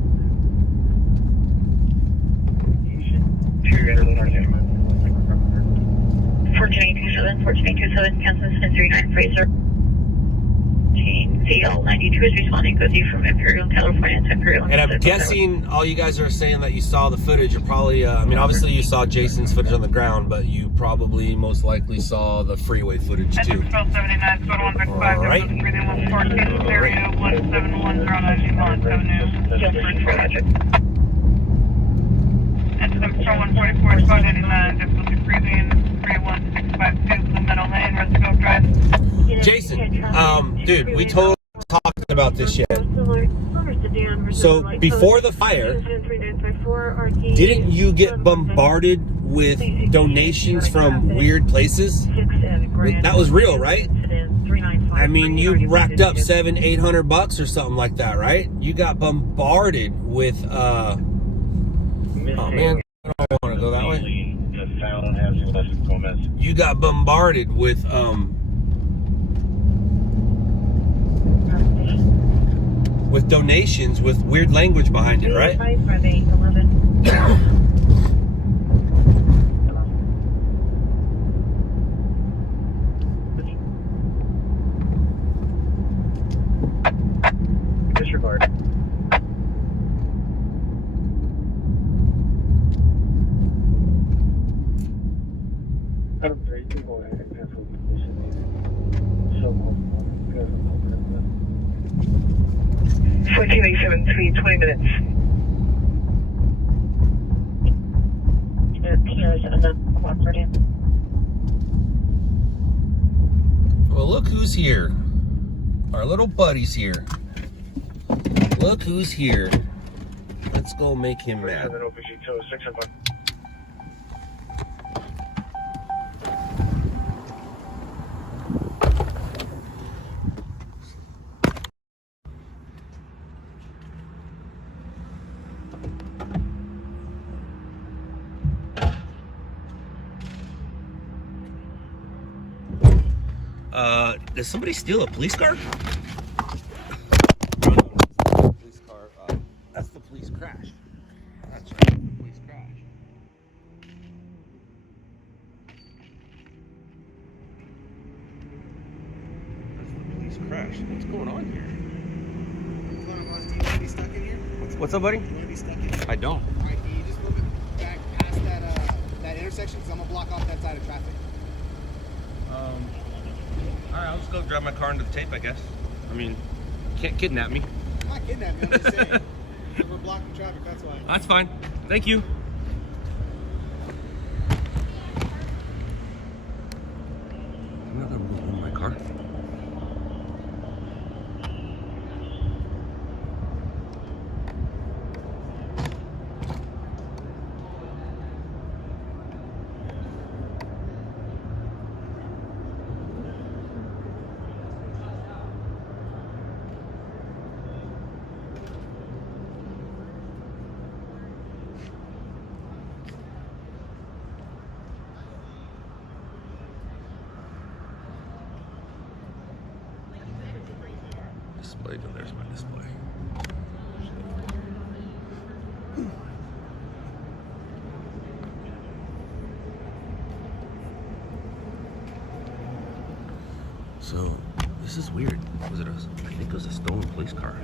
14827, Kansas, and 39 Fraser. DL 92 is responding code from Imperial, California to Imperial. And I'm guessing all you guys are saying that you saw the footage are probably, I mean, obviously you saw Jason's footage on the ground, but you probably most likely saw the freeway footage too. All right. Jason, dude, we totally talked about this yet. So before the fire, didn't you get bombarded with donations from weird places? That was real, right? I mean, you racked up $700-800 or something like that, right? You got bombarded with oh man, I don't want to go that way. You got bombarded with donations with weird language behind it, right? 1487, 20 minutes. It appears uncooperative. Well, look who's here. Our little buddy's here. Look who's here. Let's go make him mad. Did somebody steal a police car? Police car. That's the police crash. That's right, the police crash. That's the police crash. What's going on here? What's going on, boss? Do you want to be stuck in here? What's up, buddy? You want to be stuck in here? I don't. Alright, can you just move it back past that intersection? Because I'm going to block off that side of traffic. Alright, I'll just go drive my car into the tape, I guess. I mean, can't kidnap me. I'm not kidnapping you, I'm just saying. We're blocking traffic, that's why. That's fine. Thank you. I'm not gonna move my car. Display, there's my display. So, this is weird. Was it I think it was a stolen police car.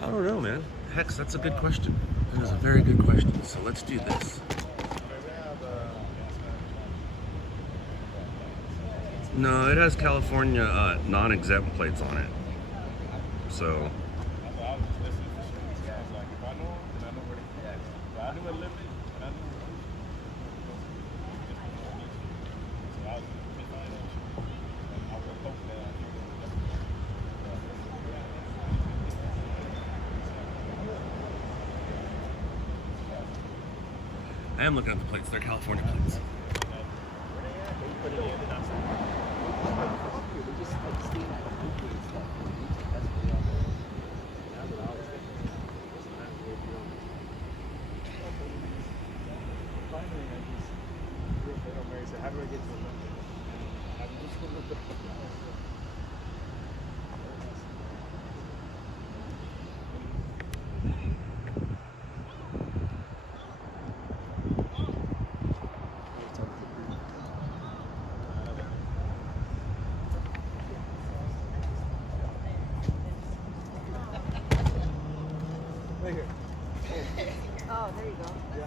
I don't know, man. Hex, that's a good question. That is a very good question. So let's do this. No, it has California non-exempt plates on it. So. I am looking at the plates. They're California plates. How do I get to right here. Oh, there you go. Yeah.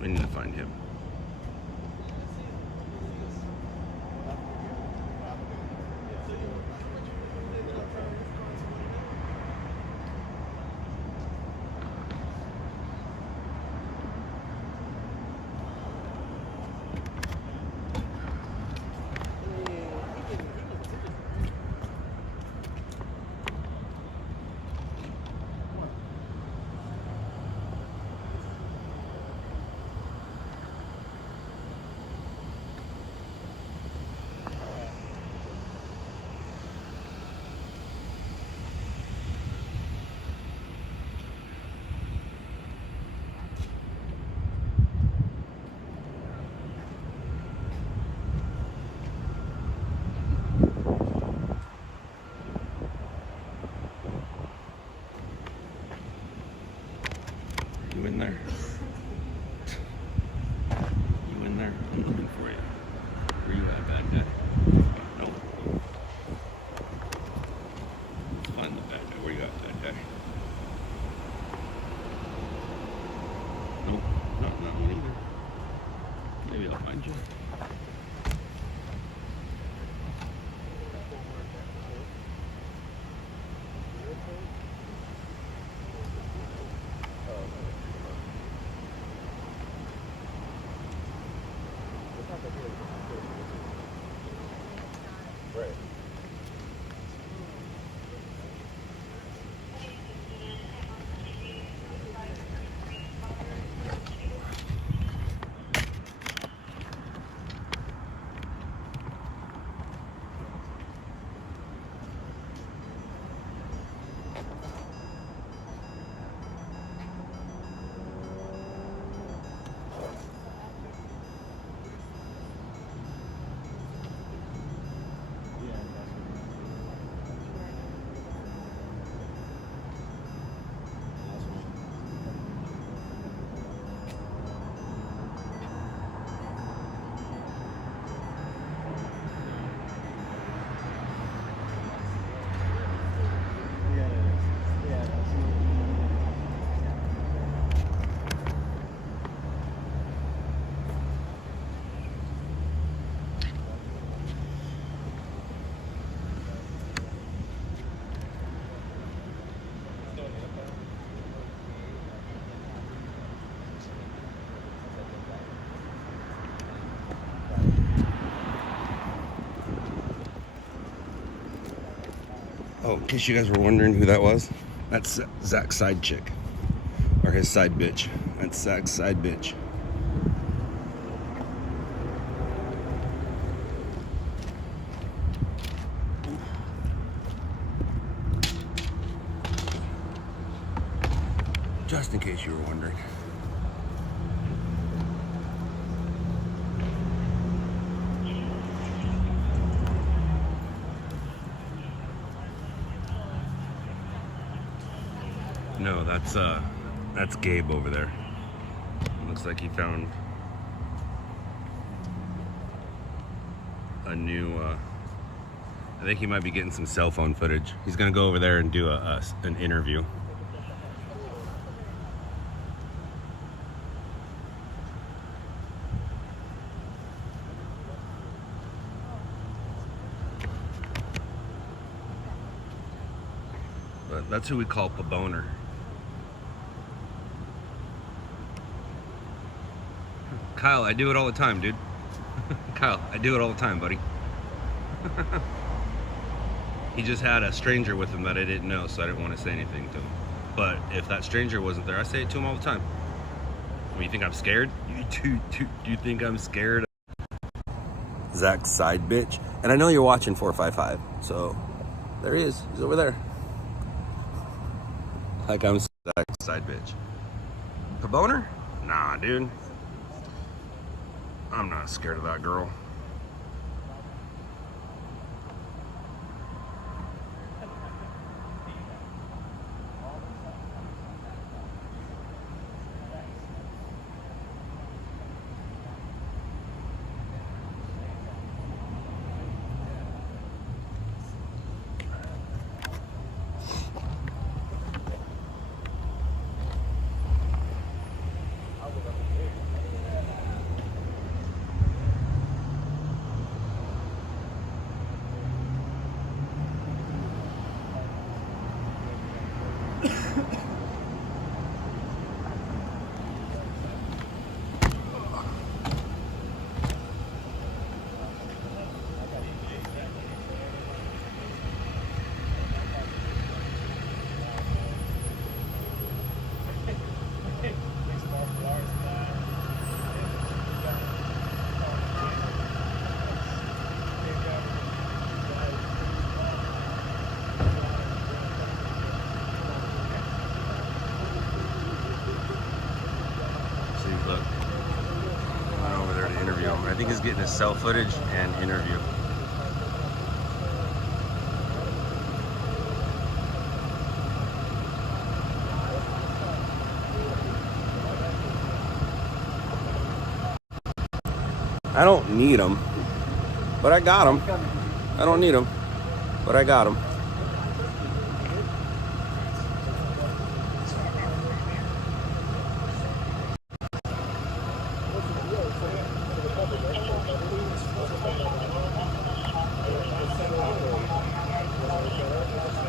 We need to find him. You in there? You in there? I'm looking for you. Where you at, bad guy? Nope. Let's find the bad guy. Where you at, bad guy? Nope. Not one either. Maybe I'll find you. Right. Oh, in case you guys were wondering who that was, that's Zach's side chick. Or his side bitch. That's Zach's side bitch. Just in case you were wondering. No, that's Gabe over there. Looks like he found a new, I think he might be getting some cell phone footage. He's gonna go over there and do an interview. But that's who we call Paboner. Kyle, I do it all the time, dude. Kyle, I do it all the time, buddy. He just had a stranger with him that I didn't know, so I didn't want to say anything to him. But if that stranger wasn't there, I say it to him all the time. I mean, you think I'm scared? Do you think I'm scared? Zach's side bitch. And I know you're watching 455, so there he is. He's over there. Like I'm Zach's side bitch. Paboner? Nah, dude. I'm not scared of that girl. cell footage and interview. I don't need them, but I got them. I don't need them, but I got them.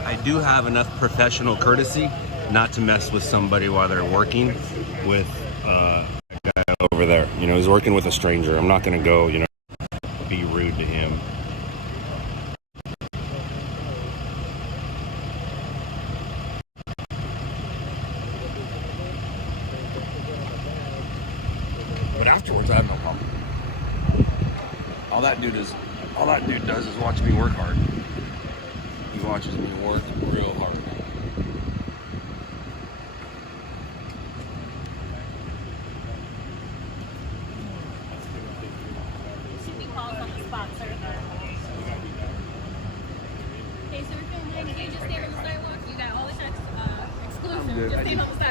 I do have enough professional courtesy not to mess with somebody while they're working with a guy over there. You know, he's working with a stranger. I'm not gonna go, you know, be rude to him. But afterwards, I have no problem. All that dude does is watch me work hard. He watches me work real hard.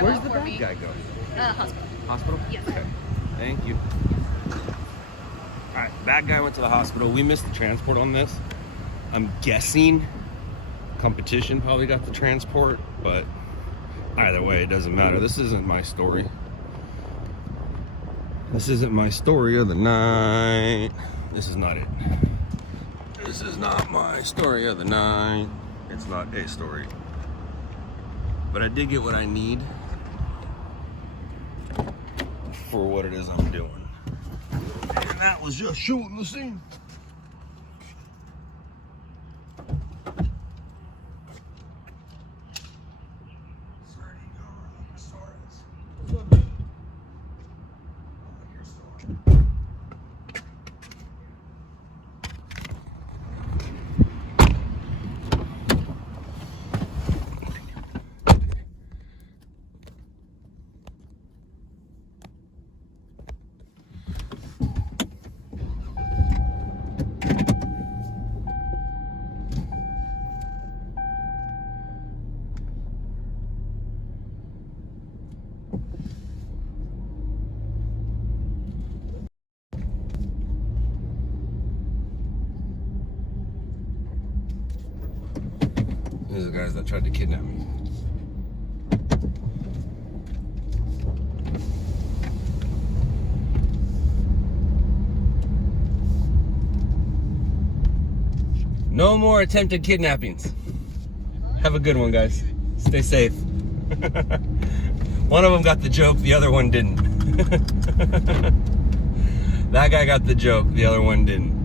Where's the bad guy go? Hospital. Hospital? Yes. Okay. Thank you. Alright, bad guy went to the hospital. We missed the transport on this. I'm guessing competition probably got the transport, but either way, it doesn't matter. This isn't my story. This isn't my story of the night. This is not it. This is not my story of the night. It's not a story. But I did get what I need for what it is I'm doing. And that was just shooting the scene. These are the guys that tried to kidnap me. No more attempted kidnappings. Have a good one, guys. Stay safe. One of them got the joke, the other one didn't. That guy got the joke, the other one didn't.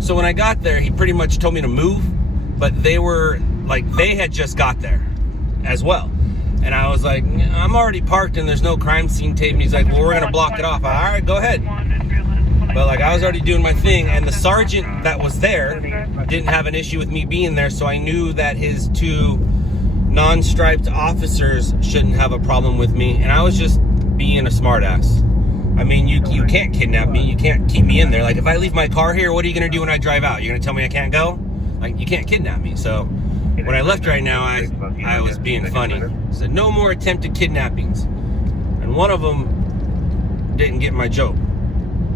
So when I got there, he pretty much told me to move, but they were like, they had just got there as well. And I was like, I'm already parked and there's no crime scene tape. And he's like, well, we're gonna block it off. All right, go ahead. But like, I was already doing my thing, and the sergeant that was there didn't have an issue with me being there, so I knew that his two non-striped officers shouldn't have a problem with me, and I was just being a smartass. I mean, you can't kidnap me. You can't keep me in there. Like, if I leave my car here, what are you going to do when I drive out? You're going to tell me I can't go? Like, you can't kidnap me. So when I left right now, I was being funny. I said, no more attempted kidnappings. And one of them didn't get my joke.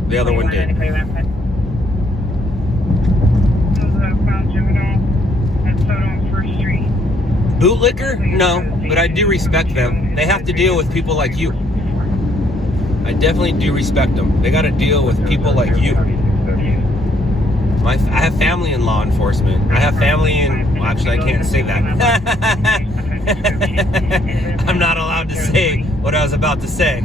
The other one did. Bootlicker? No, but I do respect them. They have to deal with people like you. I definitely do respect them. They got to deal with people like you. I have family in law enforcement. I have family in... Well, actually, I can't say that. I'm not allowed to say what I was about to say.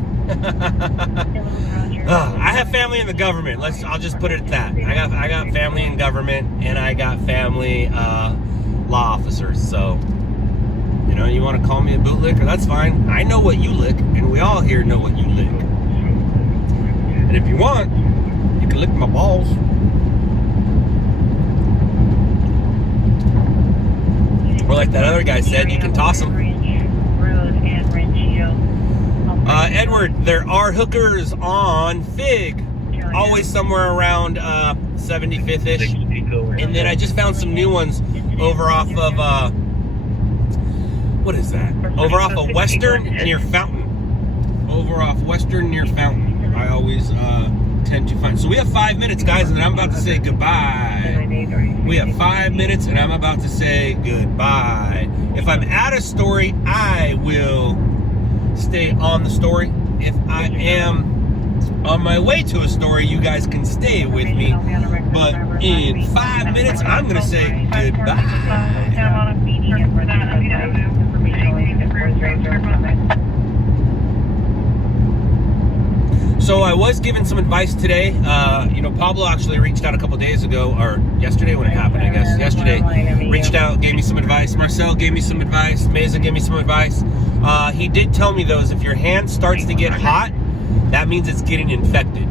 I have family in the government. I'll just put it at that. I got family in government, and I got family law officers. So, you know, you want to call me a bootlicker? That's fine. I know what you lick, and we all here know what you lick. And if you want, you can lick my balls. Or like that other guy said, you can toss them. Road and Ranchito. Edward, there are hookers on Fig. Always somewhere around 75th-ish. And then I just found some new ones over off of, what is that? Over off of Western near Fountain. Over off Western near Fountain. I always tend to find. So we have 5 minutes, guys, and I'm about to say goodbye. We have 5 minutes, and I'm about to say goodbye. If I'm at a story, I will stay on the story. If I am on my way to a story, you guys can stay with me. But in 5 minutes, I'm going to say goodbye. So I was given some advice today. You know, Pablo actually reached out a couple days ago, or yesterday when it happened, I guess. Yesterday, reached out, gave me some advice. Marcel gave me some advice. Meza gave me some advice. He did tell me, though, is if your hand starts to get hot, that means it's getting infected.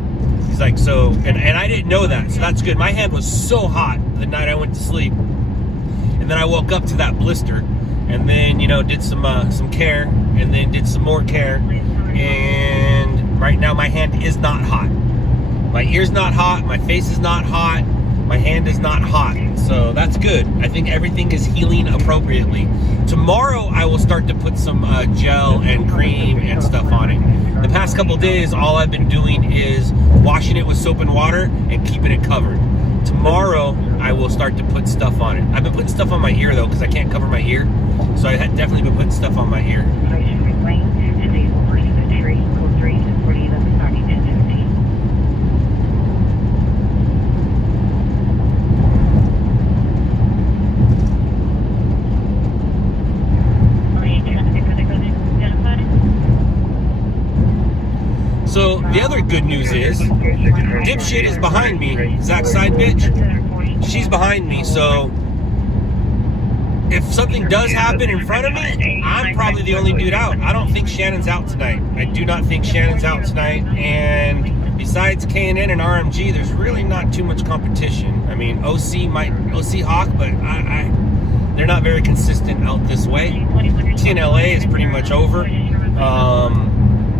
He's like, so, and I didn't know that, so that's good. My hand was so hot the night I went to sleep. And then I woke up to that blister. And then, you know, did some care. And then did some more care. And right now my hand is not hot. My ear's not hot. My face is not hot. My hand is not hot. So that's good. I think everything is healing appropriately. Tomorrow I will start to put some gel and cream and stuff on it. The past couple days, all I've been doing is washing it with soap and water and keeping it covered. Tomorrow, I will start to put stuff on it. I've been putting stuff on my ear, though, because I can't cover my ear. So I had definitely been putting stuff on my ear. So the other good news is, dipshit is behind me. Zach's side bitch, she's behind me. So if something does happen in front of me, I'm probably the only dude out. I don't think Shannon's out tonight. I do not think Shannon's out tonight. And besides K&N and RMG, there's really not too much competition. I mean, OC Hawk, but they're not very consistent out this way. TNLA is pretty much over.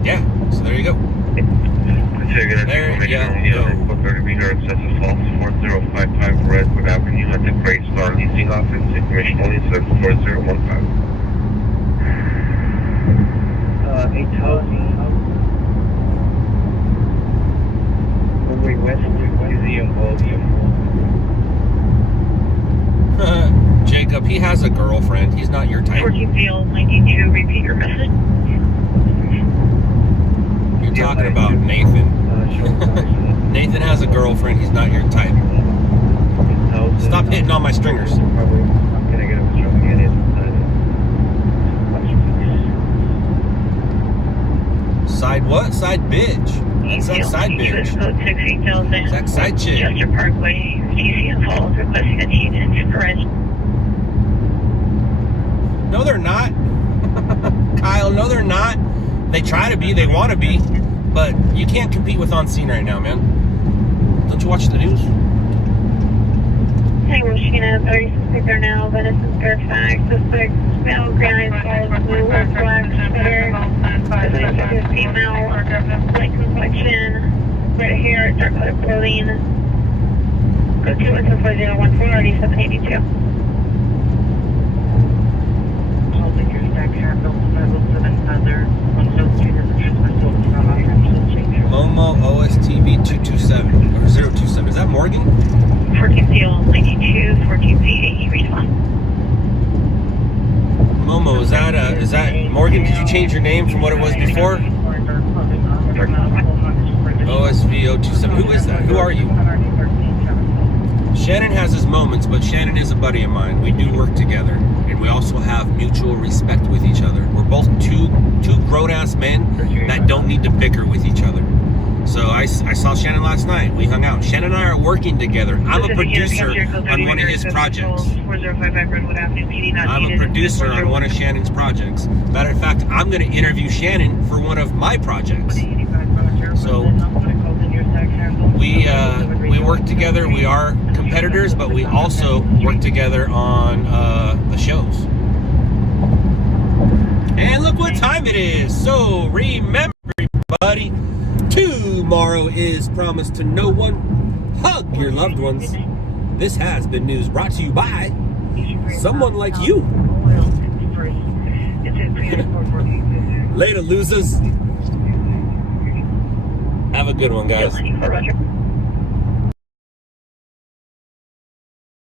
Yeah, so there you go. There you go. 4055 Redwood Avenue at the Great Star Leasing Office. Information only 74015. 8,000. Moving west to Museum Jacob, he has a girlfriend. He's not your type. 14-92, repeat your message. You're talking about Nathan. Nathan has a girlfriend. He's not your type. Stop hitting on my stringers. Side what? Side bitch. That's that side bitch. That's that side chick. Chester Parkway, TCN Falls, requesting a TN spread. No, they're not. Kyle, no, they're not. They try to be, they want to be, but you can't compete with On Scene right now, man. Don't you watch the news? Hey, Roshina, 30 suspects are now Venison Fairfax. Suspects, male, green eyes, falls, blue, or black, sweater. Suspect is female, light complexion, red hair, dark colored clothing. Go to 14014, already 782. Momo OSTV 227 or 027. Is that Morgan? 14 Seal 92, 14 P8, respond. Momo, is that Morgan? Did you change your name from what it was before? OSV 027. Who is that? Who are you? Shannon has his moments, but Shannon is a buddy of mine. We do work together, and we also have mutual respect with each other. We're both two grown-ass men that don't need to bicker with each other. So I saw Shannon last night. We hung out. Shannon and I are working together. I'm a producer on one of his projects. I'm a producer on one of Shannon's projects. Matter of fact, I'm going to interview Shannon for one of my projects. So we work together. We are competitors, but we also work together on the shows. And look what time it is. So remember, everybody, tomorrow is promised to no one. Hug your loved ones. This has been news brought to you by someone like you. Later, losers. Have a good one, guys.